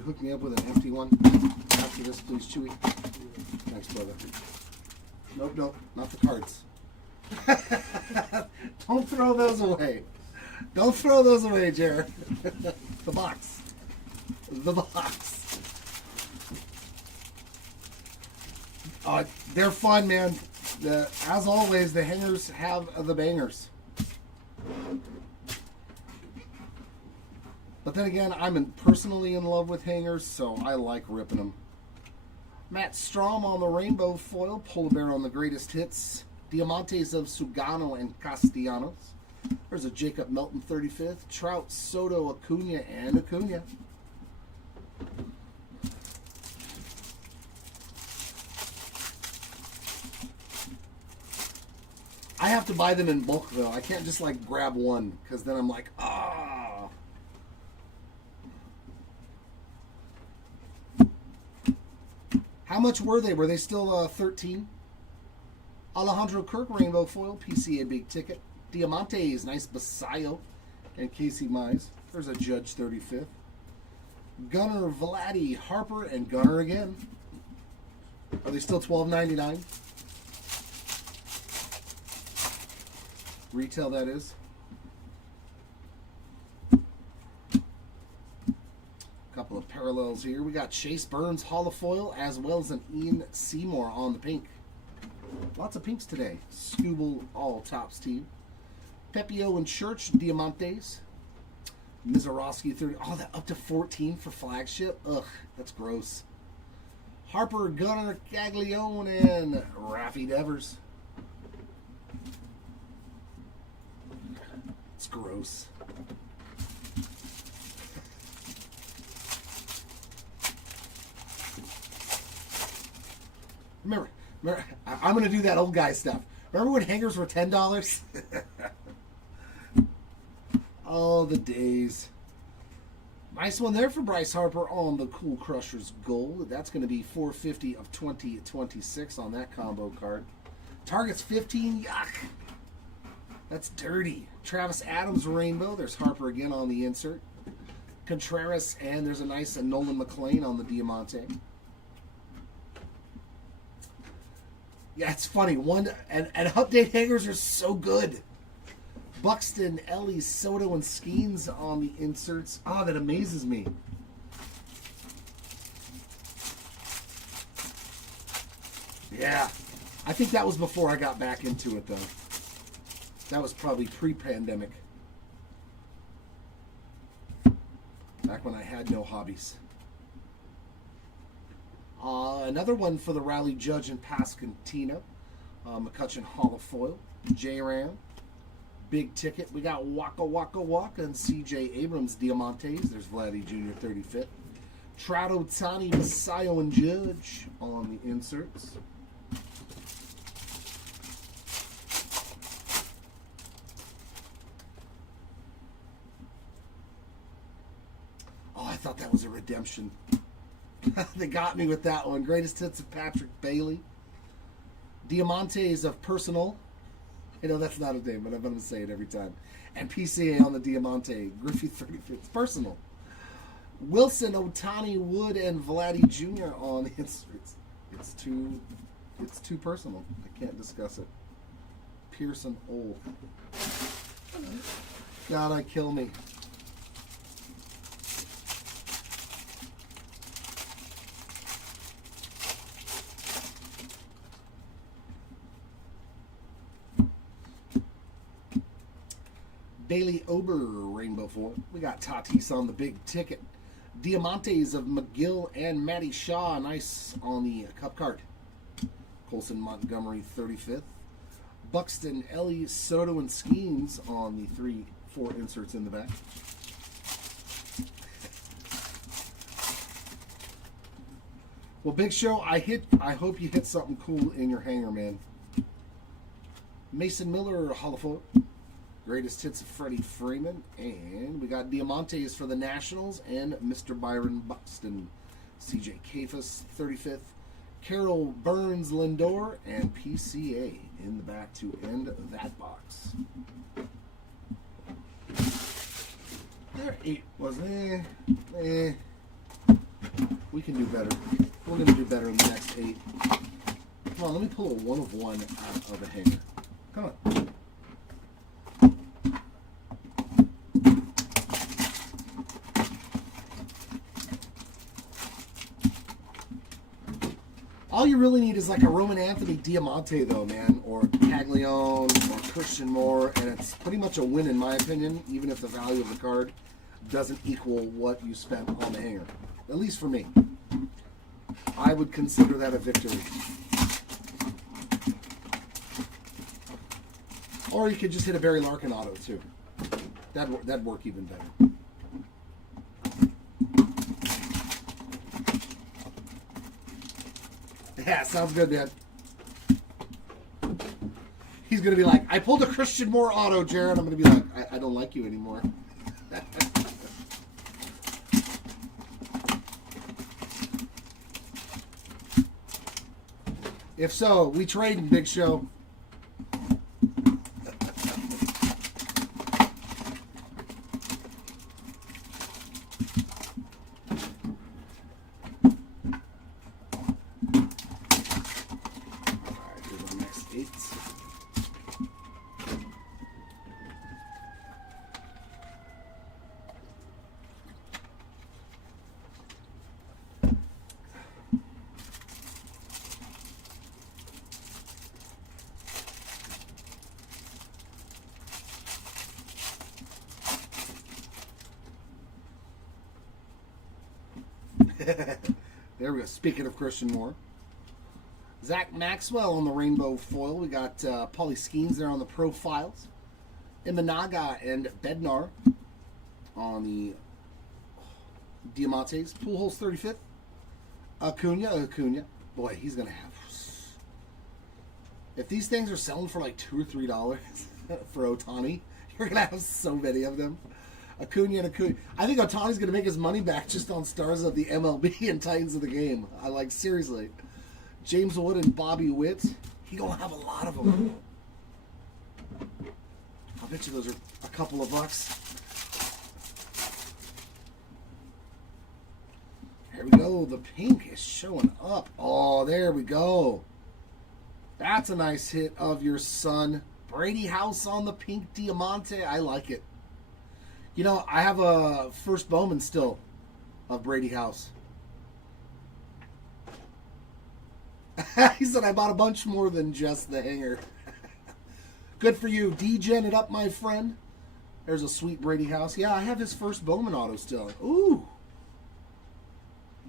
Hook me up with an empty one after this, please, Chewy. Thanks, brother. Nope, not the cards. Don't throw those away. Don't throw those away, Jared. The box. The box. They're fun, man. As always, the hangers have the bangers. But then again, I'm personally in love with hangers, so I like ripping them. Matt Strom on the rainbow foil. Polar Bear on the greatest hits. Diamantes of Sugano and Castellanos. There's a Jacob Melton 35th. Trout, Soto, Acuna, and Acuna. I have to buy them in bulk, though. I can't just, like, grab one, because then I'm like, ah. How much were they? Were they still 13? Alejandro Kirk, rainbow foil. PCA big ticket. Diamantes, nice Basayo. And Casey Mize. There's a Judge 35th. Gunnar, Vladdy, Harper, and Gunnar again. Are they still $12.99? Retail, that is. Couple of parallels here. We got Chase Burns holofoil as well as an Ian Seymour on the pink. Lots of pinks today. Scooble All Tops team. Pepio and Church Diamantes. Mizorowski 30. Oh, that up to 14 for flagship. Ugh, that's gross. Harper, Gunnar, Caglione, and Raffy Devers. It's gross. remember, I'm going to do that old guy stuff. Remember when hangers were $10? Oh, the days. Nice one there for Bryce Harper on the Cool Crushers Gold. That's going to be 450 of 2026 on that combo card. Targets 15. Yuck. That's dirty. Travis Adams Rainbow. There's Harper again on the insert. Contreras, and there's a nice Nolan McLean on the Diamante. Yeah, it's funny. And update hangers are so good. Buxton, Ellie, Soto, and Skeens on the inserts. Ah, that amazes me. Yeah. I think that was before I got back into it, though. That was probably pre-pandemic. Back when I had no hobbies. Another one for the Rally Judge and Pasquantino. McCutcheon Holofoil. J-Ram. Big ticket. We got Waka Waka Waka and C.J. Abrams Diamantes. There's Vladdy Jr. 35th. Trout Ohtani, Masayo, and Judge on the inserts. Oh, I thought that was a redemption. They got me with that one. Greatest hits of Patrick Bailey. Diamantes of Personal. You know, that's not a name, but I'm going to say it every time. And PCA on the Diamante. Griffey 35th. Personal. Wilson, Ohtani, Wood, and Vladdy Jr. on the inserts. It's too personal. I can't discuss it. Pearson Old. Gotta kill me. Bailey Ober Rainbow 4. We got Tatis on the big ticket. Diamantes of McGill and Matty Shaw. Nice on the cup card. Colson Montgomery 35th. Buxton, Ellie, Soto, and Skeens on the 4 inserts in the back. Well, Big Show, I hope you hit something cool in your hanger, man. Mason Miller Holofoil. Greatest hits of Freddie Freeman. And we got Diamantes for the Nationals and Mr. Byron Buxton. CJ Kafis, 35th. Carol Burns Lindor and PCA in the back to end that box. There 8 was we can do better. We're going to do better in the next 8. Come on, let me pull a 1 of 1 out of a hanger. Come on. All you really need is like a Roman Anthony Diamante, though, man, or Caglione, or Christian Moore, and it's pretty much a win in my opinion, even if the value of the card doesn't equal what you spent on the hanger. At least for me. I would consider that a victory. Or you could just hit a Barry Larkin auto, too. That'd work even better. Yeah, sounds good, Dad. He's going to be like, I pulled a Christian Moore auto, Jared. I'm going to be like, I don't like you anymore. If so, we trade in Big Show. There we go. Speaking of Christian Moore. Zach Maxwell on the rainbow foil. We got Paulie Skeens there on the profiles. Imanaga and Bednar on the Diamantes. Pujols 35th. Acuna. Boy, he's going to have If these things are selling for like $2 or $3 for Ohtani, you're gonna have so many of them. Acuna and Acuna. I think Ohtani's gonna make his money back just on stars of the MLB and Titans of the game. I like seriously. James Wood and Bobby Witt. He gonna have a lot of them. I'll bet you those are a couple of bucks. Here we go. The pink is showing up. Oh, there we go. That's a nice hit of your son. Brady House on the pink Diamante. I like it. You know, I have a first Bowman still of Brady House. He said I bought a bunch more than just the hanger. Good for you. D-Gen it up, my friend. There's a sweet Brady House. Yeah, I have his first Bowman auto still. Ooh.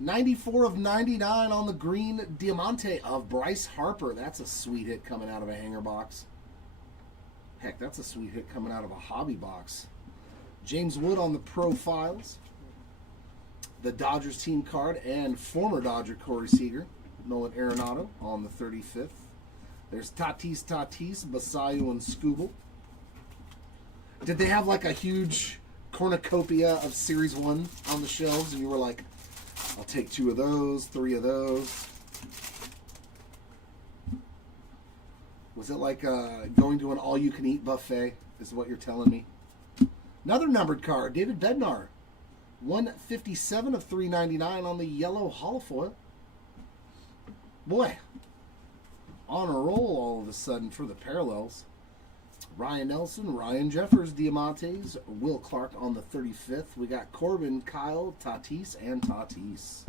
94 of 99 on the green Diamante of Bryce Harper. That's a sweet hit coming out of a hanger box. Heck, that's a sweet hit coming out of a hobby box. James Wood on the profiles. The Dodgers team card and former Dodger Corey Seager. Nolan Arenado on the 35th. There's Tatis, Basayo, and Scooble. Did they have like a huge cornucopia of Series 1 on the shelves and you were like, I'll take 2 of those, 3 of those? Was it like going to an all-you-can-eat buffet, is what you're telling me? Another numbered card, David Bednar. 157 of 399 on the yellow holofoil. Boy, on a roll all of a sudden for the parallels. Ryan Nelson, Ryan Jeffers, Diamantes, Will Clark on the 35th. We got Corbin, Kyle, Tatis, and Tatis.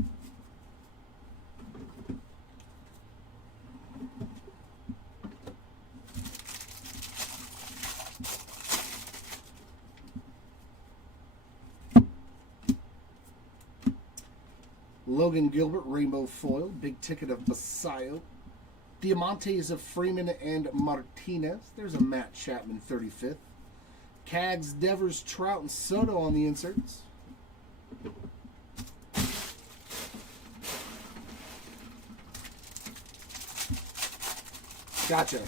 Logan Gilbert, Rainbow Foil, Big Ticket of Basayo. Diamantes of Freeman and Martinez. There's a Matt Chapman 35th. Cags, Devers, Trout, and Soto on the inserts. Gotcha.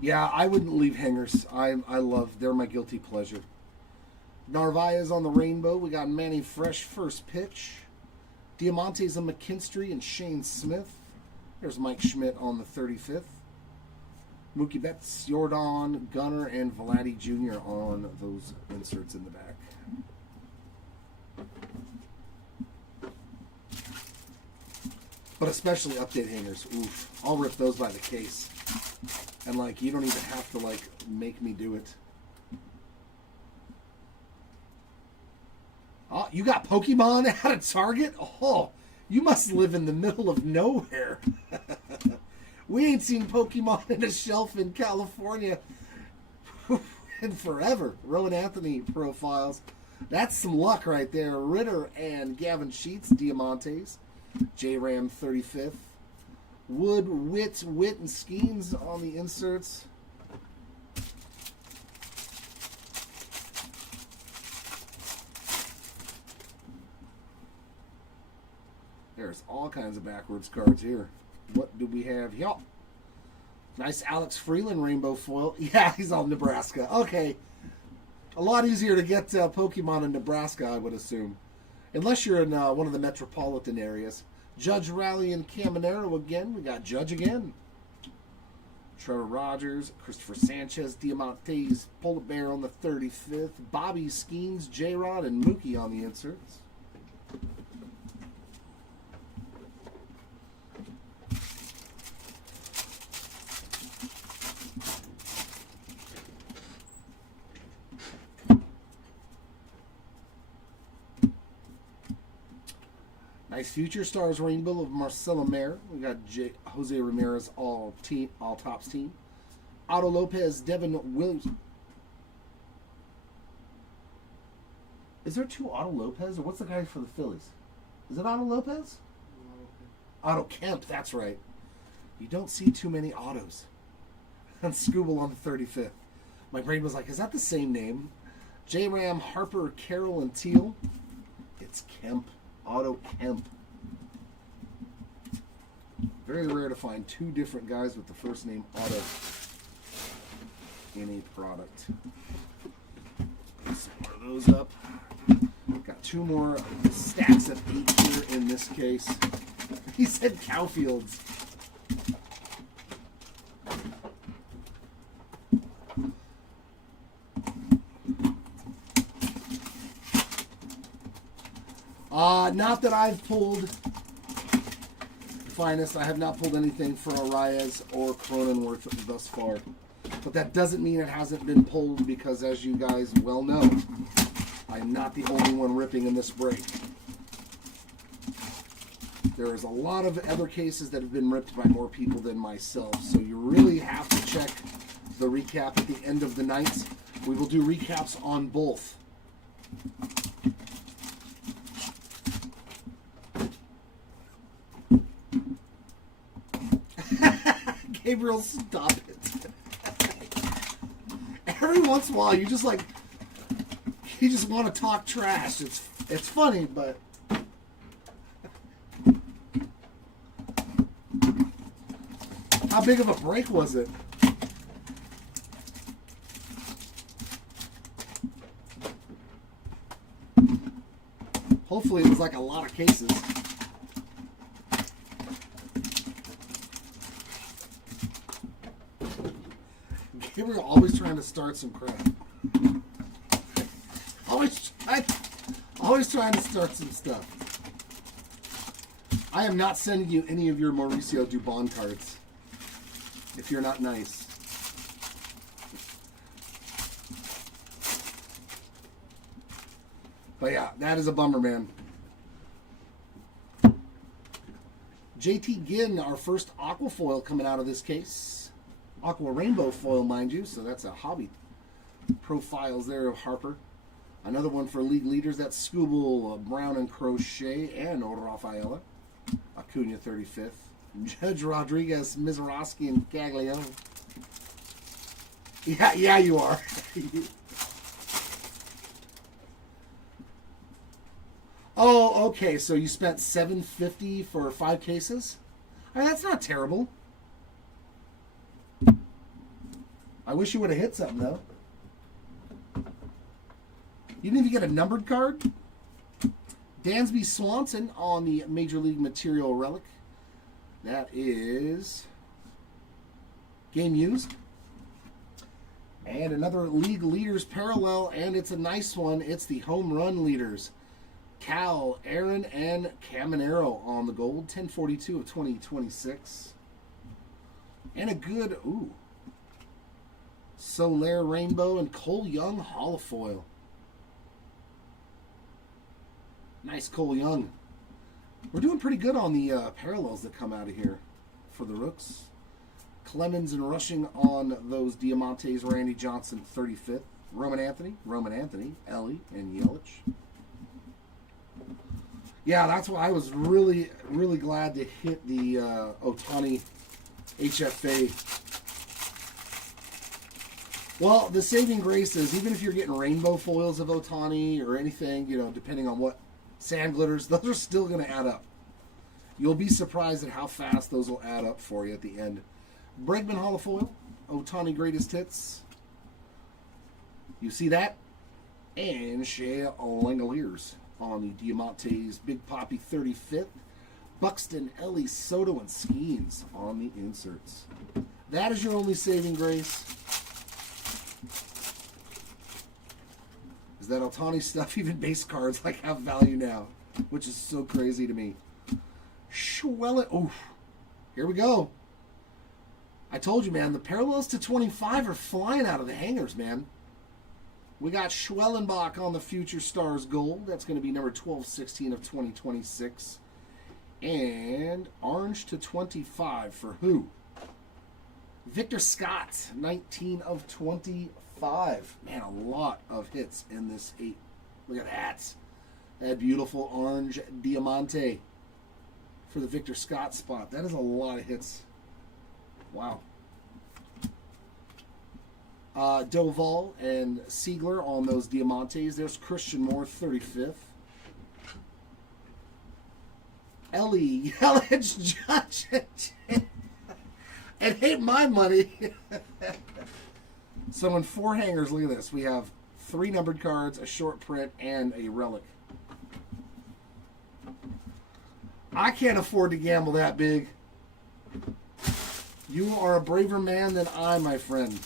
Yeah, I wouldn't leave hangers. I love, they're my guilty pleasure. Narvaez on the rainbow. We got Manny Fresh first pitch. Diamantes of McKinstry and Shane Smith. There's Mike Schmidt on the 35th. Mookie Betts, Jordan, Gunnar, and Vladdy Jr. on those inserts in the back. But especially update hangers. Oof. I'll rip those by the case. And like, you don't even have to like make me do it. Oh, you got Pokemon at a Target? Oh, you must live in the middle of nowhere. We ain't seen Pokemon in a shelf in California in forever. Rowan Anthony profiles. That's some luck right there. Ritter and Gavin Sheets, Diamantes. J-Ram 35th. Wood, Witt, and Skeens on the inserts. There's all kinds of backwards cards here. What do we have here? Nice Alex Freeland rainbow foil. Yeah, he's on Nebraska. Okay. A lot easier to get Pokemon in Nebraska, I would assume. Unless you're in one of the metropolitan areas. Judge Rally and Caminero again. We got Judge again. Trevor Rogers, Christopher Sanchez, Diamantes, Polar Bear on the 35th. Bobby Skeens, J-Rod, and Mookie on the inserts. Nice Future Stars Rainbow of Marcelo Mayer. We got Jose Ramirez all tops team. Otto Lopez, Devin Williams. Is there 2 Otto Lopez, or what's the guy for the Phillies? Is it Otto Lopez? Otto Kemp, that's right. You don't see too many Ottos. And Scooble on the 35th. My brain was like, is that the same name? J-Ram, Harper, Carroll, and Teal. It's Kemp. Otto Kemp. Very rare to find two different guys with the first name Otto in a product. Some more of those up. Got two more stacks of 8 here in this case. He said Cowfields. Not that I've pulled Finest. I have not pulled anything for Arias or Cronenworth thus far. But that doesn't mean it hasn't been pulled because, as you guys well know, I am not the only one ripping in this break. There is a lot of other cases that have been ripped by more people than myself. So you really have to check the recap at the end of the night. We will do recaps on both. Gabriel, stop it. Every once in a while, you just want to talk trash. It's funny, but how big of a break was it? Hopefully, it was like a lot of cases. Gabriel always trying to start some crap. Always trying to start some stuff. I am not sending you any of your Mauricio Dubon cards if you're not nice. But yeah, that is a bummer, man. JT Ginn, our first aqua foil coming out of this case. Aqua rainbow foil, mind you, so that's a hobby profiles there of Harper. Another one for league leaders, that's Scooble, Brown and Crochet, and Rafaela. Acuna 35th. Judge Rodriguez, Mizorowski, and Caglione. Yeah, you are. Oh, okay, so you spent $750 for 5 cases? I mean, that's not terrible. I wish you would have hit something, though. You didn't even get a numbered card? Dansby Swanson on the Major League Material Relic. That is game used. And another League Leaders parallel, and it's a nice one. It's the Home Run Leaders. Cal, Aaron, and Caminero on the gold. 1042 of 2026. And a good, Soler Rainbow and Cole Young Holofoil. Nice Cole Young. We're doing pretty good on the parallels that come out of here for the Rooks. Clemens and rushing on those Diamantes, Randy Johnson 35th. Roman Anthony, Ellie, and Yelich. Yeah, that's why I was really, really glad to hit the Ohtani HFA. Well, the saving grace is even if you're getting rainbow foils of Ohtani or anything, depending on what sand glitters, those are still going to add up. You'll be surprised at how fast those will add up for you at the end. Bregman Holofoil, Ohtani Greatest Hits. You see that? And Shea Langoliers on the Diamantes Big Poppy 35th. Buxton, Ellie, Soto, and Skeens on the inserts. That is your only saving grace. Is that Ohtani stuff, even base cards have value now, which is so crazy to me. Schwellen, oof. Here we go. I told you, man, the parallels to 25 are flying out of the hangers, man. We got Schwellenbach on the Future Stars Gold. That's going to be number 1216 of 2026. And orange to 25 for who? Victor Scott, 19 of 25. Man, a lot of hits in this 8. Look at that. That beautiful orange Diamante for the Victor Scott spot. That is a lot of hits. Wow. Doval and Siegler on those Diamantes. There's Christian Moore, 35th. Ellie, Yelich, Judge, and ain't my money. So in 4 hangers, look at this. We have 3 numbered cards, a short print, and a relic. I can't afford to gamble that big. You are a braver man than I, my friend.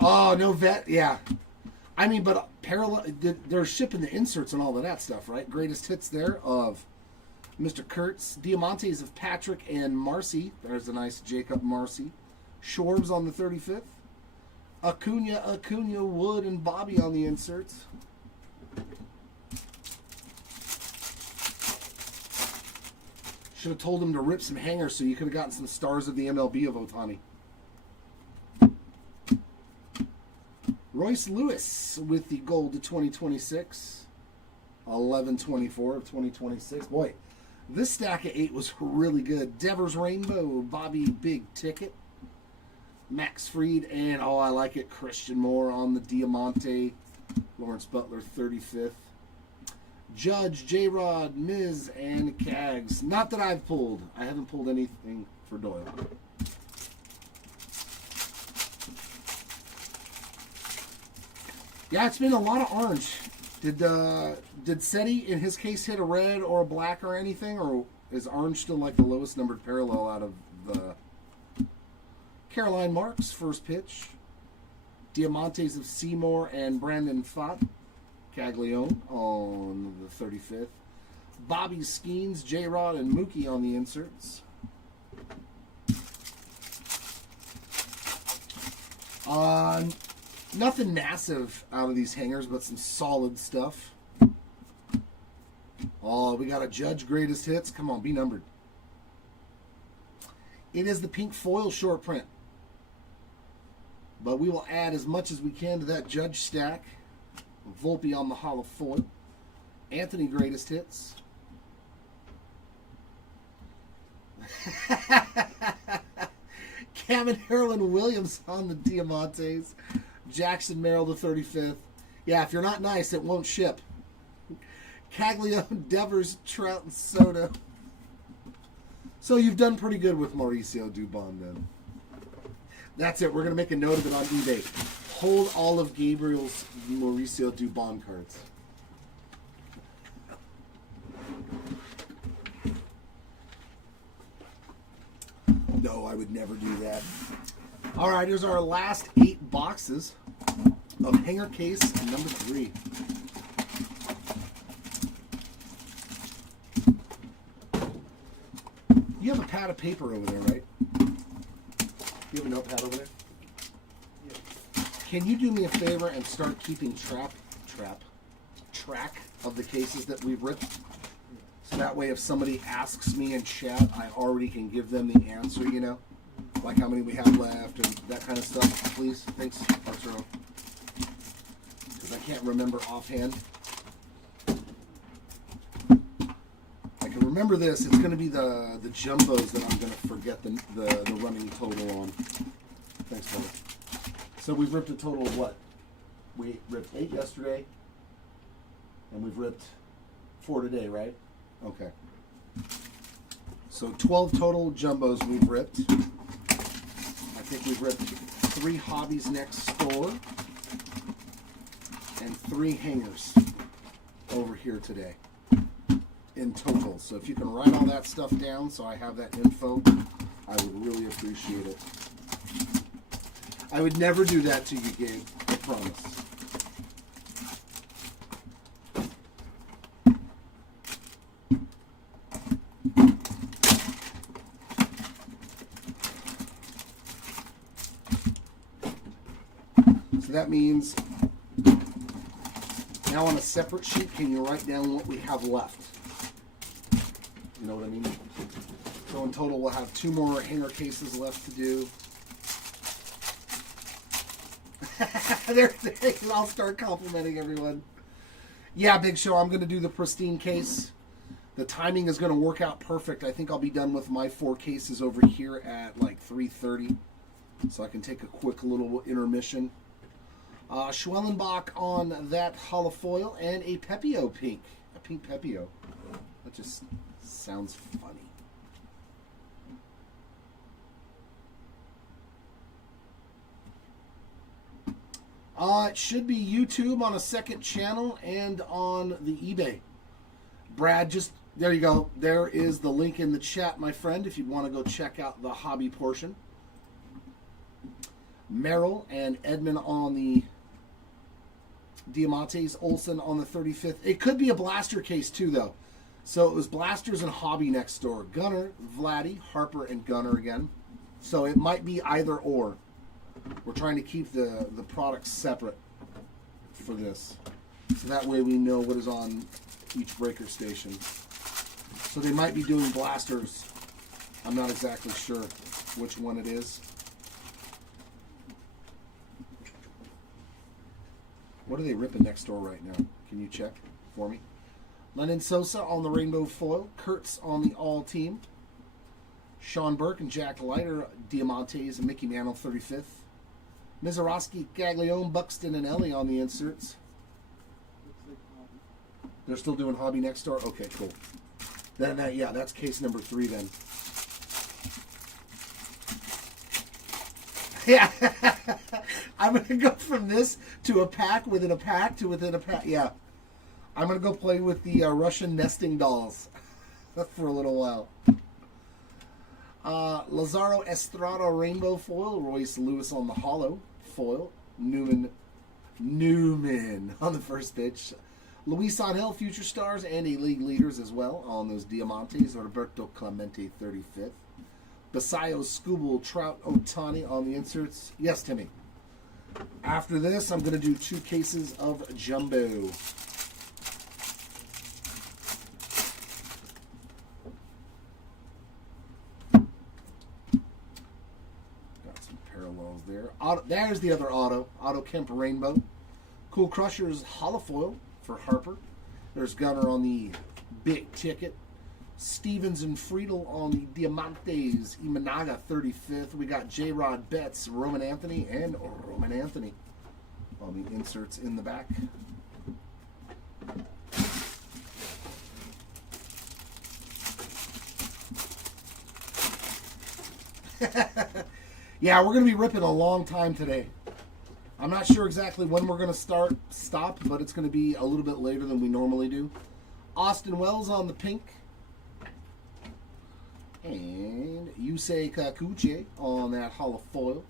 Oh, no vet. Yeah. I mean, but parallel, they're shipping the inserts and all of that stuff, right? Greatest hits there of Mr. Kurtz. Diamantes of Patrick and Marcy. There's a nice Jacob Marcy. Shorbs on the 35th. Acuna, Wood, and Bobby on the inserts. Should have told him to rip some hangers so you could have gotten some stars of the MLB of Ohtani. Royce Lewis with the gold to 2026. 11/24 of 2026. Boy, this stack of 8 was really good. Devers Rainbow, Bobby Big Ticket. Max Fried, and oh, I like it, Christian Moore on the Diamante. Lawrence Butler, 35th. Judge, J-Rod, Miz, and Cags. Not that I've pulled. I haven't pulled anything for Doyle. Yeah, it's been a lot of orange. Did Seti, in his case, hit a red or a black or anything? Or is orange still like the lowest numbered parallel out of the... Caroline Marks, first pitch. Diamantes of Seymour and Brandon Pfaadt. Caglione on the 35th. Bobby Skeens, J-Rod, and Mookie on the inserts. Nothing massive out of these hangers, but some solid stuff. Oh, we got a Judge Greatest Hits. Come on, be numbered. It is the pink foil short print. But we will add as much as we can to that Judge stack. Volpe on the hollow foil. Anthony Greatest Hits. Cam and Harlan Williams on the Diamantes. Jackson Merrill the 35th. Yeah, if you're not nice, it won't ship. Caglione, Devers, Trout, and Soto. So you've done pretty good with Mauricio Dubon then. That's it. We're going to make a note of it on eBay. Hold all of Gabriel's Mauricio Dubon cards. No, I would never do that. All right, here's our last 8 boxes of hanger case number 3. You have a pad of paper over there, right? You have a notepad over there? Yeah. Can you do me a favor and start keeping track of the cases that we've ripped? So that way if somebody asks me in chat, I already can give them the answer, you know? Like how many we have left and that kind of stuff, please. Thanks, Arturo. Because I can't remember offhand. I can remember this. It's going to be the jumbos that I'm going to forget the running total on. Thanks, brother. So we've ripped a total of what? We ripped 8 yesterday. And we've ripped 4 today, right? Okay. So 12 total jumbos we've ripped. I think we've ripped 3 Hobbies Next Store and 3 hangers over here today in total. So if you can write all that stuff down so I have that info, I would really appreciate it. I would never do that to you, Gabe. I promise. So that means now on a separate sheet, can you write down what we have left? You know what I mean? So in total, we'll have 2 more hanger cases left to do. there, I'll start complimenting everyone. Yeah, Big Show, I'm going to do the Pristine case. The timing is going to work out perfect. I think I'll be done with my 4 cases over here at like 3:30, so I can take a quick little intermission. Schwellenbach on that holofoil, and a Pepio pink. A pink Pepio. That just sounds funny. It should be YouTube on a second channel and on the eBay. Brad, just there you go. There is the link in the chat, my friend, if you want to go check out the hobby portion. Merrill and Edmund on the Diamantes, Olsen on the 35th. It could be a blaster case too, though. So it was blasters and hobby next door. Gunner, Vladdy, Harper, and Gunner again. So it might be either or. We're trying to keep the products separate for this. So that way we know what is on each breaker station. So they might be doing blasters. I'm not exactly sure which one it is. What are they ripping next door right now? Can you check for me? Lennon Sosa on the rainbow foil. Kurtz on the all team. Sean Burke and Jack Leiter, Diamantes and Mickey Mantle 35th. Mizorowski, Gaglione, Buxton, and Ellie on the inserts. They're still doing hobby next door? Okay, cool. Then yeah, that's case number 3 then. Yeah. I'm going to go from this to a pack within a pack to within a pack. Yeah. I'm going to go play with the Russian nesting dolls for a little while. Lazaro Estrada rainbow foil. Royce Lewis on the hollow foil. Newman on the first pitch. Luis Angel, future stars, and a league leaders as well on those Diamantes. Roberto Clemente 35th. Basayo, Scooble, Trout, Otani on the inserts. Yes, Timmy. After this, I'm going to do 2 cases of Jumbo. There. There's the other Otto Kemp Rainbow. Cool Crushers holofoil for Harper. There's Gunner on the big ticket. Stevens and Friedel on the Diamantes. Imanaga 35th. We got J-Rod Betts, Roman Anthony, and Roman Anthony on the inserts in the back. Yeah, we're going to be ripping a long time today. I'm not sure exactly when we're going to stop, but it's going to be a little bit later than we normally do. Austin Wells on the pink. And Yusei Kikuchi on that holofoil.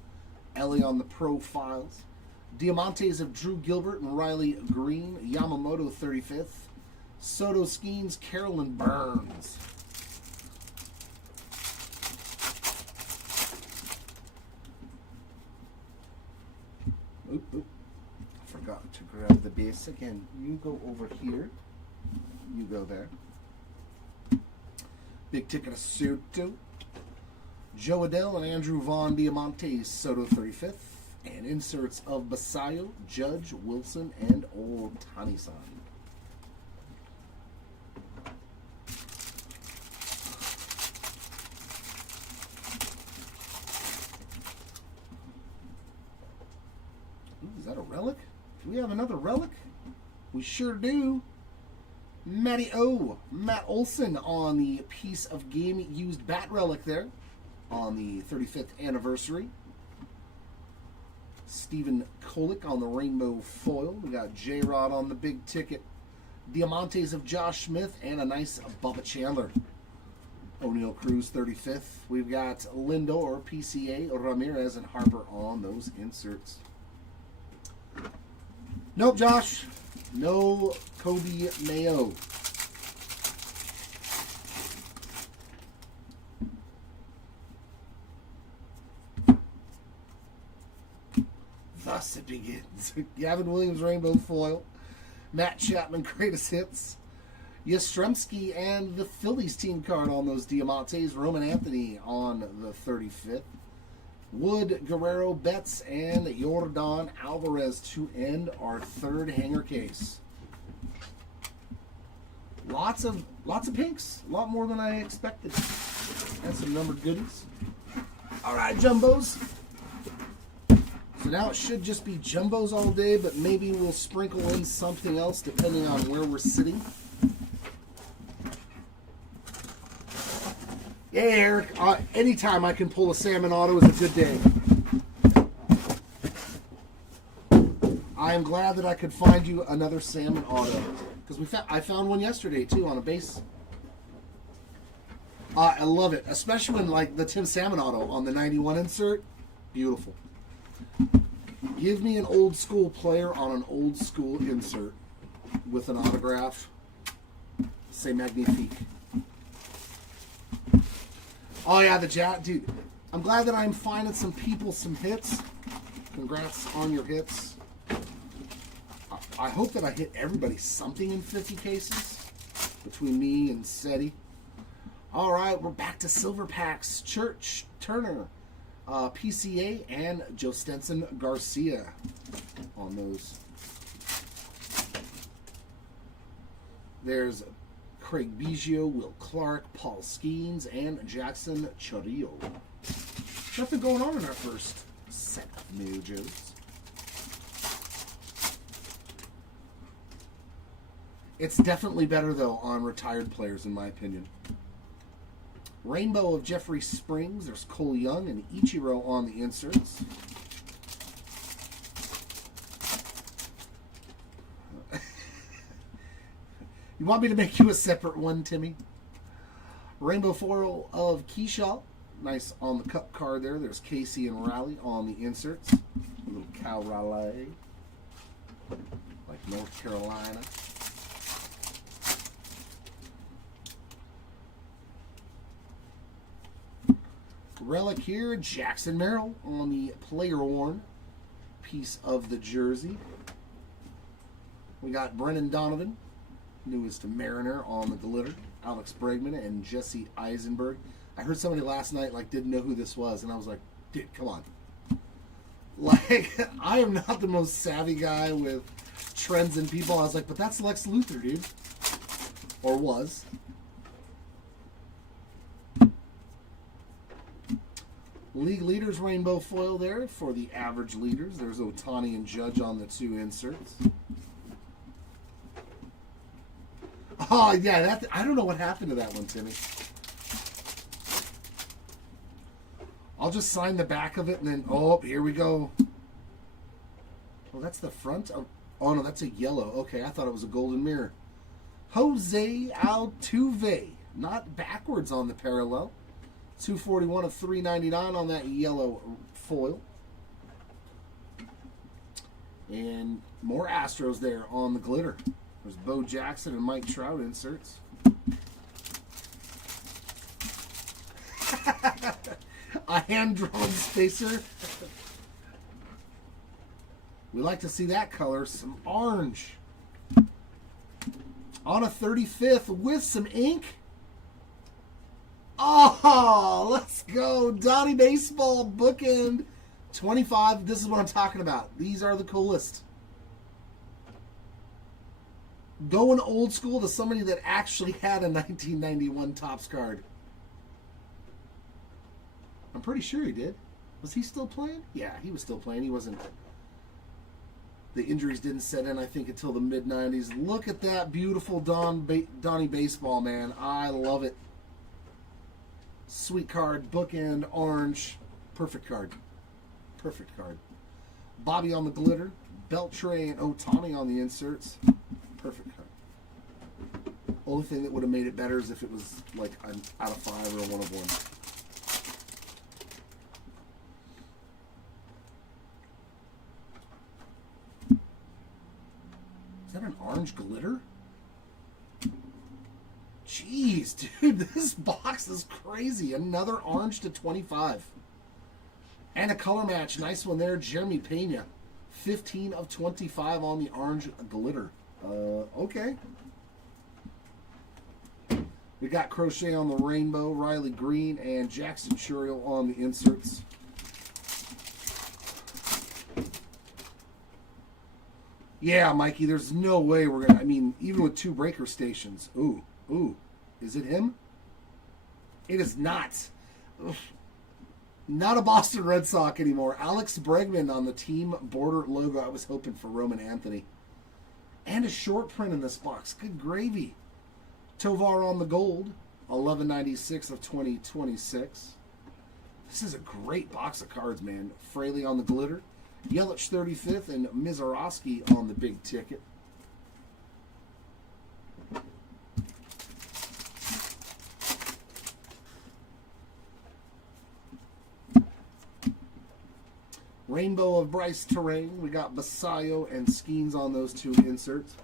Ellie on the profiles. Diamantes of Drew Gilbert and Riley Green. Yamamoto 35th. Soto Skeens, Carolyn Burns. Oop. I forgot to grab the base again. You go over here. You go there. Big ticket of Soto. Joe Adele and Andrew Vaughn Diamantes, Soto 35th. And inserts of Basayo, Judge, Wilson, and Otani-san. Is that a relic? Do we have another relic? We sure do. Matt Olson on the piece of game used bat relic there on the 35th anniversary. Stephen Kolick on the rainbow foil. We got J-Rod on the big ticket. Diamantes of Josh Smith and a nice Bubba Chandler. O'Neill Cruz 35th. We've got Lindor, PCA, Ramirez, and Harper on those inserts. Nope, Josh. No Kobe Mayo. Thus it begins. Gavin Williams rainbow foil. Matt Chapman greatest hits. Yastrzemski and the Phillies team card on those Diamantes. Roman Anthony on the 35th. Wood, Guerrero, Betts, and Yordan Alvarez to end our third hanger case. Lots of pinks. A lot more than I expected. And some numbered goodies. All right, jumbos. So now it should just be jumbos all day, but maybe we'll sprinkle in something else depending on where we're sitting. Yeah, Eric. Anytime I can pull a salmon auto is a good day. I am glad that I could find you another salmon auto because I found one yesterday too on a base. I love it, especially when like the Tim Salmon auto on the 91 insert. Beautiful. Give me an old school player on an old school insert with an autograph. C'est magnifique. Oh yeah, the dude. I'm glad that I'm finding some people some hits. Congrats on your hits. I hope that I hit everybody something in 50 cases between me and SETI. All right, we're back to silver packs. Church, Turner, PCA, and Joe Stenson Garcia on those. There's Craig Biggio, Will Clark, Paul Skeens, and Jackson Chorillo. Nothing going on in our first set of mojos. It's definitely better, though, on retired players, in my opinion. Rainbow of Jeffrey Springs. There's Cole Young and Ichiro on the inserts. You want me to make you a separate one, Timmy? Rainbow foil of Keyshaw. Nice on the cup card there. There's Casey and Raleigh on the inserts. A little Cal Raleigh. Like North Carolina. Relic here, Jackson Merrill on the player worn piece of the jersey. We got Brennan Donovan, newest Mariner on the glitter. Alex Bregman and Jesse Eisenberg. I heard somebody last night like didn't know who this was, and I was like, dude, come on. Like, I am not the most savvy guy with trends and people. I was like, but that's Lex Luthor, dude. Or was. League leaders rainbow foil there for the average leaders. There's Ohtani and Judge on the two inserts. Oh yeah, I don't know what happened to that one, Timmy. I'll just sign the back of it and then here we go. Oh, that's the front. Oh no, that's a yellow. Okay, I thought it was a golden mirror. Jose Altuve, not backwards on the parallel. 241 of 399 on that yellow foil. And more Astros there on the glitter. There's Bo Jackson and Mike Trout inserts. A hand-drawn spacer. We like to see that color. Some orange. On a 35th with some ink. Oh, let's go. Donnie Baseball bookend 25. This is what I'm talking about. These are the coolest. Going old school to somebody that actually had a 1991 Topps card. I'm pretty sure he did. Was he still playing? Yeah, he was still playing. He wasn't. The injuries didn't set in, I think, until the mid-90s. Look at that beautiful Donnie Baseball, man. I love it. Sweet card, bookend, orange. Perfect card. Perfect card. Bobby on the glitter. Beltre and Ohtani on the inserts. Perfect card. Only thing that would have made it better is if it was like an out of 5 or a 1 of 1. Is that an orange glitter? Jeez, dude, this box is crazy. Another orange to 25. And a color match. Nice one there. Jeremy Pena. 15 of 25 on the orange glitter. Okay. We got Crochet on the rainbow, Riley Green, and Jackson Churiel on the inserts. Yeah, Mikey, there's no way we're going to... I mean, even with 2 breaker stations. Ooh. Is it him? It is not. Ugh. Not a Boston Red Sox anymore. Alex Bregman on the team border logo. I was hoping for Roman Anthony. And a short print in this box. Good gravy. Tovar on the gold. 1196 of 2026. This is a great box of cards, man. Fraley on the glitter. Yelich 35th and Mizorowski on the big ticket. Rainbow of Bryce Terrain. We got Basayo and Skeens on those 2 inserts.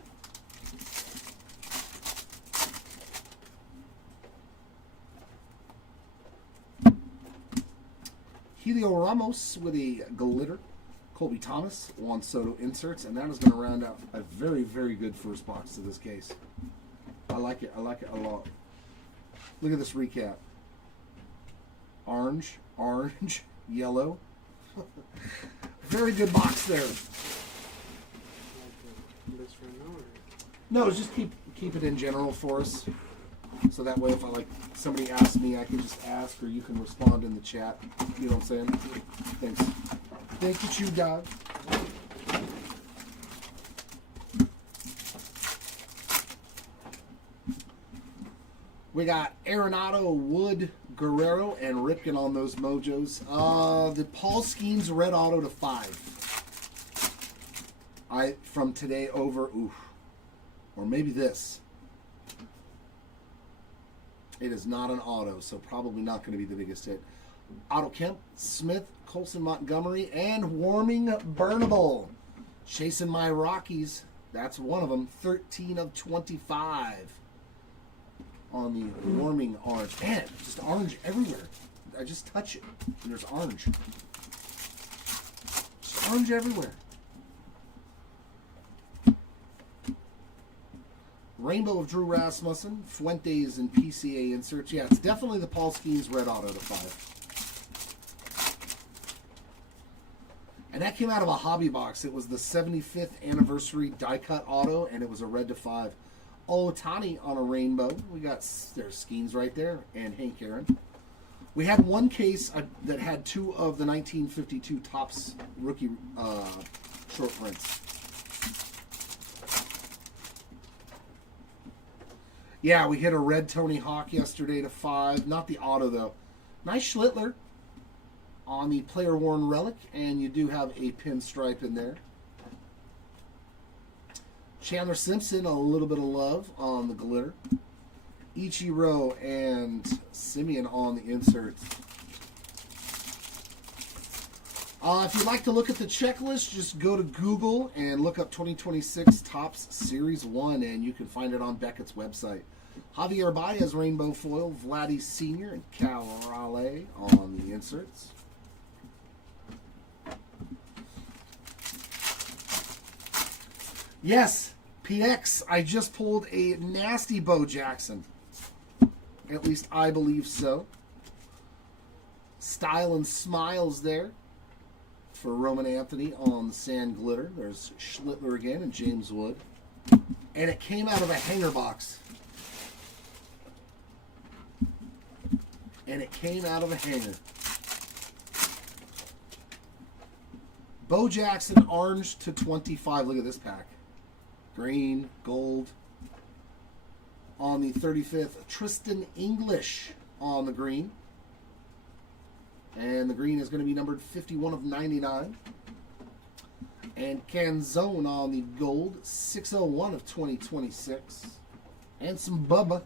Helio Ramos with a glitter. Colby Thomas, Juan Soto inserts, and that is going to round out a very, very good first box to this case. I like it. I like it a lot. Look at this recap. Orange, yellow. Very good box there. No, just keep it in general for us. So that way, if somebody asks me, I can just ask, or you can respond in the chat. You know what I'm saying? Thanks. Thank you, Chew Dog. We got Arenado, Wood, Guerrero, and Ripken on those mojos. The Paul Skeens red auto to 5. From today over, or maybe this. It is not an auto, so probably not going to be the biggest hit. Otto Kemp, Smith, Colson Montgomery, and Warming Burnable. Chasing my Rockies. That's one of them. 13 of 25 on the Warming orange. Man, just orange everywhere. I just touch it, and there's orange. Just orange everywhere. Rainbow of Drew Rasmussen, Fuentes and PCA inserts. Yeah, it's definitely the Paul Skeens red auto to 5. And that came out of a hobby box. It was the 75th anniversary die cut auto, and it was a red to 5. Otani on a rainbow. We got there's Skeens right there, and Hank Aaron. We had one case that had 2 of the 1952 Topps rookie short prints. Yeah, we hit a red Tony Hawk yesterday to 5. Not the auto, though. Nice Schlittler on the player-worn relic, and you do have a pinstripe in there. Chandler Simpson, a little bit of love on the glitter. Ichiro and Simeon on the inserts. If you'd like to look at the checklist, just go to Google and look up 2026 Topps Series 1, and you can find it on Beckett's website. Javier Baez Rainbow Foil, Vladdy Sr. and Cal Raleigh on the inserts. Yes, PX, I just pulled a nasty Bo Jackson. At least I believe so. Style and Smiles there for Roman Anthony on the sand glitter. There's Schlittler again and James Wood. And it came out of a hanger box. And it came out of a hanger. Bo Jackson, orange to 25. Look at this pack. Green, gold. On the 35th, Tristan English on the green. And the green is going to be numbered 51 of 99. And Canzone on the gold, 601 of 2026. And some Bubba.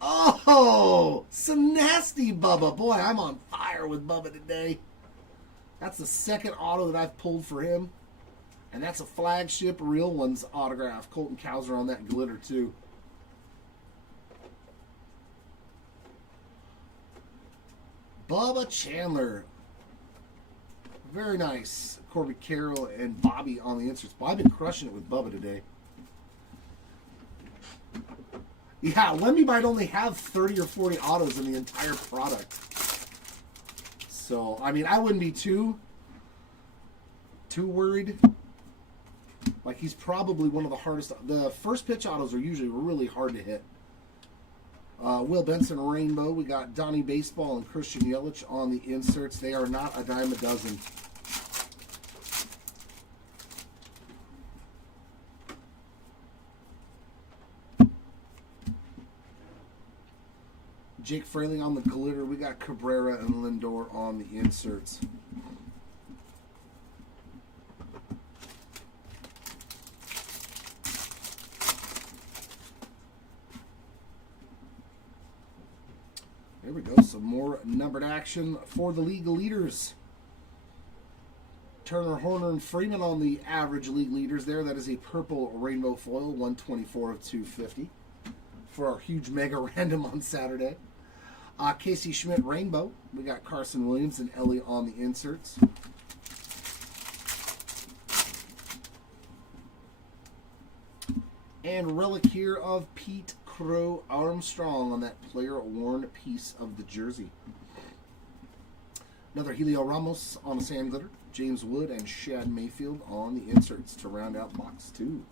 Oh, some nasty Bubba. Boy, I'm on fire with Bubba today. That's the second auto that I've pulled for him. And that's a flagship Real Ones autograph. Colton Cowser on that glitter, too. Bubba Chandler. Very nice. Corby Carroll and Bobby on the inserts. I've been crushing it with Bubba today. Yeah, Lemmy might only have 30 or 40 autos in the entire product. So, I mean, I wouldn't be too too worried. Like, he's probably one of the hardest. The first pitch autos are usually really hard to hit. Will Benson Rainbow. We got Donnie Baseball and Christian Yelich on the inserts. They are not a dime a dozen. Jake Fraley on the glitter. We got Cabrera and Lindor on the inserts. There we go. Some more numbered action for the league leaders. Turner, Horner, and Freeman on the average league leaders there. That is a purple rainbow foil, 124 of 250 for our huge mega random on Saturday. Casey Schmidt Rainbow. We got Carson Williams and Ellie on the inserts. And relic here of Pete Crow Armstrong on that player-worn piece of the jersey. Another Helio Ramos on the sand glitter. James Wood and Shad Mayfield on the inserts to round out box 2.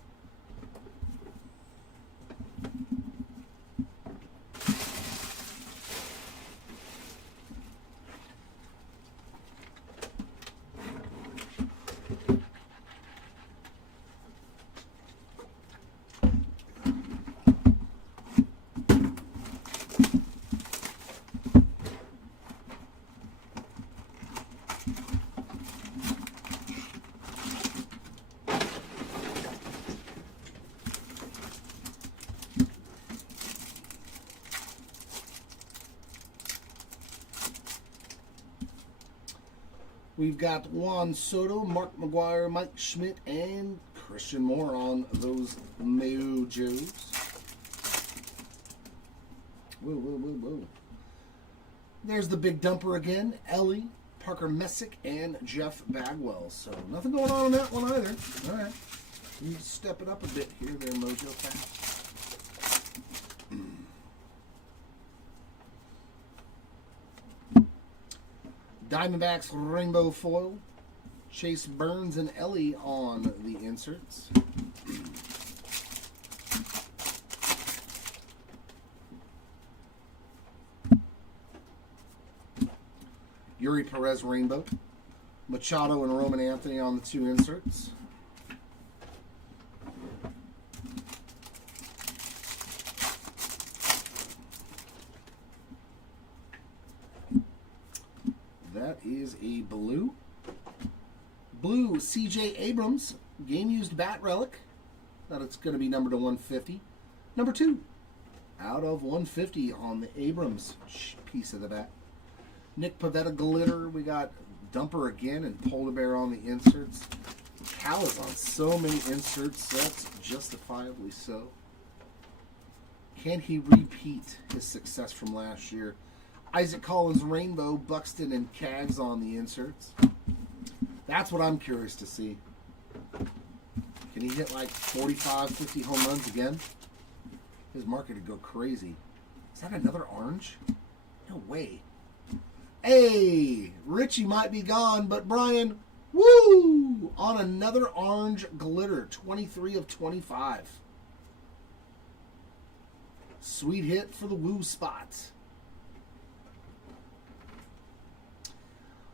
We've got Juan Soto, Mark McGuire, Mike Schmidt, and Christian Moore on those Mojos. Whoa, whoa, whoa, whoa. There's the big dumper again. Ellie, Parker Messick, and Jeff Bagwell. So nothing going on that one either. All right. You need to step it up a bit here there, Mojo fan. Diamondbacks rainbow foil. Chase Burns and Ellie on the inserts. Yuri Perez rainbow. Machado and Roman Anthony on the 2 inserts. That is a blue. Blue CJ Abrams, game used bat relic. That it's going to be numbered to 150. Number 2 out of 150 on the Abrams piece of the bat. Nick Pavetta glitter. We got Dumper again and Polar Bear on the inserts. Cal is on so many insert sets, justifiably so. Can he repeat his success from last year? Isaac Collins Rainbow, Buxton, and Cags on the inserts. That's what I'm curious to see. Can he hit like 45, 50 home runs again? His market would go crazy. Is that another orange? No way. Hey, Richie might be gone, but Brian, woo! On another orange glitter, 23 of 25. Sweet hit for the woo spots.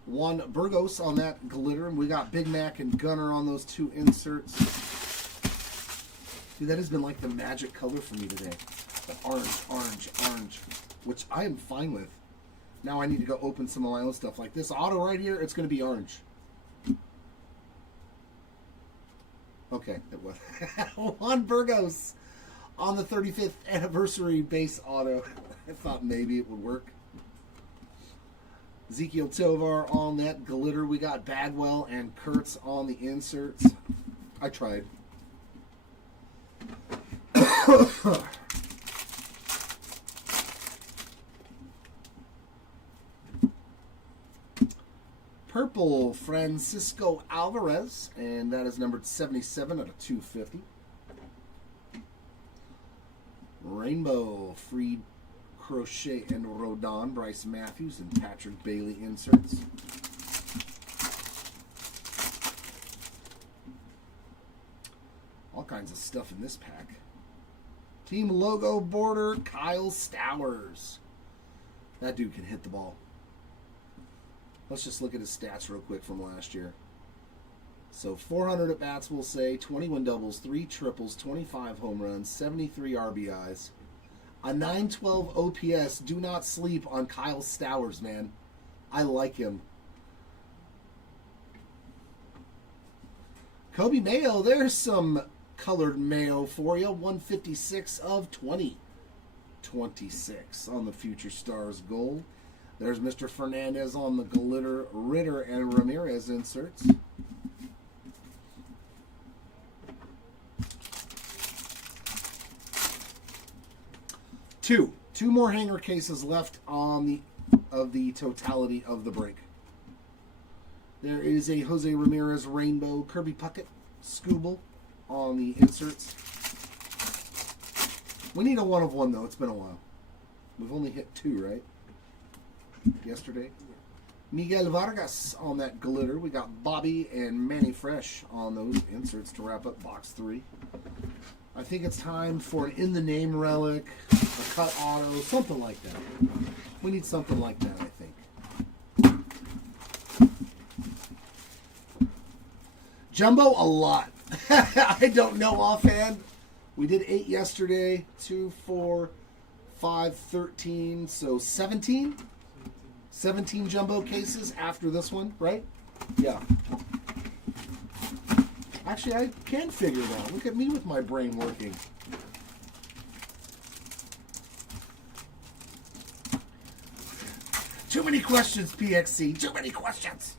Juan Burgos on that glitter. And we got Big Mac and Gunner on those 2 inserts. Dude, that has been like the magic color for me today. The orange, orange, orange. Which I am fine with. Now I need to go open some of my own stuff. Like this auto right here, it's going to be orange. Okay, it was. Juan Burgos on the 35th anniversary base auto. I thought maybe it would work. Ezekiel Tovar on that glitter. We got Bagwell and Kurtz on the inserts. I tried. Purple Francisco Alvarez, and that is numbered 77 out of 250. Rainbow Freed Crochet and Rodon, Bryce Matthews and Patrick Bailey inserts. kinds of stuff in this pack. Team logo border, Kyle Stowers. That dude can hit the ball. Let's just look at his stats real quick from last year. So 400 at bats, we'll say, 21 doubles, 3 triples, 25 home runs, 73 RBIs, a 912 OPS. Do not sleep on Kyle Stowers, man. I like him. Kobe Mayo, there's some colored Mayo for you. 156 of 2026 on the Future Stars Gold. There's Mr. Fernandez on the glitter Ritter and Ramirez inserts. Two more hanger cases left on the totality of the break. There is a Jose Ramirez Rainbow Kirby Puckett Scooble on the inserts. We need a one of one though. It's been a while. We've only hit 2, right? Yesterday. Miguel Vargas on that glitter. We got Bobby and Manny Fresh on those inserts to wrap up box 3. I think it's time for an in the name relic, a cut auto, something like that. We need something like that, I think. Jumbo, a lot. I don't know offhand. We did 8 yesterday. 2, 4, 5, 13. So 17? 17 jumbo cases after this one, right? Yeah. Actually, I can figure it out. Look at me with my brain working. Too many questions, PXC. Too many questions.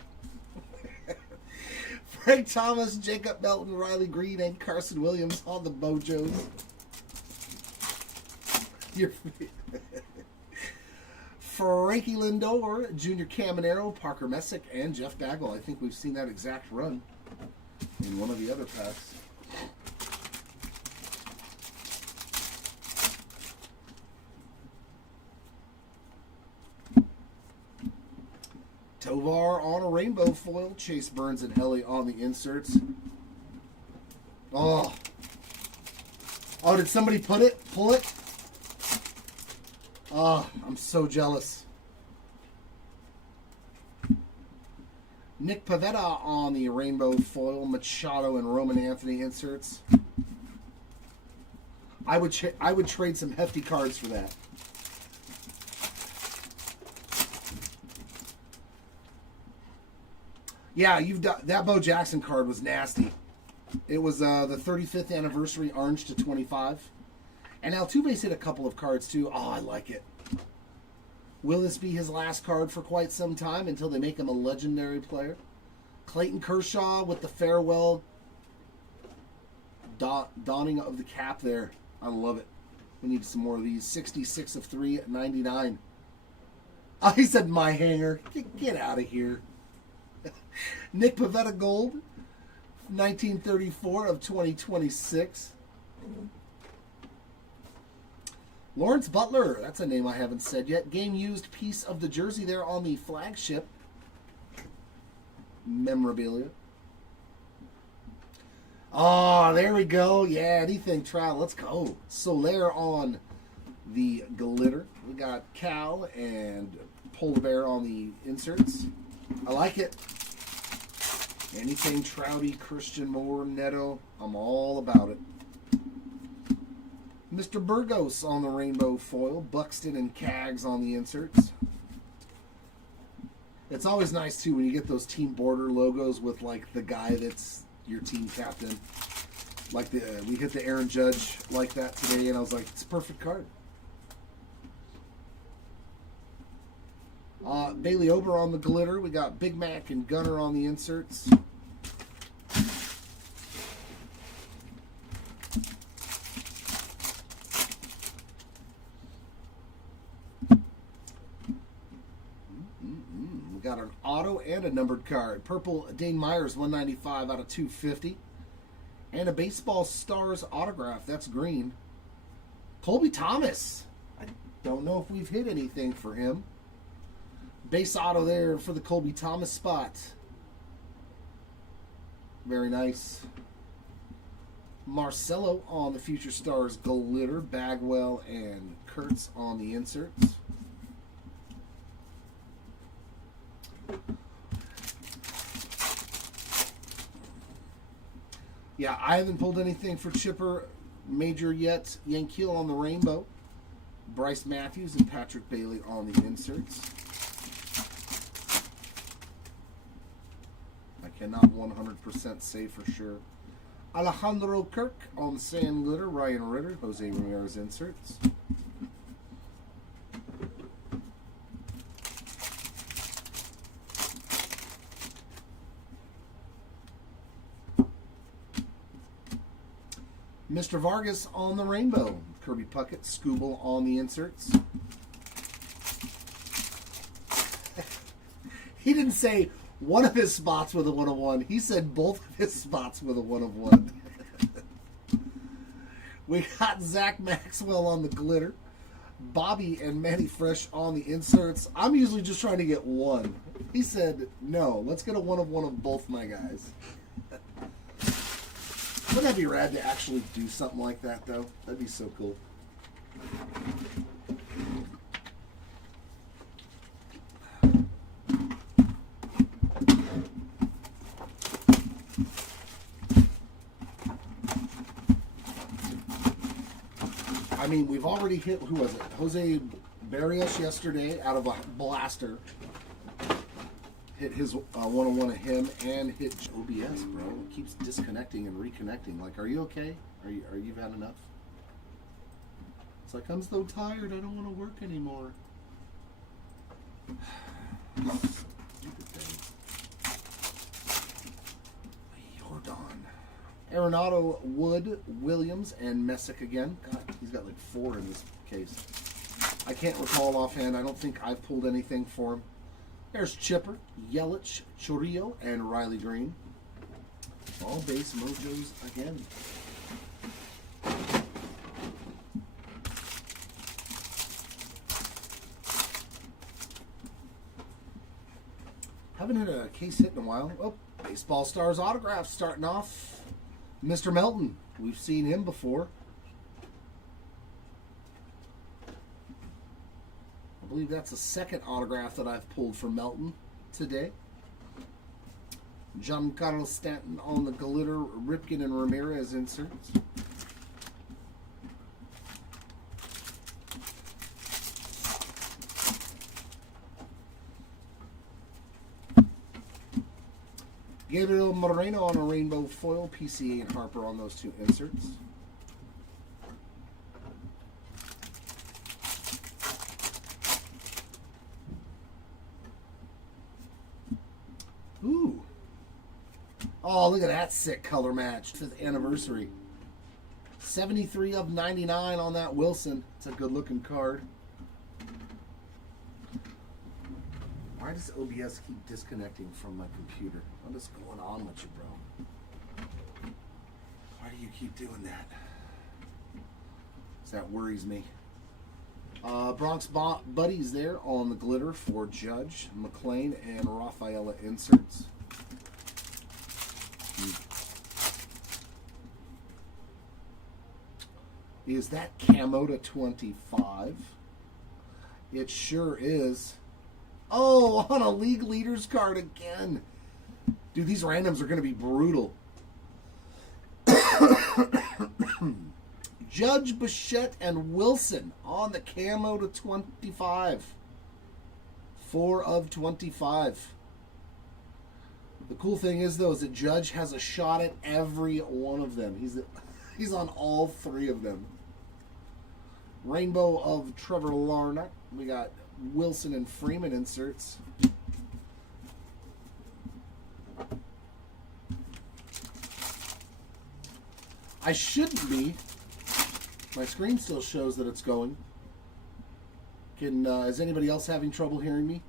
Frank Thomas, Jacob Melton, Riley Green, and Carson Williams on the Mojos. Frankie Lindor, Junior Caminero, Parker Messick, and Jeff Bagwell. I think we've seen that exact run in one of the other packs. Tovar on a rainbow foil. Chase Burns and Ellie on the inserts. Oh, did somebody pull it? Oh, I'm so jealous. Nick Pivetta on the rainbow foil. Machado and Roman Anthony inserts. I would trade some hefty cards for that. Yeah, you've done that. Bo Jackson card was nasty. It was the 35th anniversary orange to 25. And Altuve's hit a couple of cards too. Oh, I like it. Will this be his last card for quite some time until they make him a legendary player? Clayton Kershaw with the farewell donning of the cap there. I love it. We need some more of these. 66 of 3 at 99. Oh, he said my hanger. Get out of here. Nick Pivetta Gold, 1934 of 2026. Lawrence Butler, that's a name I haven't said yet. Game used piece of the jersey there on the flagship memorabilia. Oh, there we go. Yeah, anything trial. Let's go. Soler on the glitter. We got Cal and Polar Bear on the inserts. I like it. Anything Trouty, Christian Moore, Neto, I'm all about it. Mr. Burgos on the rainbow foil. Buxton and Cags on the inserts. It's always nice, too, when you get those team border logos with, like, the guy that's your team captain. Like, we hit the Aaron Judge like that today, and I was like, it's a perfect card. Bailey Ober on the glitter. We got Big Mac and Gunner on the inserts. We got an auto and a numbered card. Purple Dane Myers, 195 out of 250. And a Baseball Stars autograph. That's green. Colby Thomas. I don't know if we've hit anything for him. Base auto there for the Colby Thomas spot. Very nice. Marcelo on the Future Stars glitter. Bagwell and Kurtz on the inserts. Yeah, I haven't pulled anything for Chipper Major yet. Yankeel on the rainbow. Bryce Matthews and Patrick Bailey on the inserts. I cannot 100% say for sure. Alejandro Kirk on the sand glitter. Ryan Ritter, Jose Ramirez inserts. Mr. Vargas on the rainbow. Kirby Puckett, Scooble on the inserts. He didn't say one of his spots with a 1 of 1. He said both of his spots with a 1 of 1. We got Zach Maxwell on the glitter. Bobby and Manny Fresh on the inserts. I'm usually just trying to get one. He said, no, let's get a 1 of 1 of both my guys. Wouldn't that be rad to actually do something like that, though? That'd be so cool. I mean, we've already hit, who was it? Jose Barrios yesterday out of a blaster. Hit his 1-on-1 of him and hit OBS, bro. It keeps disconnecting and reconnecting. Like, are you okay? Are you had enough? It's like, I'm so tired. I don't want to work anymore. Stupid thing. Jordan. Arenado, Wood, Williams, and Messick again. God, he's got like 4 in this case. I can't recall offhand. I don't think I've pulled anything for him. There's Chipper, Yelich, Chorillo, and Riley Green. All base mojos again. Haven't had a case hit in a while. Oh, Baseball Stars autograph starting off. Mr. Melton. We've seen him before. I believe that's the second autograph that I've pulled for Melton today. Giancarlo Stanton on the glitter, Ripken and Ramirez inserts. Gabriel Moreno on a rainbow foil, PCA and Harper on those 2 inserts. Ooh. Oh, look at that sick color match. 5th anniversary. 73 of 99 on that Wilson. It's a good looking card. Why does OBS keep disconnecting from my computer? What is going on with you, bro? Why do you keep doing that? That worries me. Bronx Buddies there on the glitter for Judge, McLean, and Rafaela inserts. Is that camo to 25? It sure is. Oh, on a league leaders card again. Dude, these randoms are going to be brutal. Judge, Bichette, and Wilson on the camo to 25. 4 of 25. The cool thing is, though, is that Judge has a shot at every one of them. He's on all 3 of them. Rainbow of Trevor Larnach. We got Wilson and Freeman inserts. I shouldn't be. My screen still shows that it's going. Is anybody else having trouble hearing me?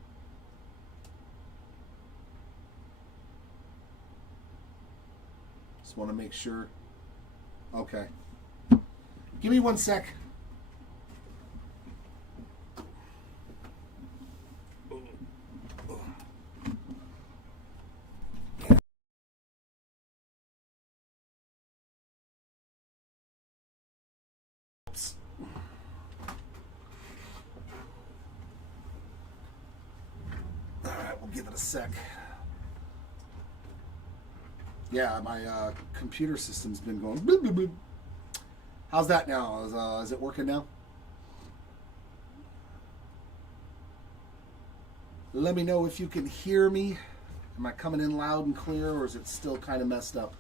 Just want to make sure. Okay. Give me 1 sec. Give it a sec. Yeah, my computer system's been going. Bloop, bloop, bloop. How's that now? Is it working now? Let me know if you can hear me. Am I coming in loud and clear, or is it still kind of messed up?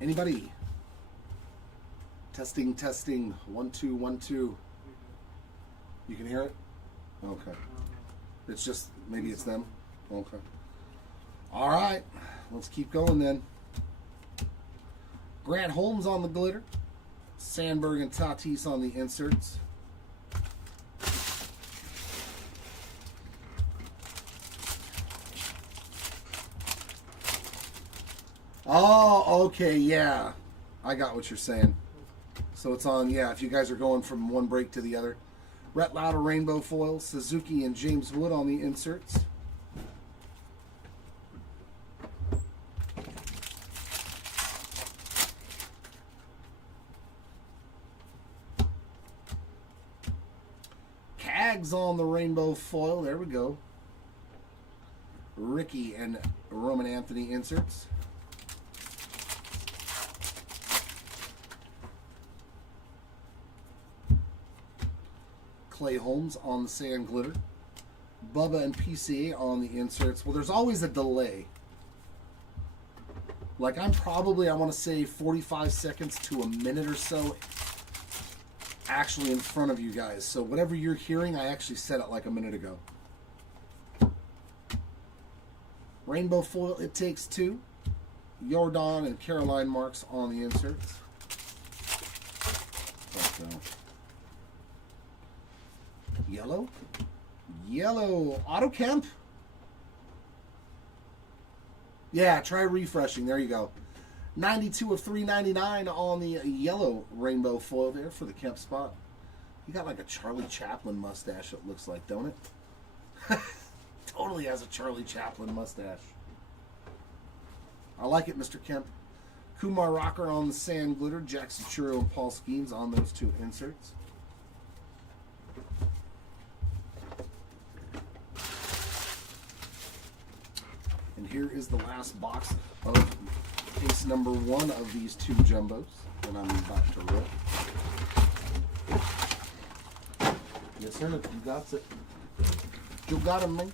Anybody? Testing, testing. 1 2 1 2. You can hear it? Okay. It's just maybe it's them. Okay. All right. Let's keep going then. Grant Holmes on the glitter. Sandberg and Tatis on the inserts. Oh, okay, yeah. I got what you're saying. So it's on, yeah, if you guys are going from one break to the other. Rhett Lauder rainbow foil. Suzuki and James Wood on the inserts. Cags on the rainbow foil. There we go. Ricky and Roman Anthony inserts. Clay Holmes on the sand glitter. Bubba and PCA on the inserts. Well, there's always a delay. Like I'm probably, I want to say 45 seconds to a minute or so actually in front of you guys. So whatever you're hearing, I actually said it like a minute ago. Rainbow foil, It Takes Two. Jordan and Caroline marks on the inserts. Yellow. Yellow. Auto Kemp. Yeah, try refreshing. There you go. 92 of 399 on the yellow rainbow foil there for the Kemp spot. You got like a Charlie Chaplin mustache, it looks like, don't it? Totally has a Charlie Chaplin mustache. I like it, Mr. Kemp. Kumar Rocker on the sand glitter. Jackson Churro and Paul Skeens on those two inserts. And here is the last box of case number 1 of these 2 jumbos that I'm about to rip. Yes, sir. You got it. You got him, man.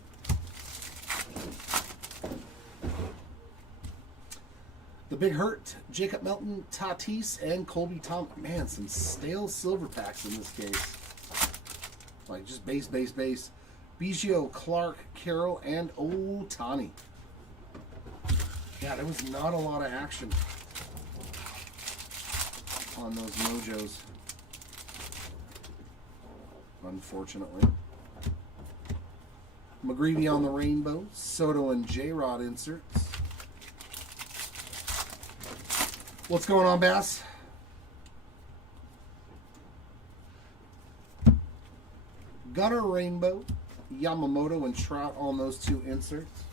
The Big Hurt, Jacob Melton, Tatis, and Colby Thomas. Man, some stale silver packs in this case. Like just base. Biggio, Clark, Carroll, and Ohtani. Yeah, there was not a lot of action on those mojos, unfortunately. McGreevy on the rainbow, Soto and J-Rod inserts. What's going on, Bass? Gunner rainbow, Yamamoto and Trout on those 2 inserts.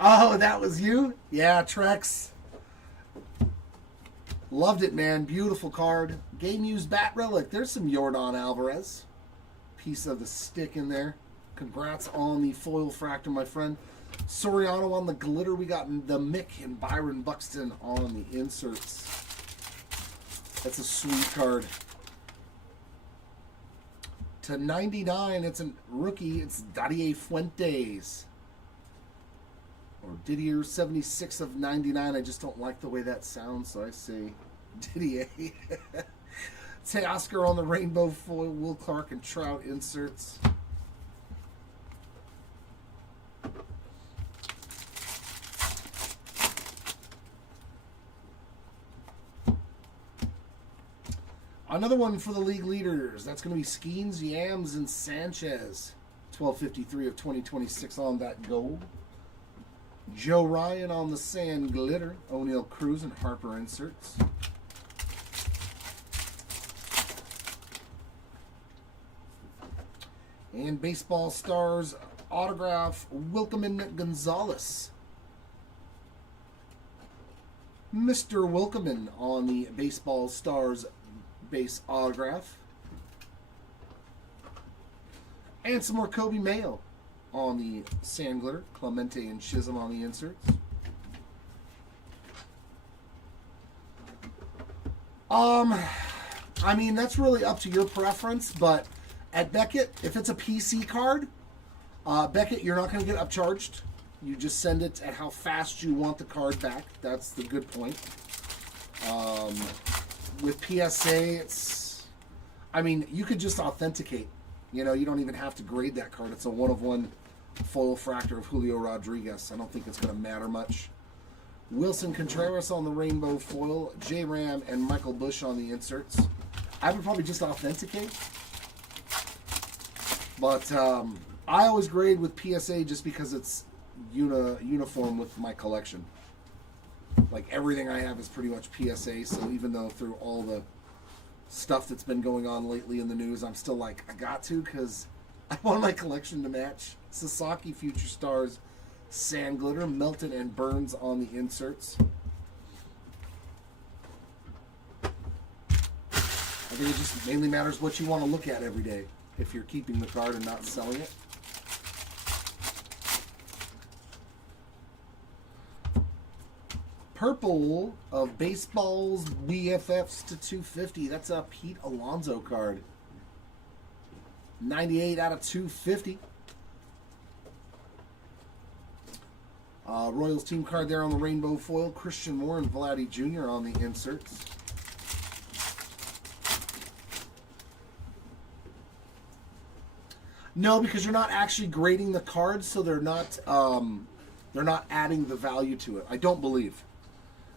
Oh, that was you? Yeah, Trex. Loved it, man. Beautiful card. Game used bat relic. There's some Jordan Alvarez. Piece of the stick in there. Congrats on the foil fractor, my friend. Soriano on the glitter. We got the Mick and Byron Buxton on the inserts. That's a sweet card. To 99, it's a rookie. It's Dadier Fuentes. Or Didier, 76 of 99. I just don't like the way that sounds, so I say Didier. Teoscar on the rainbow foil, Will Clark and Trout inserts. Another one for the league leaders. That's going to be Skeens, Yams, and Sanchez. 1253 of 2026 on that gold. Joe Ryan on the sand glitter. O'Neal Cruz and Harper inserts. And Baseball Stars autograph, Wilkeman Gonzalez. Mr. Wilkeman on the Baseball Stars base autograph. And some more Kobe Mayo on the Sand Glitter. Clemente and Chisholm on the inserts. I mean, that's really up to your preference, but at Beckett, if it's a PC card, Beckett, you're not going to get upcharged. You just send it at how fast you want the card back. That's the good point. With PSA, it's... I mean, you could just authenticate. You know, you don't even have to grade that card. It's a 1/1 foil fractor of Julio Rodriguez. I don't think it's going to matter much. Wilson Contreras on the rainbow foil. J-Ram and Michael Bush on the inserts. I would probably just authenticate. But I always grade with PSA just because it's uniform with my collection. Like everything I have is pretty much PSA, so even though through all the stuff that's been going on lately in the news, I'm still like, I got to, because I want my collection to match. Sasaki Future Stars Sand Glitter, Melton and Burns on the inserts. I think it just mainly matters what you want to look at every day if you're keeping the card and not selling it. Purple of Baseball's BFFs to 250. That's a Pete Alonso card. 98 out of 250. Royals team card there on the rainbow foil. Christian Moore and Vladdy Jr. on the inserts. No, because you're not actually grading the cards, so they're not adding the value to it. I don't believe.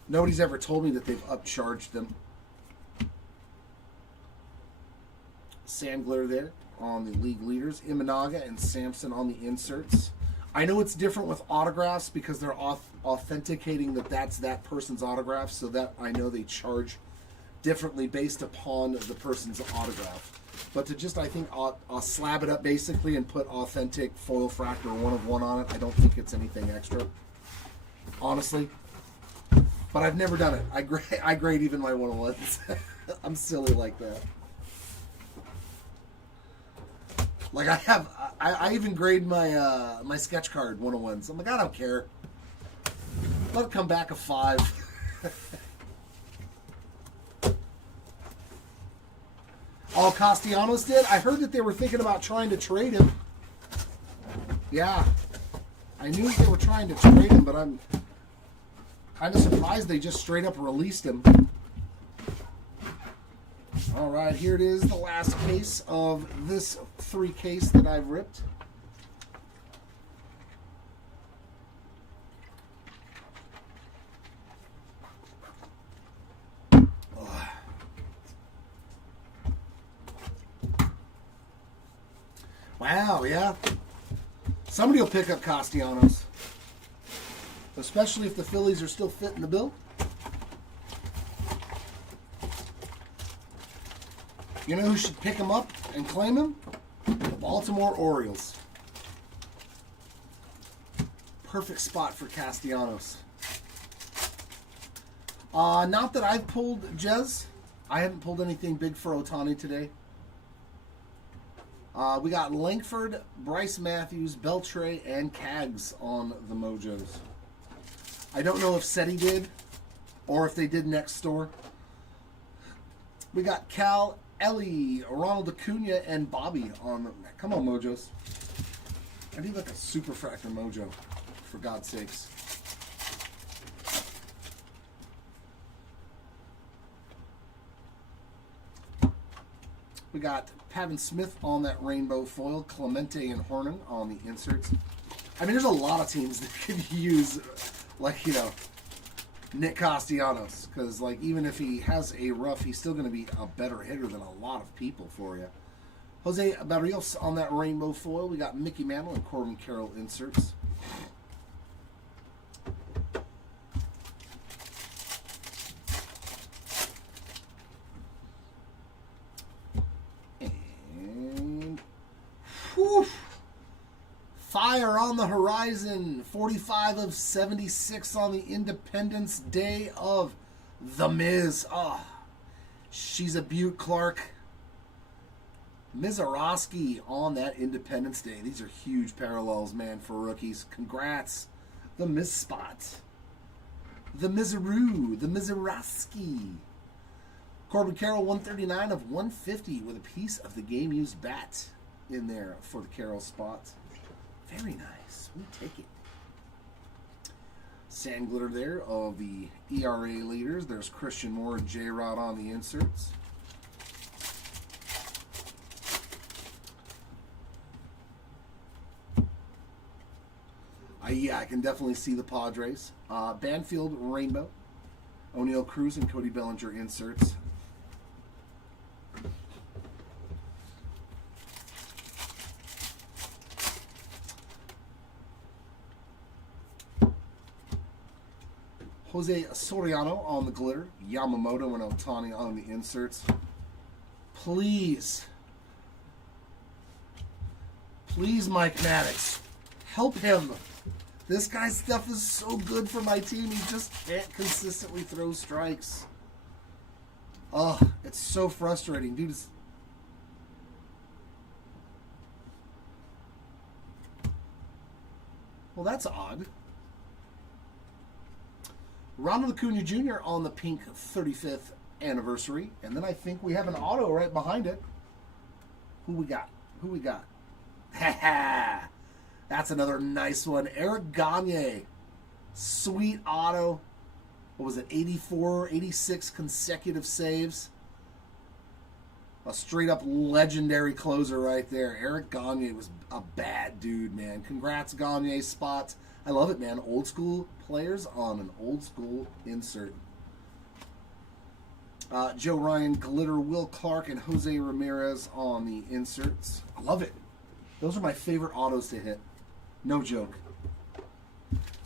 Nobody's ever told me that they've upcharged them. Sand Glitter there on the league leaders. Imanaga and Sampson on the inserts. I know it's different with autographs because they're authenticating that that's that person's autograph, so that I know they charge differently based upon the person's autograph. But to just, I think, I'll slab it up basically and put authentic foil fractor 1/1 on it, I don't think it's anything extra, honestly. But I've never done it. I grade even my 1/1s. I'm silly like that. Like I even grade my my sketch card 1/1s. I'm like, I don't care. Let it come back a 5. All Castellanos did? I heard that they were thinking about trying to trade him. Yeah. I knew they were trying to trade him, but I'm kind of surprised they just straight up released him. All right, here it is, the last case of this 3 case that I've ripped. Wow, yeah. Somebody will pick up Castellanos. Especially if the Phillies are still fitting the bill. You know who should pick him up and claim him? The Baltimore Orioles. Perfect spot for Castellanos. Not that I've pulled, Jez. I haven't pulled anything big for Ohtani today. We got Langford, Bryce Matthews, Beltre, and Cags on the Mojos. I don't know if SETI did or if they did next store. We got Cal, Ellie, Ronald Acuna, and Bobby on the... Come on, Mojos. I need like a super fractor Mojo, for God's sakes. We got Pavin Smith on that rainbow foil, Clemente and Hornan on the inserts. I mean, there's a lot of teams that could use, like, you know, Nick Castellanos. Because, like, even if he has a rough, he's still going to be a better hitter than a lot of people for you. Jose Barrios on that rainbow foil. We got Mickey Mantle and Corbin Carroll inserts. Whew. fire on the horizon. 45 of 76 on the Independence Day of The Miz. Oh, she's a beaut, Clark. Mizarowski on that Independence Day. These are huge parallels, man, for rookies. Congrats. The Miz spot. The Mizaroo. The Mizarowski. Corbin Carroll, 139 of 150 with a piece of the game-used bat in there for the Carroll spot. Very nice. We take it. Sand glitter there of the ERA leaders. There's Christian Moore and J-Rod on the inserts. Yeah, I can definitely see the Padres. Banfield Rainbow. O'Neill Cruz and Cody Bellinger inserts. Jose Soriano on the glitter. Yamamoto and Otani on the inserts. Please. Please, Mike Maddox. Help him. This guy's stuff is so good for my team. He just can't consistently throw strikes. Oh, it's so frustrating. Dude, well, that's odd. Ronald Acuna Jr. on the pink 35th anniversary. And then I think we have an auto right behind it. Who we got? Who we got? Ha ha! That's another nice one. Eric Gagne. Sweet auto. What was it? 84, 86 consecutive saves. A straight up legendary closer right there. Eric Gagne was a bad dude, man. Congrats, Gagne spot. I love it, man. Old school players on an old school insert. Joe Ryan, Glitter, Will Clark, and Jose Ramirez on the inserts. I love it. Those are my favorite autos to hit. No joke.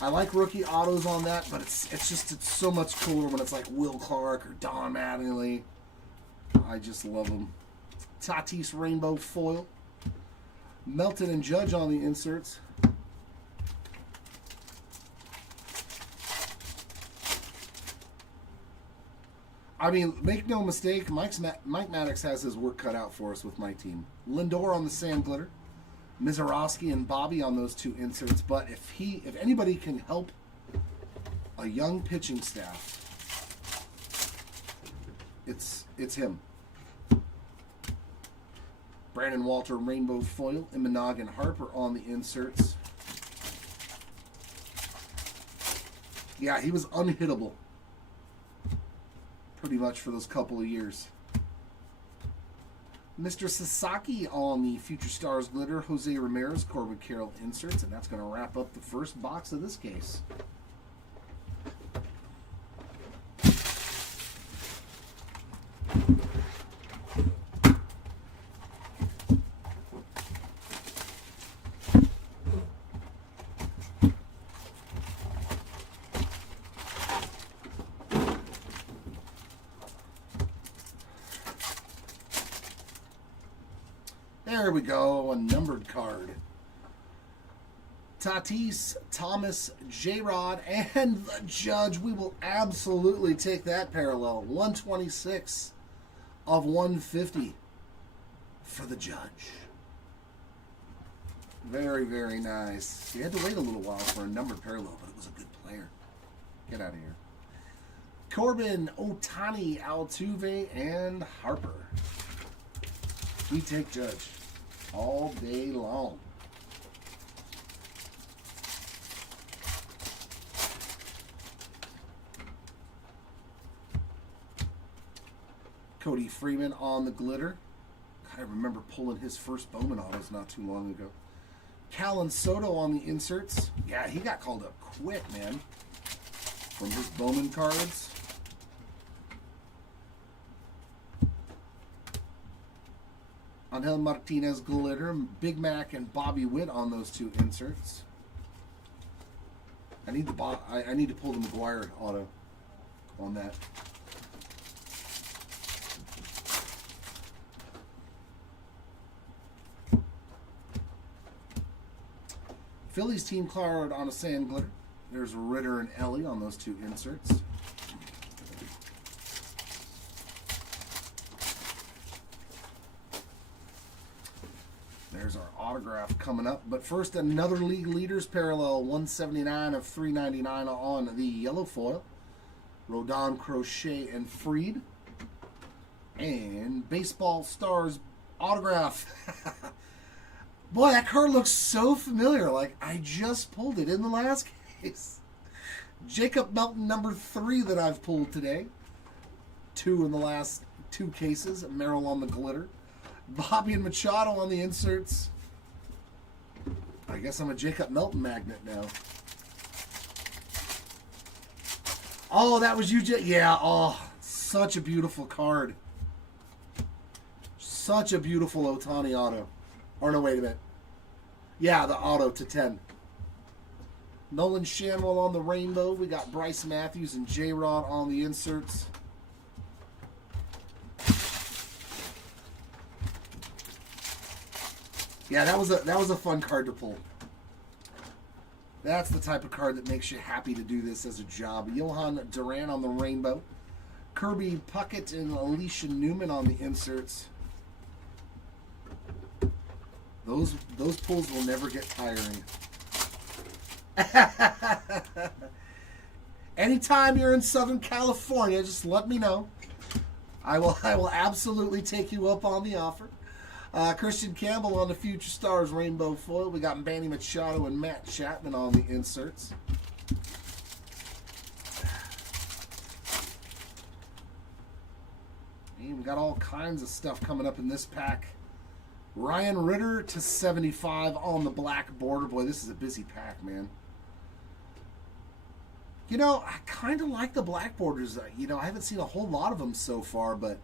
I like rookie autos on that, but it's so much cooler when it's like Will Clark or Don Mattingly. I just love them. Tatis Rainbow Foil. Melton and Judge on the inserts. I mean, make no mistake, Mike Maddox has his work cut out for us with my team. Lindor on the sand glitter. Mizarowski and Bobby on those two inserts. But if anybody can help a young pitching staff, it's him. Brandon Walter Rainbow Foil. Imanaga and Harper on the inserts. Yeah, he was unhittable pretty much for those couple of years. Mr. Sasaki on the Future Stars glitter. Jose Ramirez, Corbin Carroll inserts, and that's going to wrap up the first box of this case. There we go, a numbered card. Tatis, Thomas, J-Rod, and the Judge. We will absolutely take that parallel. 126 of 150 for the Judge. Very, very nice. You had to wait a little while for a numbered parallel, but it was a good player. Get out of here. Corbin, Otani, Altuve, and Harper. We take Judge all day long. Cody Freeman on the glitter. God, I remember pulling his first Bowman autos not too long ago. Callan Soto on the inserts. Yeah, he got called up quick, man, from his Bowman cards. Angel Martinez glitter, Big Mac and Bobby Witt on those two inserts. I need to pull the McGuire auto on that. Phillies team card on a sand glitter. There's Ritter and Ellie on those two inserts. There's our autograph coming up. But first, another league leaders parallel, 179 of 399 on the yellow foil. Rodon, Crochet, and Freed. And Baseball Stars autograph. Boy, that card looks so familiar. Like, I just pulled it in the last case. Jacob Melton, number 3 that I've pulled today. 2 in the last 2 cases. Merrill on the glitter. Bobby and Machado on the inserts. I guess I'm a Jacob Melton magnet now. Oh, that was you, yeah. Oh, such a beautiful card. Such a beautiful Ohtani auto. Or no, wait a minute. Yeah, the auto to 10. Nolan Shanwell on the rainbow. We got Bryce Matthews and J-Rod on the inserts. Yeah, that was a fun card to pull. That's the type of card that makes you happy to do this as a job. Johan Duran on the rainbow. Kirby Puckett and Alicia Newman on the inserts. Those pulls will never get tiring. Anytime you're in Southern California, just let me know. I will absolutely take you up on the offer. Christian Campbell on the Future Stars rainbow foil. We got Manny Machado and Matt Chapman on the inserts. And we got all kinds of stuff coming up in this pack. Ryan Ritter to 75 on the black border. Boy, this is a busy pack, man. You know, I kind of like the black borders. You know, I haven't seen a whole lot of them so far, but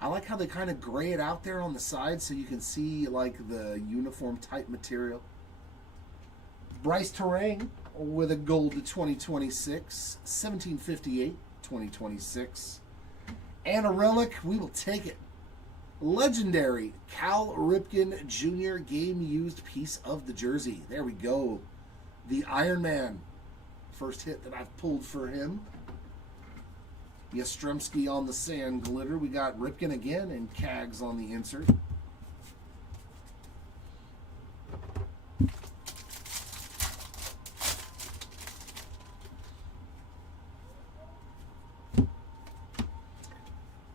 I like how they kind of gray it out there on the side so you can see, like, the uniform type material. Bryce Terang with a gold to 2026. 1758, 2026. And a relic, we will take it. Legendary Cal Ripken Jr. game-used piece of the jersey. There we go. The Iron Man. First hit that I've pulled for him. Yastrzemski on the sand glitter. We got Ripken again and Cags on the insert.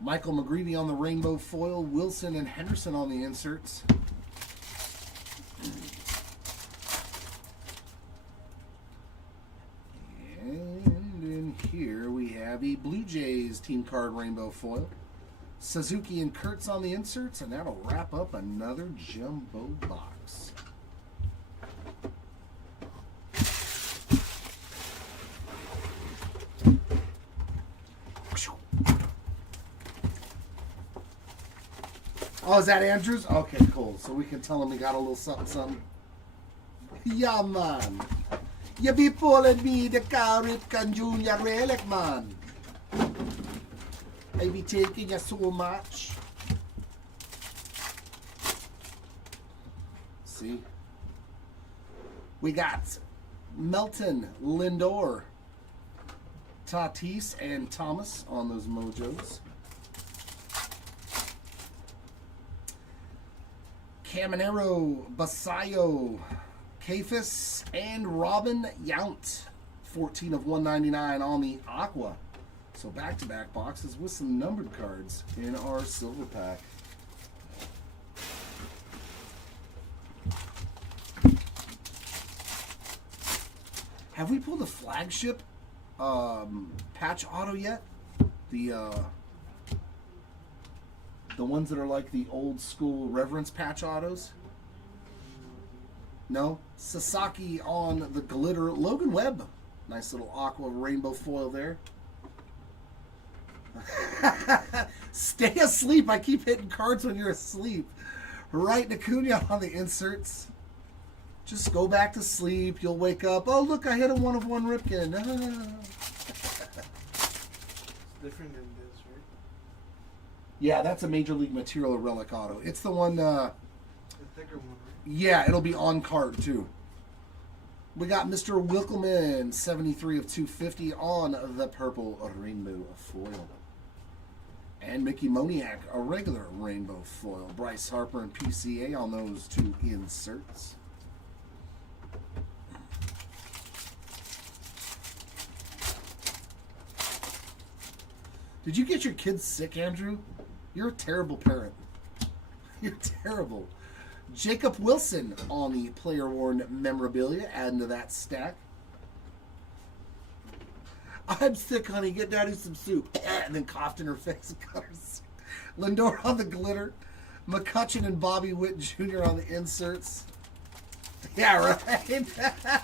Michael McGreevy on the rainbow foil. Wilson and Henderson on the inserts. And in here we have a Blue Jays team card rainbow foil. Suzuki and Kurtz on the inserts, and that'll wrap up another jumbo box. Oh, is that Andrews? Okay, cool. So we can tell him we got a little something, something. Yeah, man. You be pulling me the Cal Ripken Jr. relic, man. I be taking you so much. See? We got Melton, Lindor, Tatis, and Thomas on those mojos. Caminero, Basayo, Kafis, and Robin Yount. 14 of 199 on the Aqua. So back-to-back boxes with some numbered cards in our silver pack. Have we pulled the flagship patch auto yet? The ones that are like the old school Reverence patch autos? No? Sasaki on the glitter. Logan Webb. Nice little aqua rainbow foil there. Stay asleep. I keep hitting cards when you're asleep. Right, Acuna on the inserts. Just go back to sleep. You'll wake up. Oh, look, I hit a 1-of-1 Ripken. Different than this, right? Yeah, that's a Major League Material relic auto. It's the one, The thicker one, right? yeah, it'll be on card too. We got Mr. Wilkelman, 73 of 250 on the purple rainbow foil. And Mickey Moniak, a regular rainbow foil. Bryce Harper and PCA on those two inserts. Did you get your kids sick, Andrew? You're a terrible parent. You're terrible. Jacob Wilson on the player-worn memorabilia, adding to that stack. I'm sick, honey. Get Daddy some soup. And then coughed in her face. Lindor on the glitter. McCutcheon and Bobby Witt Jr. on the inserts. Yeah, right?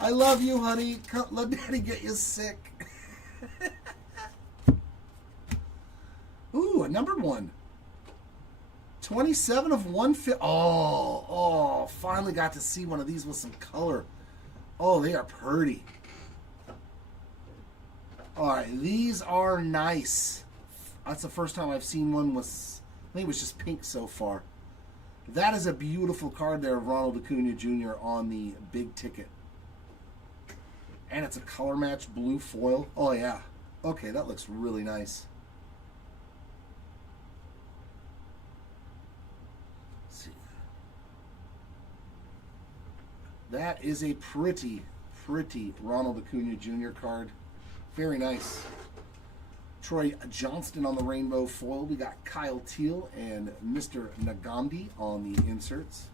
I love you, honey. Come, let Daddy get you sick. Ooh, a numbered one. 27 of 150. Oh, finally got to see one of these with some color. Oh, they are pretty. All right, these are nice. That's the first time I've seen one with, I think it was just pink so far. That is a beautiful card there of Ronald Acuna Jr. on the big ticket. And it's a color match blue foil. Oh, yeah. Okay, that looks really nice. Let's see. That is a pretty Ronald Acuna Jr. card. Very nice. Troy Johnston on the rainbow foil. We got Kyle Teal and Mr. Nagandi on the inserts.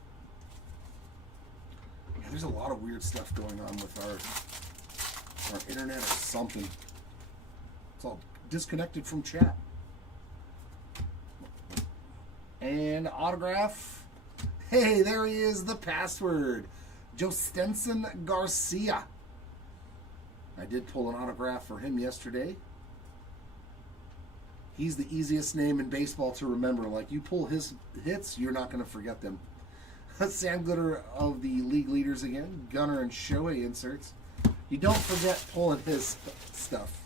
Yeah, there's a lot of weird stuff going on with our internet or something. It's all disconnected from chat. And autograph. Hey, there he is, the password. Jostenson Garcia. I did pull an autograph for him yesterday. He's the easiest name in baseball to remember. Like, you pull his hits, you're not going to forget them. Sam Glitter of the league leaders again. Gunnar and Shohei inserts. You don't forget pulling his stuff.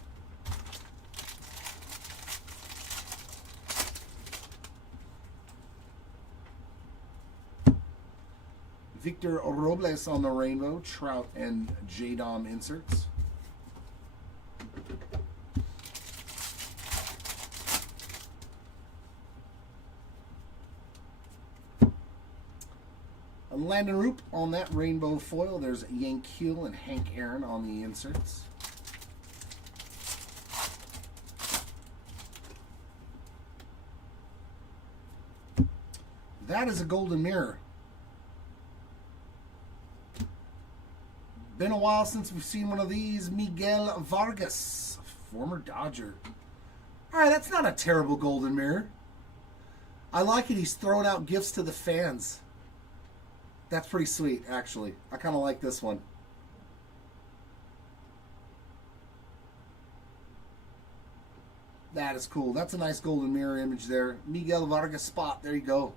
Victor Robles on the rainbow. Trout and J-Dom inserts. Landon Roop on that rainbow foil. There's Yank Keel and Hank Aaron on the inserts. That is a golden mirror. Been a while since we've seen one of these. Miguel Vargas, former Dodger. All right, that's not a terrible golden mirror. I like it. He's throwing out gifts to the fans. That's pretty sweet, actually. I kind of like this one. That is cool. That's a nice golden mirror image there. Miguel Vargas spot. There you go.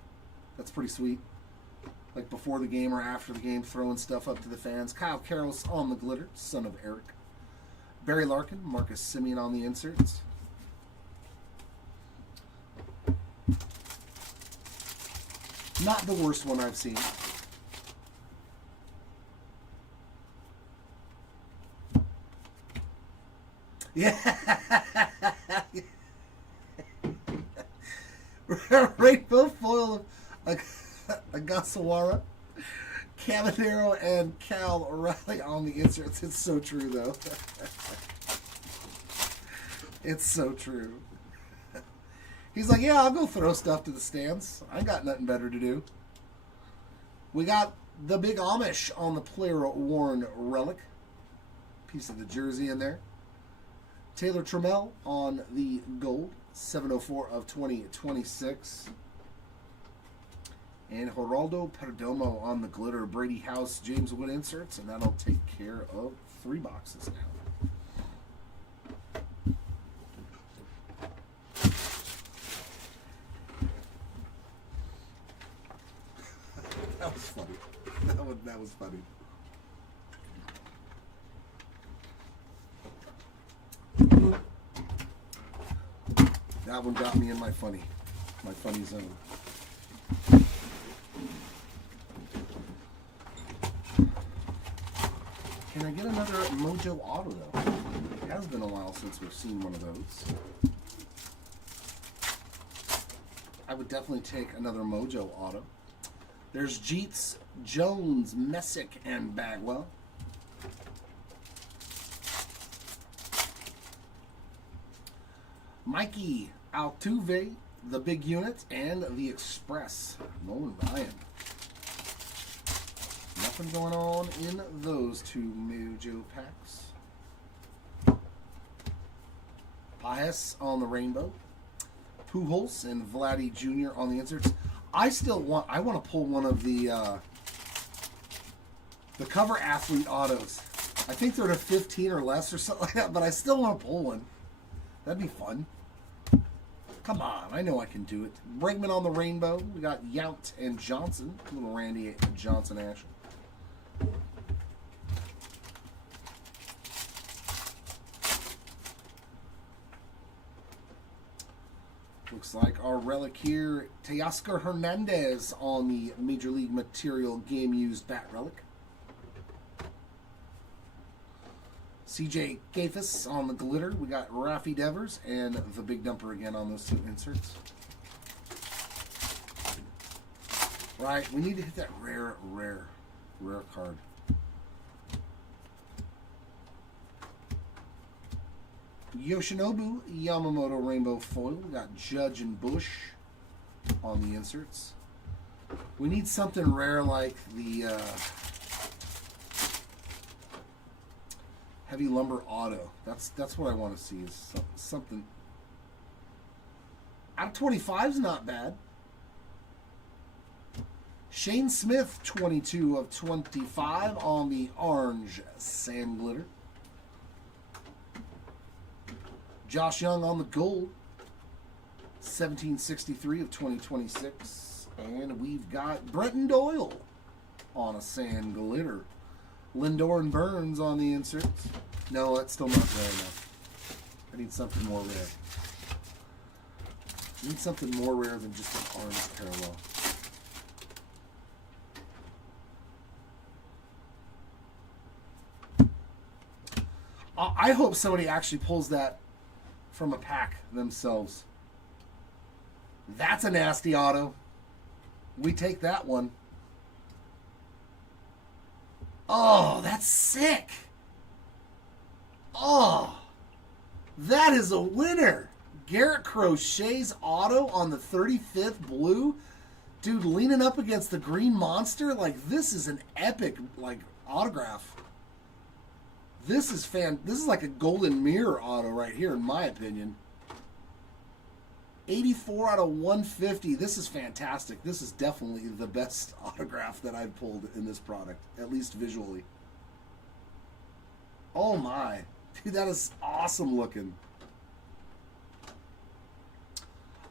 That's pretty sweet. Like before the game or after the game, throwing stuff up to the fans. Kyle Karros on the glitter, son of Eric. Barry Larkin, Marcus Semien on the inserts. Not the worst one I've seen. Yeah. Rainbow foil of Agasawara, Caminero, and Cal O'Reilly on the inserts. It's so true, though. It's so true. He's like, yeah, I'll go throw stuff to the stands. I got nothing better to do. We got the big Amish on the player-worn relic. Piece of the jersey in there. Taylor Trammell on the gold, 704 of 2026. And Geraldo Perdomo on the glitter. Brady House, James Wood inserts, and that'll take care of 3 boxes now. That was funny. That was funny. That one got me in my funny zone. Can I get another Mojo Auto, though? It has been a while since we've seen one of those. I would definitely take another Mojo Auto. There's Jeets, Jones, Messick, and Bagwell. Mikey, Altuve, the Big Unit, and the Express. Nolan Ryan. Nothing going on in those two Mojo packs. Pajes on the rainbow. Pujols and Vladdy Jr. on the inserts. I want to pull one of the cover athlete autos. I think they're to 15 or less or something like that, but I still want to pull one. That'd be fun. Come on, I know I can do it. Bregman on the rainbow. We got Yount and Johnson. Little Randy Johnson action. Looks like our relic here, Teoscar Hernandez on the Major League Material Game Used Bat Relic. CJ Gafis on the glitter. We got Raffy Devers and the Big Dumper again on those two inserts. Right, we need to hit that rare card. Yoshinobu Yamamoto Rainbow Foil. We got Judge and Bush on the inserts. We need something rare like the Heavy Lumber Auto. That's what I want to see, is something. Out of 25 is not bad. Shane Smith, 22 of 25 on the orange sand glitter. Josh Young on the gold, 1763 of 2026. And we've got Brenton Doyle on a sand glitter. Lindor and Burns on the inserts. No, that's still not rare enough. I need something more rare. I need something more rare than just an orange parallel. I hope somebody actually pulls that from a pack themselves. That's a nasty auto. We take that one. Oh, that's sick. Oh, that is a winner. Garrett Crochet's auto on the 35th blue. Dude, leaning up against the green monster. Like, this is an epic, like, autograph. This is like a golden mirror auto right here, in my opinion. 84 out of 150. This is fantastic. This is definitely the best autograph that I've pulled in this product, at least visually. Oh my. Dude, that is awesome looking.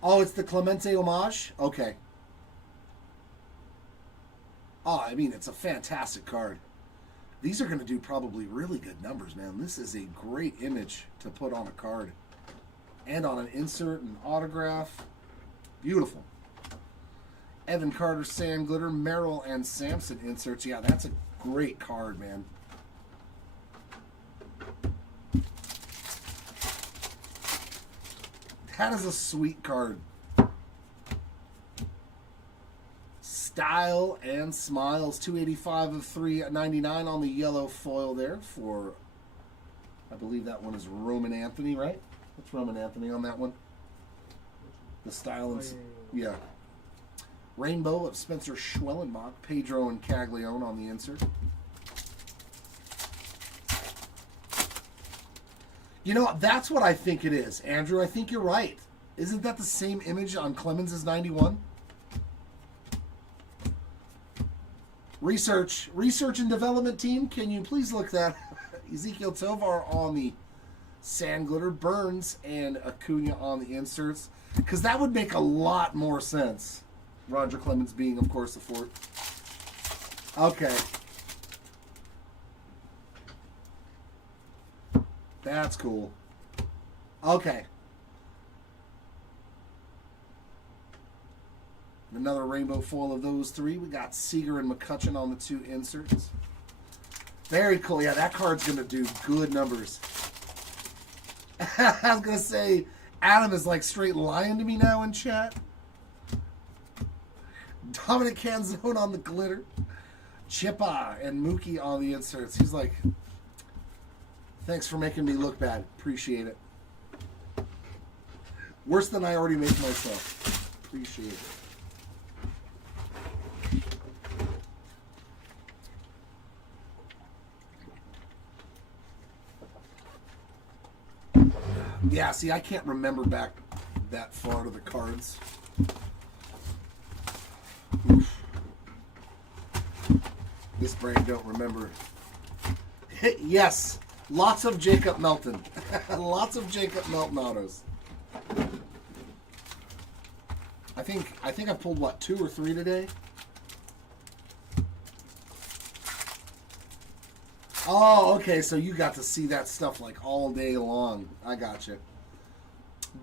Oh, it's the Clemente homage? Okay. Oh, I mean, it's a fantastic card. These are going to do probably really good numbers, man. This is a great image to put on a card. And on an insert and autograph. Beautiful. Evan Carter, Sand Glitter, Merrill, and Sampson inserts. Yeah, that's a great card, man. That is a sweet card. Style and Smiles, 285 of 399 on the yellow foil there for, I believe that one is Roman Anthony, right? What's Roman Anthony on that one? The Style and, yeah. Rainbow of Spencer Schwellenbach, Pedro and Caglione on the insert. You know, that's what I think it is, Andrew. I think you're right. Isn't that the same image on Clemens' 91? Research and development team, can you please look that? Ezekiel Tovar on the Sand Glitter, Burns and Acuna on the inserts, because that would make a lot more sense. Roger Clemens being, of course, the fourth. Okay. That's cool. Okay. Another rainbow foil of those three. We got Seager and McCutcheon on the two inserts. Very cool. Yeah, that card's going to do good numbers. I was going to say, Adam is like straight lying to me now in chat. Dominic Canzone on the glitter. Chippa and Mookie on the inserts. He's like, thanks for making me look bad. Appreciate it. Worse than I already make myself. Appreciate it. Yeah, see, I can't remember back that far to the cards. Oof. This brain don't remember. Yes, lots of Jacob Melton. Lots of Jacob Melton autos. I think I've pulled, what, 2 or 3 today? Oh, okay, so you got to see that stuff like all day long. I gotcha.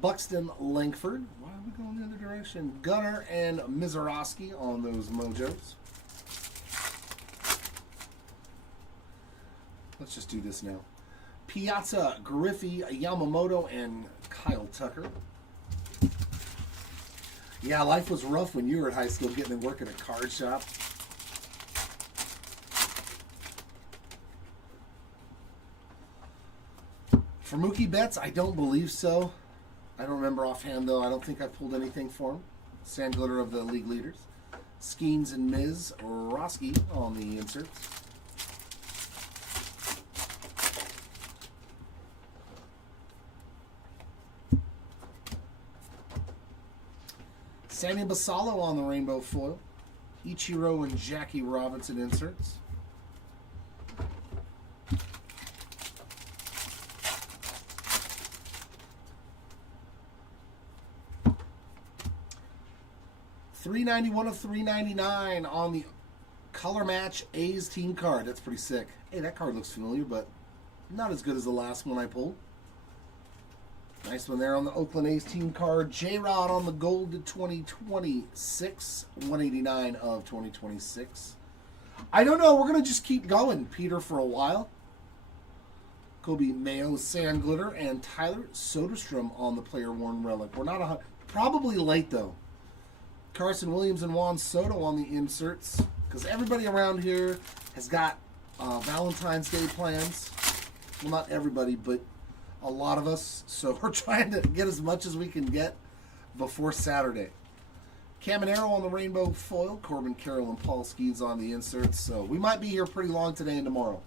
Buxton Langford. Why are we going the other direction? Gunner and Mizorowski on those mojos. Let's just do this now. Piazza, Griffey, Yamamoto, and Kyle Tucker. Yeah, life was rough when you were at high school getting to work at a card shop. For Mookie Betts, I don't believe so. I don't remember offhand, though. I don't think I pulled anything for him. Sand Glitter of the league leaders. Skeens and Miz Roski on the inserts. Sammy Basallo on the rainbow foil. Ichiro and Jackie Robinson inserts. $391 of $399 on the color match A's team card. That's pretty sick. Hey, that card looks familiar, but not as good as the last one I pulled. Nice one there on the Oakland A's team card. J-Rod on the gold to 2026. 189 of 2026. I don't know. We're going to just keep going, Peter, for a while. Kobe Mayo, Sand Glitter, and Tyler Soderstrom on the player worn relic. We're not probably late, though. Carson Williams and Juan Soto on the inserts, because everybody around here has got Valentine's Day plans. Well, not everybody, but a lot of us. So we're trying to get as much as we can get before Saturday. Caminero on the rainbow foil, Corbin Carroll and Paul Skeens on the inserts. So we might be here pretty long today and tomorrow.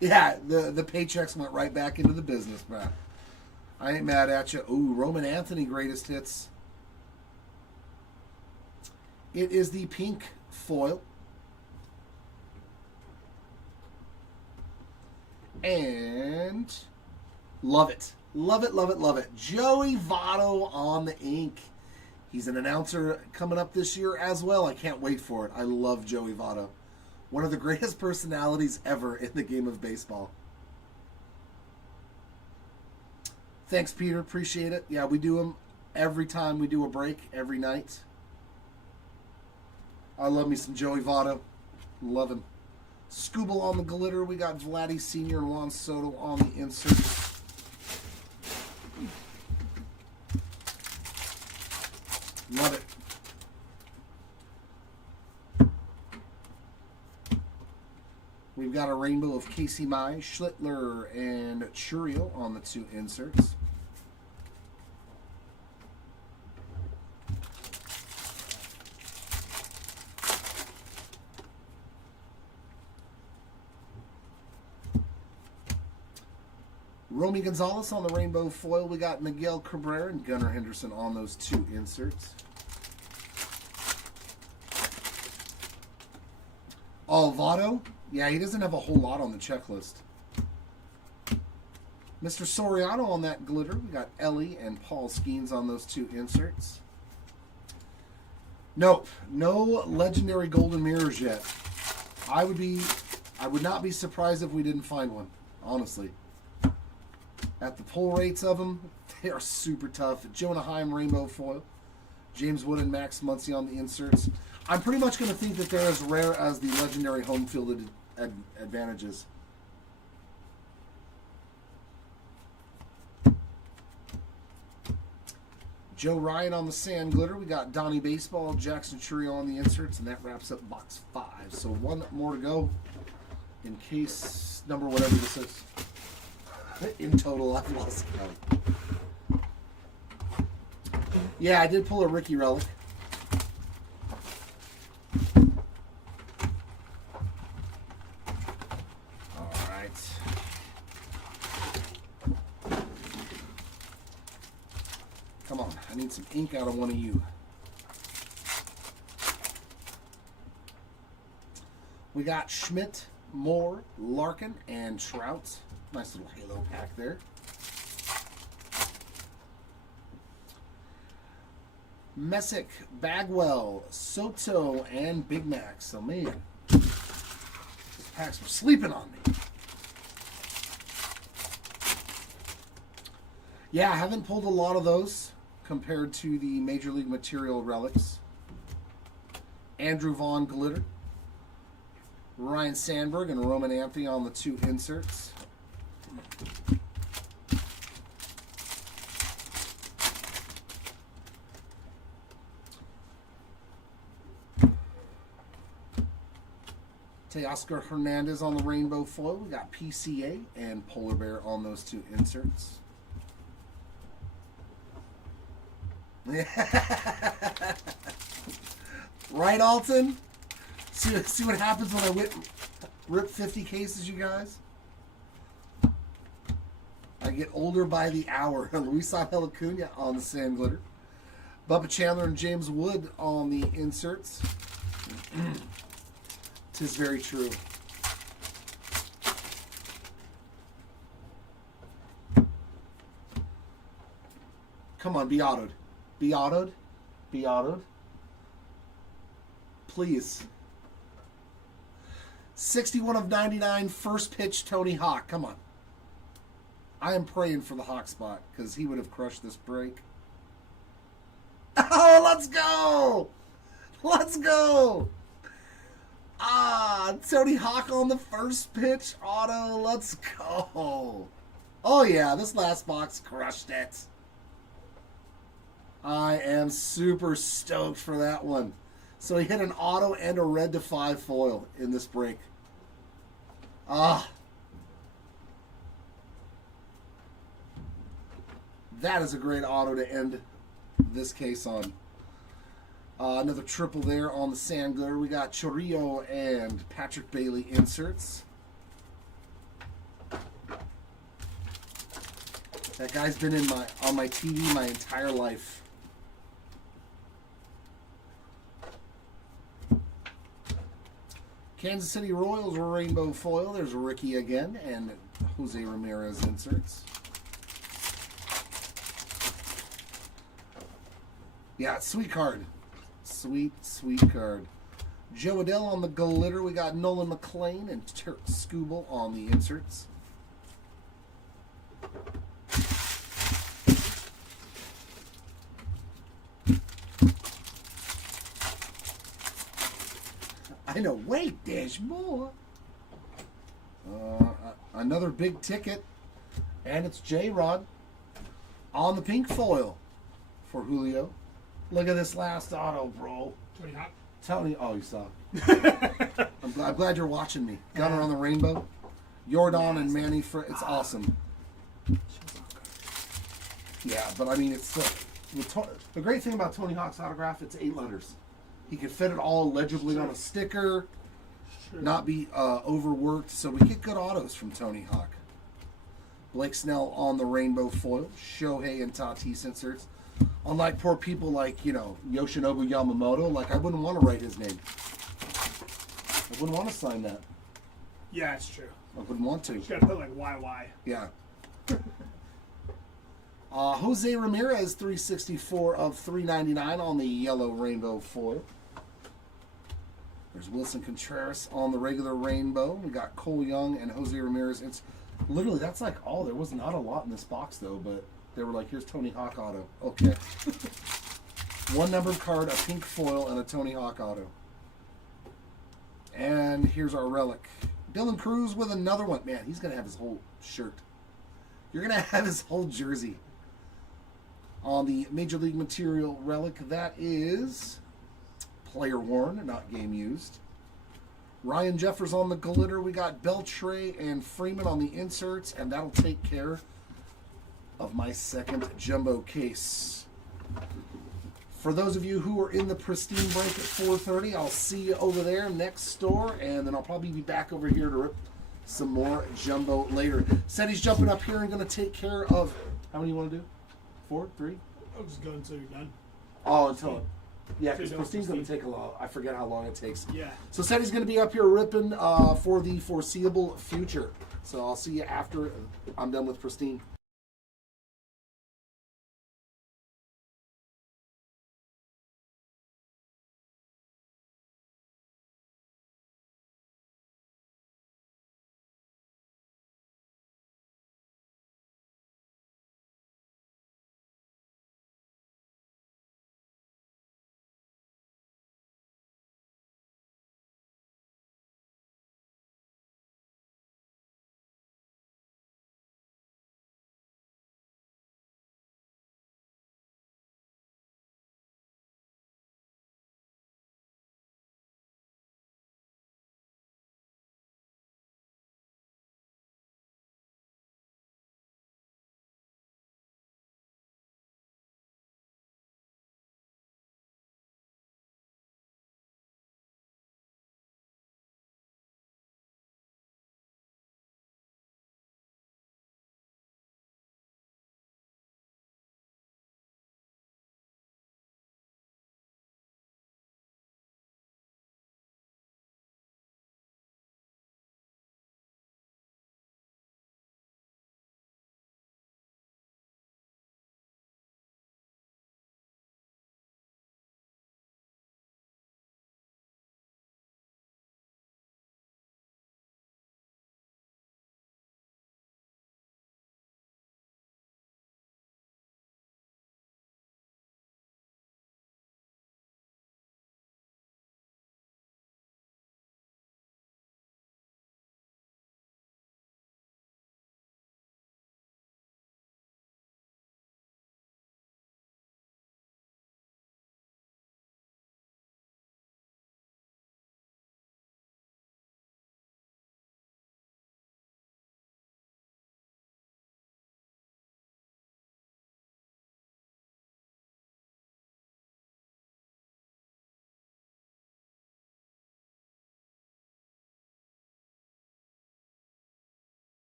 Yeah, the paychecks went right back into the business, man. I ain't mad at you. Ooh, Roman Anthony greatest hits. It is the pink foil. And love it. Love it, love it, love it. Joey Votto on the ink. He's an announcer coming up this year as well. I can't wait for it. I love Joey Votto. One of the greatest personalities ever in the game of baseball. Thanks, Peter. Appreciate it. Yeah, we do them every time we do a break, every night. I love me some Joey Votto. Love him. Scooble on the glitter. We got Vladdy Sr. and Juan Soto on the insert. Love it. We've got a rainbow of Casey Mai, Schlittler, and Churio on the 2 inserts. Romy Gonzalez on the rainbow foil. We got Miguel Cabrera and Gunnar Henderson on those 2 inserts. Votto. Yeah, he doesn't have a whole lot on the checklist. Mr. Soriano on that glitter. We got Ellie and Paul Skeens on those 2 inserts. Nope. No legendary golden mirrors yet. I would not be surprised if we didn't find one, honestly. At the pull rates of them, they are super tough. Jonah Heim rainbow foil. James Wood and Max Muncy on the inserts. I'm pretty much going to think that they're as rare as the legendary home field advantages. Joe Ryan on the sand glitter. We got Donnie Baseball, Jackson Churio on the inserts, and that wraps up box 5. So one more to go in case number whatever this is. In total, I've lost count. Yeah, I did pull a Ricky relic. All right. Come on, I need some ink out of one of you. We got Schmidt, Moore, Larkin, and Trout. Nice little halo pack there. Messick, Bagwell, Soto, and Big Mac. So, man, these packs were sleeping on me. Yeah, I haven't pulled a lot of those compared to the Major League Material relics. Andrew Vaughn glitter. Ryan Sandberg and Roman Anthony on the 2 inserts. Teoscar Hernandez on the rainbow foil. We got PCA and Polar Bear on those 2 inserts. Right, Alton? See what happens when I rip 50 cases, you guys? I get older by the hour. Luis Angel Acuna on the sand glitter. Bubba Chandler and James Wood on the inserts. 'Tis very true. Come on, be autoed. Be autoed. Be autoed. Please. 61 of 99, first pitch, Tony Hawk. Come on. I am praying for the Hawk spot because he would have crushed this break. Oh, let's go! Let's go! Ah, Tony Hawk on the first pitch auto. Let's go. Oh, yeah, this last box crushed it. I am super stoked for that one. So he hit an auto and a red to 5 foil in this break. Ah. That is a great auto to end this case on. Another triple there on the sand glitter. We got Chorillo and Patrick Bailey inserts. That guy's been on my TV my entire life. Kansas City Royals rainbow foil. There's Ricky again and Jose Ramirez inserts. Yeah, sweet card. Sweet, sweet card. Joe Adell on the glitter. We got Nolan McLean and Turk Skubal on the inserts. I know. Wait, there's more. Another big ticket. And it's J-Rod on the pink foil for Julio. Look at this last auto, bro. Tony Hawk. Tony, oh, you saw. I'm glad you're watching me. Gunner on the rainbow. Jordan and Manny. It's awesome. Yeah, but I mean, it's the great thing about Tony Hawk's autograph, it's 8 letters. He could fit it all legibly on a sticker, not be overworked. So we get good autos from Tony Hawk. Blake Snell on the rainbow foil. Shohei and Tatis inserts. Unlike poor people like, Yoshinobu Yamamoto, like I wouldn't want to write his name. I wouldn't want to sign that. Yeah, it's true. I wouldn't want to. You gotta put like YY. Yeah. Jose Ramirez, 364 of 399 on the yellow rainbow foil. There's Wilson Contreras on the regular rainbow. We got Cole Young and Jose Ramirez. It's literally, that's like all. There was not a lot in this box though, but they were like, here's Tony Hawk auto. Okay. One numbered card, a pink foil, and a Tony Hawk auto. And here's our relic. Dylan Cruz with another one. Man, he's going to have his whole shirt. You're going to have his whole jersey. On the Major League Material relic, that is player worn, not game used. Ryan Jeffers on the glitter. We got Beltre and Freeman on the inserts, and that'll take care of my second jumbo case. For those of you who are in the Pristine break at 4:30, I'll see you over there next store, and then I'll probably be back over here to rip some more jumbo later. Said he's jumping up here and going to take care of, how many you want to do? 4, 3? I'll just go until you're done. Oh, until, yeah, because So Pristine's going to Pristine. take a while. I forget how long it takes. Yeah. So said he's going to be up here ripping for the foreseeable future. So I'll see you after I'm done with Pristine.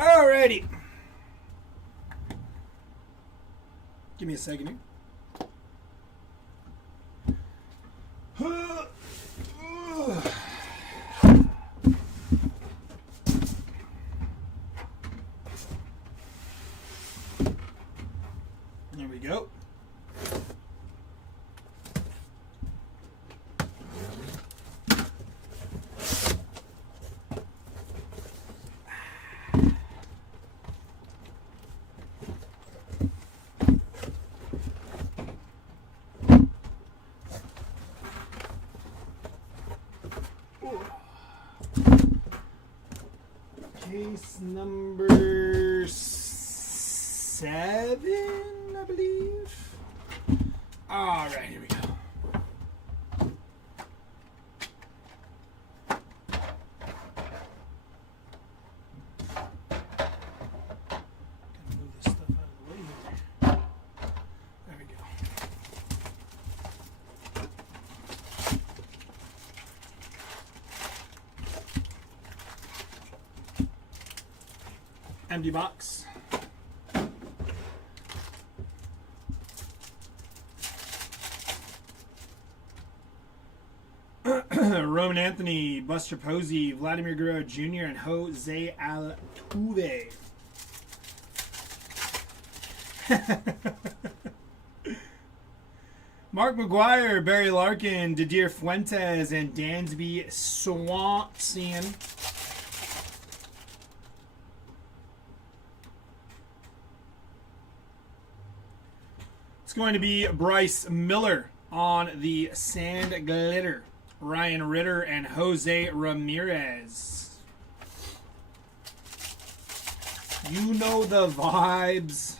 Alrighty. Give me a second here. There we go. Case number 7, I believe. All right, here we go. Gotta move this stuff out of the way here. There we go. Empty box. Roman Anthony, Buster Posey, Vladimir Guerrero Jr., and Jose Altuve. Mark McGuire, Barry Larkin, Didier Fuentes, and Dansby Swanson. It's going to be Bryce Miller on the Sand Glitter. Ryan Ritter and Jose Ramirez. You know the vibes.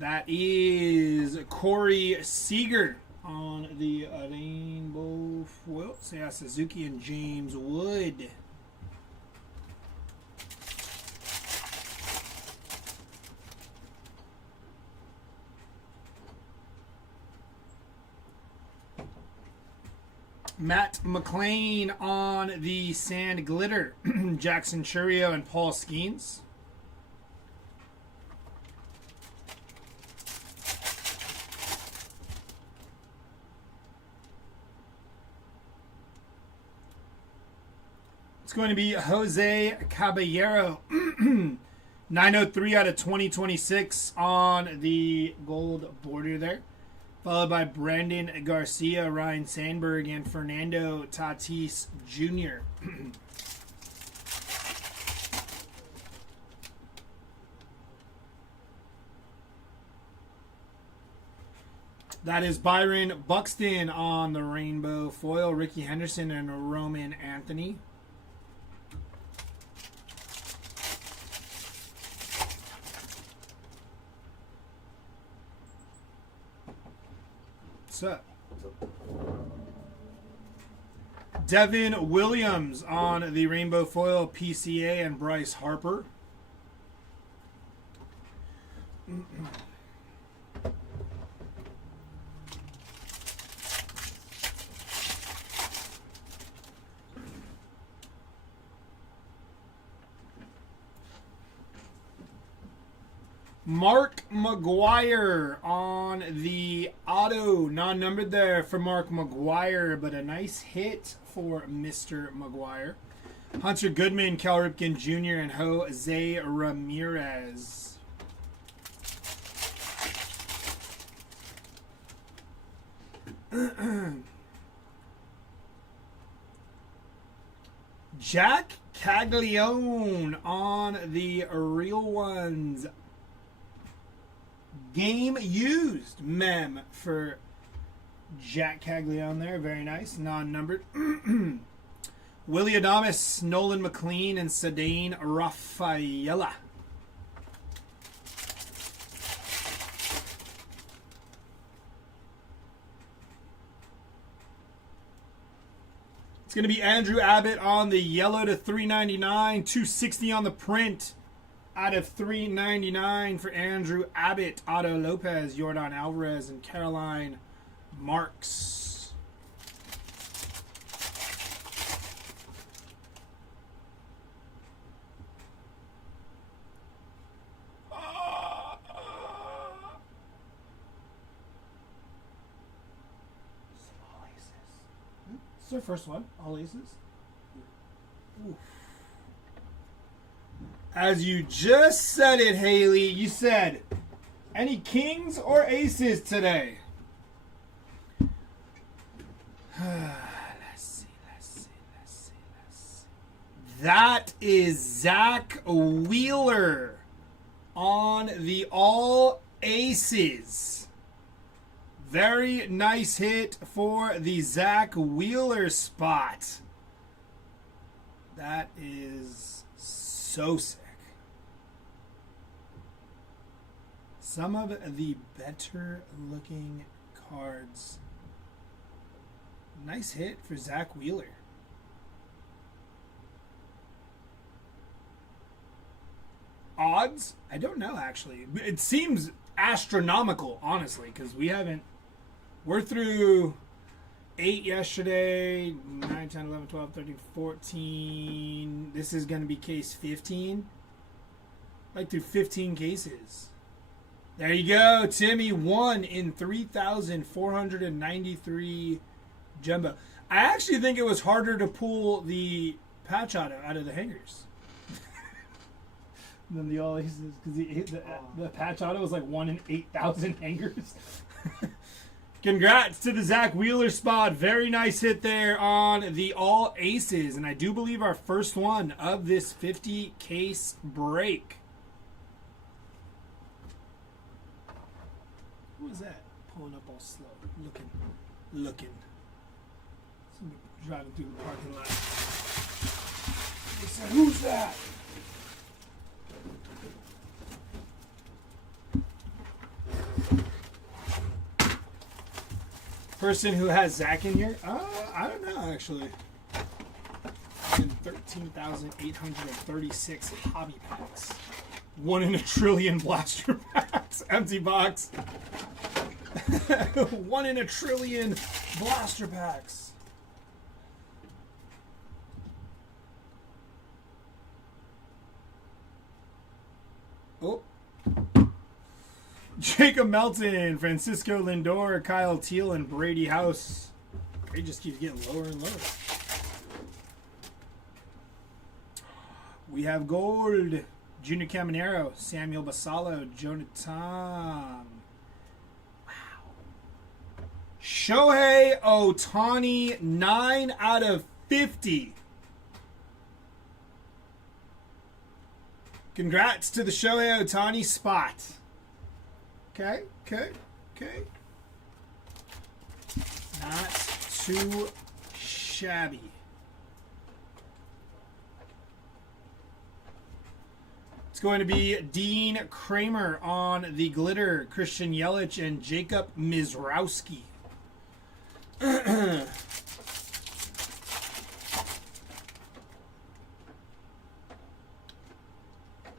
That is Corey Seager on the rainbow foil. Seiya Suzuki and James Wood. Matt McLean on the Sand Glitter. Jackson Churio and Paul Skeens. It's going to be Jose Caballero. 903 out of 2026 on the gold border there. Followed by Brandon Garcia, Ryan Sandberg, and Fernando Tatis Jr. That is Byron Buxton on the rainbow foil, Ricky Henderson, and Roman Anthony. What's up? Devin Williams on the rainbow foil, PCA, and Bryce Harper. Mark McGuire on the auto, non-numbered there for Mark McGuire, but a nice hit for Mr. McGuire. Hunter Goodman, Cal Ripken Jr., and Jose Ramirez. Jack Caglione on the real ones. Game used mem for Jack Caglione there. Very nice. Non-numbered. Willie Adames, Nolan McLean, and Cedane Rafaela. It's going to be Andrew Abbott on the yellow to 399. 260 on the print. Out of 399 for Andrew Abbott, Otto Lopez, Yordan Alvarez, and Caroline Marks. It's our first one. All aces. Ooh. As you just said it, Haley, you said, any kings or aces today? Let's see. That is Zach Wheeler on the all aces. Very nice hit for the Zach Wheeler spot. That is so sick. Some of the better looking cards. Nice hit for Zach Wheeler. Odds? I don't know, actually. It seems astronomical, honestly, because we're through 8 yesterday, 9, 10, 11, 12, 13, 14. This is going to be case 15. Like through 15 cases. There you go, Timmy. 1 in 3,493 jumbo. I actually think it was harder to pull the patch auto out of the hangers than the all aces, because the patch auto was like 1 in 8,000 hangers. Congrats to the Zach Wheeler spot. Very nice hit there on the all aces, and I do believe our first one of this 50 case break. What was that? Pulling up all slow. Looking. Somebody driving through the parking lot. They said, who's that? Person who has Zach in here? I don't know, actually. 13,836 hobby packs. 1 in a trillion blaster packs. Empty box. 1 in a trillion blaster packs. Oh. Jacob Melton, Francisco Lindor, Kyle Teal, and Brady House. He just keeps getting lower and lower. We have gold. Junior Caminero, Samuel Basallo, Jonathan. Wow. Shohei Ohtani, 9 out of 50. Congrats to the Shohei Ohtani spot. Okay. Not too shabby. It's going to be Dean Kramer on the glitter, Christian Yelich, and Jacob Mizrowski.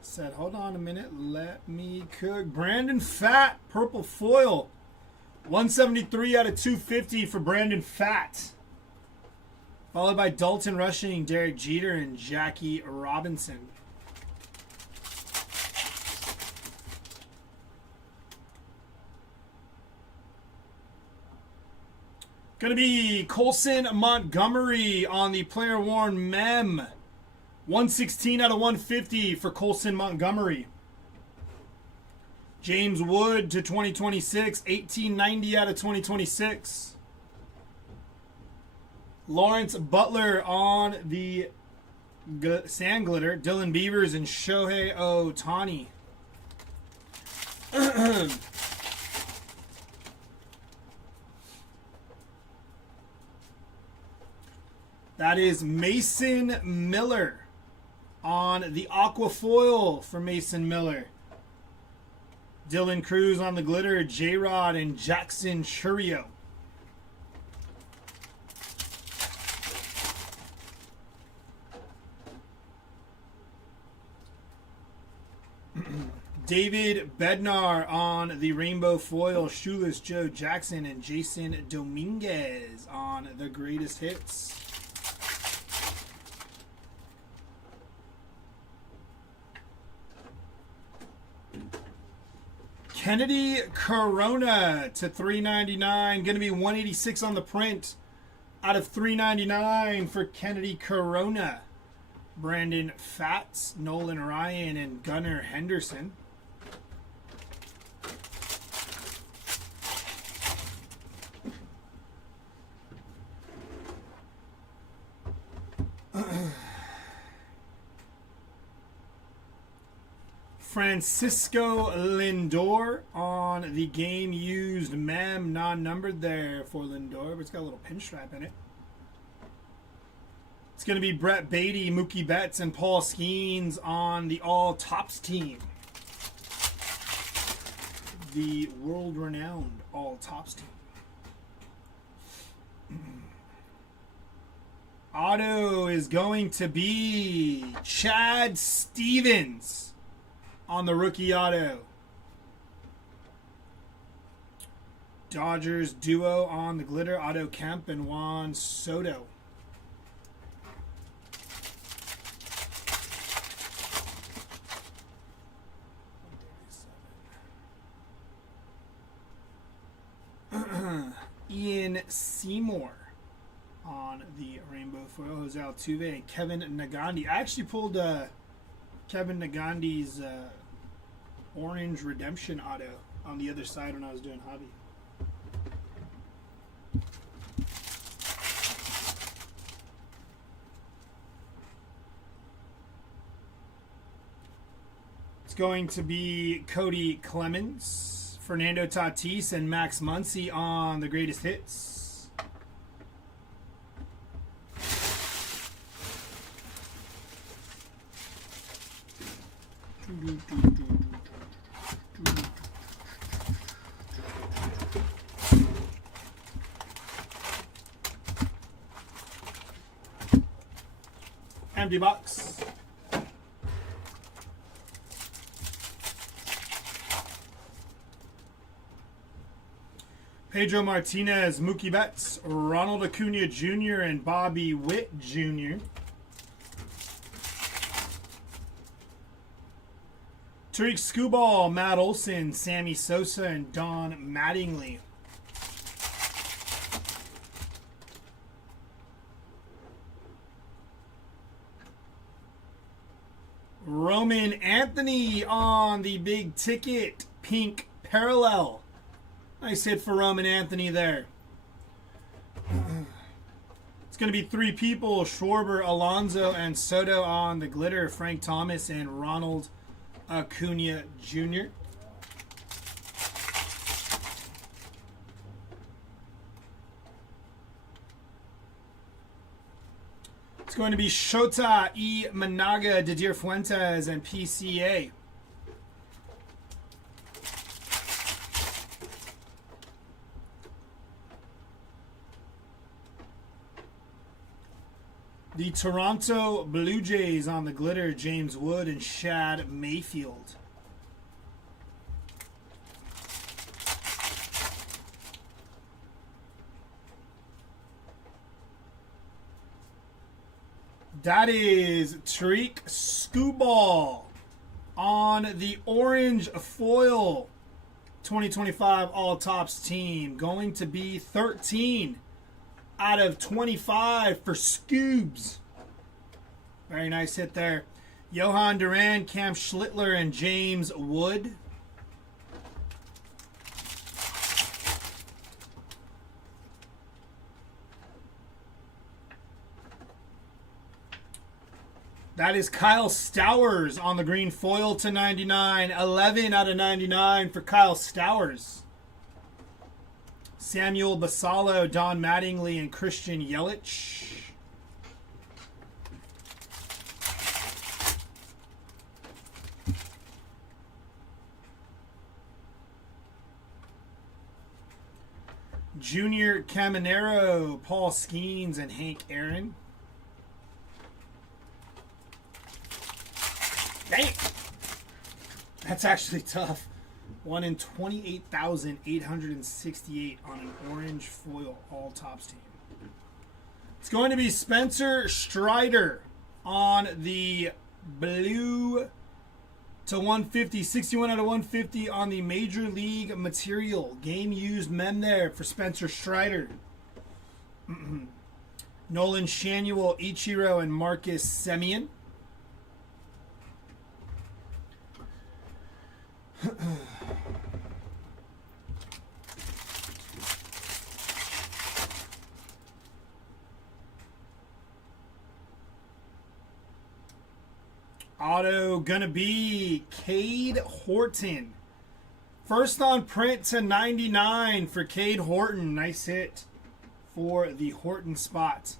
Said, hold on a minute, let me cook. Brandon Fat, purple foil. 173 out of 250 for Brandon Fat. Followed by Dalton Rushing, Derek Jeter, and Jackie Robinson. Going to be Colson Montgomery on the player worn mem. 116 out of 150 for Colson Montgomery. James Wood to 2026. 1890 out of 2026. Lawrence Butler on the sand glitter. Dylan Beavers and Shohei Ohtani. That is Mason Miller on the aqua foil for Mason Miller. Dylan Cruz on the glitter, J-Rod and Jackson Churio. David Bednar on the rainbow foil, Shoeless Joe Jackson and Jason Dominguez on the greatest hits. Kennedy Corona to $3.99. Going to be $186 on the print Out of 399 for Kennedy Corona. Brandon Fats, Nolan Ryan, and Gunnar Henderson. Francisco Lindor on the game used mem, non-numbered there for Lindor, but it's got a little pinstripe in it. It's going to be Brett Beatty, Mookie Betts, and Paul Skeens on the all tops team. The world-renowned all tops team. Auto is going to be Chad Stevens on the rookie auto. Dodgers duo on the glitter, Otto Kemp and Juan Soto. Ian Seymour on the rainbow foil. Jose Altuve and Kevin Nagandi. I actually pulled Kevin Nagandi's orange redemption auto on the other side when I was doing hobby. It's going to be Cody Clemens, Fernando Tatis, and Max Muncy on the greatest hits. Empty box. Pedro Martinez, Mookie Betts, Ronald Acuna Jr., and Bobby Witt Jr. Tariq Skubal, Matt Olson, Sammy Sosa, and Don Mattingly. Roman Anthony on the big ticket, pink parallel. Nice hit for Roman Anthony there. It's going to be three people, Schwarber, Alonso, and Soto on the glitter, Frank Thomas and Ronald Acuna Jr. It's going to be Shota, E. Managa, Didier Fuentes, and PCA. The Toronto Blue Jays on the glitter, James Wood and Shad Mayfield. That is Tariq Skubal on the orange foil 2025 All Tops team. Going to be 13 out of 25 for Scoobs. Very nice hit there. Johan Duran, Cam Schlittler, and James Wood. That is Kyle Stowers on the green foil to 99. 11 out of 99 for Kyle Stowers. Samuel Basallo, Don Mattingly, and Christian Yelich. Junior Caminero, Paul Skeens, and Hank Aaron. Dang! That's actually tough. 1 in 28,868 on an orange foil all tops team. It's going to be Spencer Strider on the blue to 150. 61 out of 150 on the Major League material. Game used mem there for Spencer Strider. Nolan Shanuel, Ichiro, and Marcus Semien. Auto gonna be Cade Horton. First on print to 99 for Cade Horton. Nice hit for the Horton spot.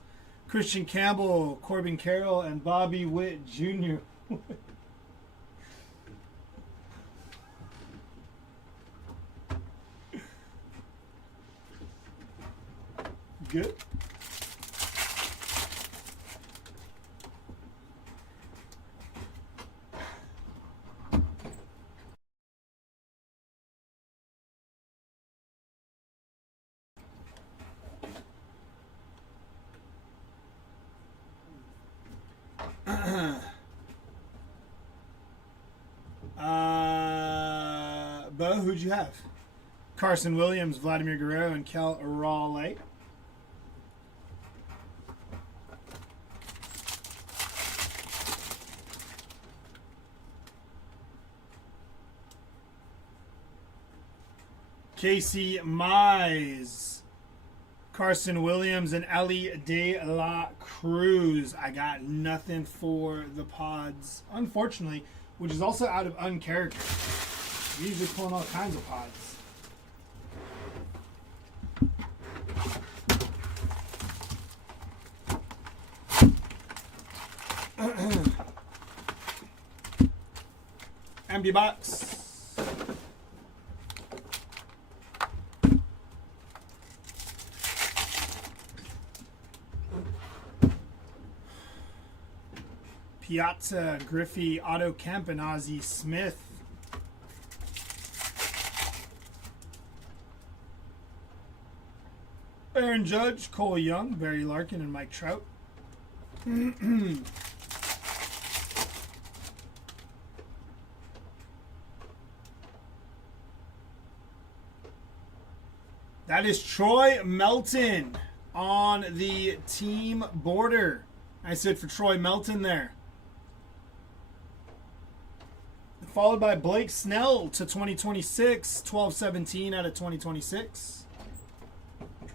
Christian Campbell, Corbin Carroll, and Bobby Witt Jr. Good. Bo, who'd you have? Carson Williams, Vladimir Guerrero, and Kel Raleigh. Casey Mize, Carson Williams, and Ellie De La Cruz. I got nothing for the pods, unfortunately, which is also out of uncharacter. Usually pulling all kinds of pods. Empty box. Piazza, Griffey, Otto Kemp, and Ozzie Smith. Aaron Judge, Cole Young, Barry Larkin, and Mike Trout. That is Troy Melton on the team border. I said for Troy Melton there. Followed by Blake Snell to 2026, 12/17 out of 2026.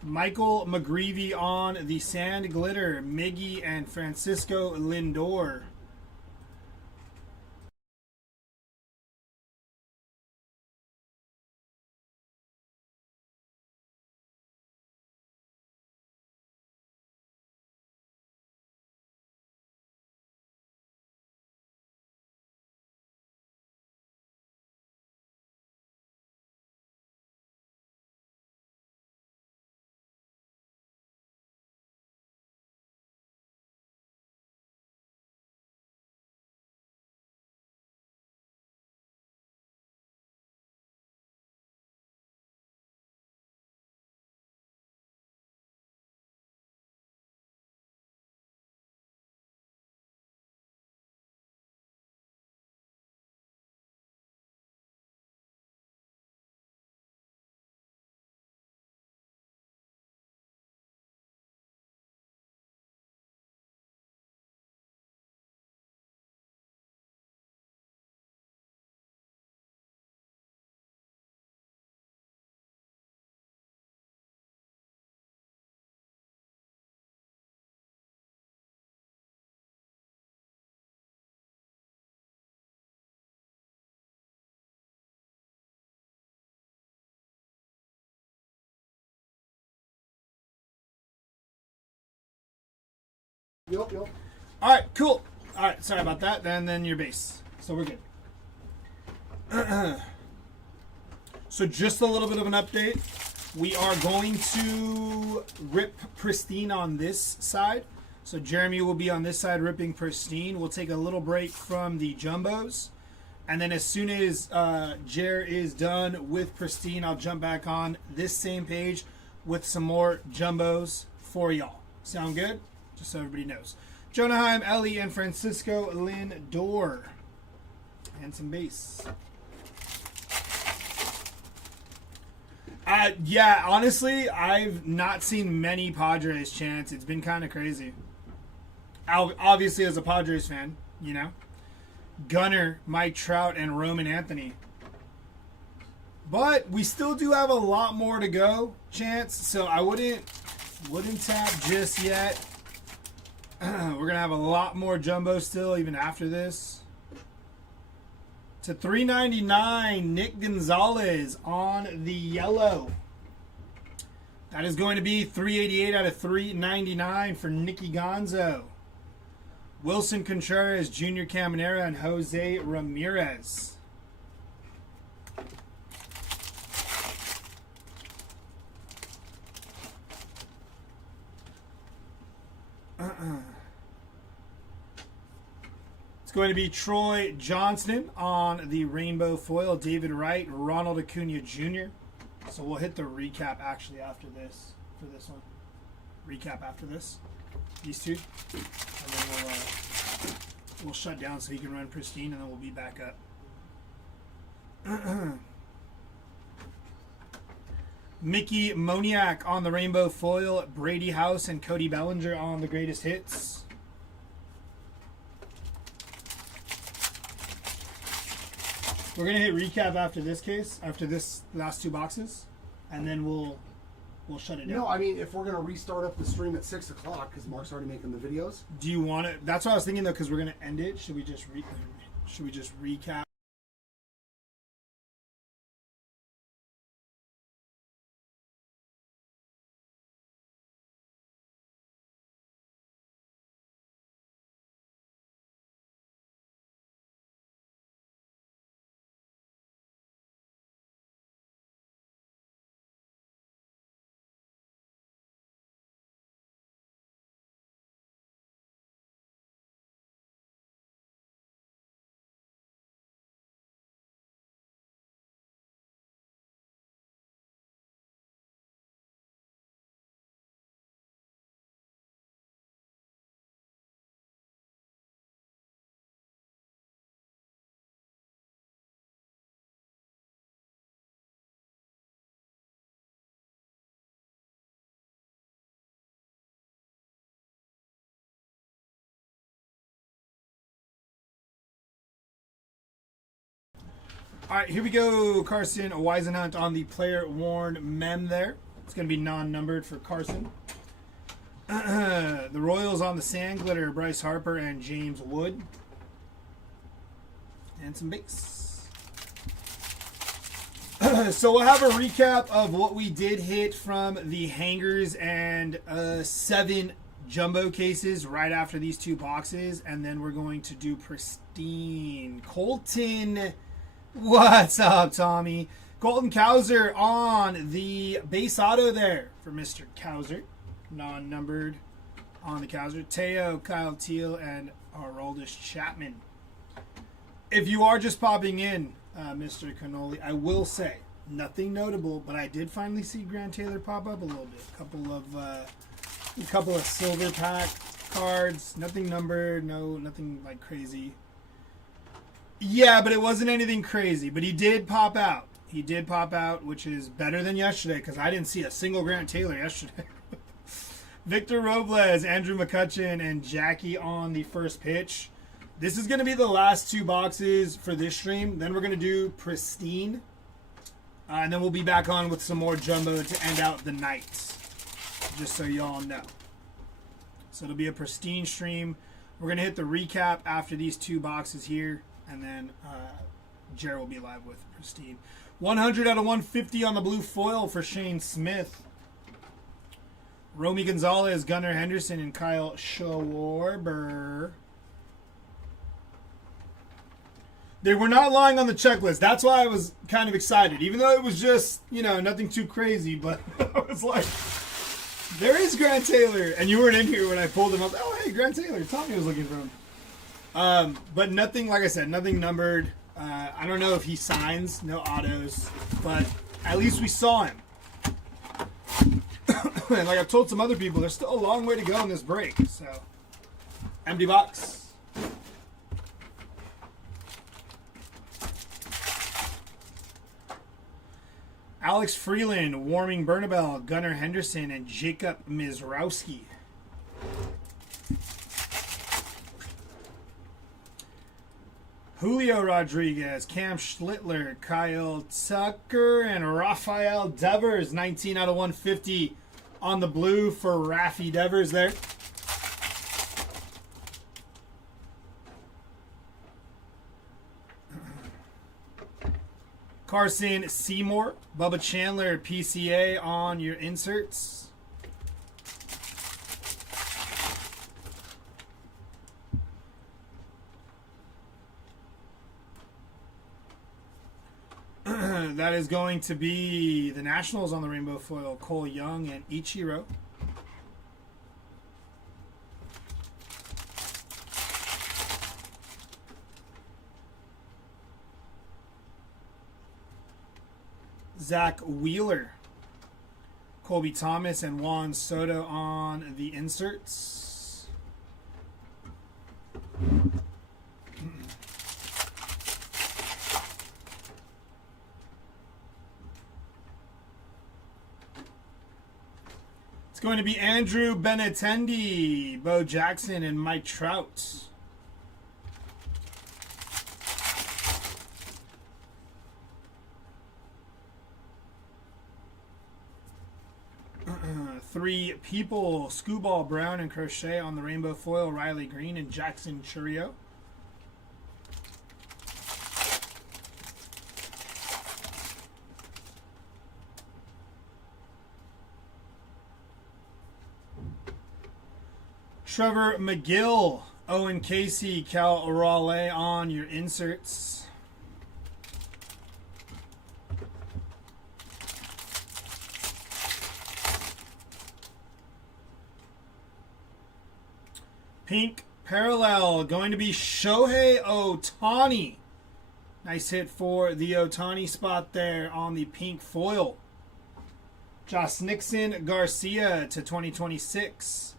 Michael McGreevy on the Sand Glitter, Miggy and Francisco Lindor. Yep. All right, cool. All right, sorry about that. And then your base. So we're good. So just a little bit of an update. We are going to rip Pristine on this side. So Jeremy will be on this side ripping Pristine. We'll take a little break from the jumbos. And then as soon as Jer is done with Pristine, I'll jump back on this same page with some more jumbos for y'all. Sound good? Just so everybody knows. Jonaheim, Ellie, and Francisco Lindor. And some base. Yeah, honestly, I've not seen many Padres chants. It's been kind of crazy. Obviously, as a Padres fan, you know. Gunner, Mike Trout, and Roman Anthony. But we still do have a lot more to go, chance. So I wouldn't tap just yet. We're gonna have a lot more jumbo still, even after this. To 399, Nick Gonzalez on the yellow. That is going to be 388 out of 399 for Nicky Gonzo. Wilson Contreras, Junior Caminera, and Jose Ramirez. It's going to be Troy Johnston on the rainbow foil, David Wright, Ronald Acuna Jr. So we'll hit the recap actually after this, for this one. Recap after this, these two. And then we'll shut down so he can run Pristine, and then we'll be back up. Mickey Moniak on the rainbow foil, Brady House and Cody Bellinger on the greatest hits. We're going to hit recap after this case, after this last two boxes, and then we'll shut it down. No, I mean, if we're going to restart up the stream at 6 o'clock, because Mark's already making the videos. Do you want to? That's what I was thinking, though, because we're going to end it. Should we just recap? All right, here we go. Carson Weisenhunt on the player worn mem there. It's going to be non-numbered for Carson. The Royals on the sand glitter, Bryce Harper and James Wood. And some base. So we'll have a recap of what we did hit from the hangers and 7 jumbo cases right after these 2 boxes. And then we're going to do Pristine. Colton... What's up, Tommy? Colton Cowser on the base auto there for Mr. Cowser. Non-numbered on the Cowser. Teo, Kyle Teal, and Aroldis Chapman. If you are just popping in, Mr. Cannoli, I will say, nothing notable, but I did finally see Grant Taylor pop up a little bit. A couple of silver pack cards. Nothing numbered, nothing like crazy. Yeah, but it wasn't anything crazy. But he did pop out. He did pop out, which is better than yesterday because I didn't see a single Grant Taylor yesterday. Victor Robles, Andrew McCutchen, and Jackie on the first pitch. This is going to be the last 2 boxes for this stream. Then we're going to do Pristine. And then we'll be back on with some more jumbo to end out the night. Just so y'all know. So it'll be a Pristine stream. We're going to hit the recap after these 2 boxes here. And then Jared will be live with Pristine. 100 out of 150 on the blue foil for Shane Smith. Romy Gonzalez, Gunnar Henderson, and Kyle Schwarber. They were not lying on the checklist. That's why I was kind of excited. Even though it was just, nothing too crazy. But I was like, there is Grant Taylor. And you weren't in here when I pulled him up. Oh, hey, Grant Taylor. Tommy was looking for him. But nothing, like I said, nothing numbered. I don't know if he signs, no autos, but at least we saw him. And like I've told some other people, there's still a long way to go in this break. So, empty box. Alex Freeland, Warming Bernabel, Gunnar Henderson, and Jacob Mizrowski. Julio Rodriguez, Cam Schlittler, Kyle Tucker, and Rafael Devers. 19 out of 150 on the blue for Raffy Devers there. Carson Seymour, Bubba Chandler, PCA on your inserts. That is going to be the Nationals on the rainbow foil. Cole Young and Ichiro. Zach Wheeler, Colby Thomas, and Juan Soto on the inserts. It's going to be Andrew Benintendi, Bo Jackson, and Mike Trout. Three people, Scooball, Brown, and Crochet on the rainbow foil, Riley Green and Jackson Churio. Trevor McGill, Owen Casey, Cal Raleigh on your inserts. Pink parallel going to be Shohei Ohtani. Nice hit for the Ohtani spot there on the pink foil. Josh Nixon Garcia to 2026.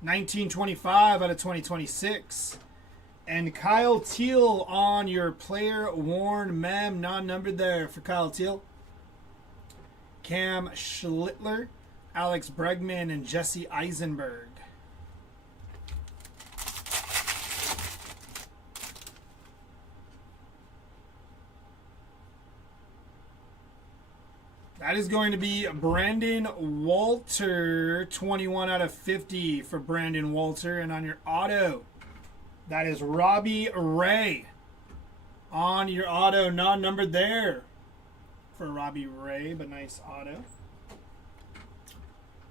1925 out of 2026. And Kyle Teal on your player worn mem, non-numbered there for Kyle Teal. Cam Schlittler, Alex Bregman, and Jesse Eisenberg. That is going to be Brandon Walter, 21 out of 50 for Brandon Walter. And on your auto, that is Robbie Ray. On your auto, non-numbered there for Robbie Ray, but nice auto.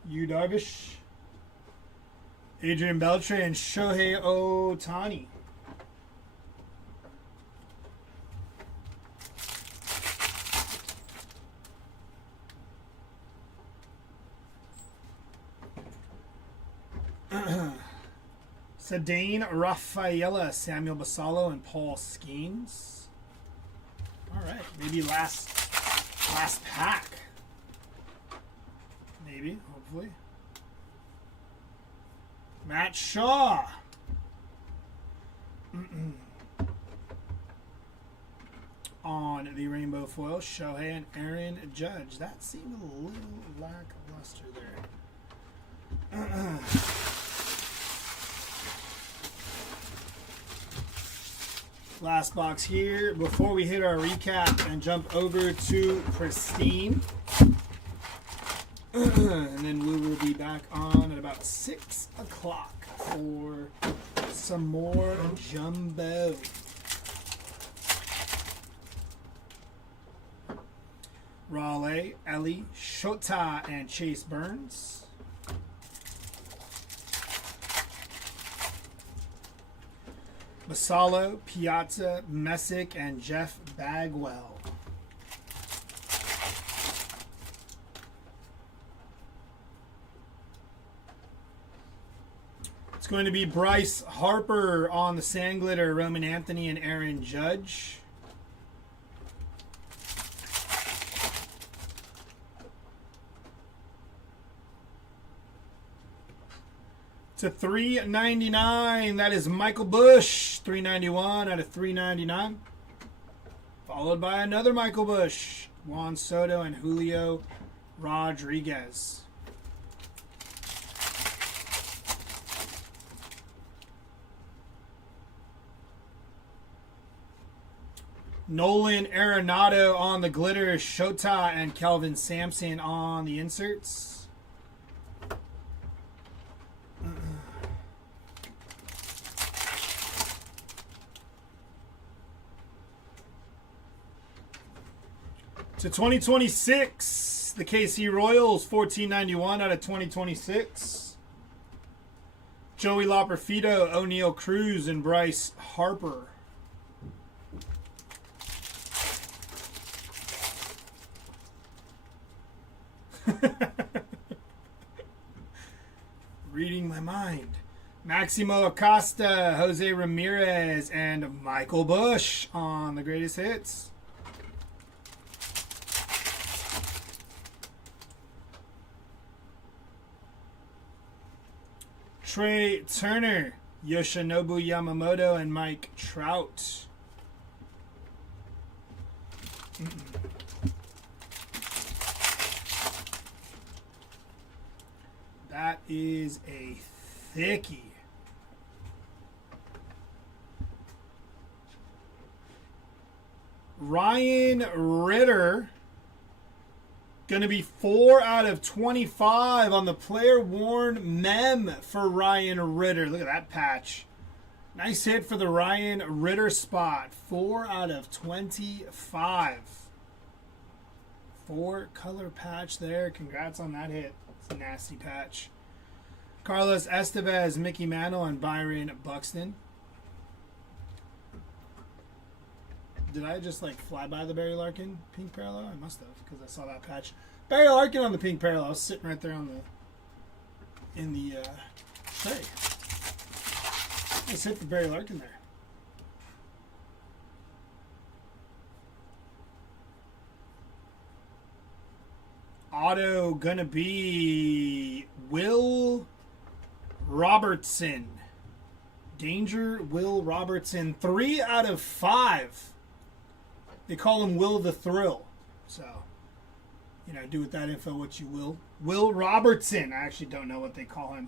Yu Darvish, Adrian Beltre, and Shohei Ohtani. Sedane Rafaela, Samuel Basallo, and Paul Skeens. All right, maybe last pack. Maybe, hopefully. Matt Shaw. On the rainbow foil, Shohei and Aaron Judge. That seemed a little lackluster there. Last box here before we hit our recap and jump over to Pristine. And then we will be back on at about 6 o'clock for some more jumbo. Raleigh, Ellie, Shota, and Chase Burns. Basallo, Piazza, Messick, and Jeff Bagwell. It's going to be Bryce Harper on the Sand Glitter, Roman Anthony, and Aaron Judge. To $3.99, that is Michael Bush, $3.91 out of $3.99. Followed by another Michael Bush Juan Soto and Julio Rodriguez. Nolan Arenado on the glitter, Shota and Kelvin Sampson on the inserts. To 2026, the KC Royals, $14.91 out of 2026. Joey Loperfido, O'Neal Cruz, and Bryce Harper. Reading my mind. Maximo Acosta, Jose Ramirez, and Michael Busch on the greatest hits. Trey Turner, Yoshinobu Yamamoto, and Mike Trout. That is a thickie. Ryan Ritter, going to be 4 out of 25 on the player worn mem for Ryan Ritter. Look at that patch. Nice hit for the Ryan Ritter spot. 4 out of 25. 4 color patch there. Congrats on that hit. It's a nasty patch. Carlos Estevez, Mickey Mantle, and Byron Buxton. Did I just like fly by the Barry Larkin pink parallel? I must have, because I saw that patch. Barry Larkin on the pink parallel. I was sitting right there on the tray. Nice hit for Barry Larkin there. Auto gonna be Will Robertson. Danger Will Robertson. 3 out of 5. They call him Will the Thrill. So, you know, do with that info what you will. Will Robertson. I actually don't know what they call him.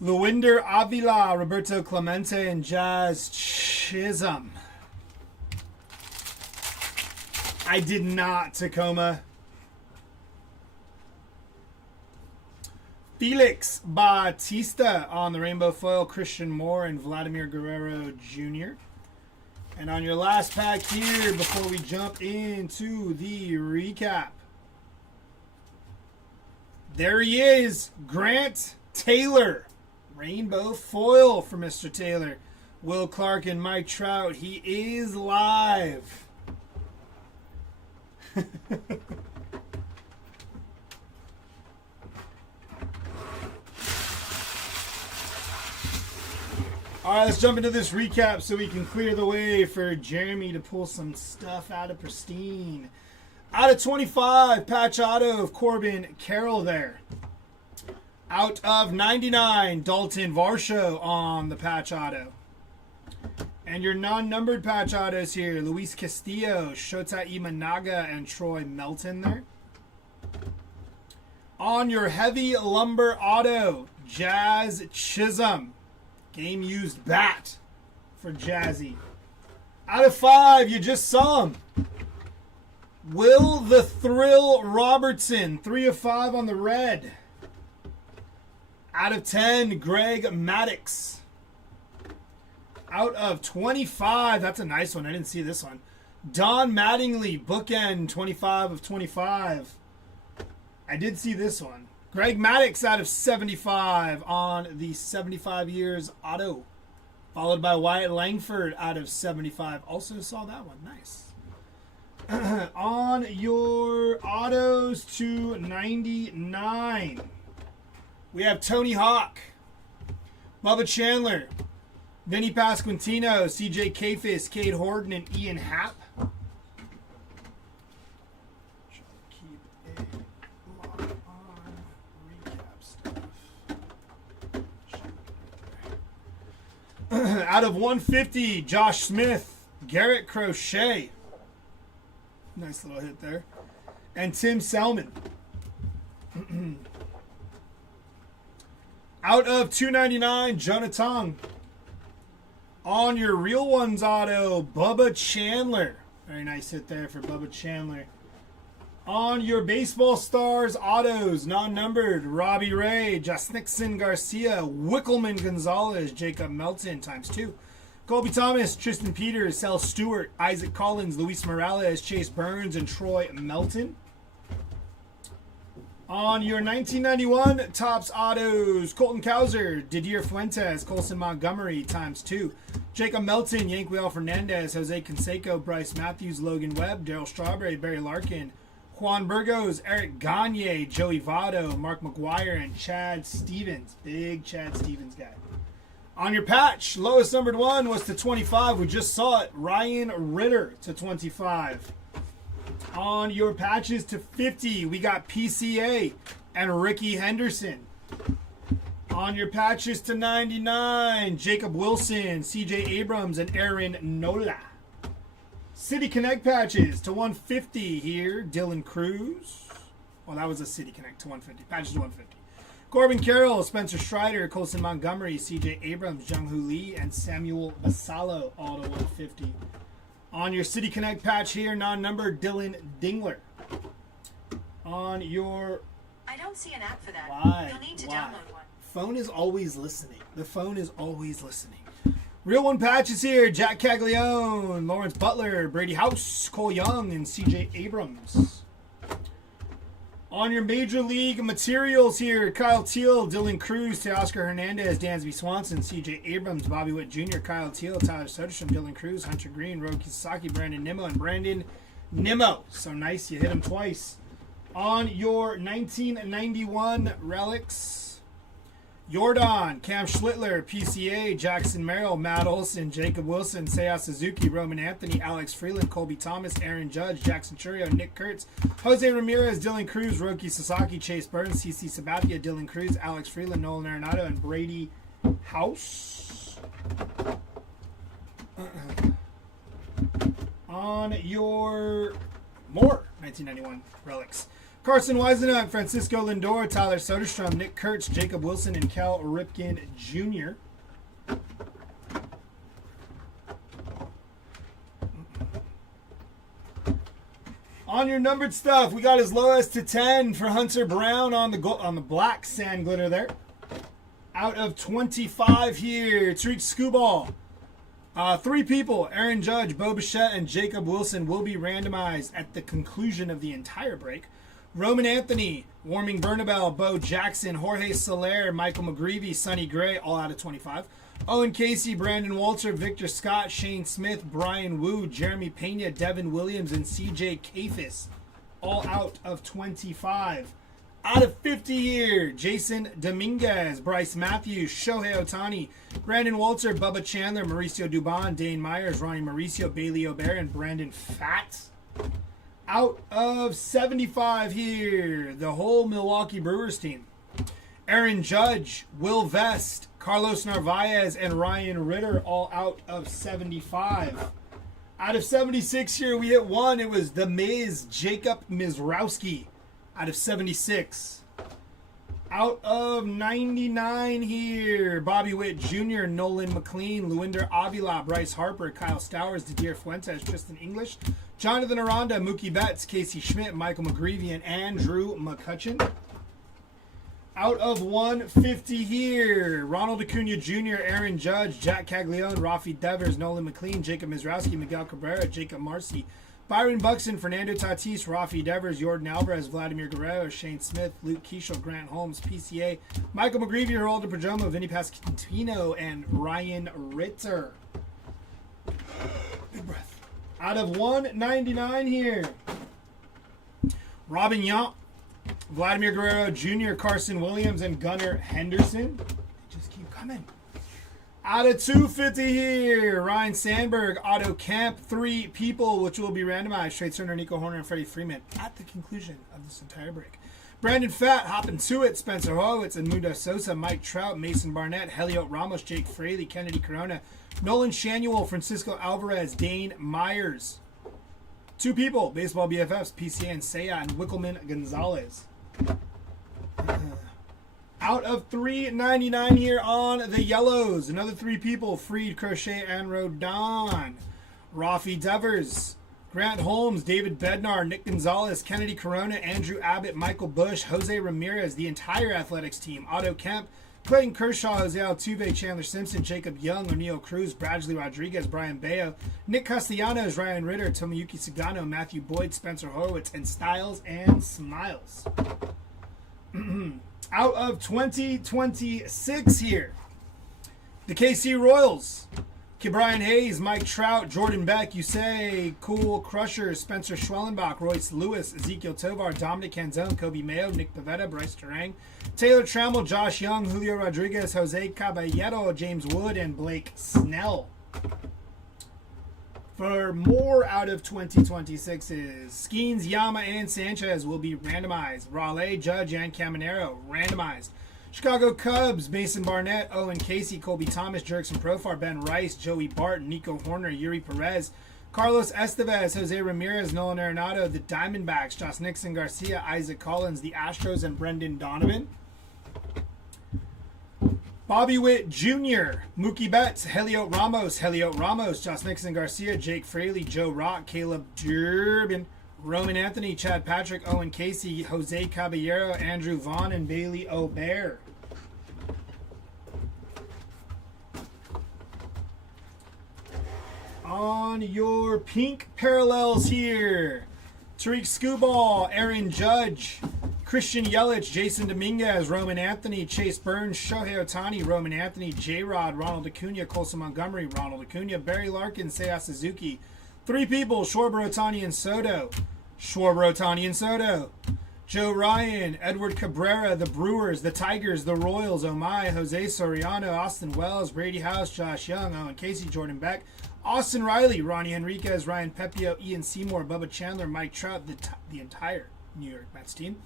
Luinder Avila, Roberto Clemente, and Jazz Chisholm. I did not, Tacoma. Felix Bautista on the rainbow foil, Christian Moore and Vladimir Guerrero Jr. And on your last pack here, before we jump into the recap, there he is, Grant Taylor. Rainbow foil for Mr. Taylor. Will Clark and Mike Trout. He is live. All right, let's jump into this recap so we can clear the way for Jeremy to pull some stuff out of Pristine. Out of 25, patch auto of Corbin Carroll there. Out of 99, Dalton Varsho on the patch auto. And your non-numbered patch autos here, Luis Castillo, Shota Imanaga, and Troy Melton there. On your heavy lumber auto, Jazz Chisholm. Game used bat for Jazzy. Out of 5, you just saw him. Will the Thrill Robertson. 3 of 5 on the red. Out of 10, Greg Maddox. Out of 25, that's a nice one. I didn't see this one. Don Mattingly, bookend, 25 of 25. I did see this one. Greg Maddox out of 75 on the 75 years auto. Followed by Wyatt Langford out of 75. Also saw that one. Nice. On your autos to 99. We have Tony Hawk, Bubba Chandler, Vinny Pasquantino, CJ Kafis, Cade Horton, and Ian Happ. Out of 150, Josh Smith, Garrett Crochet. Nice little hit there. And Tim Selman. Out of 299, Jonah Tong. On your real ones auto, Bubba Chandler. Very nice hit there for Bubba Chandler. On your baseball stars autos, non-numbered, Robbie Ray, Jasnickson Garcia, Wickelman Gonzalez, Jacob Melton ×2. Colby Thomas, Tristan Peters, Sel Stewart, Isaac Collins, Luis Morales, Chase Burns, and Troy Melton. On your 1991 Topps Autos, Colton Cowser, Didier Fuentes, Colson Montgomery ×2. Jacob Melton, Yanquiel Fernandez, Jose Canseco, Bryce Matthews, Logan Webb, Darryl Strawberry, Barry Larkin, Juan Burgos, Eric Gagne, Joey Votto, Mark McGuire, and Chad Stevens. Big Chad Stevens guy. On your patch, lowest numbered one was to 25. We just saw it. Ryan Ritter /25. On your patches to 50, we got PCA and Ricky Henderson. On your patches to 99, Jacob Wilson, CJ Abrams, and Aaron Nola. City Connect patches to 150 here, Dylan Cruz. Well, that was a City Connect to 150. Patches to 150. Corbin Carroll, Spencer Strider, Colson Montgomery, CJ Abrams, Jung-Hoo Lee, and Samuel Basalo, all to 150. On your City Connect patch here, non-numbered, Dylan Dingler. On your... I don't see an app for that. Why? You'll need to Why? download one. Phone is always listening. The phone is always listening. Real one patches here, Jack Caglione, Lawrence Butler, Brady House, Cole Young, and CJ Abrams. On your Major League materials here, Kyle Teal, Dylan Cruz, Teoscar Hernandez, Dansby Swanson, CJ Abrams, Bobby Witt Jr., Kyle Teal, Tyler Soderstrom, Dylan Cruz, Hunter Green, Roki Sasaki, Brandon Nimmo, and Brandon Nimmo. So nice, you hit him twice. On your 1991 relics, Jordan, Cam Schlittler, PCA, Jackson Merrill, Matt Olson, Jacob Wilson, Seiya Suzuki, Roman Anthony, Alex Freeland, Colby Thomas, Aaron Judge, Jackson Churio, Nick Kurtz, Jose Ramirez, Dylan Cruz, Roki Sasaki, Chase Burns, CC Sabathia, Dylan Cruz, Alex Freeland, Nolan Arenado, and Brady House. On your more 1991 relics, Carson Weisenhunt, Francisco Lindor, Tyler Soderstrom, Nick Kurtz, Jacob Wilson, and Cal Ripken Jr. On your numbered stuff, we got as low as to 10 for Hunter Brown on the black sand glitter there. Out of 25 here, Tariq Skubal. 3 people, Aaron Judge, Bo Bichette, and Jacob Wilson, will be randomized at the conclusion of the entire break. Roman Anthony, Warming Bernabel, Bo Jackson, Jorge Soler, Michael McGreevy, Sonny Gray, all out of 25. Owen Casey, Brandon Walter, Victor Scott, Shane Smith, Brian Wu, Jeremy Pena, Devin Williams, and CJ Kafis, all out of 25. Out of 50 here, Jason Dominguez, Bryce Matthews, Shohei Ohtani, Brandon Walter, Bubba Chandler, Mauricio Dubon, Dane Myers, Ronnie Mauricio, Bailey O'Bear, and Brandon Fatt. Out of 75 here, the whole Milwaukee Brewers team. Aaron Judge, Will Vest, Carlos Narvaez, and Ryan Ritter, all out of 75. Out of 76 here, we hit one. It was the Miz, Jacob Mizrowski, out of 76. Out of 99 here, Bobby Witt Jr., Nolan McLean, Luinder Avila, Bryce Harper, Kyle Stowers, Didier Fuentes, Tristan English, Jonathan Aranda, Mookie Betts, Casey Schmidt, Michael McGreevy, and Andrew McCutcheon. Out of 150 here, Ronald Acuna Jr., Aaron Judge, Jack Caglione, Rafi Devers, Nolan McLean, Jacob Mizrowski, Miguel Cabrera, Jacob Marcy, Byron Buxton, Fernando Tatis, Rafi Devers, Jordan Alvarez, Vladimir Guerrero, Shane Smith, Luke Keishel, Grant Holmes, PCA, Michael McGreevy, Geraldo Perdomo, Vinny Pasquantino, and Ryan Ritter. Big breath. Out of 199 here, Robin Yount, Vladimir Guerrero Jr., Carson Williams, and Gunnar Henderson. They just keep coming. Out of 250 here, Ryan Sandberg, Otto Kemp, 3 people, which will be randomized. Trade Turner, Nico Horner, and Freddie Freeman at the conclusion of this entire break. Brandon Fatt, hopping to it, Spencer Horowitz, and Mundo Sosa, Mike Trout, Mason Barnett, Heliot Ramos, Jake Fraley, Kennedy Corona, Nolan Shanuel, Francisco Alvarez, Dane Myers. Two people, baseball BFFs, PCA and Seiya and Wickelman Gonzalez. Out of $3.99 here on the yellows. Another three people, Freed, Crochet, and Rodon. Rafi Devers, Grant Holmes, David Bednar, Nick Gonzalez, Kennedy Corona, Andrew Abbott, Michael Bush, Jose Ramirez, the entire athletics team, Otto Kemp, Clayton Kershaw, Jose Altuve, Chandler Simpson, Jacob Young, O'Neal Cruz, Bradley Rodriguez, Brian Bayo, Nick Castellanos, Ryan Ritter, Tomoyuki Sagano, Matthew Boyd, Spencer Horwitz, and Styles and Smiles. Out of 2026 here, the KC Royals, Brian Hayes, Mike Trout, Jordan Beck, Yusei, Cool Crusher, Spencer Schwellenbach, Royce Lewis, Ezekiel Tovar, Dominic Canzone, Kobe Mayo, Nick Pavetta, Bryce Terang, Taylor Trammell, Josh Young, Julio Rodriguez, Jose Caballero, James Wood, and Blake Snell. For more out of 2026s, Skeens, Yama, and Sanchez will be randomized. Raleigh, Judge, and Caminero, randomized. Chicago Cubs, Mason Barnett, Owen Casey, Colby Thomas, Jerkson Profar, Ben Rice, Joey Barton, Nico Horner, Yuri Perez, Carlos Estevez, Jose Ramirez, Nolan Arenado, the Diamondbacks, Josh Nixon Garcia, Isaac Collins, the Astros, and Brendan Donovan. Bobby Witt Jr., Mookie Betts, Heliot Ramos, Josh Nixon Garcia, Jake Fraley, Joe Rock, Caleb Durbin, Roman Anthony, Chad Patrick, Owen Casey, Jose Caballero, Andrew Vaughn, and Bailey O'Bear. On your pink parallels here, Tariq Skubal, Aaron Judge, Christian Yelich, Jason Dominguez, Roman Anthony, Chase Burns, Shohei Ohtani, Roman Anthony, J-Rod, Ronald Acuna, Colson Montgomery, Ronald Acuna, Barry Larkin, Seiya Suzuki. Three people, Schwarber, Ohtani, and Soto. Joe Ryan, Edward Cabrera, the Brewers, the Tigers, the Royals, Oh My, Jose Soriano, Austin Wells, Brady House, Josh Young, Owen Casey, Jordan Beck, Austin Riley, Ronnie Henriquez, Ryan Pepio, Ian Seymour, Bubba Chandler, Mike Trout, the entire New York Mets team.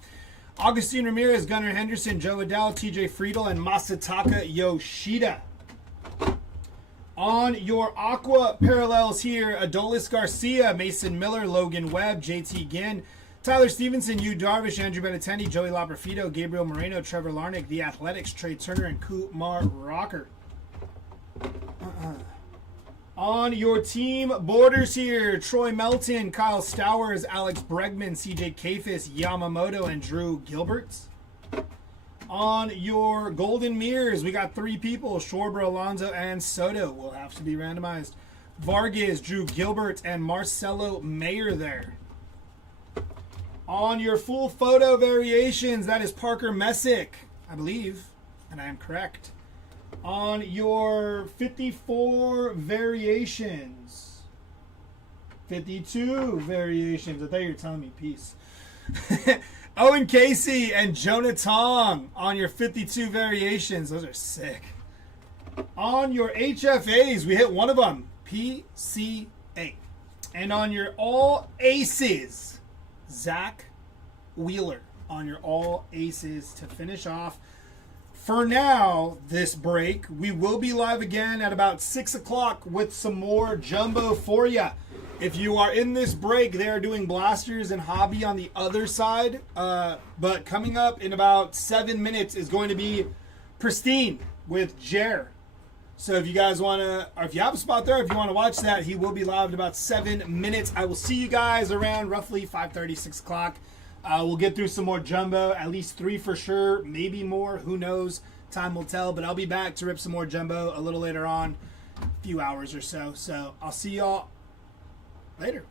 Augustine Ramirez, Gunnar Henderson, Joe Adele, TJ Friedel, and Masataka Yoshida. On your aqua parallels here, Adolis Garcia, Mason Miller, Logan Webb, JT Ginn, Tyler Stevenson, Yu Darvish, Andrew Benintendi, Joey Laperfido, Gabriel Moreno, Trevor Larnach, The Athletics, Trey Turner, and Kumar Rocker. On your team borders here, Troy Melton, Kyle Stowers, Alex Bregman, CJ Kafis, Yamamoto, and Drew Gilbert. On your golden mirrors, we got three people, Schwarber, Alonso, and Soto will have to be randomized. Vargas, Drew Gilbert, and Marcelo Mayer there. On your full photo variations, that is Parker Messick, I believe, and I am correct. On your 54 variations, 52 variations, I thought you were telling me peace. Owen Casey and Jonah Tong on your 52 variations. Those are sick. On your HFAs, we hit one of them, PCA. And on your all aces, Zach Wheeler on your all aces to finish off. For now, this break, we will be live again at about 6 o'clock with some more jumbo for you. If you are in this break, they are doing blasters and hobby on the other side. But coming up in about 7 minutes is going to be Pristine with Jer. So if you guys want to, or if you have a spot there, if you want to watch that, he will be live in about 7 minutes. I will see you guys around roughly 5:30, 6 o'clock. We'll get through some more jumbo, at least 3 for sure, maybe more. Who knows? Time will tell. But I'll be back to rip some more jumbo a little later on, a few hours or so. So I'll see y'all later.